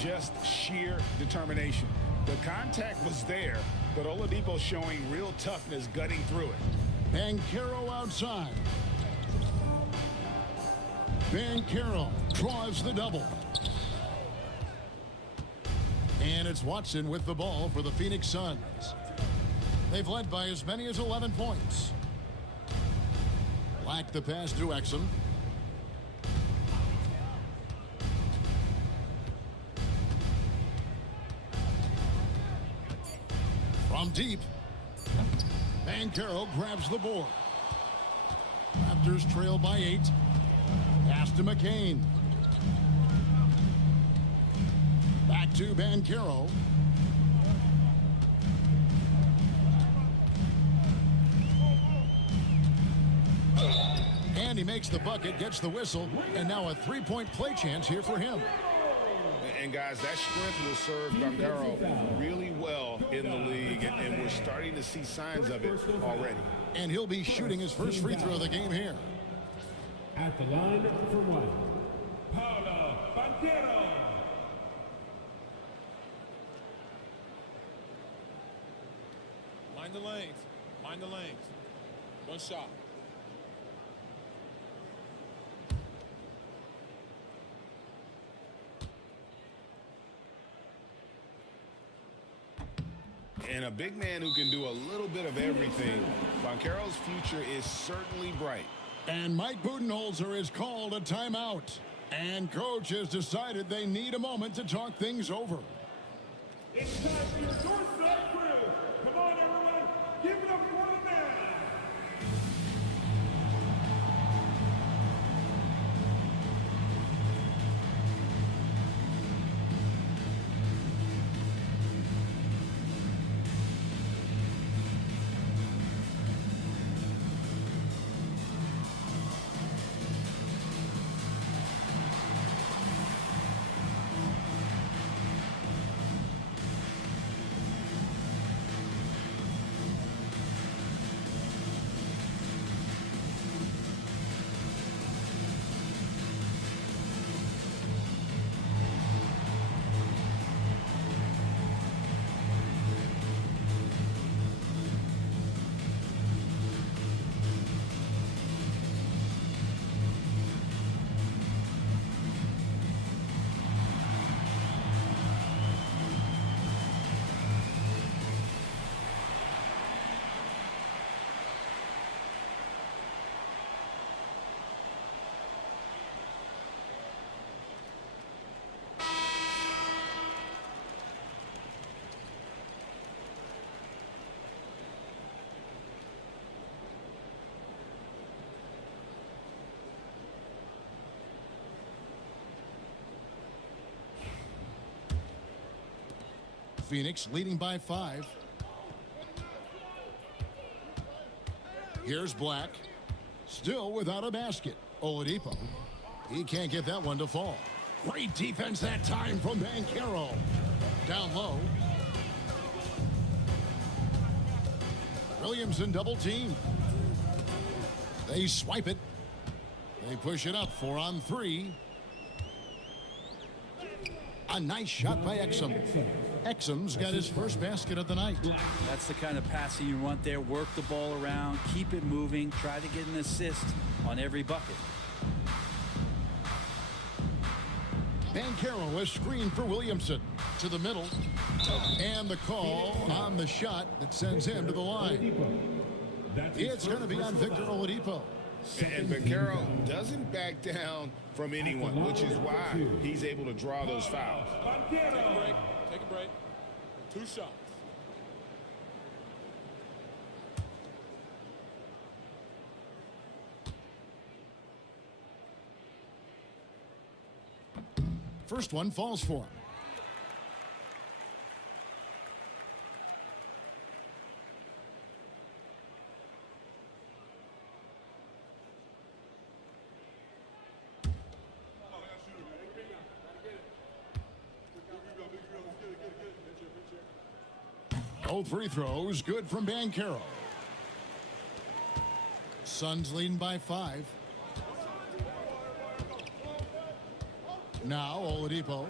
Just sheer determination. The contact was there, but Oladipo showing real toughness gutting through it. Banchero outside. Banchero draws the double. And it's Watson with the ball for the Phoenix Suns. They've led by as many as 11 points. Lack the pass to Exum. From deep. Banchero grabs the board. Raptors trail by 8. Pass to McCain. Back to Banchero. And he makes the bucket, gets the whistle, and now a three-point play chance here for him. And guys, that strength will serve Banchero really well in the league, and we're starting to see signs of it already. And he'll be shooting his first free throw of the game here. At the line for one, Paulo Banchero. Mind the lanes. Mind the lanes. One shot. And a big man who can do a little bit of everything. Banchero's future is certainly bright. And Mike Budenholzer has called a timeout. And coach has decided they need a moment to talk things over. It's time for your doorstep crew. Come on, everyone. Give it up for the man. Phoenix leading by 5. Here's Black. Still without a basket. Oladipo. He can't get that one to fall. Great defense that time from Banchero. Down low. Williamson double team. They swipe it. They push it up 4 on 3. A nice shot by Exum. Exum's got his first basket of the night. That's the kind of passing you want there. Work the ball around, keep it moving, try to get an assist on every bucket. Banchero is screened for Williamson to the middle. And the call on the shot that sends him to the line. It's going to be on Victor Oladipo. And Banchero doesn't back down from anyone, which is why he's able to draw those fouls. Take a break. Take a break. 2 shots. First one falls for him. Both free throws good from Banchero. Suns leading by 5. Now Oladipo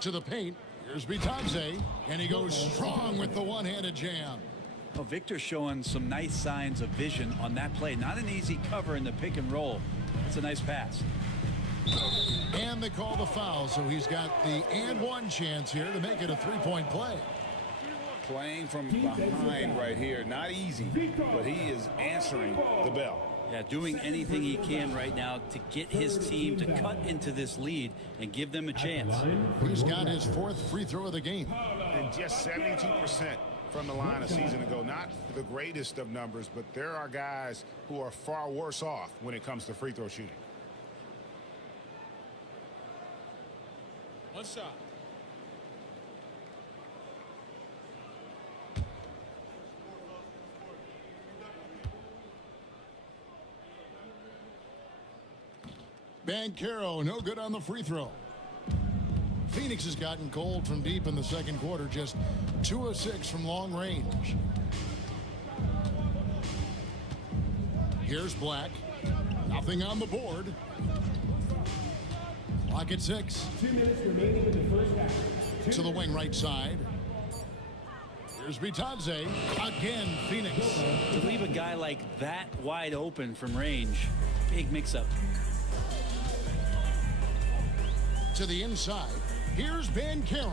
to the paint. Here's Bitadze, and he goes strong with the one-handed jam. Well, Victor's showing some nice signs of vision on that play. Not an easy cover in the pick and roll. It's a nice pass. And they call the foul, so he's got the and one chance here to make it a 3-point play. Playing from behind right here, not easy, but he is answering the bell. Yeah, doing anything he can right now to get his team to cut into this lead and give them a chance. He's got his 4th free throw of the game. And just 72% from the line a season ago. Not the greatest of numbers, but there are guys who are far worse off when it comes to free throw shooting. 1 shot. Banchero, no good on the free throw. Phoenix has gotten cold from deep in the second quarter, just 2 of 6 from long range. Here's Black. Nothing on the board. Clock at 6. 2 minutes remaining in the first half. To the wing right side. Here's Bitadze. Again, Phoenix. To leave a guy like that wide open from range, big mix-up. To the inside. Here's Banchero.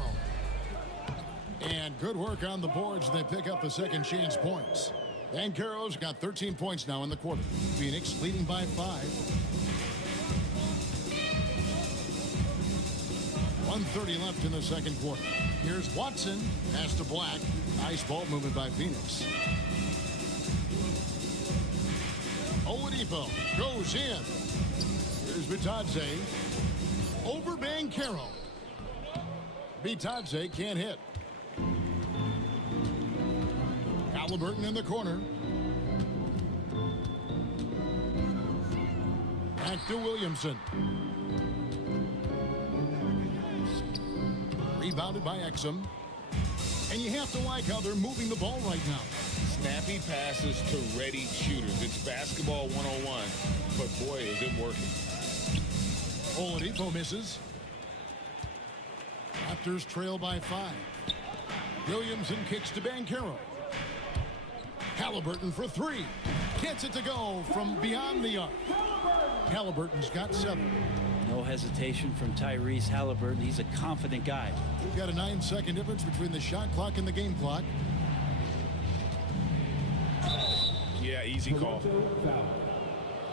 And good work on the boards. They pick up the second chance points. Banchero's got 13 points now in the quarter. Phoenix leading by 5. 1:30 left in the second quarter. Here's Watson. Pass to Black. Nice ball movement by Phoenix. Oladipo goes in. Here's Bitadze. Over Banchero. Bitadze can't hit. Halliburton in the corner. Back to Williamson. Rebounded by Exum. And you have to like how they're moving the ball right now. Snappy passes to ready shooters. It's basketball 101, but boy, is it working. Oladipo misses. Raptors trail by 5. Williamson kicks to Banchero. Halliburton for 3. Gets it to go from beyond the arc. Halliburton's got 7. No hesitation from Tyrese Halliburton. He's a confident guy. We've got a 9-second difference between the shot clock and the game clock. Yeah, easy call.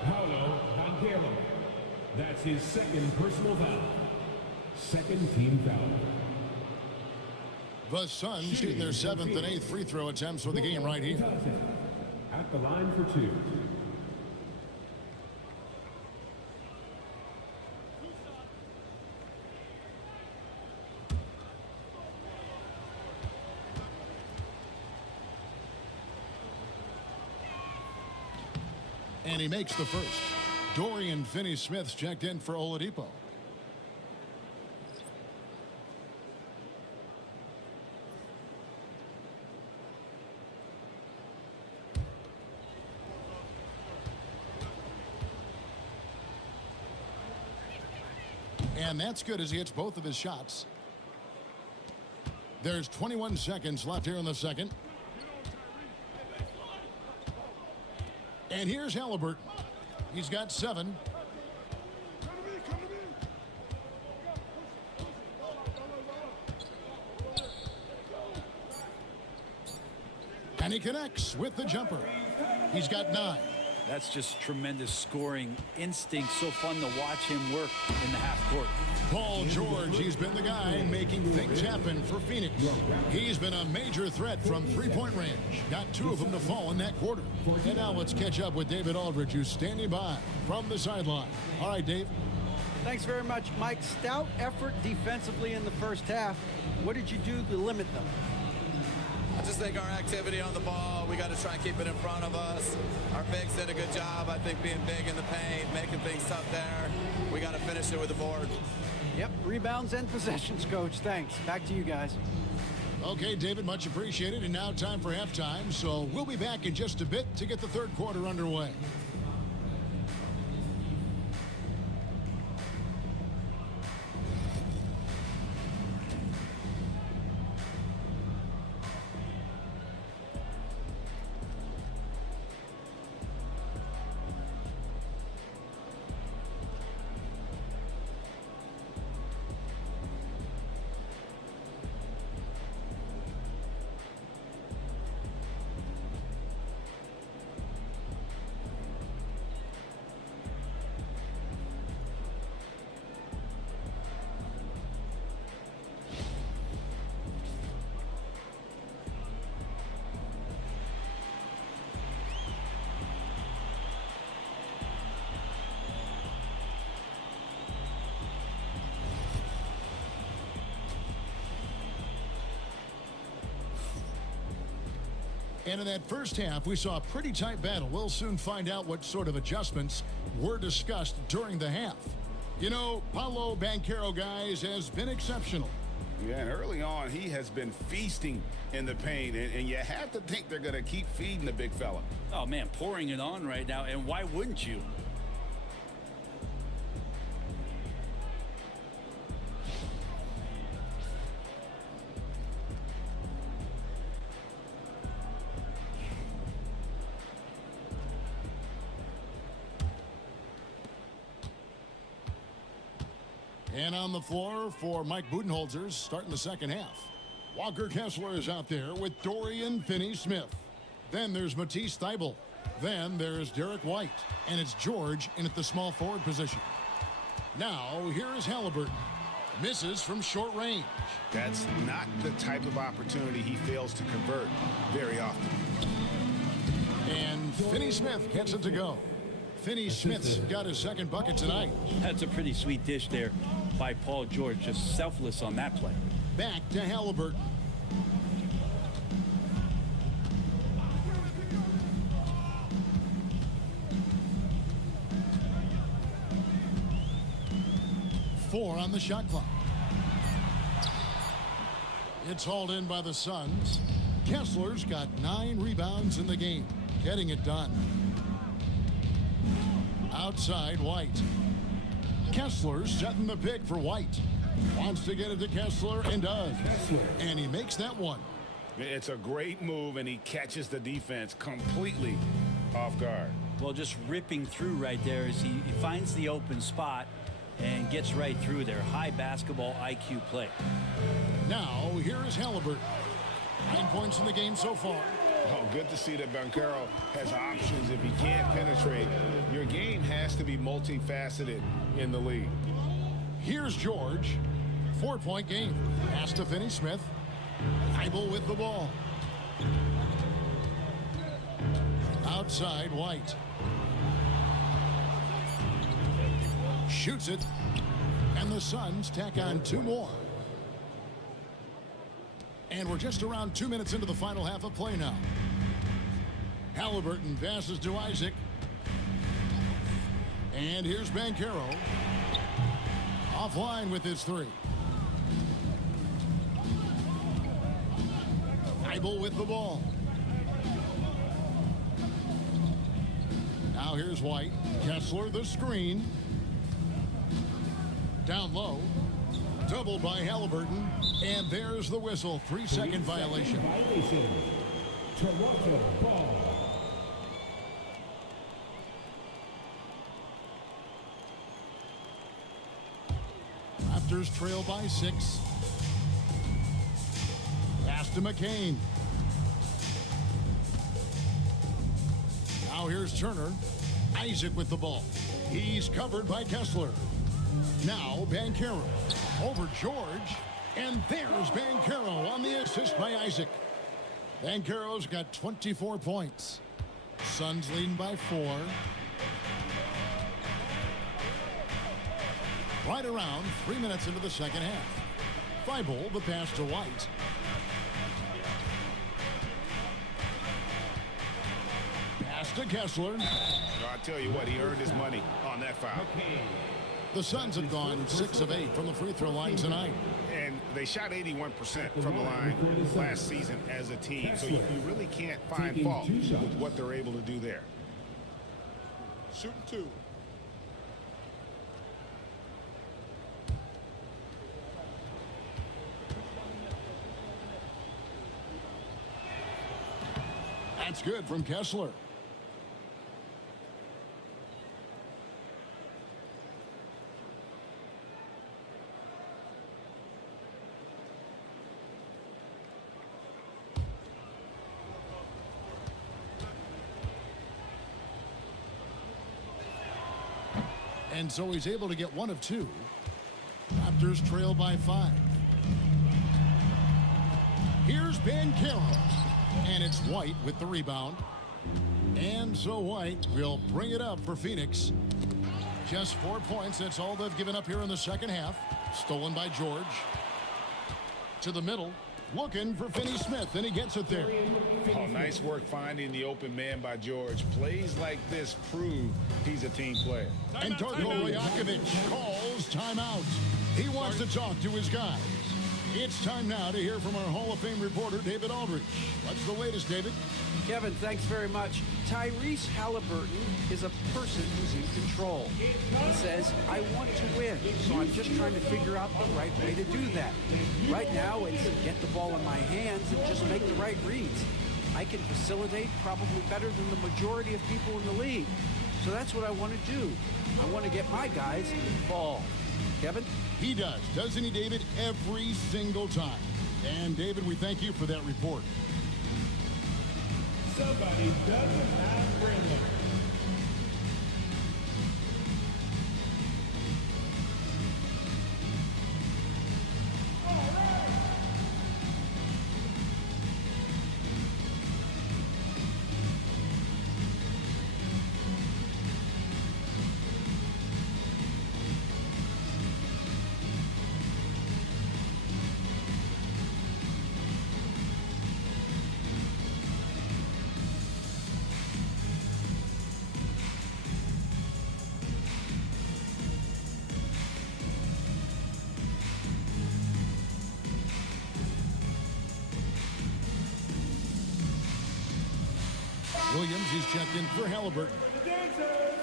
Paulo Banchero. That's his 2nd personal foul. 2nd team foul. The Suns shooting their 7th and 8th free throw attempts for the game right here. At the line for 2. And he makes the first. Dorian Finney-Smith's checked in for Oladipo. And that's good as he hits both of his shots. There's 21 seconds left here in the second. And here's Halliburton. He's got 7. And he connects with the jumper. He's got 9. That's just tremendous scoring instinct. So fun to watch him work in the half court. Paul George, he's been the guy making things happen for Phoenix. He's been a major threat from three-point range. Got 2 of them to fall in that quarter. And now let's catch up with David Aldridge, who's standing by from the sideline. All right, Dave. Thanks very much, Mike. Stout effort defensively in the first half. What did you do to limit them? I just think our activity on the ball, we got to try and keep it in front of us. Our bigs did a good job, I think, being big in the paint, making things tough there. We got to finish it with the board. Yep, rebounds and possessions, Coach. Thanks. Back to you guys. Okay, David, much appreciated. And now time for halftime. So we'll be back in just a bit to get the third quarter underway. And in that first half, we saw a pretty tight battle. We'll soon find out what sort of adjustments were discussed during the half. You know, Paolo Banchero, guys, has been exceptional. Yeah, and early on, he has been feasting in the paint, and you have to think they're going to keep feeding the big fella. Oh, man, pouring it on right now, and why wouldn't you? And on the floor for Mike Budenholzer, starting the second half. Walker Kessler is out there with Dorian Finney-Smith. Then there's Matisse Thybulle. Then there's Derek White. And it's George in at the small forward position. Now, here is Halliburton. Misses from short range. That's not the type of opportunity he fails to convert very often. And Finney-Smith gets it to go. Finney-Smith's got his second bucket tonight. That's a pretty sweet dish there by Paul George, just selfless on that play. Back to Halliburton. Four on the shot clock. It's hauled in by the Suns. Kessler's got 9 rebounds in the game, getting it done. Outside, White. Kessler's setting the pick for White. Wants to get it to Kessler and does. And he makes that one. It's a great move, and he catches the defense completely off guard. Well, just ripping through right there as he finds the open spot and gets right through there. High basketball IQ play. Now, here is Halliburton. 9 points in the game so far. Oh, good to see that Banchero has options if he can't penetrate. Your game has to be multifaceted in the league. Here's George. 4-point game. Pass to Finney-Smith. Thybulle with the ball. Outside, White. Shoots it. And the Suns tack on 2 more. And we're just around 2 minutes into the final half of play now. Halliburton passes to Isaac. And here's Banchero. Offline with his three. Eibel with the ball. Now here's White. Kessler the screen. Down low. Doubled by Halliburton. And there's the whistle. 3-second violation. Toronto ball. Raptors trail by 6. Pass to McCain. Now here's Turner. Isaac with the ball. He's covered by Kessler. Now Banchero over George. And there's Banchero on the assist by Isaac. Banchero's got 24 points. Suns leading by 4. Right around 3 minutes into the second half. Eibel, the pass to White. Pass to Kessler. I tell you what, he earned his money on that foul. The Suns have gone 6 of 8 from the free throw line tonight. And they shot 81% from the line last season as a team. So you really can't find fault with what they're able to do there. Shooting 2. That's good from Kessler. And so he's able to get 1 of 2. Raptors trail by 5. Here's Banchero. And it's White with the rebound. And so White will bring it up for Phoenix. Just 4 points. That's all they've given up here in the second half. Stolen by George. To the middle. Looking for Finney Smith, and he gets it there. Oh, nice work finding the open man by George. Plays like this prove he's a team player. And Darko Rajakovic calls timeout. He wants to talk to his guys. It's time now to hear from our Hall of Fame reporter, David Aldridge. What's the latest, David? Kevin, thanks very much. Tyrese Halliburton is a person who's in control. He says, I want to win, so I'm just trying to figure out the right way to do that. Right now, it's get the ball in my hands and just make the right reads. I can facilitate probably better than the majority of people in the league. So that's what I want to do. I want to get my guys involved. Kevin? He does, doesn't he, David? Every single time. And, David, we thank you for that report. Somebody doesn't have Brandon. Williams is checked in for Halliburton. The dancers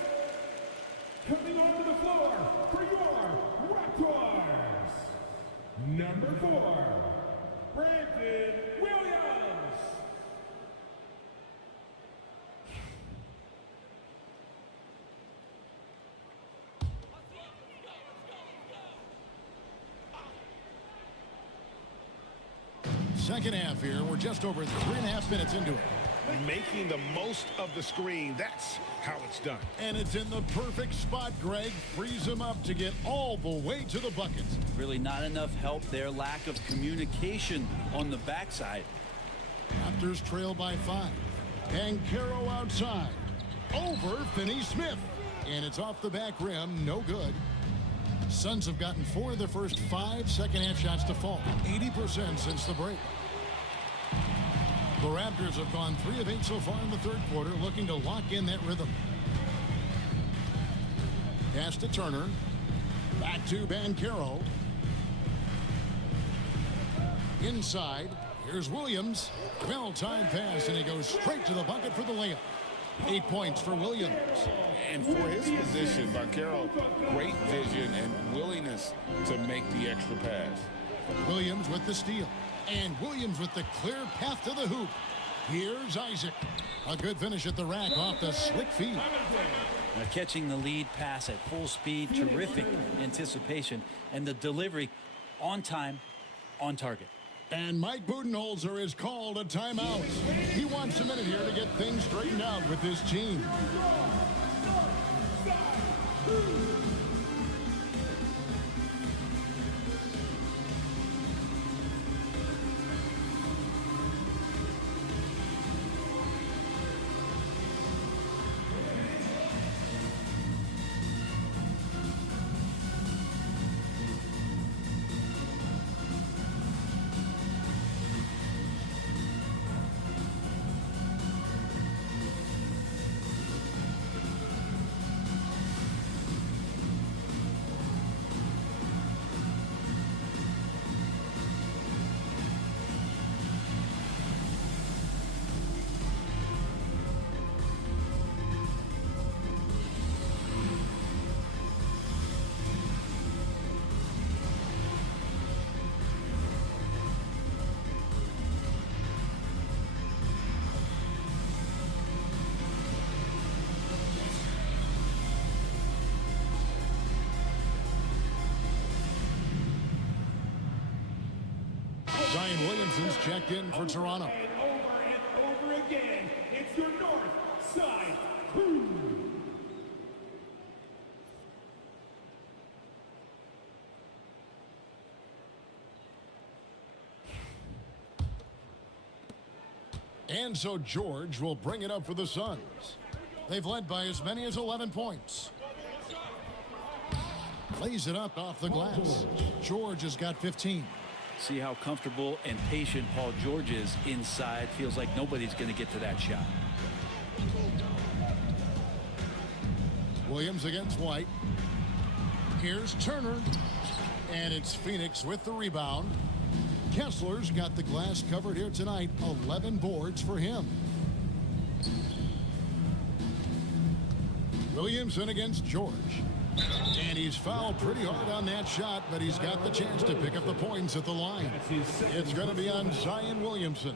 coming onto the floor for your Raptors. Number 4, Brandon Williams. Second half here. We're just over 3.5 minutes into it. Making the most of the screen. That's how it's done. And it's in the perfect spot, Greg. Frees him up to get all the way to the bucket. Really not enough help there. Lack of communication on the backside. Raptors trail by 5. Banchero outside. Over Finney Smith. And it's off the back rim. No good. Suns have gotten 4 of their first 5 second-half shots to fall. 80% since the break. The Raptors have gone 3 of 8 so far in the third quarter, looking to lock in that rhythm. Pass to Turner. Back to Banchero. Inside. Here's Williams. Well-timed pass, and he goes straight to the bucket for the layup. 8 points for Williams. And for his position, Banchero, great vision and willingness to make the extra pass. Williams with the steal. And Williams with the clear path to the hoop. Here's Isaac. A good finish at the rack off the slick feed. Catching the lead pass at full speed, terrific anticipation, and the delivery on time, on target. And Mike Budenholzer is called a timeout. He wants a minute here to get things straightened out with his team. Zion Williamson's checked in for Toronto. Over and over again, it's your North Side Crew. And so George will bring it up for the Suns. They've led by as many as 11 points. Lays it up off the glass. George has got 15. See how comfortable and patient Paul George is inside. Feels like nobody's going to get to that shot. Williams against White. Here's Turner. And it's Phoenix with the rebound. Kessler's got the glass covered here tonight. 11 boards for him. Williamson against George. And he's fouled pretty hard on that shot, but he's got the chance to pick up the points at the line. It's going to be on Zion Williamson.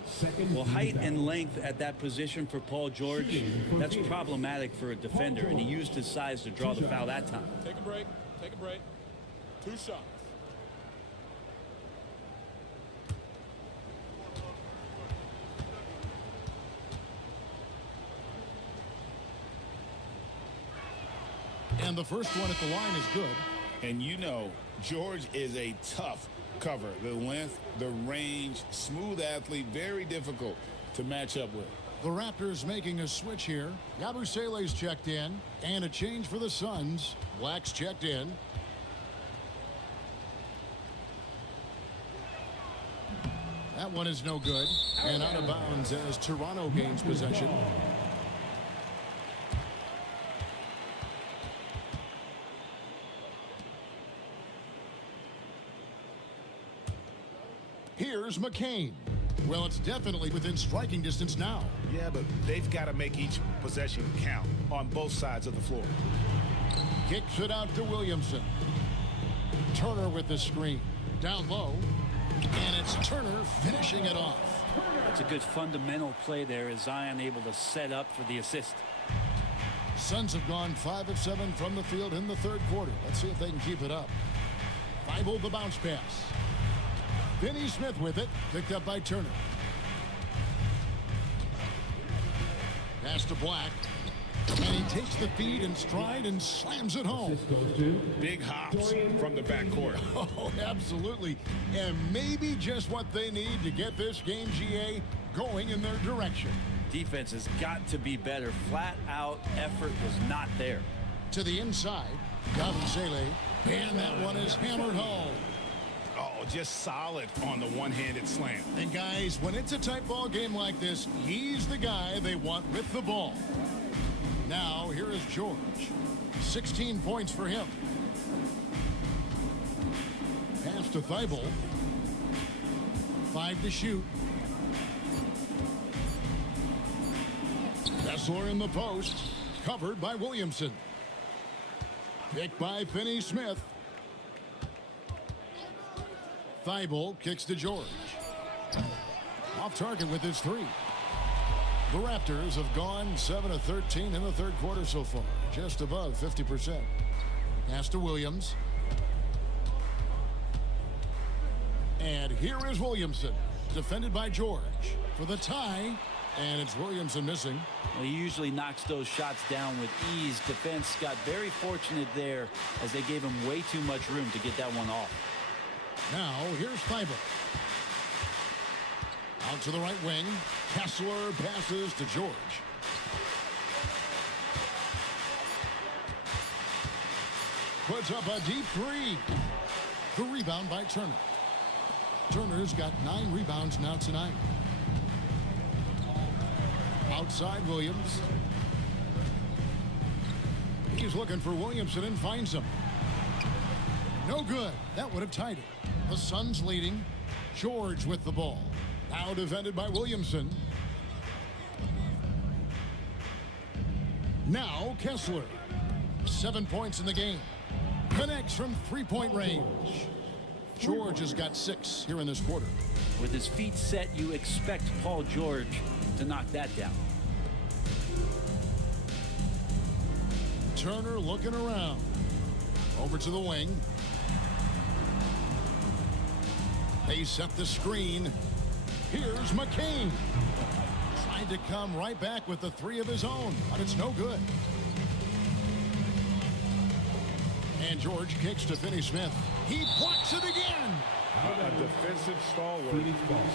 Well, height and length at that position for Paul George, that's problematic for a defender, and he used his size to draw the foul that time. Take a break. Take a break. 2 shots. And the first one at the line is good. And you know, George is a tough cover. The length, the range, smooth athlete, very difficult to match up with. The Raptors making a switch here. Yabusele's checked in. And a change for the Suns. Black's checked in. That one is no good. And out of bounds as Toronto gains possession. Here's McCain. Well, it's definitely within striking distance now. Yeah, but they've got to make each possession count on both sides of the floor. Kicks it out to Williamson. Turner with the screen. Down low. And it's Turner finishing it off. That's a good fundamental play there. Is Zion able to set up for the assist? Suns have gone 5 of 7 from the field in the third quarter. Let's see if they can keep it up. 5-0 the bounce pass. Finney Smith with it, picked up by Turner. Pass to Black. And he takes the feed in stride and slams it home. Big hops from the backcourt. Oh, absolutely. And maybe just what they need to get this game, GA, going in their direction. Defense has got to be better. Flat out effort was not there. To the inside, Yabusele. And that one is hammered home. Oh, just solid on the one-handed slam. And guys, when it's a tight ball game like this, he's the guy they want with the ball. Now, here is George. 16 points for him. Pass to Thibault. 5 to shoot. Kessler in the post. Covered by Williamson. Picked by Finney-Smith. Thibault kicks to George. Off target with his 3. The Raptors have gone 7 of 13 in the third quarter so far. Just above 50%. Pass to Williams. And here is Williamson. Defended by George for the tie. And it's Williamson missing. Well, he usually knocks those shots down with ease. Defense got very fortunate there as they gave him way too much room to get that one off. Now, here's Thibault. Out to the right wing. Kessler passes to George. Puts up a deep 3. The rebound by Turner. Turner's got 9 rebounds now tonight. Outside Williams. He's looking for Williamson and finds him. No good. That would have tied it. The Suns leading. George with the ball. Now defended by Williamson. Now Kessler. 7 points in the game. Connects from three-point range. George has got 6 here in this quarter. With his feet set, you expect Paul George to knock that down. Turner looking around. Over to the wing. They set the screen. Here's McCain. Tried to come right back with the 3 of his own, but it's no good. And George kicks to Finney-Smith. He blocks it again. A defensive stalwart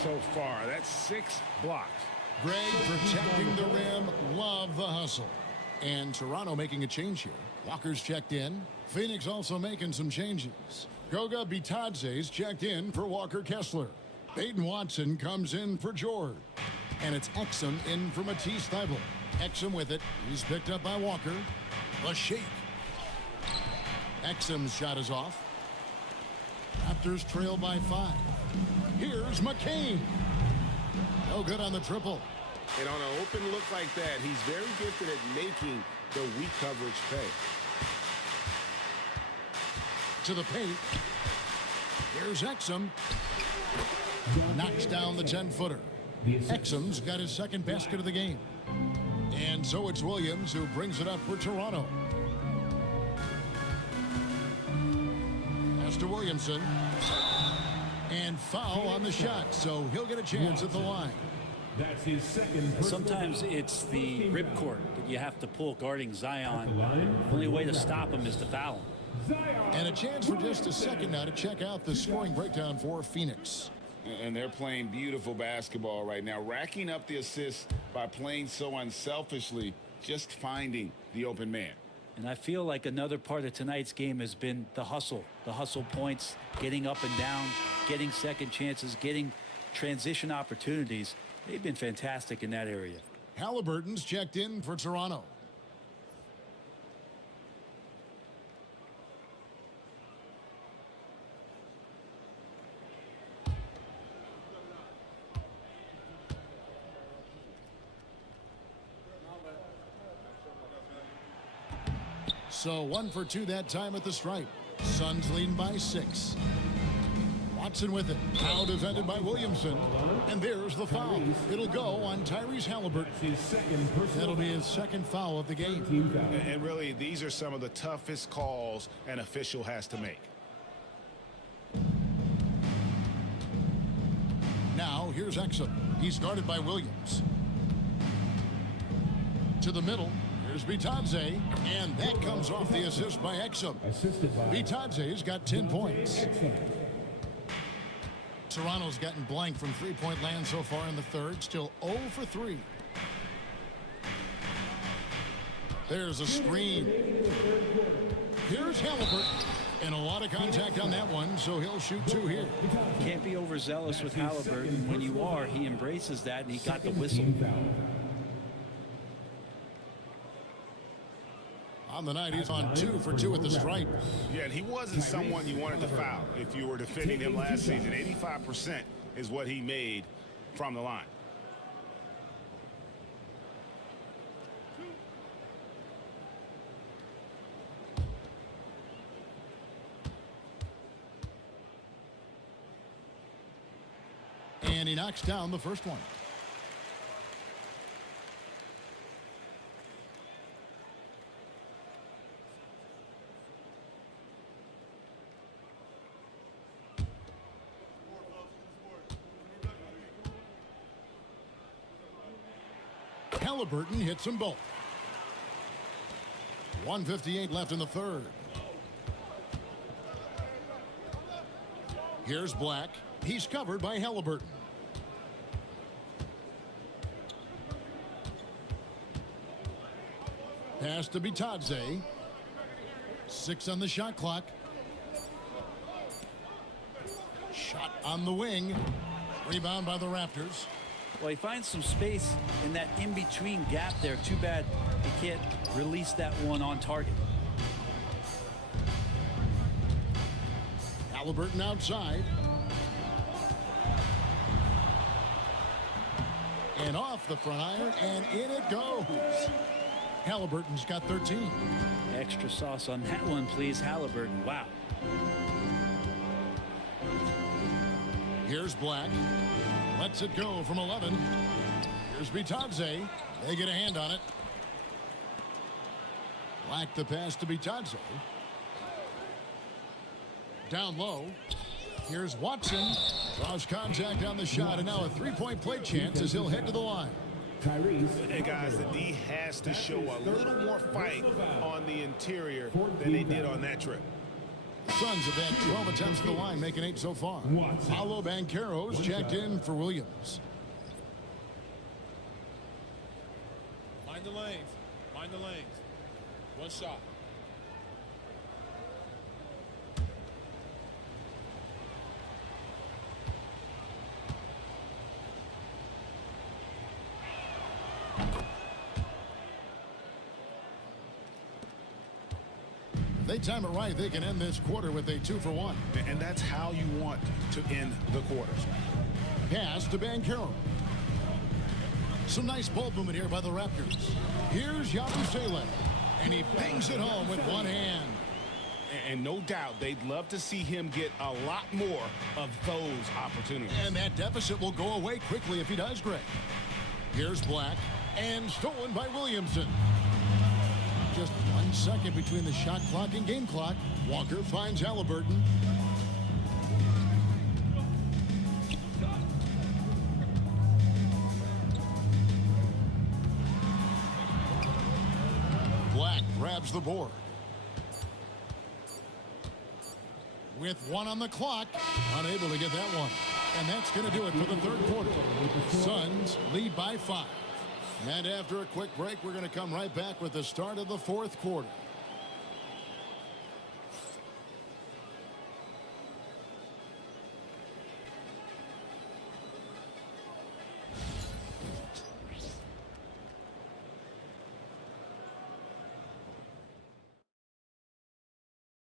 so far. That's 6 blocks. Greg protecting the rim. Love the hustle. And Toronto making a change here. Walker's checked in. Phoenix also making some changes. Goga Bitadze's checked in for Walker Kessler. Peyton Watson comes in for George. And it's Exum in for Matisse Thybulle. Exum with it. He's picked up by Walker. A shake. Exum's shot is off. Raptors trail by 5. Here's McCain. No good on the triple. And on an open look like that, he's very gifted at making the weak coverage pay. To the paint. Here's Exum. Knocks down the 10-footer. Exum's got his second basket of the game. And so it's Williams who brings it up for Toronto. Pass to Williamson. And foul on the shot, so he'll get a chance at the line. That's his second. Sometimes it's the ripcord that you have to pull guarding Zion. The only way to stop him is to foul him. And a chance for just a second now to check out the scoring breakdown for Phoenix. And they're playing beautiful basketball right now, racking up the assists by playing so unselfishly, just finding the open man. And I feel like another part of tonight's game has been the hustle points, getting up and down, getting second chances, getting transition opportunities. They've been fantastic in that area. Halliburton's checked in for Toronto. So 1 for 2 that time at the stripe. Suns leading by 6. Watson with it. Now defended by Williamson. And there's the foul. It'll go on Tyrese Halliburton. That'll be his second foul of the game. And really, these are some of the toughest calls an official has to make. Now here's Exum. He's guarded by Williams. To the middle. Here's Bitadze, and that comes off the assist by Exum. Bitadze's got 10 points. Toronto's gotten blank from three-point land so far in the third, still 0 for 3. There's a screen. Here's Halliburton, and a lot of contact on that one, so he'll shoot 2 here. Can't be overzealous with Halliburton. When you are, he embraces that, and he got the whistle. On the night, he's on 2 for 2 at the stripe. Yeah, and he wasn't someone you wanted to foul if you were defending him last season. 85% is what he made from the line. And he knocks down the first one. Halliburton hits them both. 1:58 left in the third. Here's Black. He's covered by Halliburton. Pass to Bitadze. 6 on the shot clock. Shot on the wing. Rebound by the Raptors. Well, he finds some space in that in-between gap there. Too bad he can't release that one on target. Halliburton outside. And off the front iron, and in it goes. Halliburton's got 13. Extra sauce on that one, please, Halliburton. Wow. Here's Black. Lets it go from 11. Here's Bitadze. They get a hand on it. Black the pass to Bitadze. Down low. Here's Watson. Draws contact on the shot, and now a three-point play chance as he'll head to the line. Hey guys, the D has to show a little more fight on the interior than they did on that trip. Suns have had 12 attempts at the line, making 8 so far. Paolo Banchero's checked in for Williams. Mind the lanes. Mind the lanes. One shot. If they time it right, they can end this quarter with a 2-for-1. And that's how you want to end the quarters. Pass to Banchero. Some nice ball movement here by the Raptors. Here's Yabusele, and he bangs it home with one hand. And no doubt they'd love to see him get a lot more of those opportunities. And that deficit will go away quickly if he does, Greg. Here's Black, and stolen by Williamson. Just 1 second between the shot clock and game clock. Walker finds Halliburton. Black grabs the board. With 1 on the clock, unable to get that one. And that's going to do it for the third quarter. Suns lead by 5. And after a quick break, we're going to come right back with the start of the fourth quarter.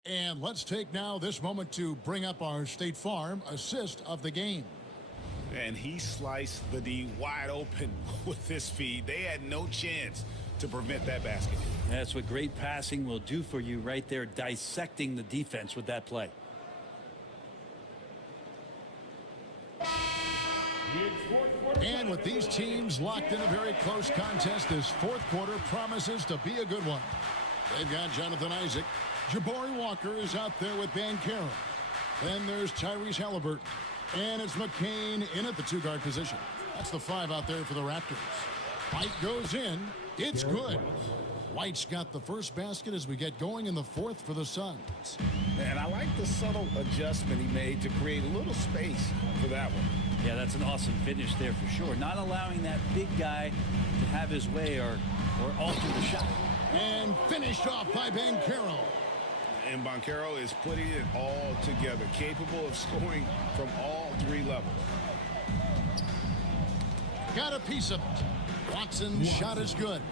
And let's take now this moment to bring up our State Farm assist of the game. And he sliced the D wide open with his feed. They had no chance to prevent that basket. That's what great passing will do for you right there, dissecting the defense with that play. And with these teams locked in a very close contest, this fourth quarter promises to be a good one. They've got Jonathan Isaac. Jabari Walker is out there with Banchero. Then there's Tyrese Halliburton. And it's McCain in at the 2-guard position. That's the 5 out there for the Raptors. White goes in. It's good. White's got the first basket as we get going in the fourth for the Suns. And I like the subtle adjustment he made to create a little space for that one. Yeah, that's an awesome finish there for sure. Not allowing that big guy to have his way or alter the shot. And finished off by Banchero. And Banchero is putting it all together, capable of scoring from all 3 levels. Got a piece of it. Watson's shot is good.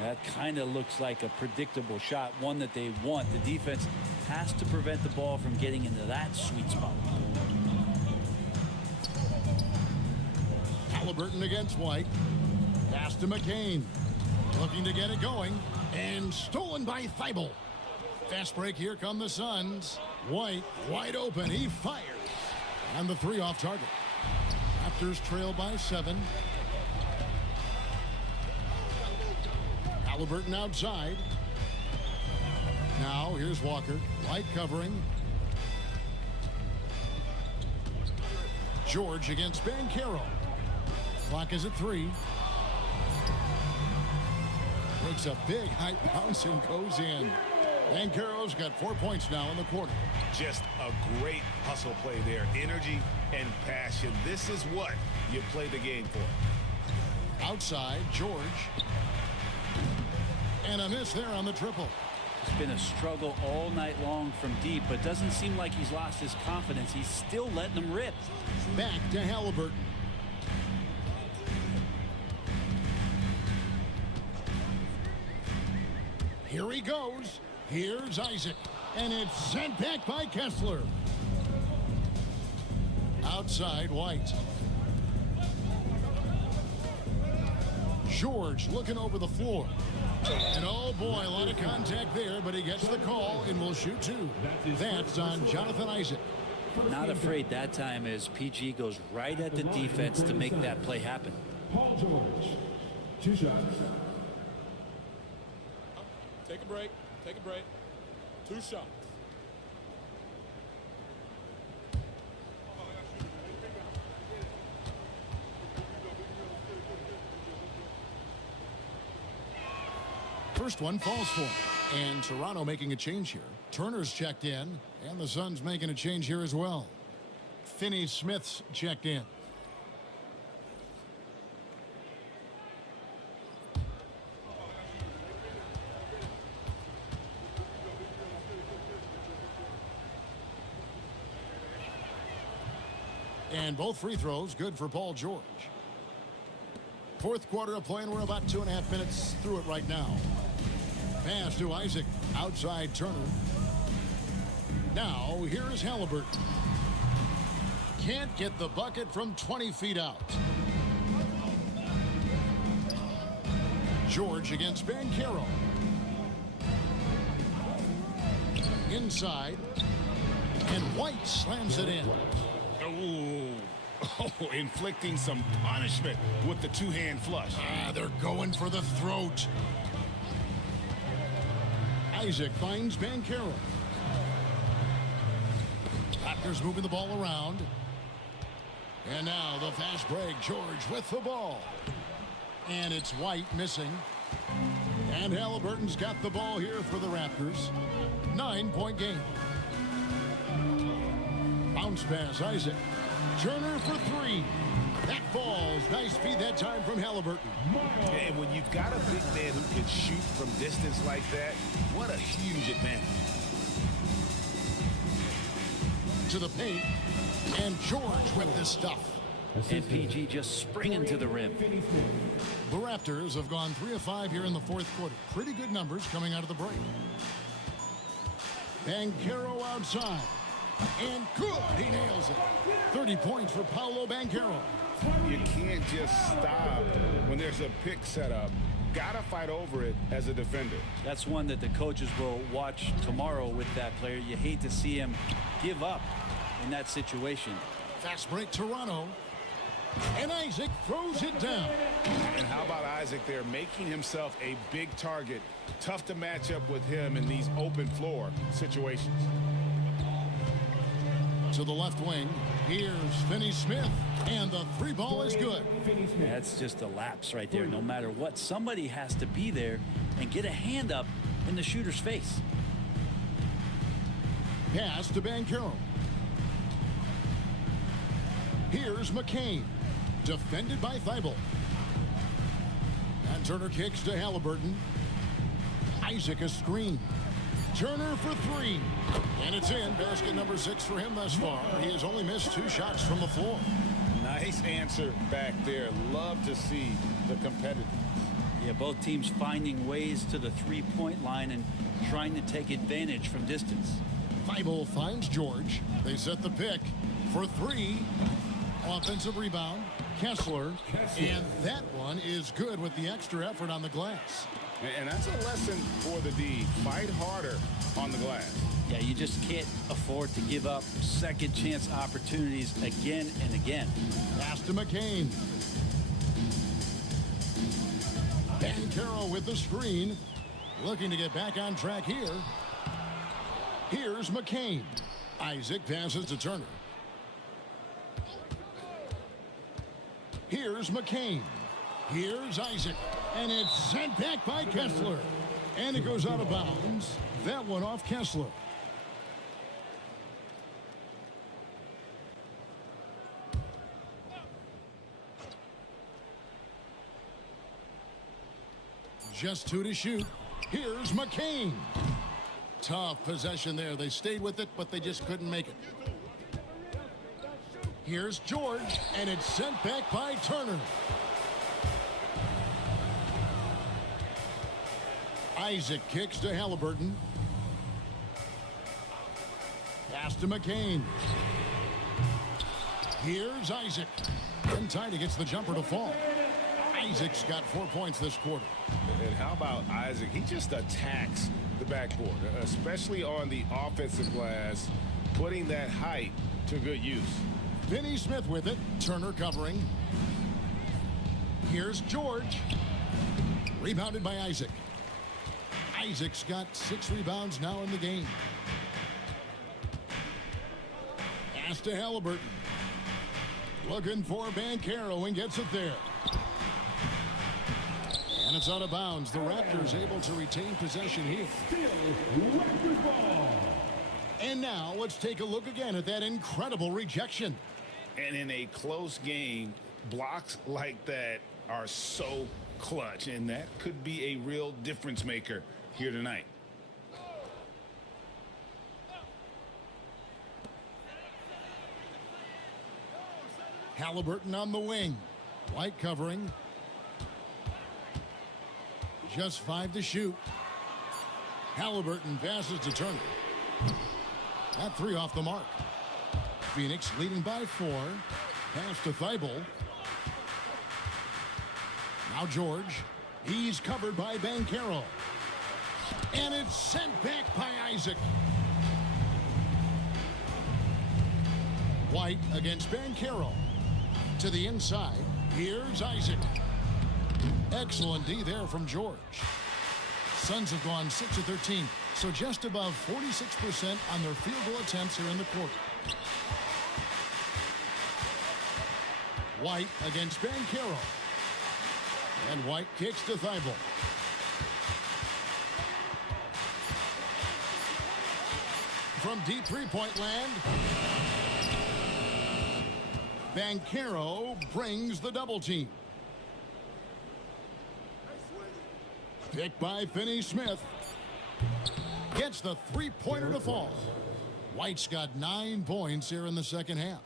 That kind of looks like a predictable shot, one that they want. The defense has to prevent the ball from getting into that sweet spot. Halliburton against White. Pass to McCain. Looking to get it going. And stolen by Thibault. Fast break. Here come the Suns. White wide open. He fires. And the three off target. Raptors trail by 7. Halliburton outside. Now here's Walker. Light covering. George against Banchero. Clock is at 3. Makes a big high bounce and goes in. Banchero's got 4 points now in the quarter. Just a great hustle play there. Energy and passion. This is what you play the game for. Outside, George. And a miss there on the triple. It's been a struggle all night long from deep, but doesn't seem like he's lost his confidence. He's still letting them rip. Back to Halliburton. Here he goes. Here's Isaac. And it's sent back by Kessler. Outside, White. George looking over the floor. And oh boy, a lot of contact there, but he gets the call and will shoot 2. That's on Jonathan Isaac. Not afraid that time as PG goes right at the defense to make that play happen. Paul George, 2 shots. Take a break. Take a break. 2 shots. First one falls for him. And Toronto making a change here. Turner's checked in, and the Suns making a change here as well. Finney-Smith's checked in. And both free throws good for Paul George. Fourth quarter of play, and we're about 2.5 minutes through it right now. Pass to Isaac. Outside Turner. Now here is Halliburton. Can't get the bucket from 20 feet out. George against Banchero. Inside. And White slams it in. Oh, inflicting some punishment with the two-hand flush. They're going for the throat. Isaac finds Banchero. Raptors moving the ball around. And now the fast break. George with the ball. And it's White missing. And Halliburton's got the ball here for the Raptors. 9-point game. Bounce pass, Isaac. Turner for 3. That falls. Nice feed that time from Halliburton. And when you've got a big man who can shoot from distance like that, what a huge advantage. To the paint. And George with this stuff. And PG just springing to the rim. The Raptors have gone 3 of 5 here in the fourth quarter. Pretty good numbers coming out of the break. Banchero outside. And good. He nails it. 30 points for Paolo Banchero. You can't just stop when there's a pick set up. Gotta fight over it as a defender. That's one that the coaches will watch tomorrow with that player. You hate to see him give up in that situation. Fast break, Toronto. And Isaac throws it down. And how about Isaac there making himself a big target? Tough to match up with him in these open floor situations. To the left wing, here's Finney-Smith, and the 3 ball is good. That's just a lapse right there. No matter what, somebody has to be there and get a hand up in the shooter's face. Pass to Banchero. Here's McCain, defended by Thibault. And Turner kicks to Halliburton. Isaac a screen. Turner for 3. And it's in. Basket number 6 for him thus far. He has only missed 2 shots from the floor. Nice answer back there. Love to see the competitive. Yeah, both teams finding ways to the three-point line and trying to take advantage from distance. Thibault finds George. They set the pick for three. Offensive rebound, Kessler. And that one is good with the extra effort on the glass. And that's a lesson for the D. Fight harder on the glass. Yeah, you just can't afford to give up second chance opportunities again and again. Pass to McCain. Banchero with the screen. Looking to get back on track here. Here's McCain. Isaac passes to Turner. Here's McCain. Here's Isaac. And it's sent back by Kessler. And it goes out of bounds. That one off Kessler. Just two to shoot. Here's McCain. Tough possession there. They stayed with it, but they just couldn't make it. Here's George, and it's sent back by Turner. Isaac kicks to Halliburton. Pass to McCain. Here's Isaac. And Tiny gets the jumper to fall. Isaac's got 4 points this quarter. And how about Isaac? He just attacks the backboard, especially on the offensive glass, putting that height to good use. Finney Smith with it. Turner covering. Here's George. Rebounded by Isaac. Isaac's got 6 rebounds now in the game. Pass to Halliburton. Looking for Banchero and gets it there. And it's out of bounds. The Raptors able to retain possession here. And now let's take a look again at that incredible rejection. And in a close game, blocks like that are so clutch, and that could be a real difference maker here tonight. Halliburton on the wing. White covering. Just 5 to shoot. Halliburton passes to Turner. That 3 off the mark. Phoenix leading by 4. Pass to Thibault. Now George. He's covered by Banchero. And it's sent back by Isaac. White against Banchero. To the inside. Here's Isaac. Excellent D there from George. Suns have gone 6 of 13, so just above 46% on their field goal attempts here in the quarter. White against Banchero. And White kicks to Thibault. From deep three-point land, Banchero brings the double team. Picked by Finney Smith. Gets the three-pointer to fall. White's got 9 points here in the second half.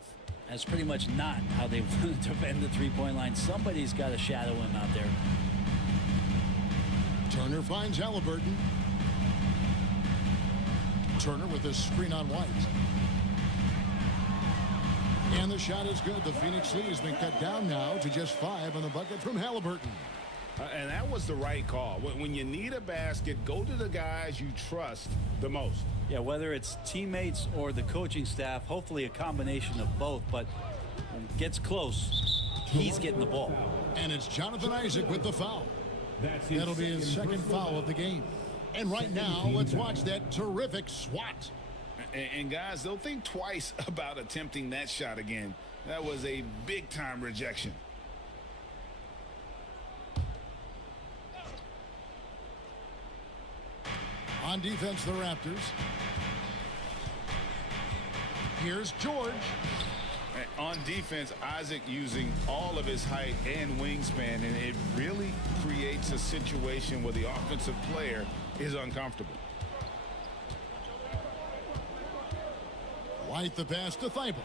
That's pretty much not how they want to defend the three-point line. Somebody's got to shadow him out there. Turner finds Halliburton. Turner with a screen on White. And the shot is good. The Phoenix lead has been cut down now to just 5 on the bucket from Halliburton. And that was the right call. When you need a basket, go to the guys you trust the most. Yeah, whether it's teammates or the coaching staff, hopefully a combination of both. But when it gets close, he's getting the ball. And it's Jonathan Isaac with the foul. That'll be his second foul of the game. And right now, let's watch that terrific swat. And guys, they'll think twice about attempting that shot again. That was a big-time rejection. On defense, the Raptors. Here's George. On defense, Isaac using all of his height and wingspan, and it really creates a situation where the offensive player is uncomfortable. White the pass to Thibault.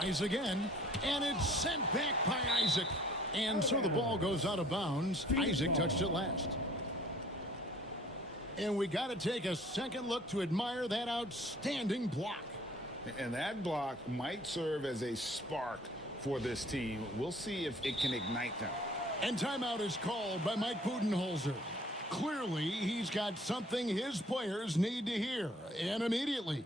Tries again, and it's sent back by Isaac. And so the ball goes out of bounds. Isaac touched it last. And we got to take a second look to admire that outstanding block. And that block might serve as a spark for this team. We'll see if it can ignite them. And timeout is called by Mike Budenholzer. Clearly, he's got something his players need to hear, and immediately.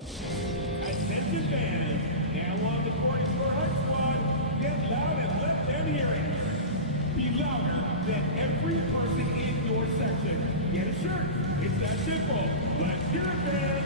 Attention fans, now on the court is your Heart Squad. Get loud and let them hear it. Be louder than every person in your section. Get a shirt. It's that simple. Let's hear it, fans.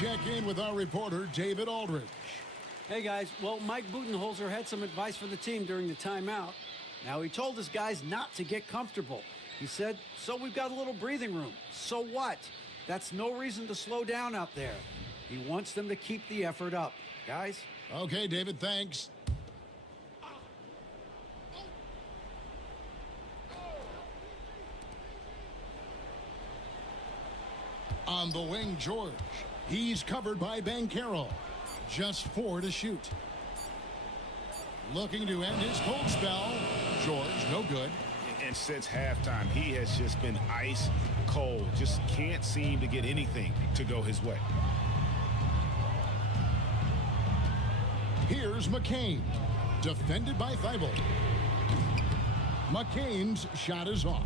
Check in with our reporter, David Aldridge. Hey, guys. Well, Mike Budenholzer had some advice for the team during the timeout. Now, he told his guys not to get comfortable. He said, so we've got a little breathing room. So what? That's no reason to slow down out there. He wants them to keep the effort up. Guys? Okay, David, thanks. On the wing, George. He's covered by Banchero. Just 4 to shoot. Looking to end his cold spell. George, no good. And since halftime, he has just been ice cold. Just can't seem to get anything to go his way. Here's McCain. Defended by Thibault. McCain's shot is off.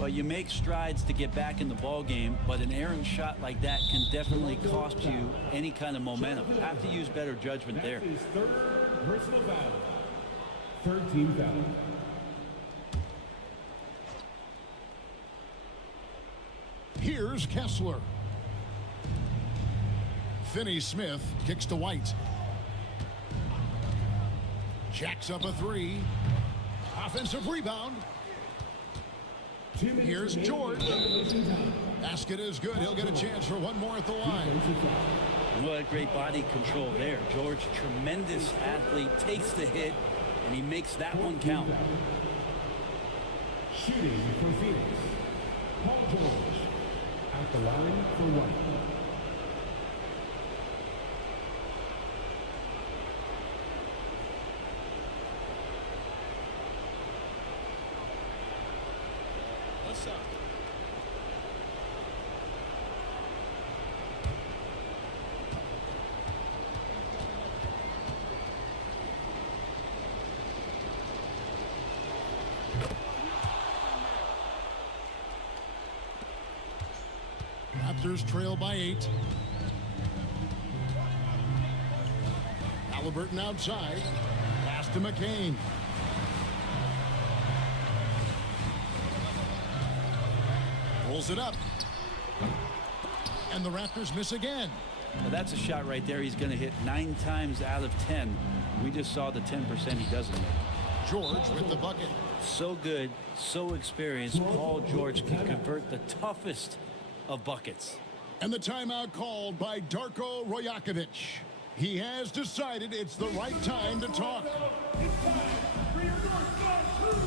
Well, you make strides to get back in the ball game, but an errant shot like that can definitely cost you any kind of momentum. Have to use better judgment there. That's his third personal foul. Third team foul. Here's Kessler. Finney-Smith kicks to White. Jacks up a 3. Offensive rebound. Here's George. Basket is good. He'll get a chance for one more at the line. What great body control there. George, tremendous athlete, takes the hit, and he makes that one count. Shooting for Phoenix, Paul George. At the line for White. Raptors trail by 8. Halliburton outside. Pass to McCain. Pulls it up. And the Raptors miss again. Well, that's a shot right there. He's going to hit 9 times out of 10. We just saw the 10% he doesn't make. George with the bucket. So good, so experienced. Paul George can convert the toughest of buckets. And the timeout called by Darko Rojakovic. He has decided it's the right time to talk. It's time for your North Side crew.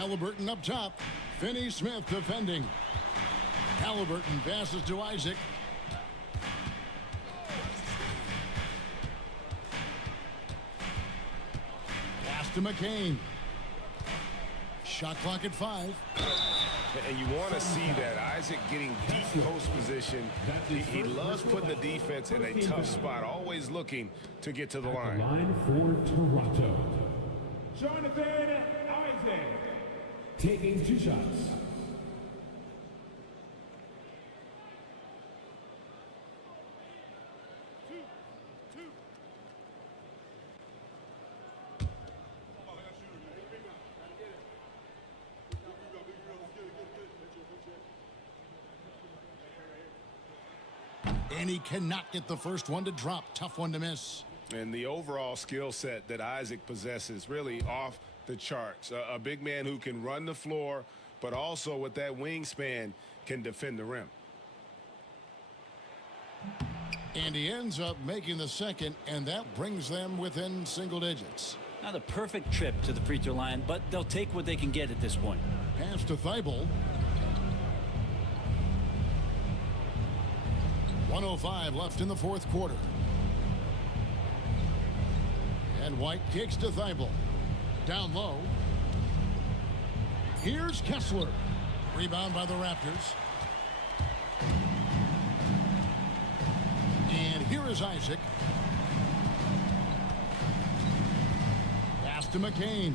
Halliburton up top. Finney Smith defending. Halliburton passes to Isaac. Pass to McCain. Shot clock at 5. And you want to see that Isaac getting deep post position. He loves putting the defense in a tough spot, always looking to get to the line. Line for Toronto. Jonathan Isaac taking 2 shots. And he cannot get the first one to drop. Tough one to miss. And the overall skill set that Isaac possesses really off the charts. A big man who can run the floor, but also with that wingspan can defend the rim. And he ends up making the second, and that brings them within single digits. Not a perfect trip to the free throw line, but they'll take what they can get at this point. Pass to Thibault. 1:05 left in the fourth quarter. And White kicks to Thibault. Down low. Here's Kessler. Rebound by the Raptors. And here is Isaac. Pass to McCain.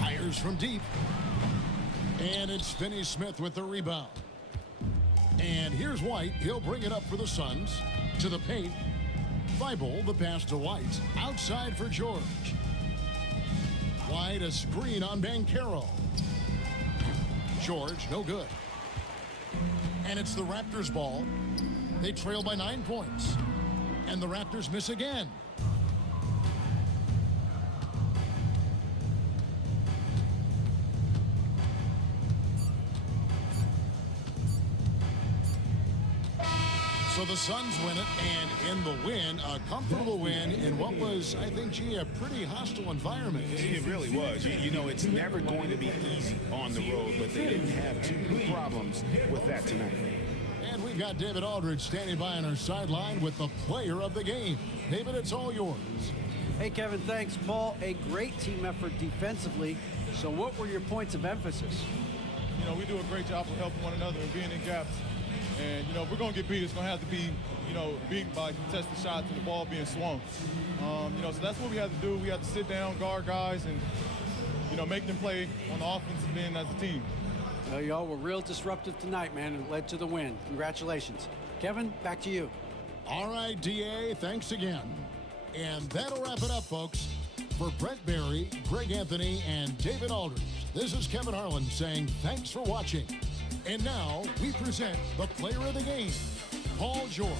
Fires from deep. And it's Finney Smith with the rebound. And here's White. He'll bring it up for the Suns. To the paint. Thibault, the pass to White. Outside for George. White, a screen on Banchero. George, no good. And it's the Raptors' ball. They trail by 9 points. And the Raptors miss again. So the Suns win it, and in the win, a comfortable win in what was, I think, gee, a pretty hostile environment. It really was. You know, it's never going to be easy on the road, but they didn't have too many problems with that tonight. And we've got David Aldridge standing by on our sideline with the player of the game. David, it's all yours. Hey, Kevin, thanks. Paul, a great team effort defensively. So what were your points of emphasis? You know, we do a great job of helping one another and being in gaps. And, you know, if we're going to get beat, it's going to have to be, you know, beaten by contested shots and the ball being swung. You know, so that's what we have to do. We have to sit down, guard guys, and, you know, make them play on the offensive end as a team. Well, y'all were real disruptive tonight, man, and led to the win. Congratulations. Kevin, back to you. All right, DA, thanks again. And that'll wrap it up, folks. For Brent Barry, Greg Anthony, and David Aldridge, this is Kevin Harlan saying thanks for watching. And now we present the player of the game, Paul George.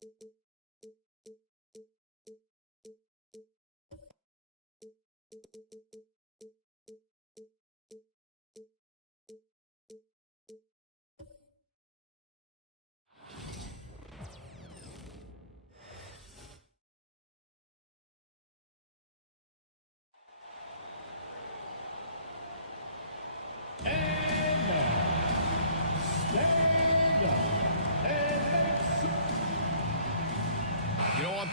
You know what?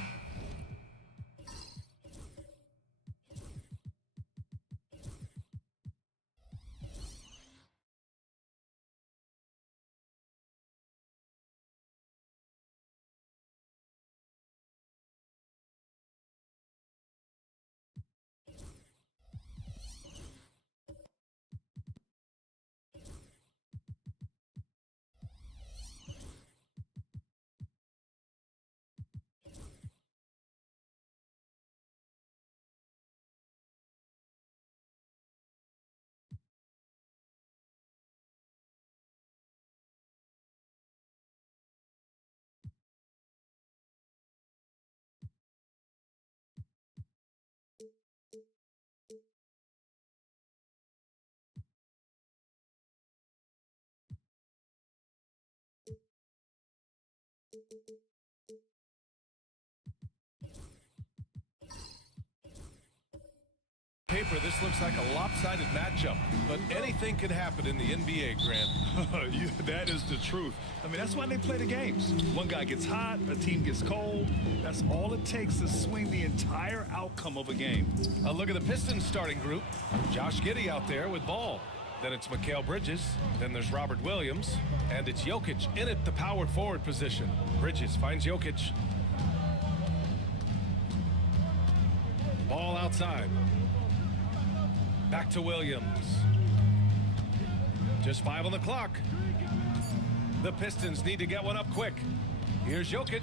Paper, this looks like a lopsided matchup, but anything can happen in the NBA, Grant. Yeah, that is the truth. I mean, that's why they play the games. One guy gets hot, a team gets cold. That's all it takes to swing the entire outcome of a game. A look at the Pistons starting group. Josh Giddey out there with ball. Then it's Mikal Bridges. Then there's Robert Williams. And it's Jokic in at the power forward position. Bridges finds Jokic. Ball outside. Back to Williams. Just 5 on the clock. The Pistons need to get one up quick. Here's Jokic.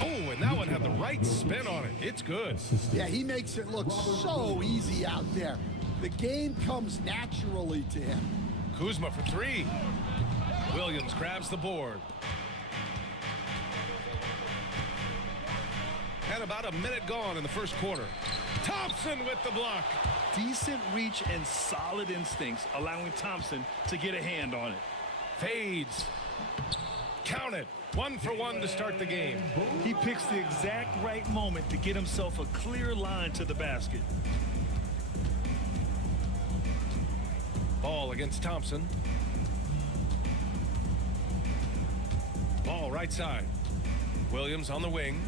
Oh, and that one had the right spin on it. It's good. Yeah, he makes it look so easy out there. The game comes naturally to him. Kuzma for 3. Williams grabs the board. And about a minute gone in the first quarter. Thompson with the block. Decent reach and solid instincts, allowing Thompson to get a hand on it. Fades. Count it. 1 for 1 to start the game. He picks the exact right moment to get himself a clear line to the basket. Ball against Thompson. Ball right side. Williams on the wing.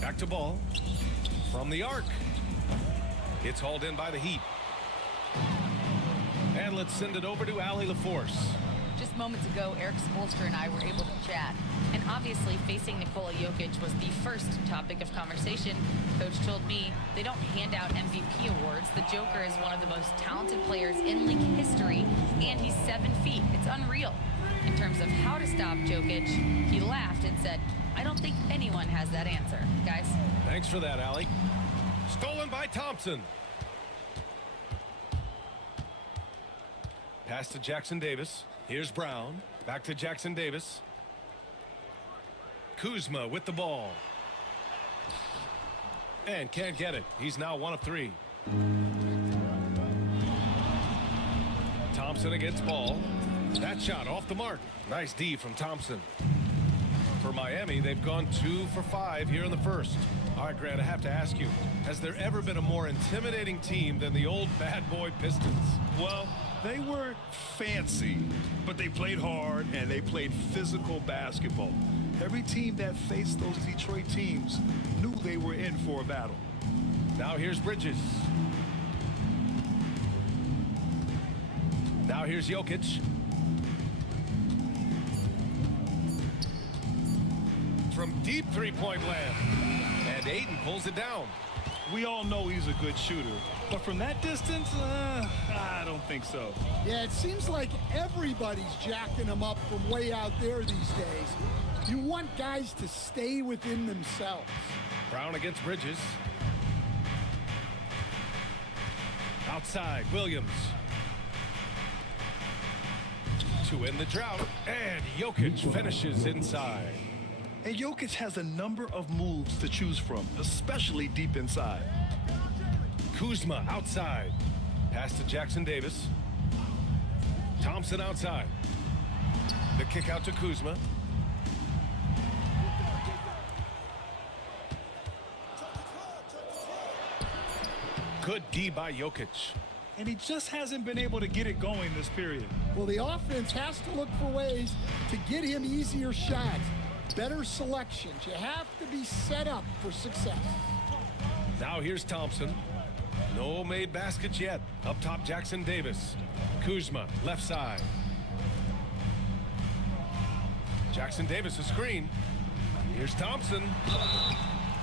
Back to ball. From the arc. It's hauled in by the Heat. And let's send it over to Allie LaForce. Just moments ago, Eric Spoelstra and I were able to chat. And obviously, facing Nikola Jokic was the first topic of conversation. Coach told me they don't hand out MVP awards. The Joker is one of the most talented players in league history, and he's 7 feet. It's unreal. In terms of how to stop Jokic, he laughed and said, I don't think anyone has that answer, guys. Thanks for that, Allie. Stolen by Thompson. Pass to Jackson Davis. Here's Brown. Back to Jackson Davis. Kuzma with the ball. And can't get it. He's now 1 of 3. Thompson against ball. That shot off the mark. Nice D from Thompson. For Miami, they've gone 2 for 5 here in the first. All right, Grant, I have to ask you, has there ever been a more intimidating team than the old bad boy Pistons? Well, they weren't fancy, but they played hard and they played physical basketball. Every team that faced those Detroit teams knew they were in for a battle. Now here's Bridges. Now here's Jokic. From deep three-point land. And Ayton pulls it down. We all know he's a good shooter, but from that distance, I don't think so. Yeah, it seems like everybody's jacking him up from way out there these days. You want guys to stay within themselves. Brown against Bridges. Outside, Williams. to end the drought, and Jokic finishes inside. And Jokic has a number of moves to choose from, especially deep inside. Kuzma outside. Pass to Jackson Davis. Thompson outside. The kick out to Kuzma. Good D by Jokic. And he just hasn't been able to get it going this period. Well, the offense has to look for ways to get him easier shots, better selections. You have to be set up for success. Now here's Thompson. No made baskets yet. Up top, Jackson Davis. Kuzma, left side. Jackson Davis, a screen. Here's Thompson.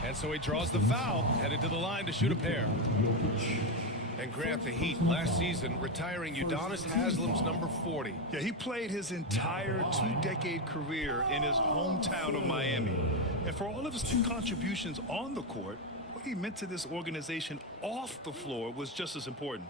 And so he draws the foul, headed to the line to shoot a pair. And Grant, the Heat last season retiring Udonis Haslam's number 40. Yeah, he played his entire two-decade career in his hometown of Miami. And for all of his contributions on the court, what he meant to this organization off the floor was just as important.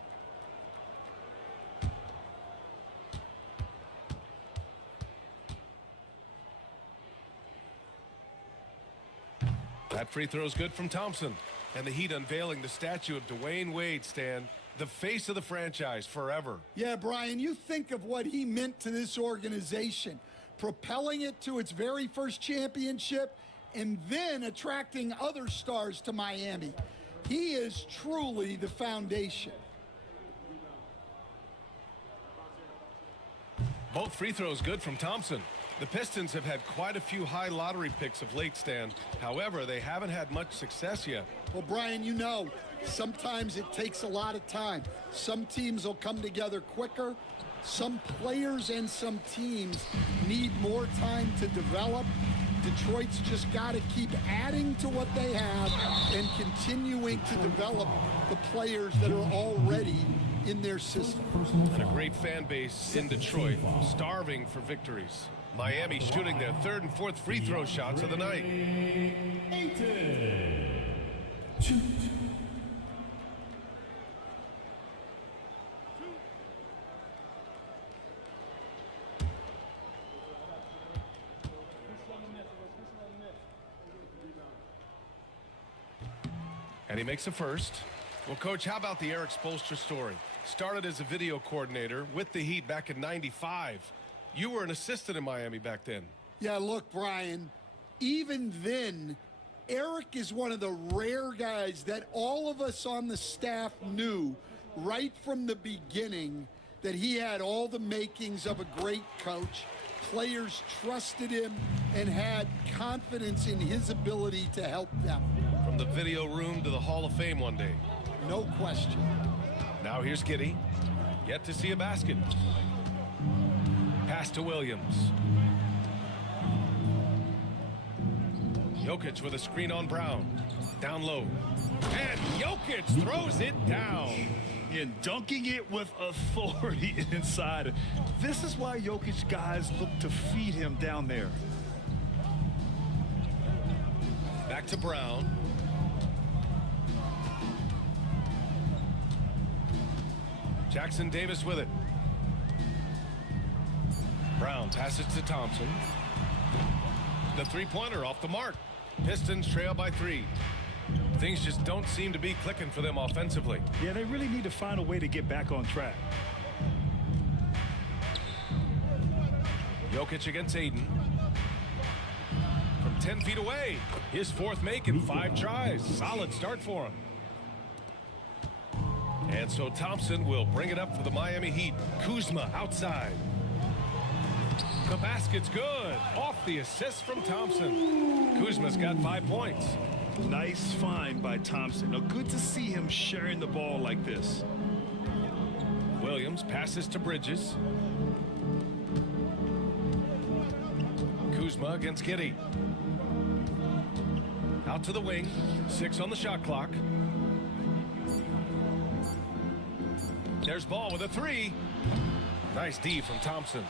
That free throw's good from Thompson. And the Heat unveiling the statue of Dwayne Wade, Stan, the face of the franchise forever. Yeah, Brian, you think of what he meant to this organization, propelling it to its very first championship and then attracting other stars to Miami. He is truly the foundation. Both free throws good from Thompson. The Pistons have had quite a few high lottery picks of late, Stan. However, they haven't had much success yet. Well, Brian, you know, sometimes it takes a lot of time. Some teams will come together quicker. Some players and some teams need more time to develop. Detroit's just got to keep adding to what they have and continuing to develop the players that are already in their system. And a great fan base in Detroit, starving for victories. Miami shooting their third and fourth free throw shots of the night. And he makes a first. Well, Coach, how about the Eric Spoelstra story? Started as a video coordinator with the Heat back in '95. You were an assistant in Miami back then. Yeah, look, Brian, even then, Eric is one of the rare guys that all of us on the staff knew right from the beginning that he had all the makings of a great coach. Players trusted him and had confidence in his ability to help them. From the video room to the Hall of Fame one day. No question. Now here's Giddey. Yet to see a basket. Pass to Williams. Jokic with a screen on Brown. Down low. And Jokic throws it down. And dunking it with authority inside. This is why Jokic guys look to feed him down there. Back to Brown. Jackson Davis with it. Brown passes to Thompson. The three-pointer off the mark. Pistons trail by 3. Things just don't seem to be clicking for them offensively. Yeah, they really need to find a way to get back on track. Jokic against Aiden. From 10 feet away. His fourth make in 5 tries. Solid start for him. And so Thompson will bring it up for the Miami Heat. Kuzma outside. The basket's good. Off the assist from Thompson. Kuzma's got 5 points. Nice find by Thompson. Now, good to see him sharing the ball like this. Williams passes to Bridges. Kuzma against Giddey. Out to the wing. 6 on the shot clock. There's Ball with a 3. Nice D from Thompson.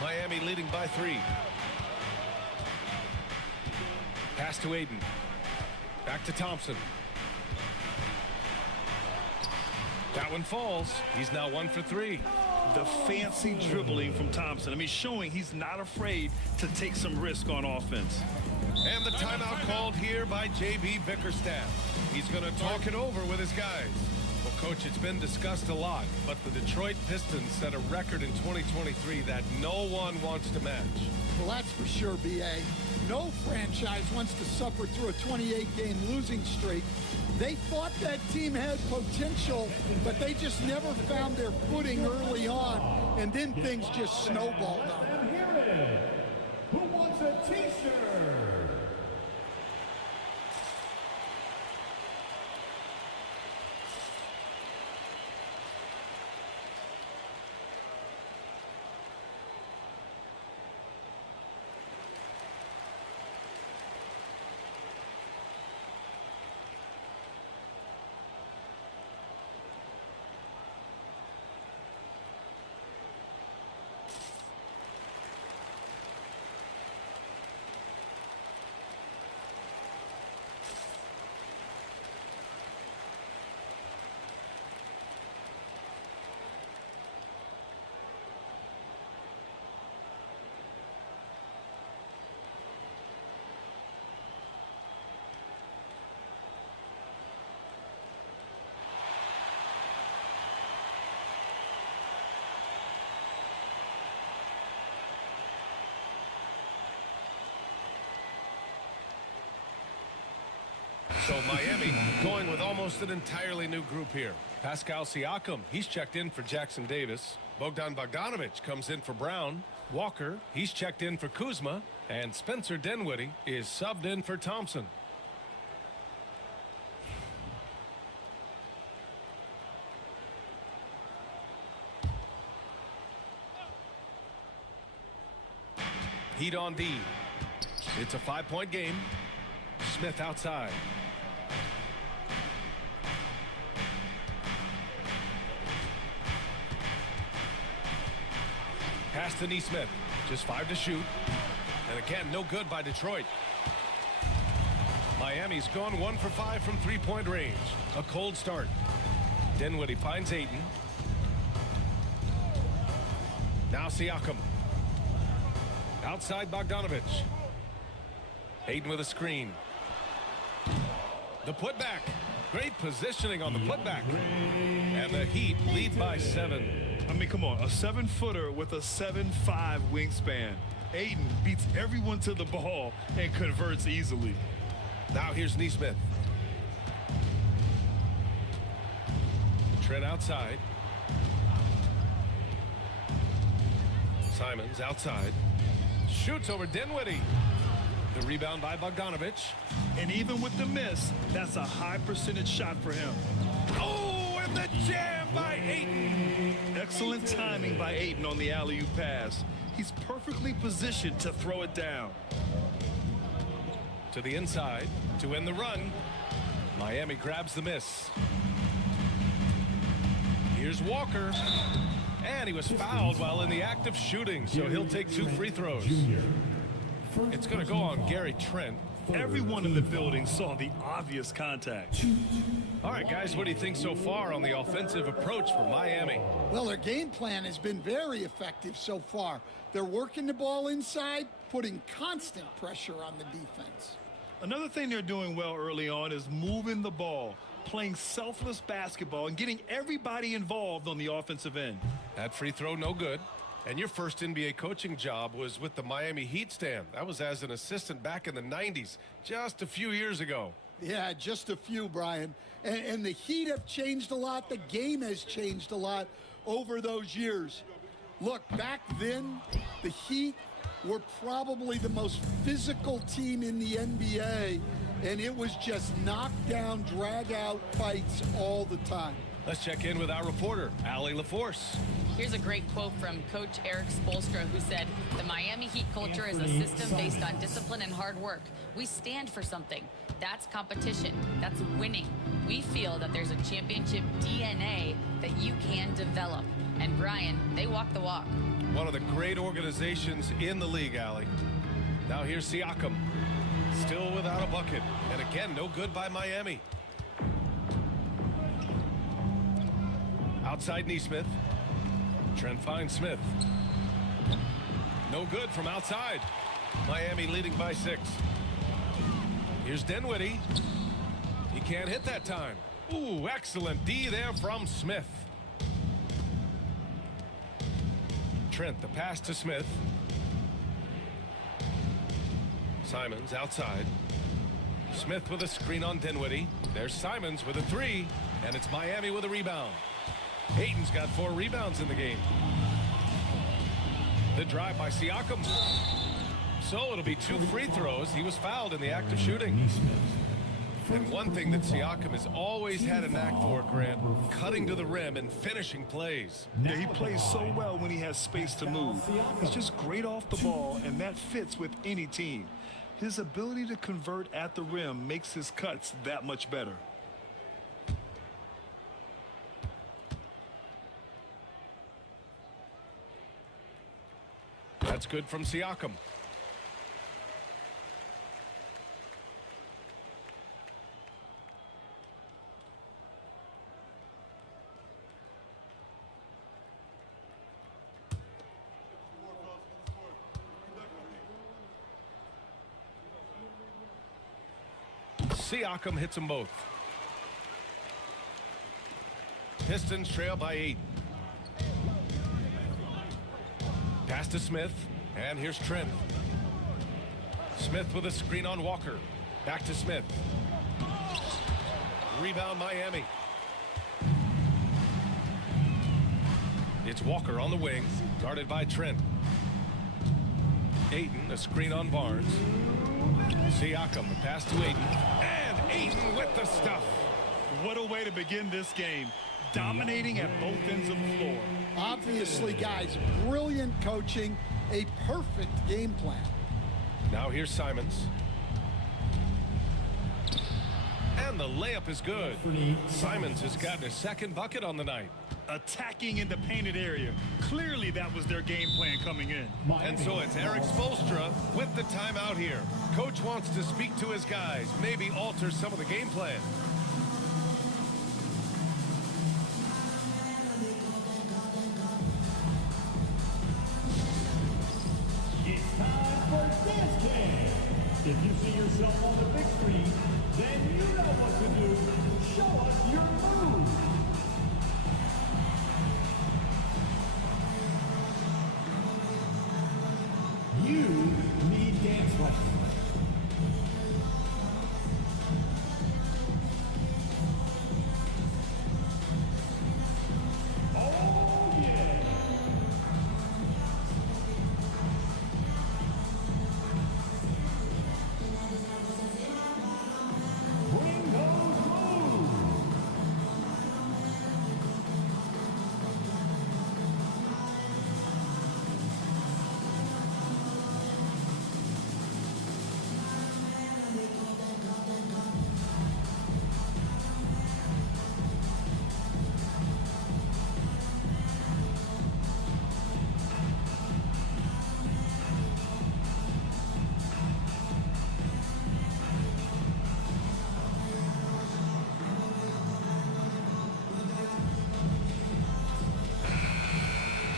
Miami leading by 3. Pass to Aiden. Back to Thompson. That one falls. He's now 1 for 3. the fancy dribbling from Thompson. I mean, showing he's not afraid to take some risk on offense. And the timeout called here by J.B. Bickerstaff. He's going to talk it over with his guys. Well, Coach, it's been discussed a lot, but the Detroit Pistons set a record in 2023 that no one wants to match. Well, that's for sure, B.A. No franchise wants to suffer through a 28-game losing streak. They thought that team had potential, but they just never found their footing early on, and then things just snowballed on them. And here it is. Who wants a T-shirt? So Miami going with almost an entirely new group here. Pascal Siakam, he's checked in for Jackson Davis. Bogdan Bogdanovic comes in for Brown. Walker, he's checked in for Kuzma. And Spencer Dinwiddie is subbed in for Thompson. Heat on D. It's a 5-point game. Smith outside. Pass to Nesmith. Just 5 to shoot. And again, no good by Detroit. Miami's gone 1 for 5 from 3-point range. A cold start. Dinwiddie finds Ayton. Now Siakam. Outside Bogdanovic. Ayton with a screen. The putback. Great positioning on the putback. And the Heat lead by 7. I mean, come on, a 7-footer with a 7'5" wingspan. Ayton beats everyone to the ball and converts easily. Now here's Nesmith. Trent outside. Simons outside. Shoots over Dinwiddie. The rebound by Bogdanovic. And even with the miss, that's a high percentage shot for him. Oh, and the jam by Ayton. Excellent timing by Ayton on the alley-oop pass. He's perfectly positioned to throw it down. To the inside to end the run. Miami grabs the miss. Here's Walker. And he was fouled while in the act of shooting, so he'll take 2 free throws. It's going to go on Gary Trent. Everyone in the building saw the obvious contact. All right, guys, what do you think so far on the offensive approach for Miami? Well, their game plan has been very effective so far. They're working the ball inside, putting constant pressure on the defense. Another thing they're doing well early on is moving the ball, playing selfless basketball, and getting everybody involved on the offensive end. That free throw, no good. And your first NBA coaching job was with the Miami Heat stand. That was as an assistant back in the 90s, just a few years ago. Yeah, just a few, Brian. And the Heat have changed a lot. The game has changed a lot over those years. Look, back then, the Heat were probably the most physical team in the NBA, and it was just knockdown, drag-out fights all the time. Let's check in with our reporter, Allie LaForce. Here's a great quote from Coach Eric Spoelstra, who said, "The Miami Heat culture is a system based on discipline and hard work. We stand for something. That's competition. That's winning. We feel that there's a championship DNA that you can develop." And Brian, they walk the walk. One of the great organizations in the league, Allie. Now here's Siakam. Still without a bucket. And again, no good by Miami. Outside Nesmith. Trent finds Smith. No good from outside. Miami leading by 6. Here's Dinwiddie. He can't hit that time. Ooh, excellent D there from Smith. Trent, the pass to Smith. Simons outside. Smith with a screen on Dinwiddie. There's Simons with a 3, and it's Miami with a rebound. Ayton's got 4 rebounds in the game. The drive by Siakam. So it'll be 2 free throws. He was fouled in the act of shooting. And one thing that Siakam has always had a knack for, Grant, cutting to the rim and finishing plays. Yeah, he plays so well when he has space to move. He's just great off the ball, and that fits with any team. His ability to convert at the rim makes his cuts that much better. That's good from Siakam. Siakam hits them both. Pistons trail by 8. Pass to Smith, and here's Trent. Smith with a screen on Walker. Back to Smith. Rebound Miami. It's Walker on the wing, guarded by Trent. Ayton, a screen on Barnes. Siakam, the pass to Ayton. And Ayton with the stuff. What a way to begin this game. Dominating at both ends of the floor. Obviously, guys, brilliant coaching, a perfect game plan. Now here's Simons. And the layup is good. Simons has gotten his 2nd bucket on the night. Attacking in the painted area. Clearly that was their game plan coming in. And so it's Eric Spoelstra with the timeout here. Coach wants to speak to his guys, maybe alter some of the game plan. It's time for Dance Cam. If you see yourself on the big screen, then you know what to do. Show us your move. You need dance lessons. Oh, yeah. Bring those moves.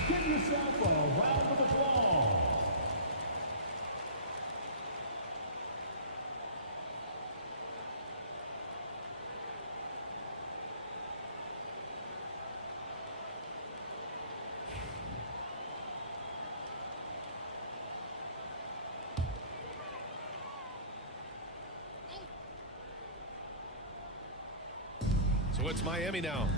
Give yourself a round of applause. So it's Miami now.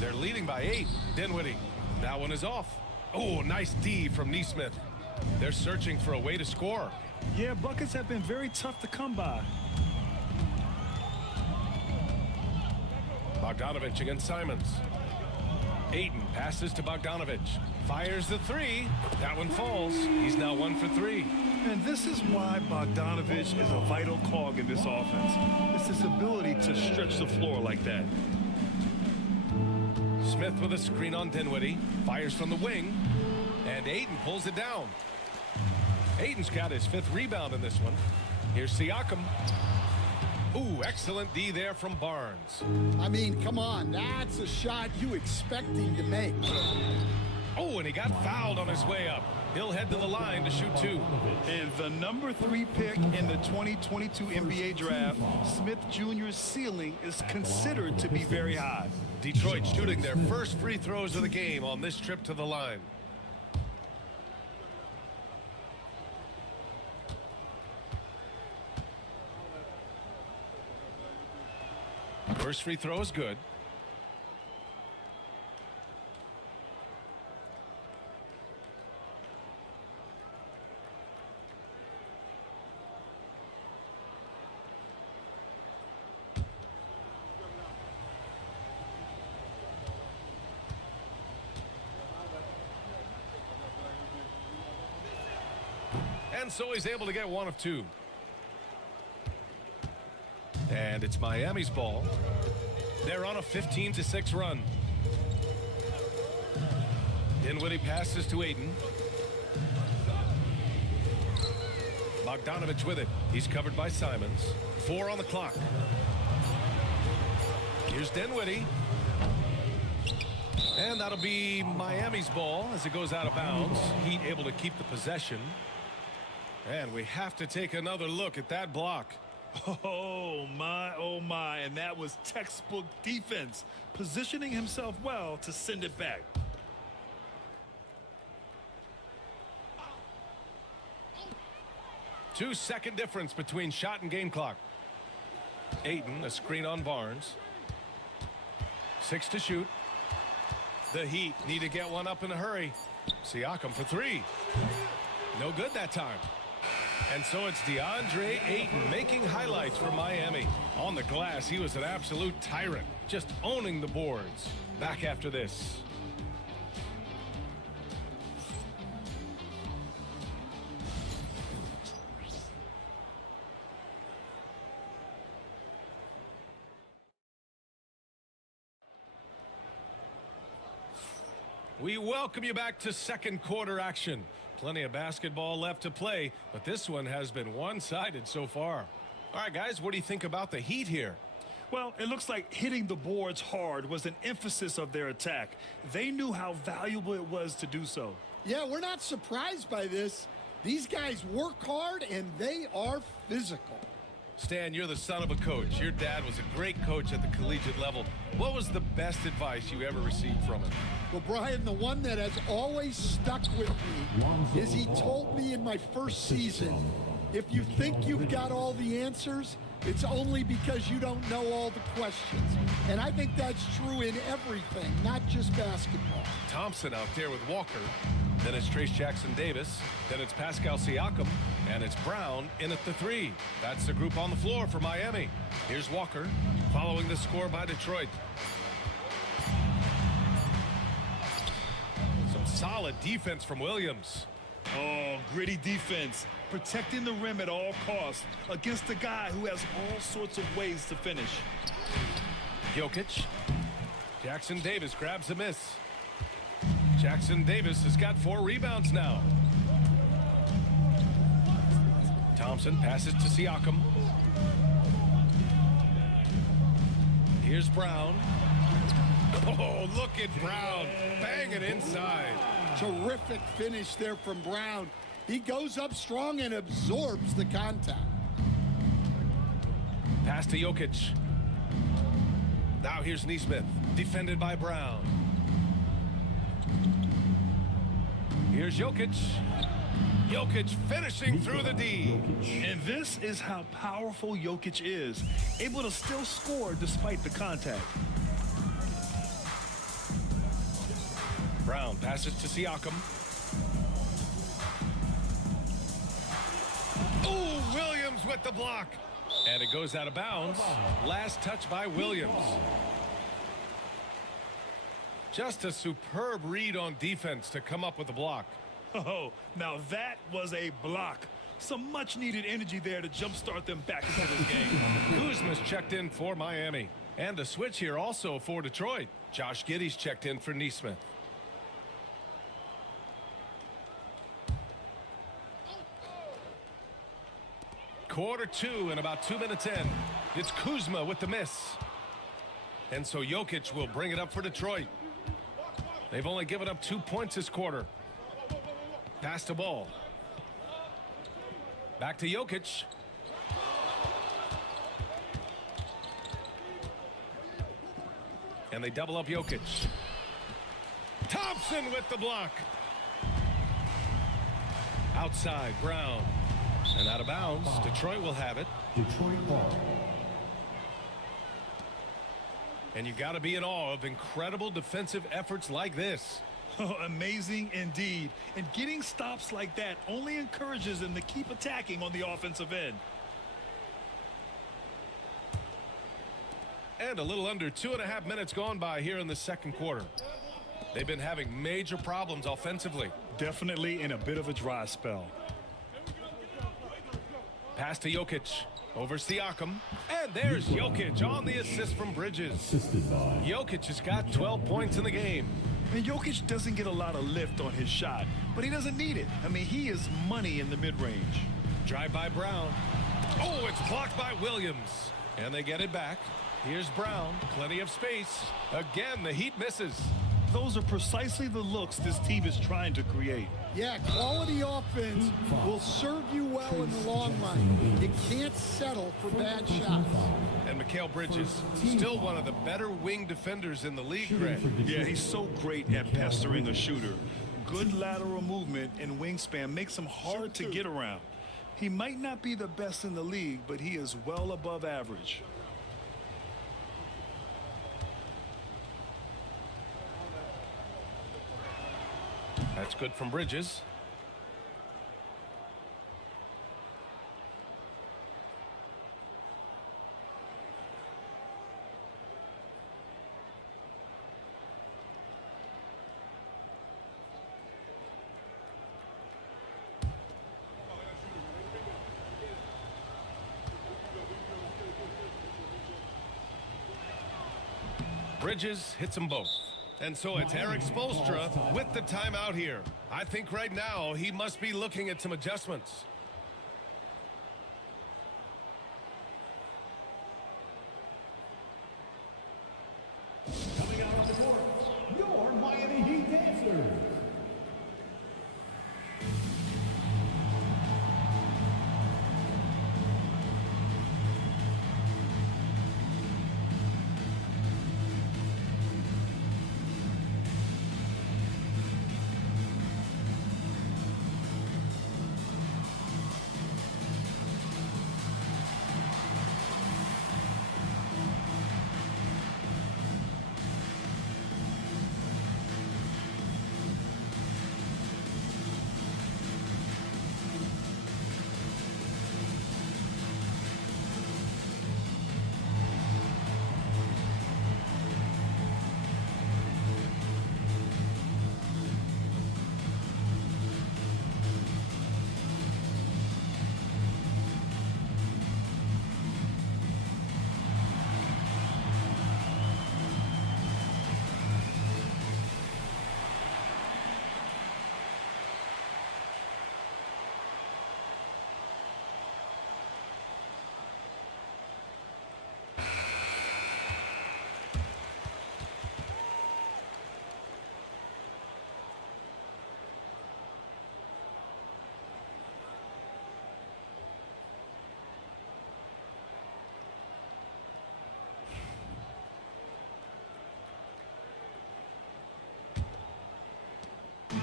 They're leading by 8. Dinwiddie. That one is off. Oh, nice D from Nesmith. They're searching for a way to score. Yeah, buckets have been very tough to come by. Bogdanovich against Simons. Ayton passes to Bogdanovich. Fires the 3. That one falls. He's now 1 for 3. And this is why Bogdanovich is a vital cog in this offense. It's his ability to stretch the floor like that. Smith with a screen on Dinwiddie. Fires from the wing. And Ayton pulls it down. Ayton's got his 5th rebound in this one. Here's Siakam. Ooh, excellent D there from Barnes. I mean, come on. That's a shot you expect him to make. Oh, and he got fouled on his way up. He'll head to the line to shoot 2. And the number 3 pick in the 2022 NBA draft, Smith Jr.'s ceiling is considered to be very high. Detroit shooting their first free throws of the game on this trip to the line. First free throw is good. And so he's able to get 1 of 2. And it's Miami's ball. They're on a 15-6 run. Dinwiddie passes to Ayton. Bogdanovich with it. He's covered by Simons. 4 on the clock. Here's Dinwiddie. And that'll be Miami's ball as it goes out of bounds. Heat able to keep the possession. And we have to take another look at that block. Oh my, and that was textbook defense, positioning himself well to send it back. Two-second difference between shot and game clock. Ayton, a screen on Barnes. 6 to shoot. The Heat need to get one up in a hurry. Siakam for 3. No good that time. And so it's DeAndre Ayton making highlights for Miami. On the glass, he was an absolute tyrant, just owning the boards. Back after this. We welcome you back to second quarter action. Plenty of basketball left to play, but this one has been one-sided so far. All right, guys, what do you think about the Heat here? Well, it looks like hitting the boards hard was an emphasis of their attack. They knew how valuable it was to do so. Yeah, we're not surprised by this. These guys work hard, and they are physical. Stan, you're the son of a coach. Your dad was a great coach at the collegiate level. What was the best advice you ever received from him? Well, Brian, the one that has always stuck with me is he told me in my first season, if you think you've got all the answers, it's only because you don't know all the questions. And I think that's true in everything, not just basketball. Thompson out there with Walker. Then it's Trace Jackson-Davis. Then it's Pascal Siakam. And it's Brown in at the 3. That's the group on the floor for Miami. Here's Walker following the score by Detroit. Some solid defense from Williams. Oh, gritty defense, protecting the rim at all costs against a guy who has all sorts of ways to finish. Jokic. Jackson-Davis grabs a miss. Jackson-Davis has got 4 rebounds now. Thompson passes to Siakam. Here's Brown. Oh, look at Brown. Bang it inside. Terrific finish there from Brown. He goes up strong and absorbs the contact. Pass to Jokic. Now here's Nesmith, defended by Brown. Here's Jokic. Jokic finishing through the D. And this is how powerful Jokic is, able to still score despite the contact. Brown passes to Siakam. Oh, Williams with the block. And it goes out of bounds. Last touch by Williams. Just a superb read on defense to come up with the block. Oh, now that was a block. Some much-needed energy there to jumpstart them back into this game. Kuzma's checked in for Miami. And a switch here also for Detroit. Josh Giddey's checked in for Nesmith. Quarter 2 and about 2 minutes in. It's Kuzma with the miss. And so Jokic will bring it up for Detroit. They've only given up 2 points this quarter. Pass to Ball. Back to Jokic. And they double up Jokic. Thompson with the block. Outside, Brown. And out of bounds. Detroit will have it. Detroit ball. And you got to be in awe of incredible defensive efforts like this. Oh, amazing indeed. And getting stops like that only encourages them to keep attacking on the offensive end. And a little under 2.5 minutes gone by here in the second quarter. They've been having major problems offensively. Definitely in a bit of a dry spell. Pass to Jokic. Over Siakam. And there's Jokic on the assist from Bridges. Jokic has got 12 points in the game. And Jokic doesn't get a lot of lift on his shot, but he doesn't need it. I mean, he is money in the mid-range. Drive by Brown. Oh, it's blocked by Williams. And they get it back. Here's Brown. Plenty of space. Again, the Heat misses. Those are precisely the looks this team is trying to create. Yeah, quality offense will serve you well in the long run. You can't settle for bad shots. And Mikal Bridges, still one of the better wing defenders in the league, Greg. Yeah, he's so great at pestering a shooter. Good lateral movement and wingspan makes him hard to get around. He might not be the best in the league, but he is well above average. That's good from Bridges. Bridges hits them both. And so it's Eric Spoelstra with the timeout here. I think right now he must be looking at some adjustments. Coming out of the court, your Miami Heat dancers.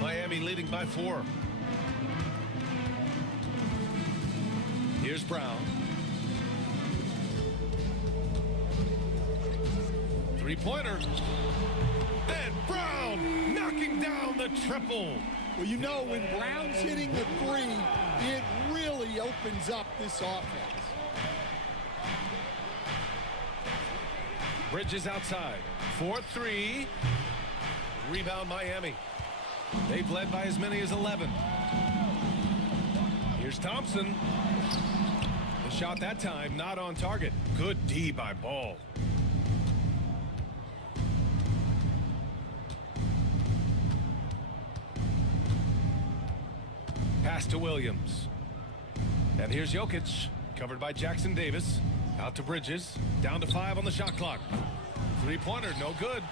Miami leading by 4. Here's Brown. Three-pointer. And Brown knocking down the triple. Well, you know, when Brown's hitting the three, it really opens up this offense. Bridges outside. 4-3. Rebound Miami. They've led by as many as 11. Here's Thompson. The shot that time not on target. Good D by Ball. Pass to Williams. And here's Jokic. Covered by Jackson Davis. Out to Bridges. Down to 5 on the shot clock. Three-pointer, no good.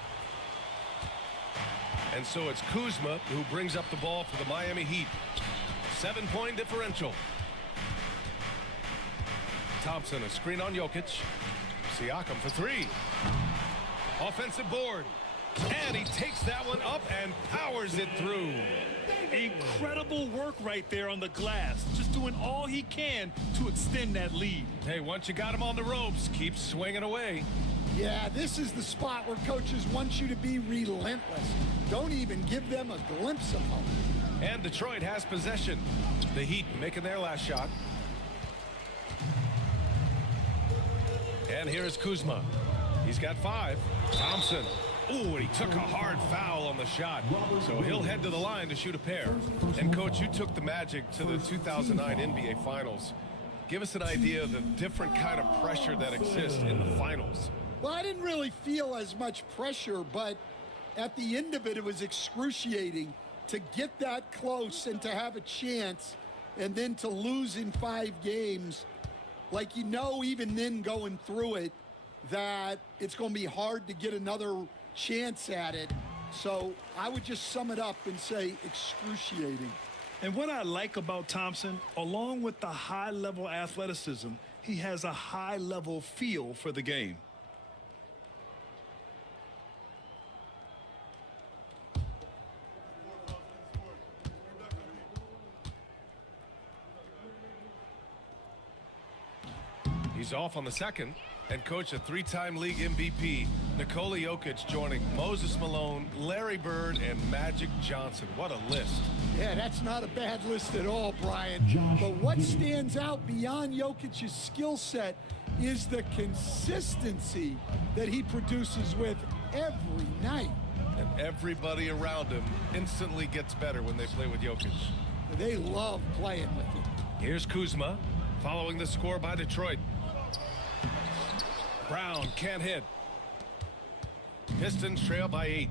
And so it's Kuzma who brings up the ball for the Miami Heat. 7-point differential. Thompson, a screen on Jokic. Siakam for three. Offensive board. And he takes that one up and powers it through. Incredible work right there on the glass. Just doing all he can to extend that lead. Hey, once you got him on the ropes, keep swinging away. Yeah, this is the spot where coaches want you to be relentless. Don't even give them a glimpse of hope. And Detroit has possession. The Heat making their last shot. And here's Kuzma. He's got 5. Thompson. Ooh, and he took a hard foul on the shot. So he'll head to the line to shoot a pair. And, Coach, you took the Magic to the 2009 NBA Finals. Give us an idea of the different kind of pressure that exists in the finals. Well, I didn't really feel as much pressure, but at the end of it, it was excruciating to get that close and to have a chance and then to lose in 5 games. Like, you know, even then going through it, that it's going to be hard to get another chance at it. So I would just sum it up and say excruciating. And what I like about Thompson, along with the high-level athleticism, he has a high-level feel for the game. He's off on the second. And, Coach, a 3-time league MVP, Nikola Jokic joining Moses Malone, Larry Bird, and Magic Johnson. What a list. Yeah, that's not a bad list at all, Brian. But what stands out beyond Jokic's skill set is the consistency that he produces with every night. And everybody around him instantly gets better when they play with Jokic. They love playing with him. Here's Kuzma following the score by Detroit. Brown can't hit. Pistons trail by 8.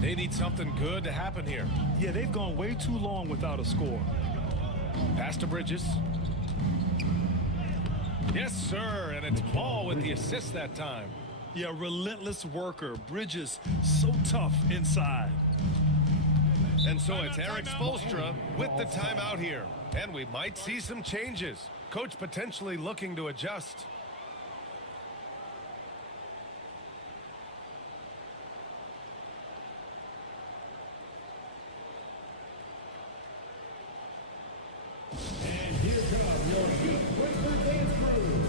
They need something good to happen here. Yeah, they've gone way too long without a score. Pass to Bridges. Yes, sir, and it's Ball with the assist that time. Yeah, relentless worker. Bridges, so tough inside. And so it's Eric Spoelstra with the timeout here. And we might see some changes. Coach potentially looking to adjust. And here comes your Heat Breaker Dance Crew.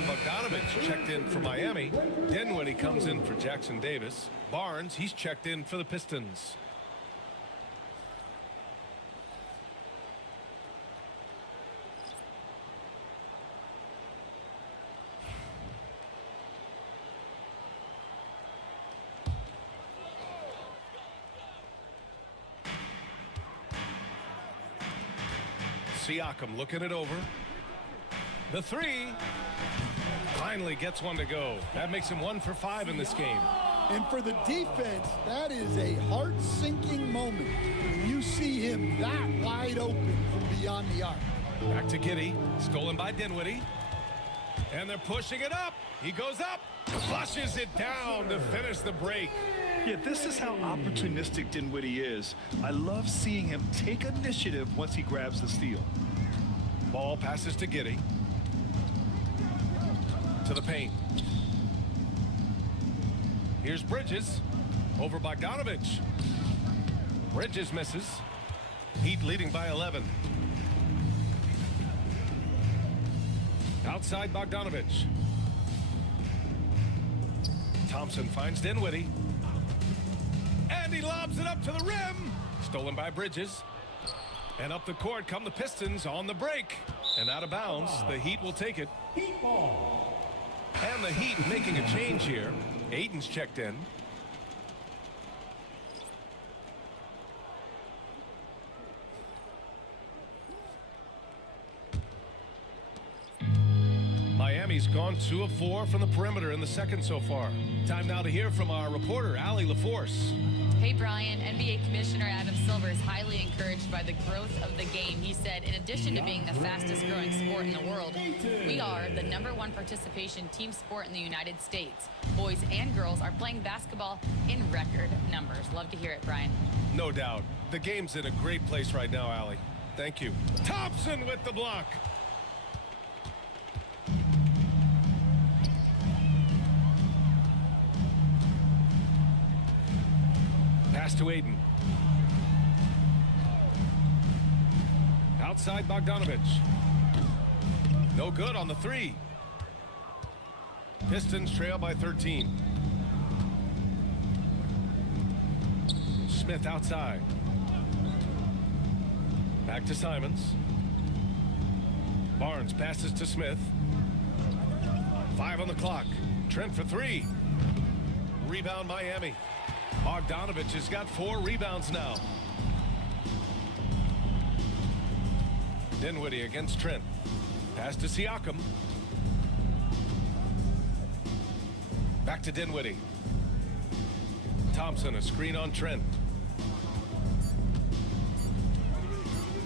Bogdanovich checked in for Miami. Dinwiddie comes in for Jackson Davis. Barnes, he's checked in for the Pistons. Siakam looking it over. The three finally gets one to go. That makes him 1 for 5 in this game. And for the defense, that is a heart-sinking moment when you see him that wide open from beyond the arc. Back to Giddey, stolen by Dinwiddie. And they're pushing it up. He goes up, flushes it down to finish the break. Yeah, this is how opportunistic Dinwiddie is. I love seeing him take initiative once he grabs the steal. Ball passes to Giddey. To the paint. Here's Bridges. Over Bogdanovich. Bridges misses. Heat leading by 11. Outside Bogdanovich. Thompson finds Dinwiddie. And he lobs it up to the rim. Stolen by Bridges. And up the court come the Pistons on the break. And out of bounds, the Heat will take it. And the Heat making a change here. Aiden's checked in. Miami's gone 2 of 4 from the perimeter in the second so far. Time now to hear from our reporter, Allie LaForce. Hey, Brian. NBA Commissioner Adam Silver is highly encouraged by the growth of the game. He said, in addition to being the fastest growing sport in the world, we are the #1 participation team sport in the United States. Boys and girls are playing basketball in record numbers. Love to hear it, Brian. No doubt. The game's in a great place right now, Allie. Thank you. Thompson with the block. Pass to Aiden. Outside Bogdanovich. No good on the 3. Pistons trail by 13. Smith outside. Back to Simons. Barnes passes to Smith. 5 on the clock. Trent for 3. Rebound Miami. Bogdanovich has got 4 rebounds now. Dinwiddie against Trent. Pass to Siakam. Back to Dinwiddie. Thompson, a screen on Trent.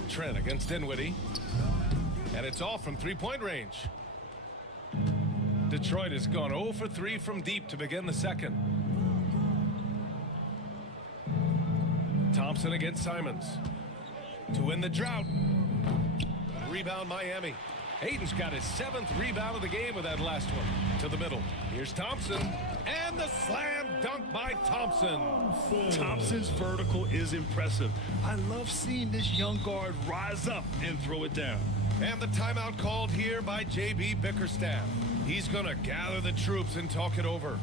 Trent against Dinwiddie. And it's off from 3-point range. Detroit has gone 0 for 3 from deep to begin the second. Thompson against Simons. To win the drought. Rebound Miami. Aiden's got his 7th rebound of the game with that last one. To the middle. Here's Thompson. And the slam dunk by Thompson. Thompson's vertical is impressive. I love seeing this young guard rise up and throw it down. And the timeout called here by J.B. Bickerstaff. He's going to gather the troops and talk it over.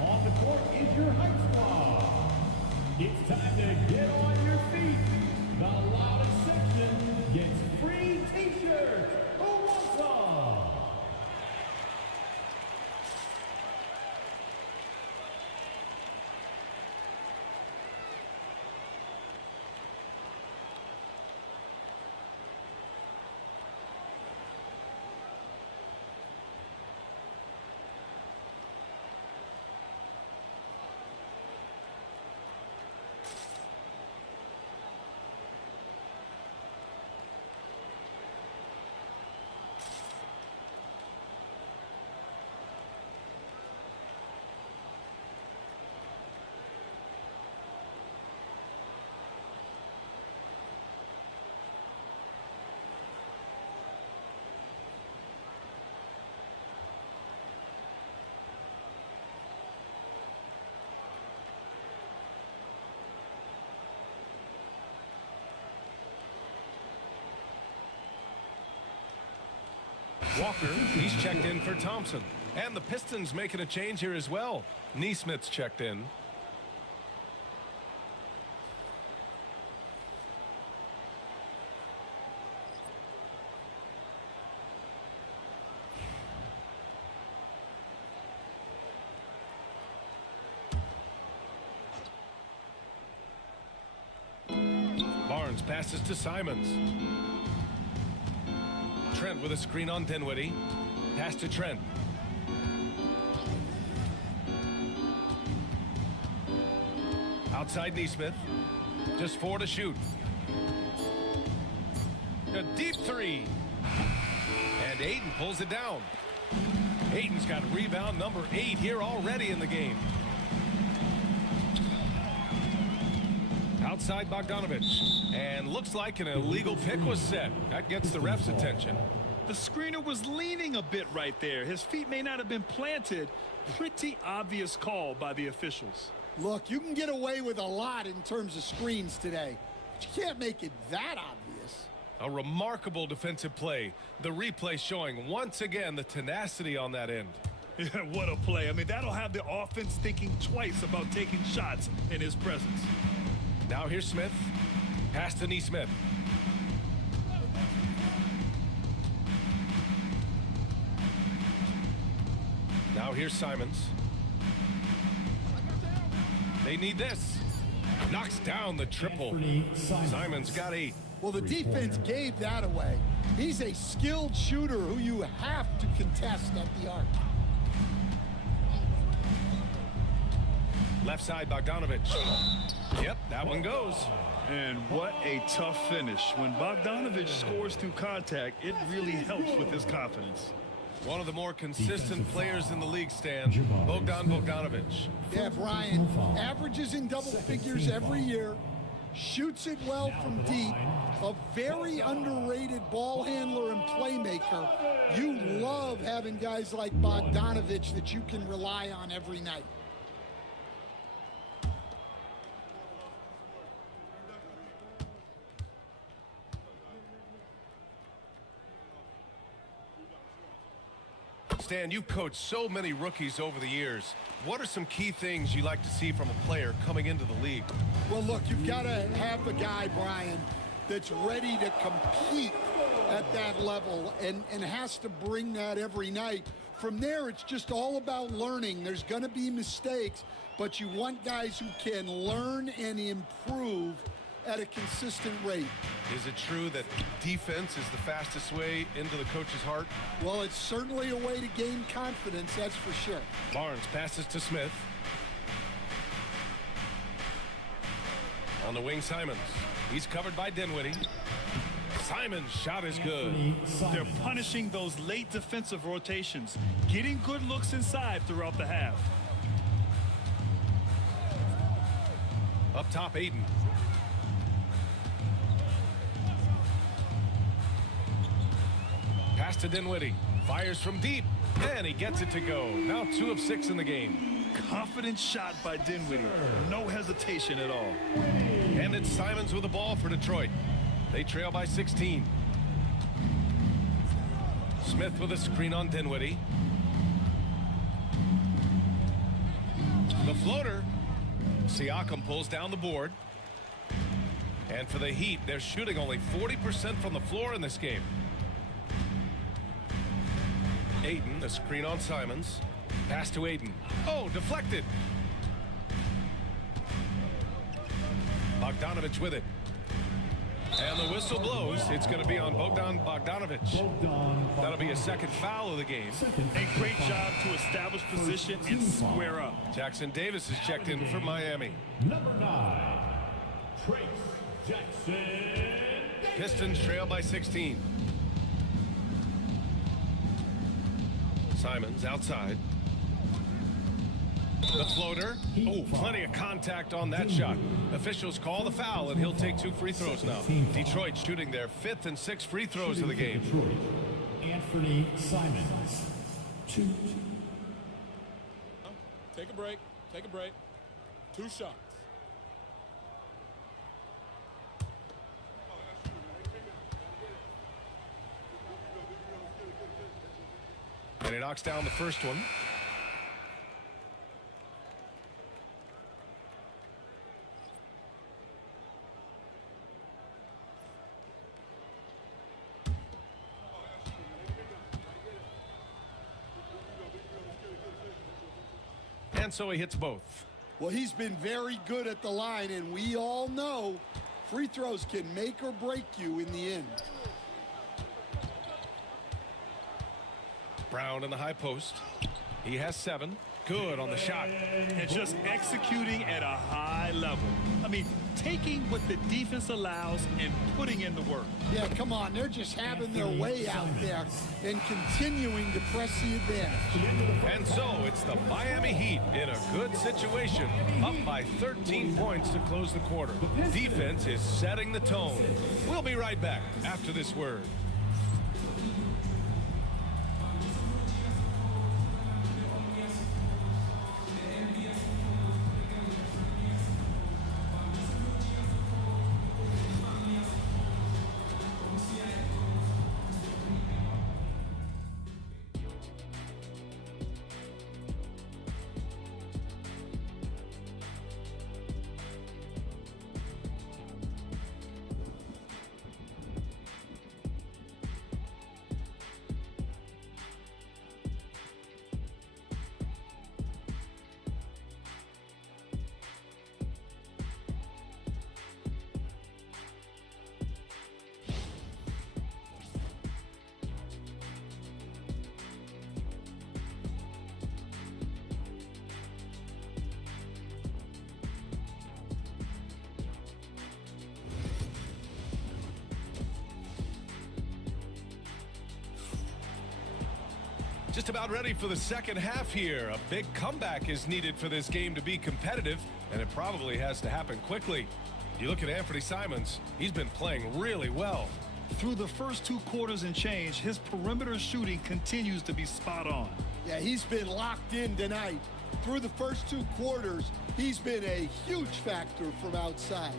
On the court is your hype squad. It's time to get on your feet. The loudest section gets free t-shirts. Who wants some? Walker, he's checked in for Thompson. And the Pistons making a change here as well. Neesmith's checked in. Barnes passes to Simons. Trent with a screen on Dinwiddie. Pass to Trent. Outside Neesmith. Just 4 to shoot. A deep 3. And Aiden pulls it down. Aiden's got rebound number 8 here already in the game. Outside Bogdanovich. And looks like an illegal pick was set. That gets the ref's attention. The screener was leaning a bit right there. His feet may not have been planted. Pretty obvious call by the officials. Look, you can get away with a lot in terms of screens today, but you can't make it that obvious. A remarkable defensive play. The replay showing once again the tenacity on that end. Yeah, what a play. I mean, that'll have the offense thinking twice about taking shots in his presence. Now here's Smith. Pass to Neesmith. Now here's Simons. They need this. Knocks down the triple. Simons got 8. Well, the defense gave that away. He's a skilled shooter who you have to contest at the arc. Left side, Bogdanovich. Yep, that one goes. And what a tough finish. When Bogdanovich scores through contact, it really helps with his confidence. One of the more consistent players in the league, Stan, Bogdanovich. Yeah, Brian, averages in double figures every year, shoots it well from deep, a very underrated ball handler and playmaker. You love having guys like Bogdanovich that you can rely on every night. Stan, you've coached so many rookies over the years. What are some key things you like to see from a player coming into the league? Well, look, you've got to have a guy, Brian, that's ready to compete at that level and has to bring that every night. From there, it's just all about learning. There's going to be mistakes, but you want guys who can learn and improve at a consistent rate. Is it true that defense is the fastest way into the coach's heart? Well, it's certainly a way to gain confidence, that's for sure. Barnes passes to Smith. On the wing, Simons. He's covered by Dinwiddie. Simons' shot is good. They're punishing those late defensive rotations, getting good looks inside throughout the half. Up top, Aiden. Pass to Dinwiddie. Fires from deep. And he gets it to go. Now 2 of 6 in the game. Confident shot by Dinwiddie. No hesitation at all. And it's Simons with the ball for Detroit. They trail by 16. Smith with a screen on Dinwiddie. The floater. Siakam pulls down the board. And for the Heat, they're shooting only 40% from the floor in this game. Aiden, a screen on Simons. Pass to Aiden. Oh, deflected. Bogdanovich with it. And the whistle blows. It's going to be on Bogdanovich. That'll be a second foul of the game. A great job to establish position and square up. Jackson Davis is checked in for Miami. Number 9, Trace Jackson. Pistons trail by 16. Simons outside. The floater. Oh, plenty of contact on that shot. Officials call the foul, and he'll take 2 free throws now. Detroit shooting their 5th and 6th free throws of the game. Anthony Simons. 2. Take a break. Take a break. 2 shots. And he knocks down the first one. And so he hits both. Well, he's been very good at the line, and we all know free throws can make or break you in the end. Brown in the high post. He has 7. good on the shot. And just executing at a high level. I mean, taking what the defense allows and putting in the work. Yeah, come on. They're just having their way out there and continuing to press the advantage. And so it's the Miami Heat in a good situation, up by 13 points to close the quarter. Defense is setting the tone. We'll be right back after this word. Just about ready for the second half here. A big comeback is needed for this game to be competitive, and it probably has to happen quickly. You look at Anthony Simons, he's been playing really well. Through the first 2 quarters and change, his perimeter shooting continues to be spot on. Yeah, he's been locked in tonight. Through the first 2 quarters, he's been a huge factor from outside.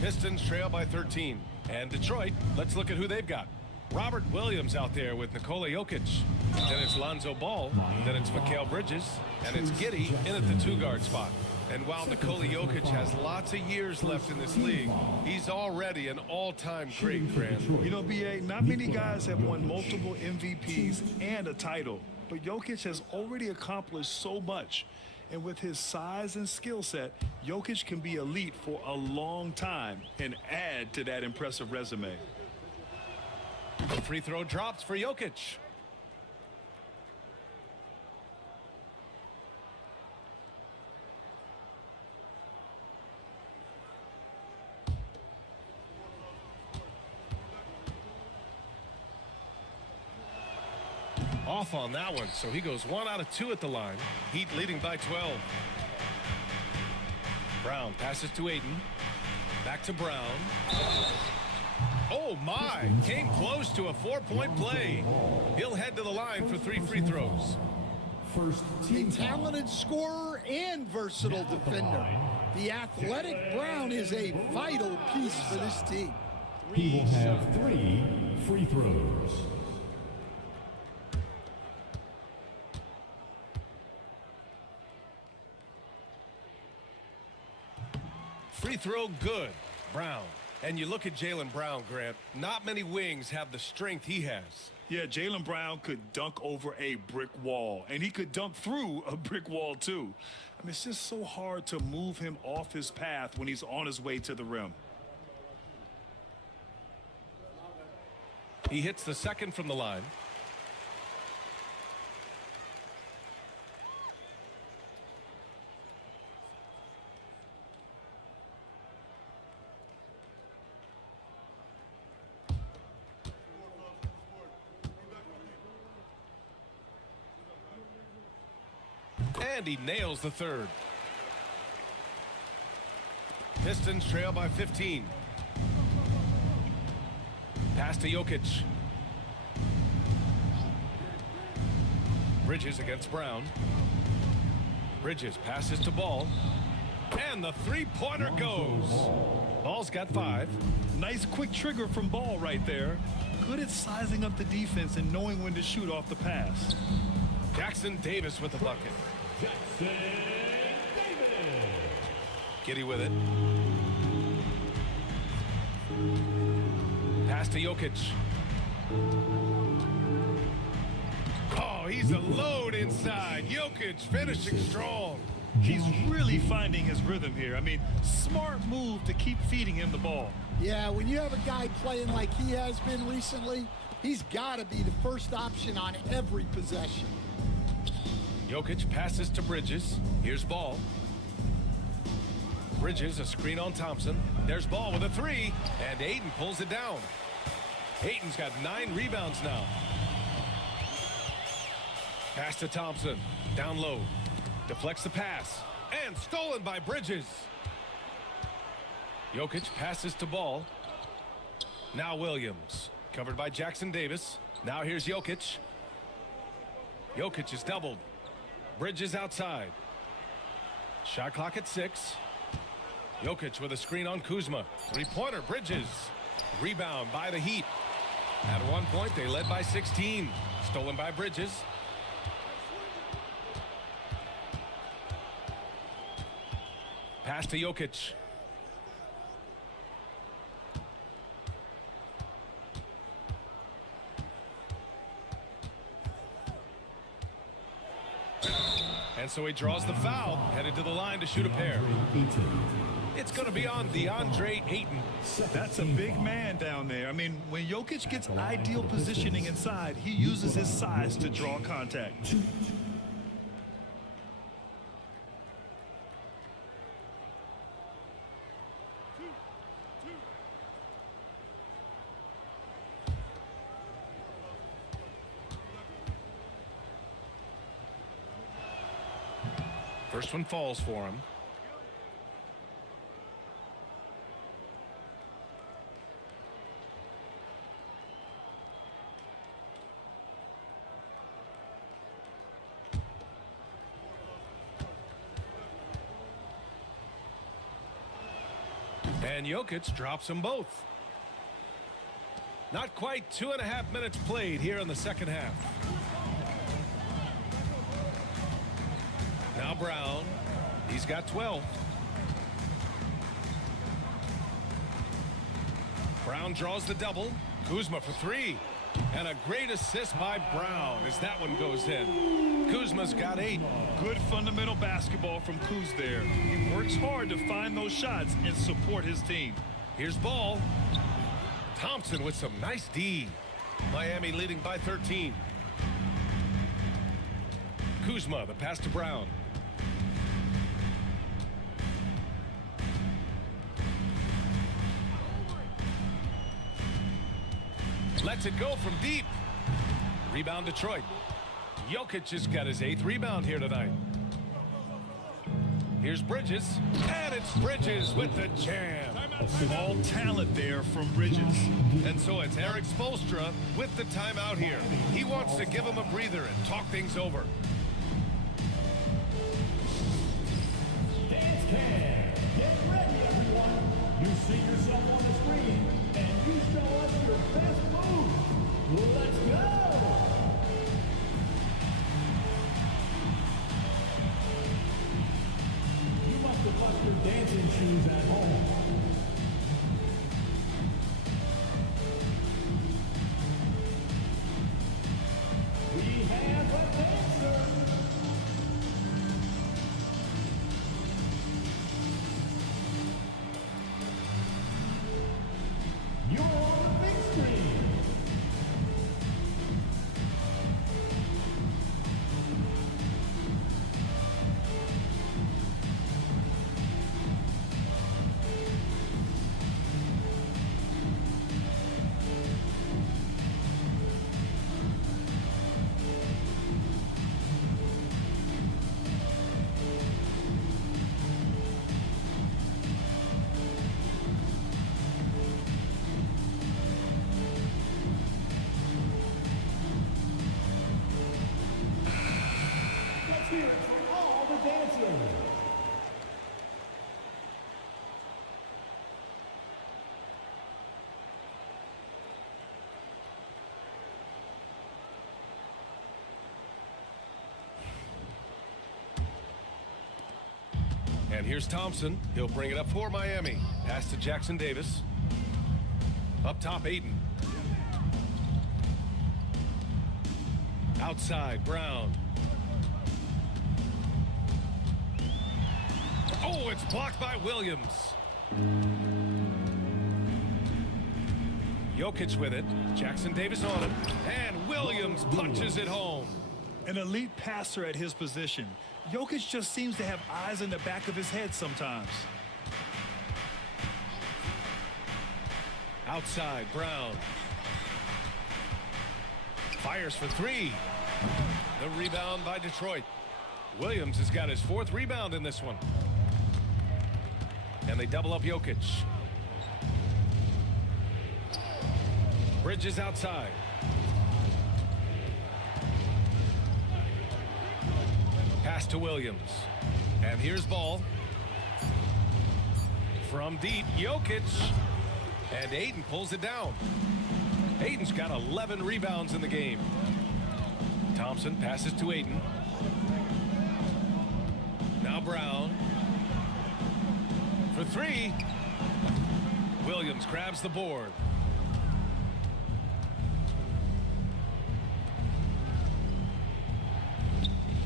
Pistons trail by 13. And Detroit, let's look at who they've got. Robert Williams out there with Nikola Jokic. Then it's Lonzo Ball. Then it's Mikal Bridges. And it's Giddey in at the 2-guard spot. And while Nikola Jokic has lots of years left in this league, he's already an all-time great, Grant. You know, B.A., not many guys have won multiple MVPs and a title. But Jokic has already accomplished so much. And with his size and skill set, Jokic can be elite for a long time and add to that impressive resume. The free throw drops for Jokic. Off on that one, so he goes 1 out of 2 at the line. Heat leading by 12. Brown passes to Ayton. Back to Brown. Oh my, came close to a 4-point play. He'll head to the line for 3 free throws. A talented scorer and versatile defender. The athletic Brown is a vital piece for this team. He will have 3 free throws. Free throw good, Brown. And you look at Jaylen Brown, Grant, not many wings have the strength he has. Yeah, Jaylen Brown could dunk over a brick wall, and he could dunk through a brick wall too. I mean, it's just so hard to move him off his path when he's on his way to the rim. He hits the second from the line. And he nails the third. Pistons trail by 15. Pass to Jokic. Bridges against Brown. Bridges passes to Ball. And the three-pointer goes. Ball's got 5. Nice quick trigger from Ball right there. Good at sizing up the defense and knowing when to shoot off the pass. Jackson Davis with the bucket. Giddey with it. Pass to Jokic. Oh, he's a load inside. Jokic finishing strong. He's really finding his rhythm here. I mean, smart move to keep feeding him the ball. Yeah, when you have a guy playing like he has been recently, he's got to be the first option on every possession. Jokic passes to Bridges. Here's Ball. Bridges, a screen on Thompson. There's Ball with a three, and Ayton pulls it down. Ayton's got 9 rebounds now. Pass to Thompson. Down low. Deflects the pass. And stolen by Bridges. Jokic passes to Ball. Now Williams. Covered by Jackson Davis. Now here's Jokic. Jokic is doubled. Bridges outside. Shot clock at 6. Jokic with a screen on Kuzma. Three-pointer, Bridges. Rebound by the Heat. At one point, they led by 16. Stolen by Bridges. Pass to Jokic. And so he draws the foul, headed to the line to shoot a pair. It's going to be on DeAndre Ayton. That's a big man down there. I mean, when Jokic gets ideal positioning inside, he uses his size to draw contact. First one falls for him. And Jokic drops them both. Not quite 2.5 minutes played here in the second half. Now Brown. He's got 12. Brown draws the double. Kuzma for 3. And a great assist by Brown as that one goes in. Kuzma's got 8. Good fundamental basketball from Kuz there. He works hard to find those shots and support his team. Here's Ball. Thompson with some nice D. Miami leading by 13. Kuzma, the pass to Brown. Lets it go from deep. Rebound Detroit. Jokic has got his 8th rebound here tonight. Here's Bridges. And it's Bridges with the jam. All talent there from Bridges. And so it's Eric Spoelstra with the timeout here. He wants to give him a breather and talk things over. Dance cam. Get ready, everyone. You see yourself on the screen, and you show us your best move. Let's go. You must have left your dancing shoes at home. We have a dancer. You're on the big screen. Let's hear it for all the dancers. And here's Thompson. He'll bring it up for Miami. Pass to Jackson Davis. Up top, Ayton. Outside, Brown. It's blocked by Williams. Jokic with it. Jackson Davis on him. And Williams punches it home. An elite passer at his position. Jokic just seems to have eyes in the back of his head sometimes. Outside, Brown. Fires for three. The rebound by Detroit. Williams has got his 4th rebound in this one. And they double up Jokic. Bridges outside. Pass to Williams. And here's ball. From deep, Jokic. And Ayton pulls it down. Ayton's got 11 rebounds in the game. Thompson passes to Ayton. Now Brown. For three. Williams grabs the board.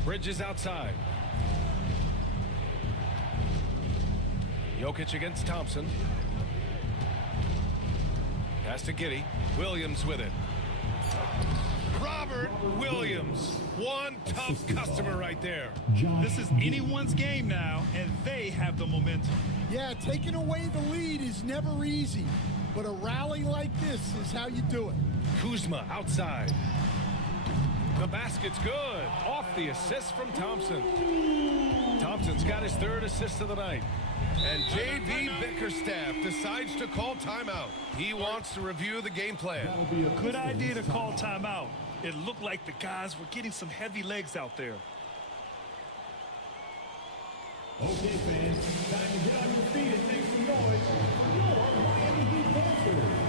Bridges outside. Jokic against Thompson. Pass to Giddey. Williams with it. Robert Williams. One tough customer right there. This is anyone's game now, and they have the momentum. Yeah, taking away the lead is never easy, but a rally like this is how you do it. Kuzma outside. The basket's good. Off the assist from Thompson. Thompson's got his 3rd assist of the night. And J.B. Bickerstaff decides to call timeout. He wants to review the game plan. Good idea to call timeout. It looked like the guys were getting some heavy legs out there. Okay, fans, time to get on your feet and make some noise for your Miami Heat Panthers.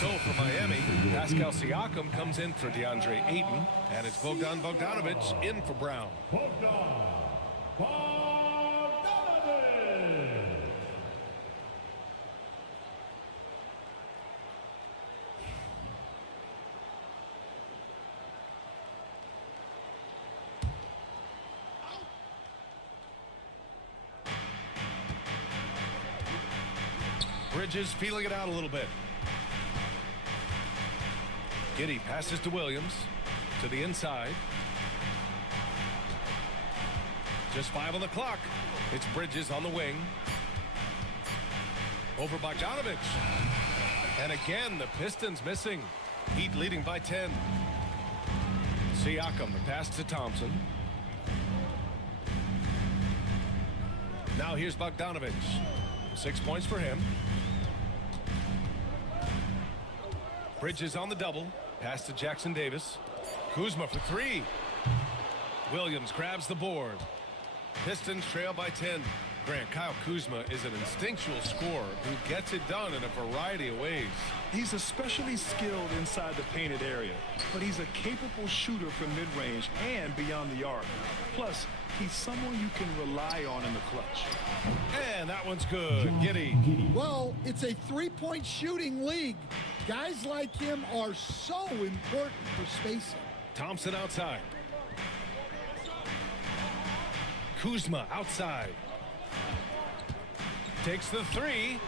So for Miami, Pascal Siakam comes in for DeAndre Ayton, and it's Bogdan Bogdanovic in for Brown. Bridges feeling it out a little bit. Giddey passes to Williams, to the inside. Just 5 on the clock. It's Bridges on the wing. Over Bogdanovic. And again, the Pistons missing. Heat leading by 10. Siakam, the pass to Thompson. Now here's Bogdanovic. 6 points for him. Bridges on the double. Pass to Jackson Davis. Kuzma for 3. Williams grabs the board. Pistons trail by 10. Grant, Kyle Kuzma is an instinctual scorer who gets it done in a variety of ways. He's especially skilled inside the painted area, but he's a capable shooter from mid-range and beyond the arc. Plus, he's someone you can rely on in the clutch. And that one's good. Giddey. Well, it's a three-point shooting league. Guys like him are so important for spacing. Thompson outside. Kuzma outside. Takes the 3.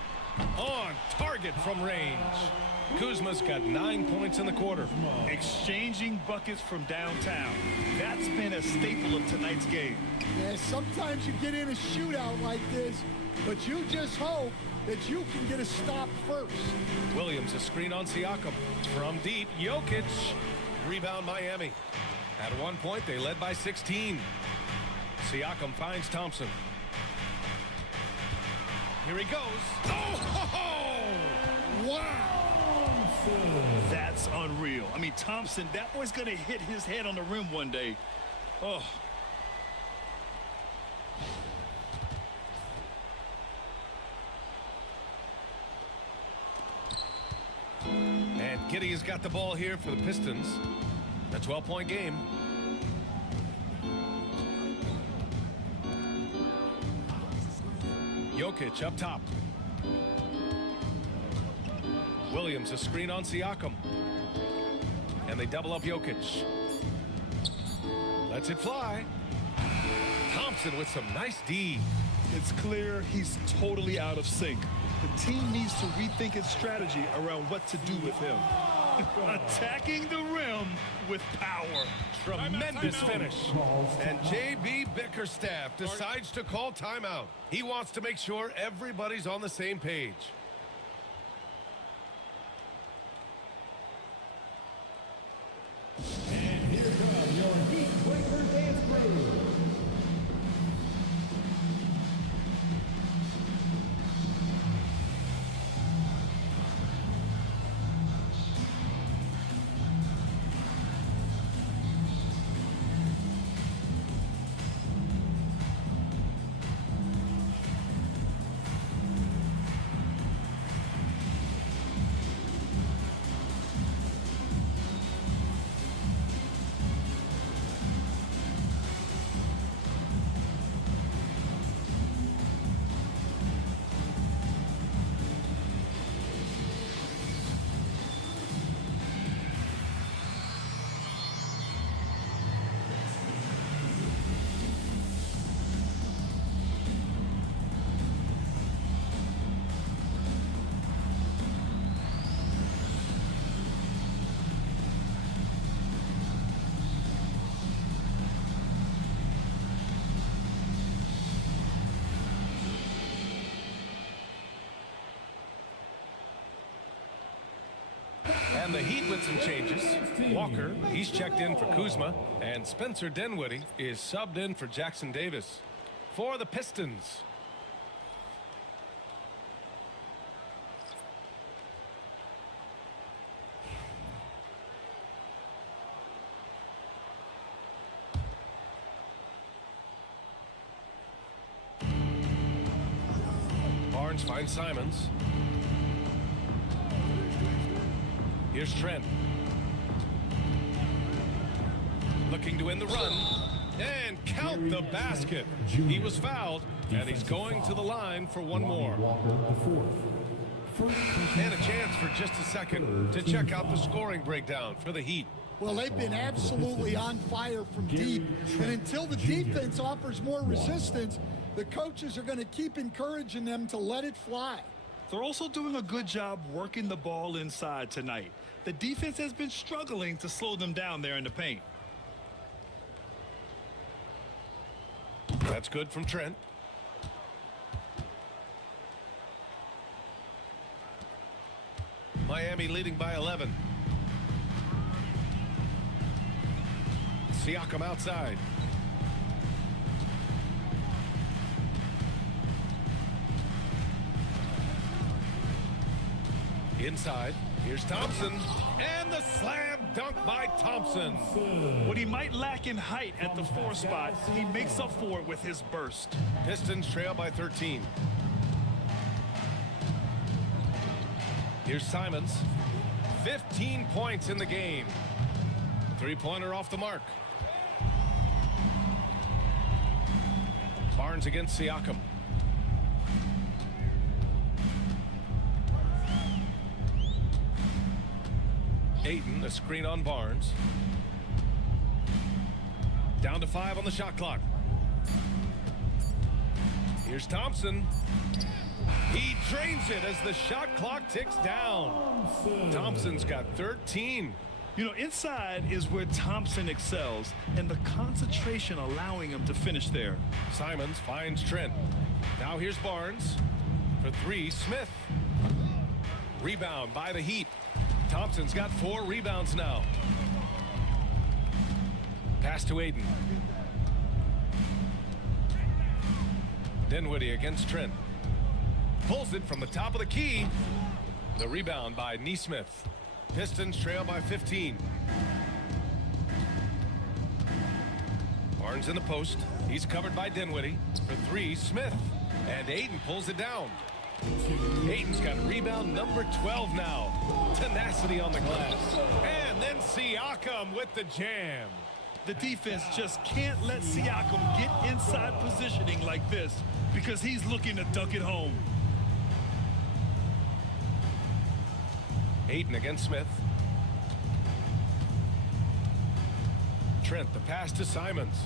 On target from range. Kuzma's got 9 points in the quarter. Exchanging buckets from downtown. That's been a staple of tonight's game. Yeah, sometimes you get in a shootout like this, but you just hope that you can get a stop first. Williams, a screen on Siakam. From deep, Jokic. Rebound Miami. At one point, they led by 16. Siakam finds Thompson. Here he goes. Oh, ho, ho! Wow! That's unreal. I mean, Thompson, that boy's going to hit his head on the rim one day. Oh. And Giddey has got the ball here for the Pistons. A 12-point game. Jokic up top. Williams, a screen on Siakam. And they double up Jokic. Lets it fly. Thompson with some nice D. It's clear he's totally out of sync. The team needs to rethink its strategy around what to do with him. Attacking the rim with power. Tremendous finish. And J.B. Bickerstaff decides to call timeout. He wants to make sure everybody's on the same page. And here come your Heat Breaker Dance Crew. And the Heat with some changes. Walker, he's checked in for Kuzma. And Spencer Dinwiddie is subbed in for Jackson Davis. For the Pistons. Barnes finds Simons. Here's Trent. Looking to win the run. And count the basket. He was fouled, and he's going to the line for one more. And a chance for just a second to check out the scoring breakdown for the Heat. Well, they've been absolutely on fire from deep. And until the defense offers more resistance, the coaches are going to keep encouraging them to let it fly. They're also doing a good job working the ball inside tonight. The defense has been struggling to slow them down there in the paint. That's good from Trent. Miami leading by 11. Siakam outside. Inside, here's Thompson, and the slam dunk by Thompson. What he might lack in height at the 4 spot, he makes up for it with his burst. Pistons trail by 13. Here's Simons. 15 points in the game. Three-pointer off the mark. Barnes against Siakam. Ayton, a screen on Barnes. Down to 5 on the shot clock. Here's Thompson. He drains it as the shot clock ticks down. Thompson's got 13. You know, inside is where Thompson excels, and the concentration allowing him to finish there. Simons finds Trent. Now here's Barnes. For three, Smith. Rebound by the Heat. Thompson's got 4 rebounds now. Pass to Aiden. Dinwiddie against Trent. Pulls it from the top of the key. The rebound by Nesmith. Pistons trail by 15. Barnes in the post. He's covered by Dinwiddie. For 3, Smith. And Aiden pulls it down. Aiden's got rebound number 12 now. Tenacity on the glass. And then Siakam with the jam. The defense just can't let Siakam get inside positioning like this because he's looking to dunk it home. Aiden against Smith. Trent, the pass to Simons.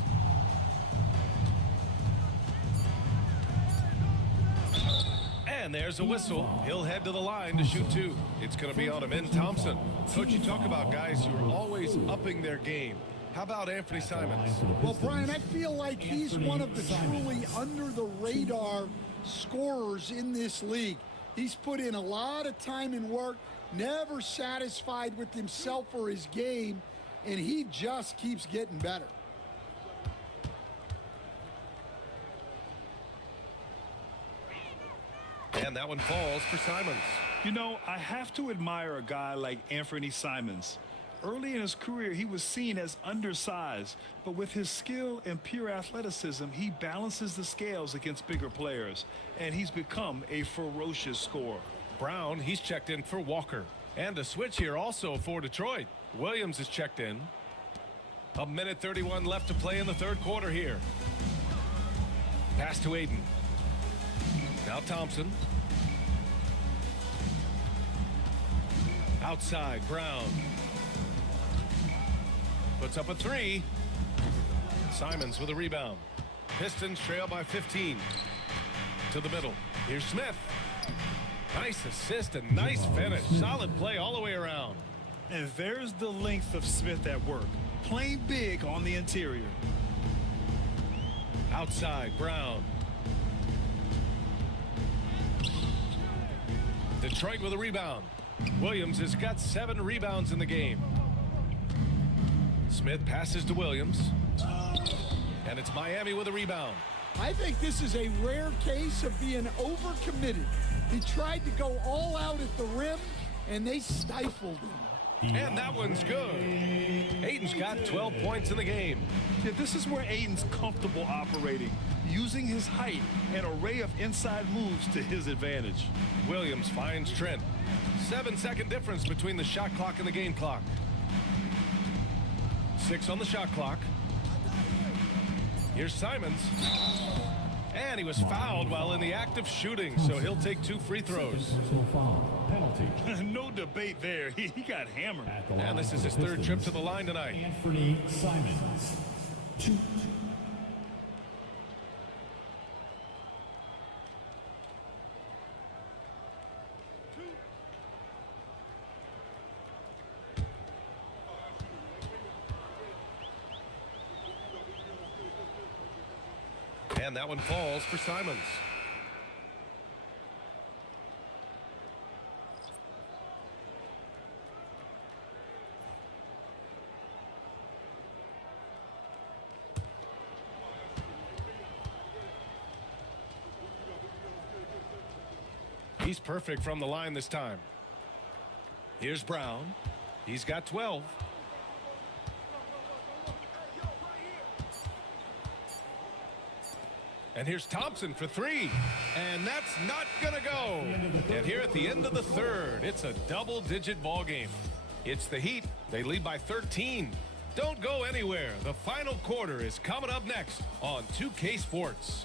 And there's a whistle. He'll head to the line to shoot 2. It's going to be on Amin Thompson. Coach, you talk about guys who are always upping their game. How about Anthony Simons? Well, Brian, I feel like he's one of the truly under-the-radar scorers in this league. He's put in a lot of time and work, never satisfied with himself or his game, and he just keeps getting better. And that one falls for Simons. You know, I have to admire a guy like Anthony Simons. Early in his career, he was seen as undersized, but with his skill and pure athleticism, he balances the scales against bigger players, and he's become a ferocious scorer. Brown, he's checked in for Walker. And a switch here also for Detroit. Williams is checked in. 1:31 left to play in the third quarter here. Pass to Aiden. Now Thompson. Outside, Brown. Puts up a 3. Simons with a rebound. Pistons trail by 15. To the middle. Here's Smith. Nice assist and nice finish. Solid play all the way around. And there's the length of Smith at work. Playing big on the interior. Outside, Brown. Detroit with a rebound. Williams has got 7 rebounds in the game. Smith passes to Williams. And it's Miami with a rebound. I think this is a rare case of being overcommitted. He tried to go all out at the rim, and they stifled him. And that one's good. Aiden's got 12 points in the game. Yeah, this is where Aiden's comfortable operating, using his height and array of inside moves to his advantage. Williams finds Trent. 7-second difference between the shot clock and the game clock. 6 on the shot clock. Here's Simons. And he was fouled while in the act of shooting, so he'll take 2 free throws. No debate there. He got hammered. And this is his 3rd trip to the line tonight. Anthony Simons. 2. And that one falls for Simons. He's perfect from the line this time. Here's Brown. He's got 12. And here's Thompson for 3. And that's not going to go. And here at the end of the third, it's a double-digit ball game. It's the Heat. They lead by 13. Don't go anywhere. The final quarter is coming up next on 2K Sports.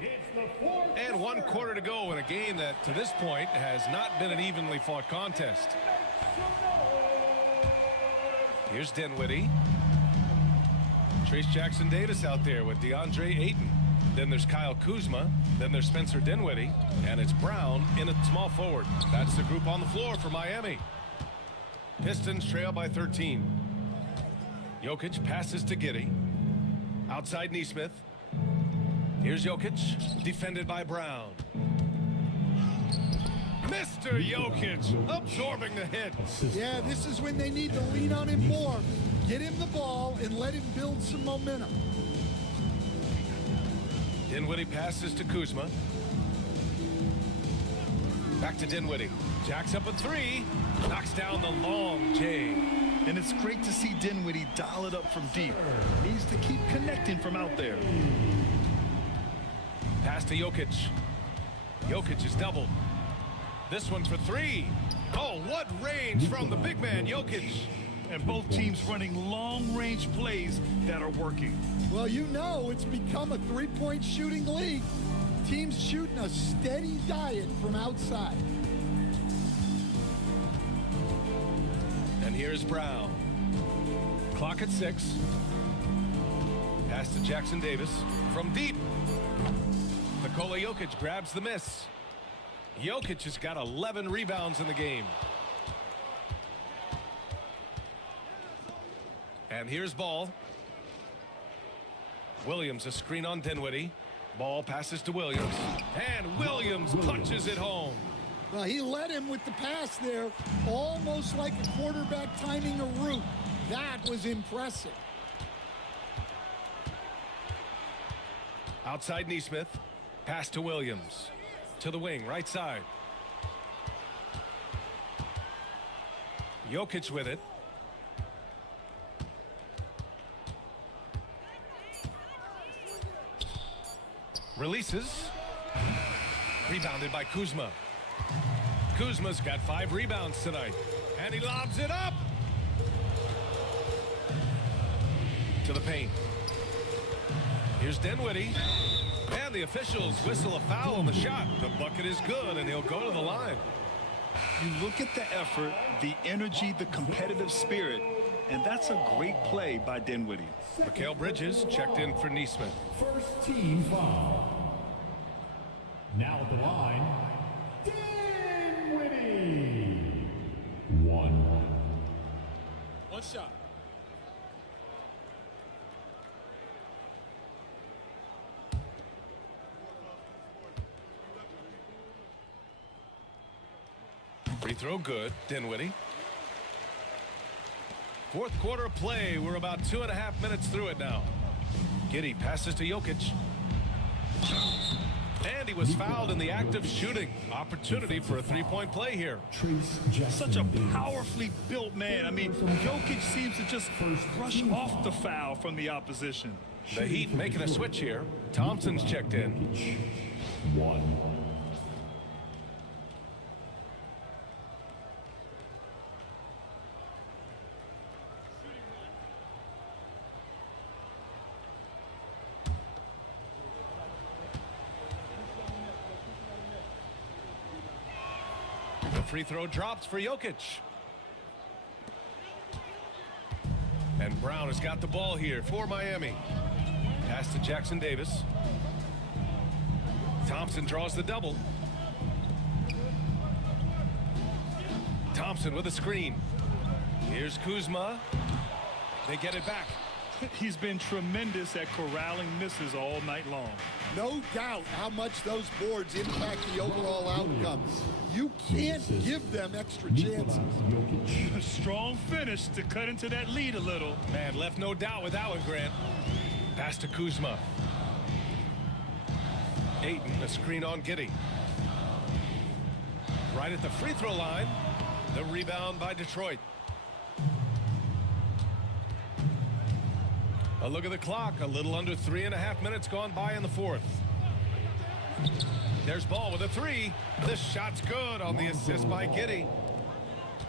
It's And 1 quarter to go in a game that, to this point, has not been an evenly fought contest. Here's Dinwiddie. Trace Jackson Davis out there with DeAndre Ayton. Then there's Kyle Kuzma. Then there's Spencer Dinwiddie. And it's Brown in at small forward. That's the group on the floor for Miami. Pistons trail by 13. Jokic passes to Giddey. Outside Nesmith. Here's Jokic, defended by Brown. Mr. Jokic absorbing the hit. Yeah, this is when they need to lean on him more. Get him the ball and let him build some momentum. Dinwiddie passes to Kuzma. Back to Dinwiddie. Jacks up a 3. Knocks down the long J. And it's great to see Dinwiddie dial it up from deep. Needs to keep connecting from out there. Pass to Jokic. Jokic is doubled. This one's for 3. Oh, what range from the big man, Jokic. And both teams running long-range plays that are working. Well, you know it's become a three-point shooting league. Teams shooting a steady diet from outside. And here's Brown. Clock at 6. Pass to Jackson Davis from deep. Nikola Jokic grabs the miss. Jokic has got 11 rebounds in the game. And here's Ball. Williams a screen on Dinwiddie. Ball passes to Williams. And Williams punches it home. Well, he led him with the pass there, almost like a quarterback timing a route. That was impressive. Outside Nesmith. Pass to Williams. To the wing, right side. Jokic with it. Releases. Rebounded by Kuzma. Kuzma's got 5 rebounds tonight. And he lobs it up. To the paint. Here's Dinwiddie. And the officials whistle a foul on the shot. The bucket is good, and he'll go to the line. You look at the effort, the energy, the competitive spirit, and that's a great play by Dinwiddie. Mikal Bridges checked in for Nesmith. First team foul. Now at the line, Dinwiddie. 1 shot. Free throw good. Dinwiddie. Fourth quarter play. We're about 2.5 minutes through it now. Giddey passes to Jokic. And he was fouled in the act of shooting. Opportunity for a 3-point play here. Such a powerfully built man. I mean, Jokic seems to just brush off the foul from the opposition. The Heat making a switch here. Thompson's checked in. 1. Free throw drops for Jokic. And Brown has got the ball here for Miami. Pass to Jackson Davis. Thompson draws the double. Thompson with a screen. Here's Kuzma. They get it back. He's been tremendous at corralling misses all night long. No doubt how much those boards impact the overall outcome. You can't give them extra chances. A strong finish to cut into that lead a little. Man, left no doubt with that one, Grant. Pass to Kuzma. Ayton, a screen on Giddey. Right at the free throw line. The rebound by Detroit. A look at the clock. A little under 3.5 minutes gone by in the fourth. There's Ball with a 3. This shot's good on the assist by Giddey.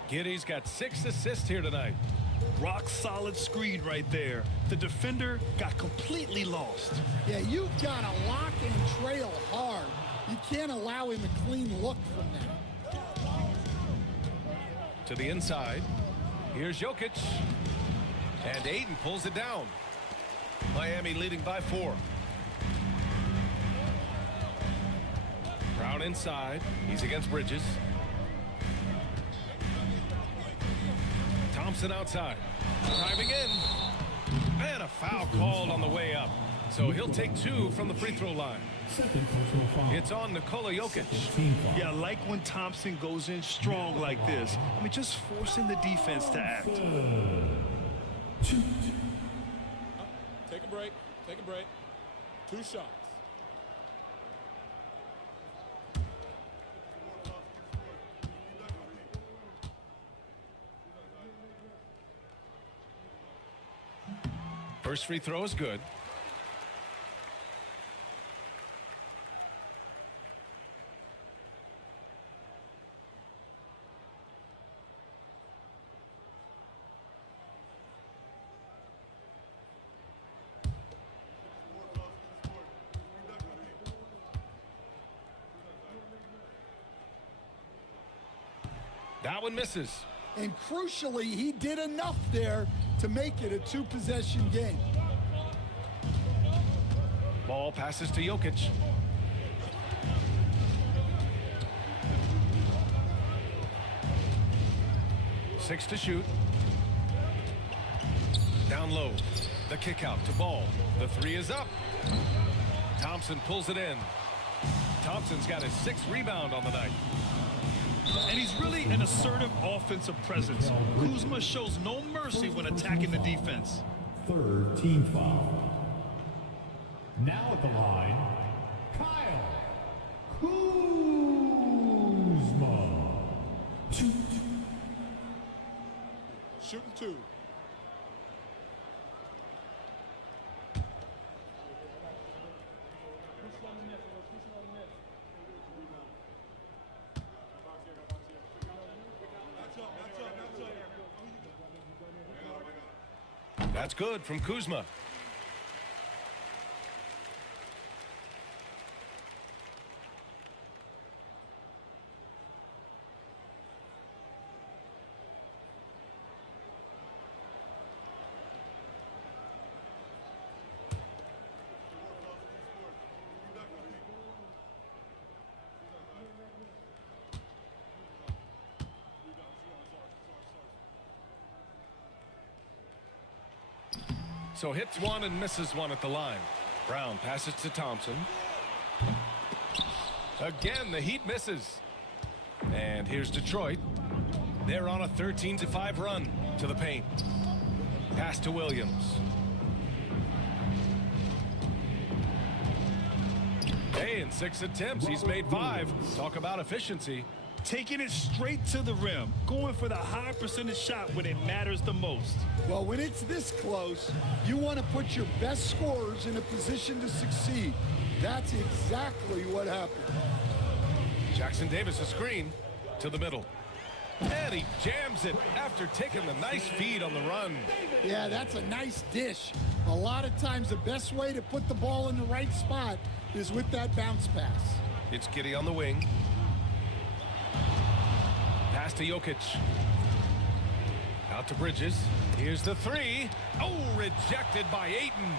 Giddey's got 6 assists here tonight. Rock solid screen right there. The defender got completely lost. Yeah, you've got to lock and trail hard. You can't allow him a clean look from that. To the inside. Here's Jokic. And Ayton pulls it down. Miami leading by 4. Brown inside. He's against Bridges. Thompson outside. Driving in. And a foul called on the way up. So he'll take 2 from the free throw line. It's on Nikola Jokic. Yeah, I like when Thompson goes in strong like this. I mean, just forcing the defense to act. Take a break. Take a break. 2 shots. First free throw is good. That one misses. And crucially, he did enough there to make it a 2-possession game. Ball passes to Jokic. Six to shoot. Down low. The kick out to Ball. The 3 is up. Thompson pulls it in. Thompson's got his 6th rebound on the night. And he's really an assertive offensive presence. Kuzma shows no mercy when attacking the defense. 3rd team foul. Now at the line, Kyle Kuzma. Shooting 2. That's good from Kuzma. So hits 1 and misses 1 at the line. Brown passes to Thompson. Again, the Heat misses. And here's Detroit. They're on a 13-5 run to the paint. Pass to Williams. Hey, in 6 attempts, he's made 5. Talk about efficiency. Taking it straight to the rim. Going for the high percentage shot when it matters the most. Well, when it's this close, you want to put your best scorers in a position to succeed. That's exactly what happened. Jackson Davis a screen to the middle. And he jams it after taking the nice feed on the run. Yeah, that's a nice dish. A lot of times the best way to put the ball in the right spot is with that bounce pass. It's Giddey on the wing. Pass to Jokic. Out to Bridges. Here's the 3. Oh, rejected by Ayton.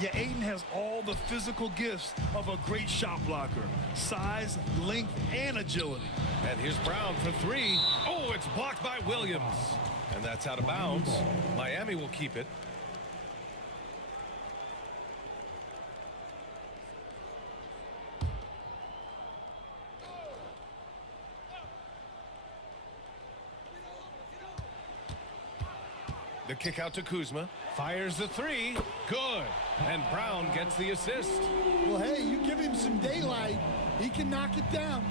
Yeah, Ayton has all the physical gifts of a great shot blocker. Size, length, and agility. And here's Brown for 3. Oh, it's blocked by Williams. And that's out of bounds. Miami will keep it. The kick out to Kuzma. Fires the 3. Good. And Brown gets the assist. Well, hey, you give him some daylight, he can knock it down.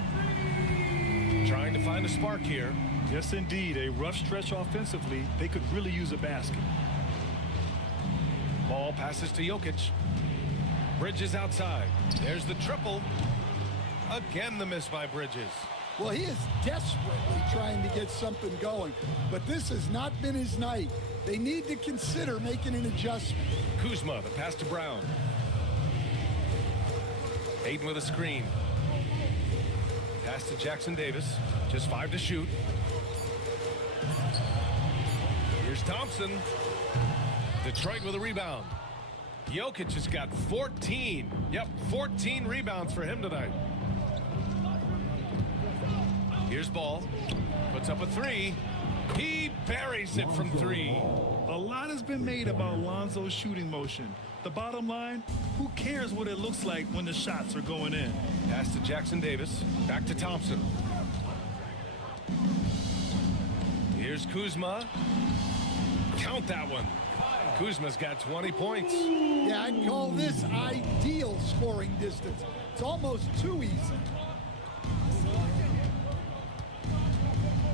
Trying to find a spark here. Yes, indeed. A rough stretch offensively. They could really use a basket. Ball passes to Jokic. Bridges outside. There's the triple. Again, the miss by Bridges. Well, he is desperately trying to get something going, but this has not been his night. They need to consider making an adjustment. Kuzma, the pass to Brown. Aiden with a screen. Pass to Jackson Davis. Just 5 to shoot. Here's Thompson. Detroit with a rebound. Jokic has got 14. Yep, 14 rebounds for him tonight. Here's Ball. Puts up a 3. He buries it from 3. A lot has been made about Lonzo's shooting motion. The bottom line, who cares what it looks like when the shots are going in? Pass to Jackson Davis. Back to Thompson. Here's Kuzma. Count that one. Kuzma's got 20 points. Yeah, I'd call this ideal scoring distance. It's almost too easy.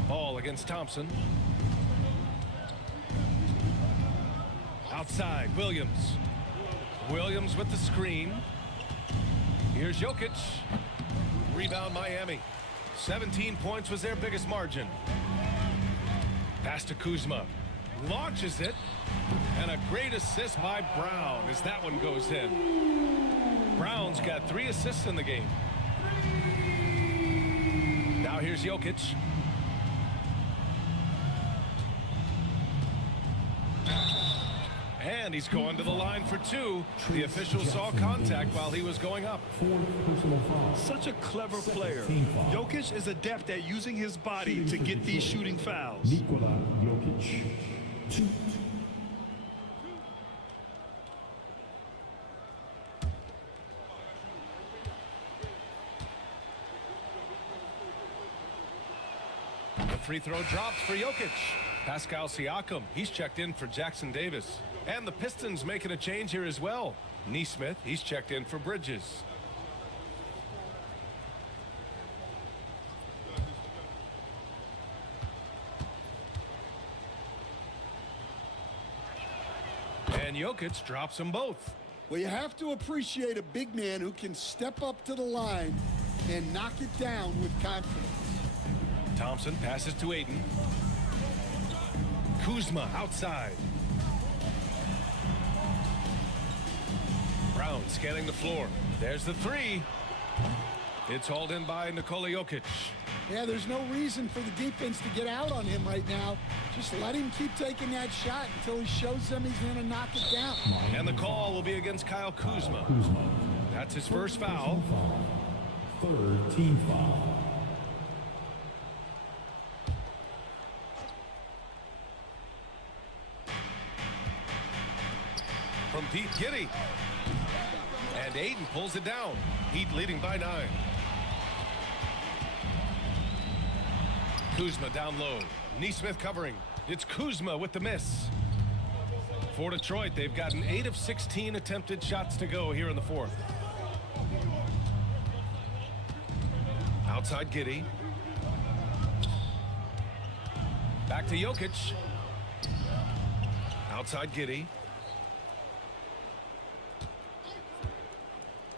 Ball against Thompson. Outside, Williams. Williams with the screen. Here's Jokic. Rebound Miami. 17 points was their biggest margin. Pass to Kuzma. Launches it. And a great assist by Brown as that one goes in. Brown's got 3 assists in the game. Now here's Jokic. And he's going to the line for 2. The official saw contact while he was going up. Such a clever player. Jokic is adept at using his body to get these shooting fouls. Nikola Jokic. 2. The free throw drops for Jokic. Pascal Siakam, he's checked in for Jackson Davis. And the Pistons making a change here as well. Nesmith, he's checked in for Bridges. And Jokic drops them both. Well, you have to appreciate a big man who can step up to the line and knock it down with confidence. Thompson passes to Aiden. Kuzma outside. Brown scanning the floor. There's the 3. It's hauled in by Nikola Jokic. Yeah, there's no reason for the defense to get out on him right now. Just let him keep taking that shot until he shows them he's going to knock it down. And the call will be against Kyle Kuzma. That's his first foul. 3rd team foul. From Pete Giddy. And Aiden pulls it down. Heat leading by 9. Kuzma down low. Nesmith covering. It's Kuzma with the miss. For Detroit, they've gotten 8 of 16 attempted shots to go here in the 4th. Outside Giddy. Back to Jokic. Outside Giddy.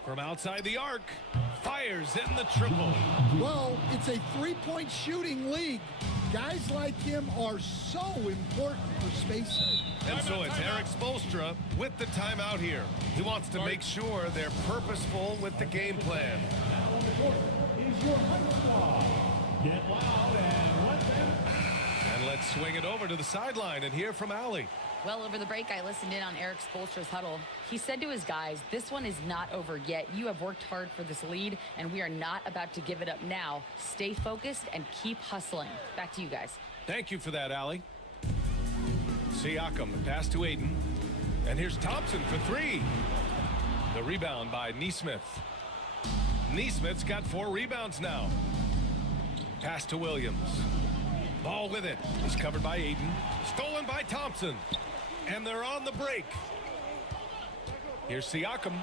From outside the arc, fires in the triple. Well, it's a 3-point shooting league. Guys like him are so important for spacing. And so it's Eric Spoelstra with the timeout here. He wants to make sure they're purposeful with the game plan. Now on the court is your high squad. Get loud and let them. And let's swing it over to the sideline and hear from Allie. Well, over the break, I listened in on Eric Spoelstra's huddle. He said to his guys, this one is not over yet. You have worked hard for this lead, and we are not about to give it up now. Stay focused and keep hustling. Back to you guys. Thank you for that, Allie. Siakam, the pass to Aiden. And here's Thompson for 3. The rebound by Nesmith. Nesmith's got 4 rebounds now. Pass to Williams. Ball with it. It's covered by Aiden. Stolen by Thompson. And they're on the break. Here's Siakam.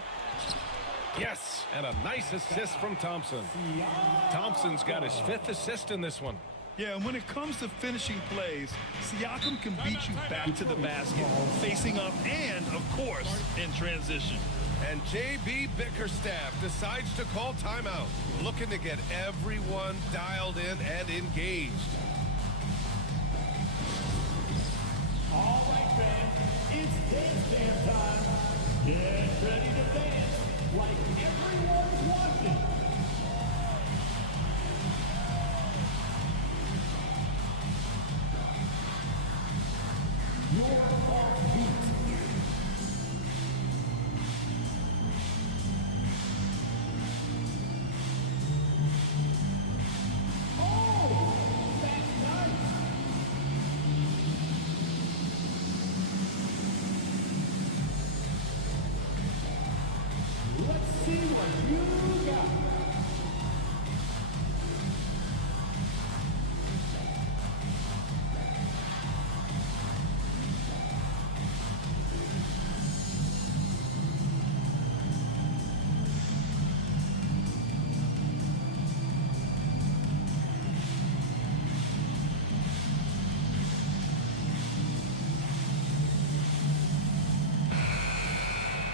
Yes, and a nice assist from Thompson. Thompson's got his 5th assist in this one. Yeah, and when it comes to finishing plays, Siakam can beat you back to the basket, facing up and, of course, in transition. And J.B. Bickerstaff decides to call timeout, looking to get everyone dialed in and engaged. All right, fans, it's dance time. Get ready to dance like everyone's watching. Your heartbeat. Oh, that's nice. Let's see what you got.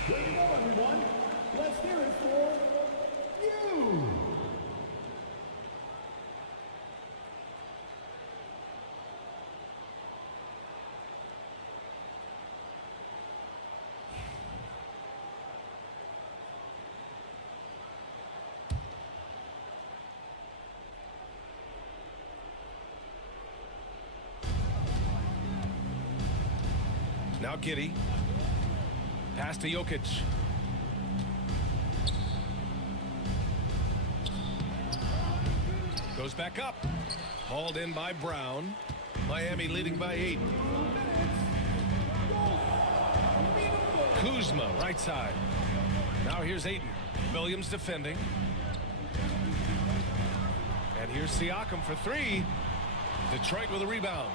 Here you go, everyone. Let's hear it for you. Now Giddey. Pass to Jokic. Goes back up. Hauled in by Brown. Miami leading by 8. Kuzma, right side. Now here's Ayton. Williams defending. And here's Siakam for 3. Detroit with a rebound.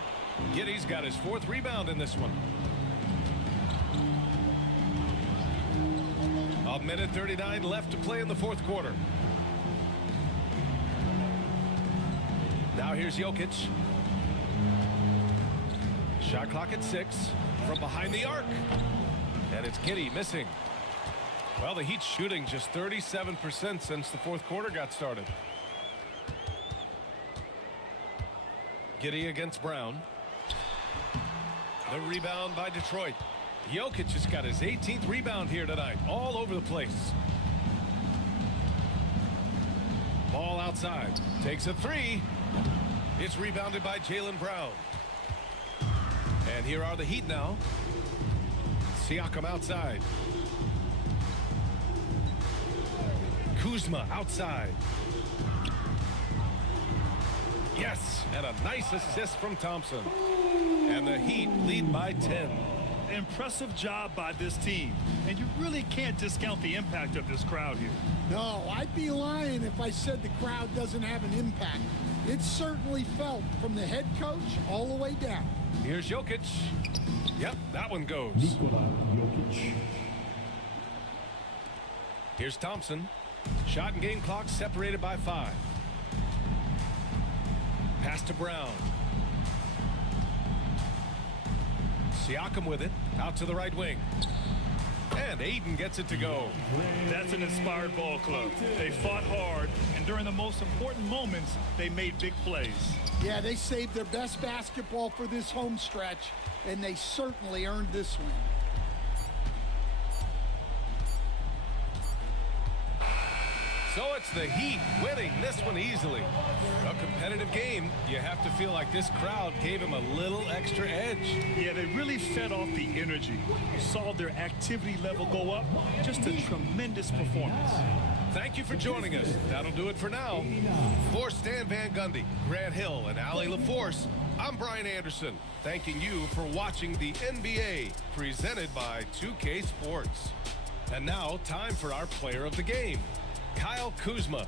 Giddey's got his 4th rebound in this one. A minute 39 left to play in the 4th quarter. Now here's Jokic. Shot clock at 6 from behind the arc. And it's Giddey missing. Well, the Heat's shooting just 37% since the 4th quarter got started. Giddey against Brown. The rebound by Detroit. Jokic has got his 18th rebound here tonight, all over the place. Ball outside. Takes a 3. It's rebounded by Jaylen Brown. And here are the Heat now. Siakam outside. Kuzma outside. Yes, and a nice assist from Thompson. And the Heat lead by 10. Impressive job by this team, and you really can't discount the impact of this crowd here. No, I'd be lying if I said the crowd doesn't have an impact. It's certainly felt from the head coach all the way down. Here's Jokic. Yep, that one goes. Jokic. Here's Thompson. Shot and game clock separated by 5. Pass to Brown. Siakam with it. Out to the right wing. And Ayton gets it to go. That's an inspired ball club. They fought hard, and during the most important moments, they made big plays. Yeah, they saved their best basketball for this home stretch, and they certainly earned this win. So it's the Heat winning this one easily. A competitive game. You have to feel like this crowd gave him a little extra edge. Yeah, they really fed off the energy. You saw their activity level go up. Just a tremendous performance. Thank you for joining us. That'll do it for now. For Stan Van Gundy, Grant Hill, and Allie LaForce, I'm Brian Anderson, thanking you for watching the NBA, presented by 2K Sports. And now, time for our player of the game. Kyle Kuzma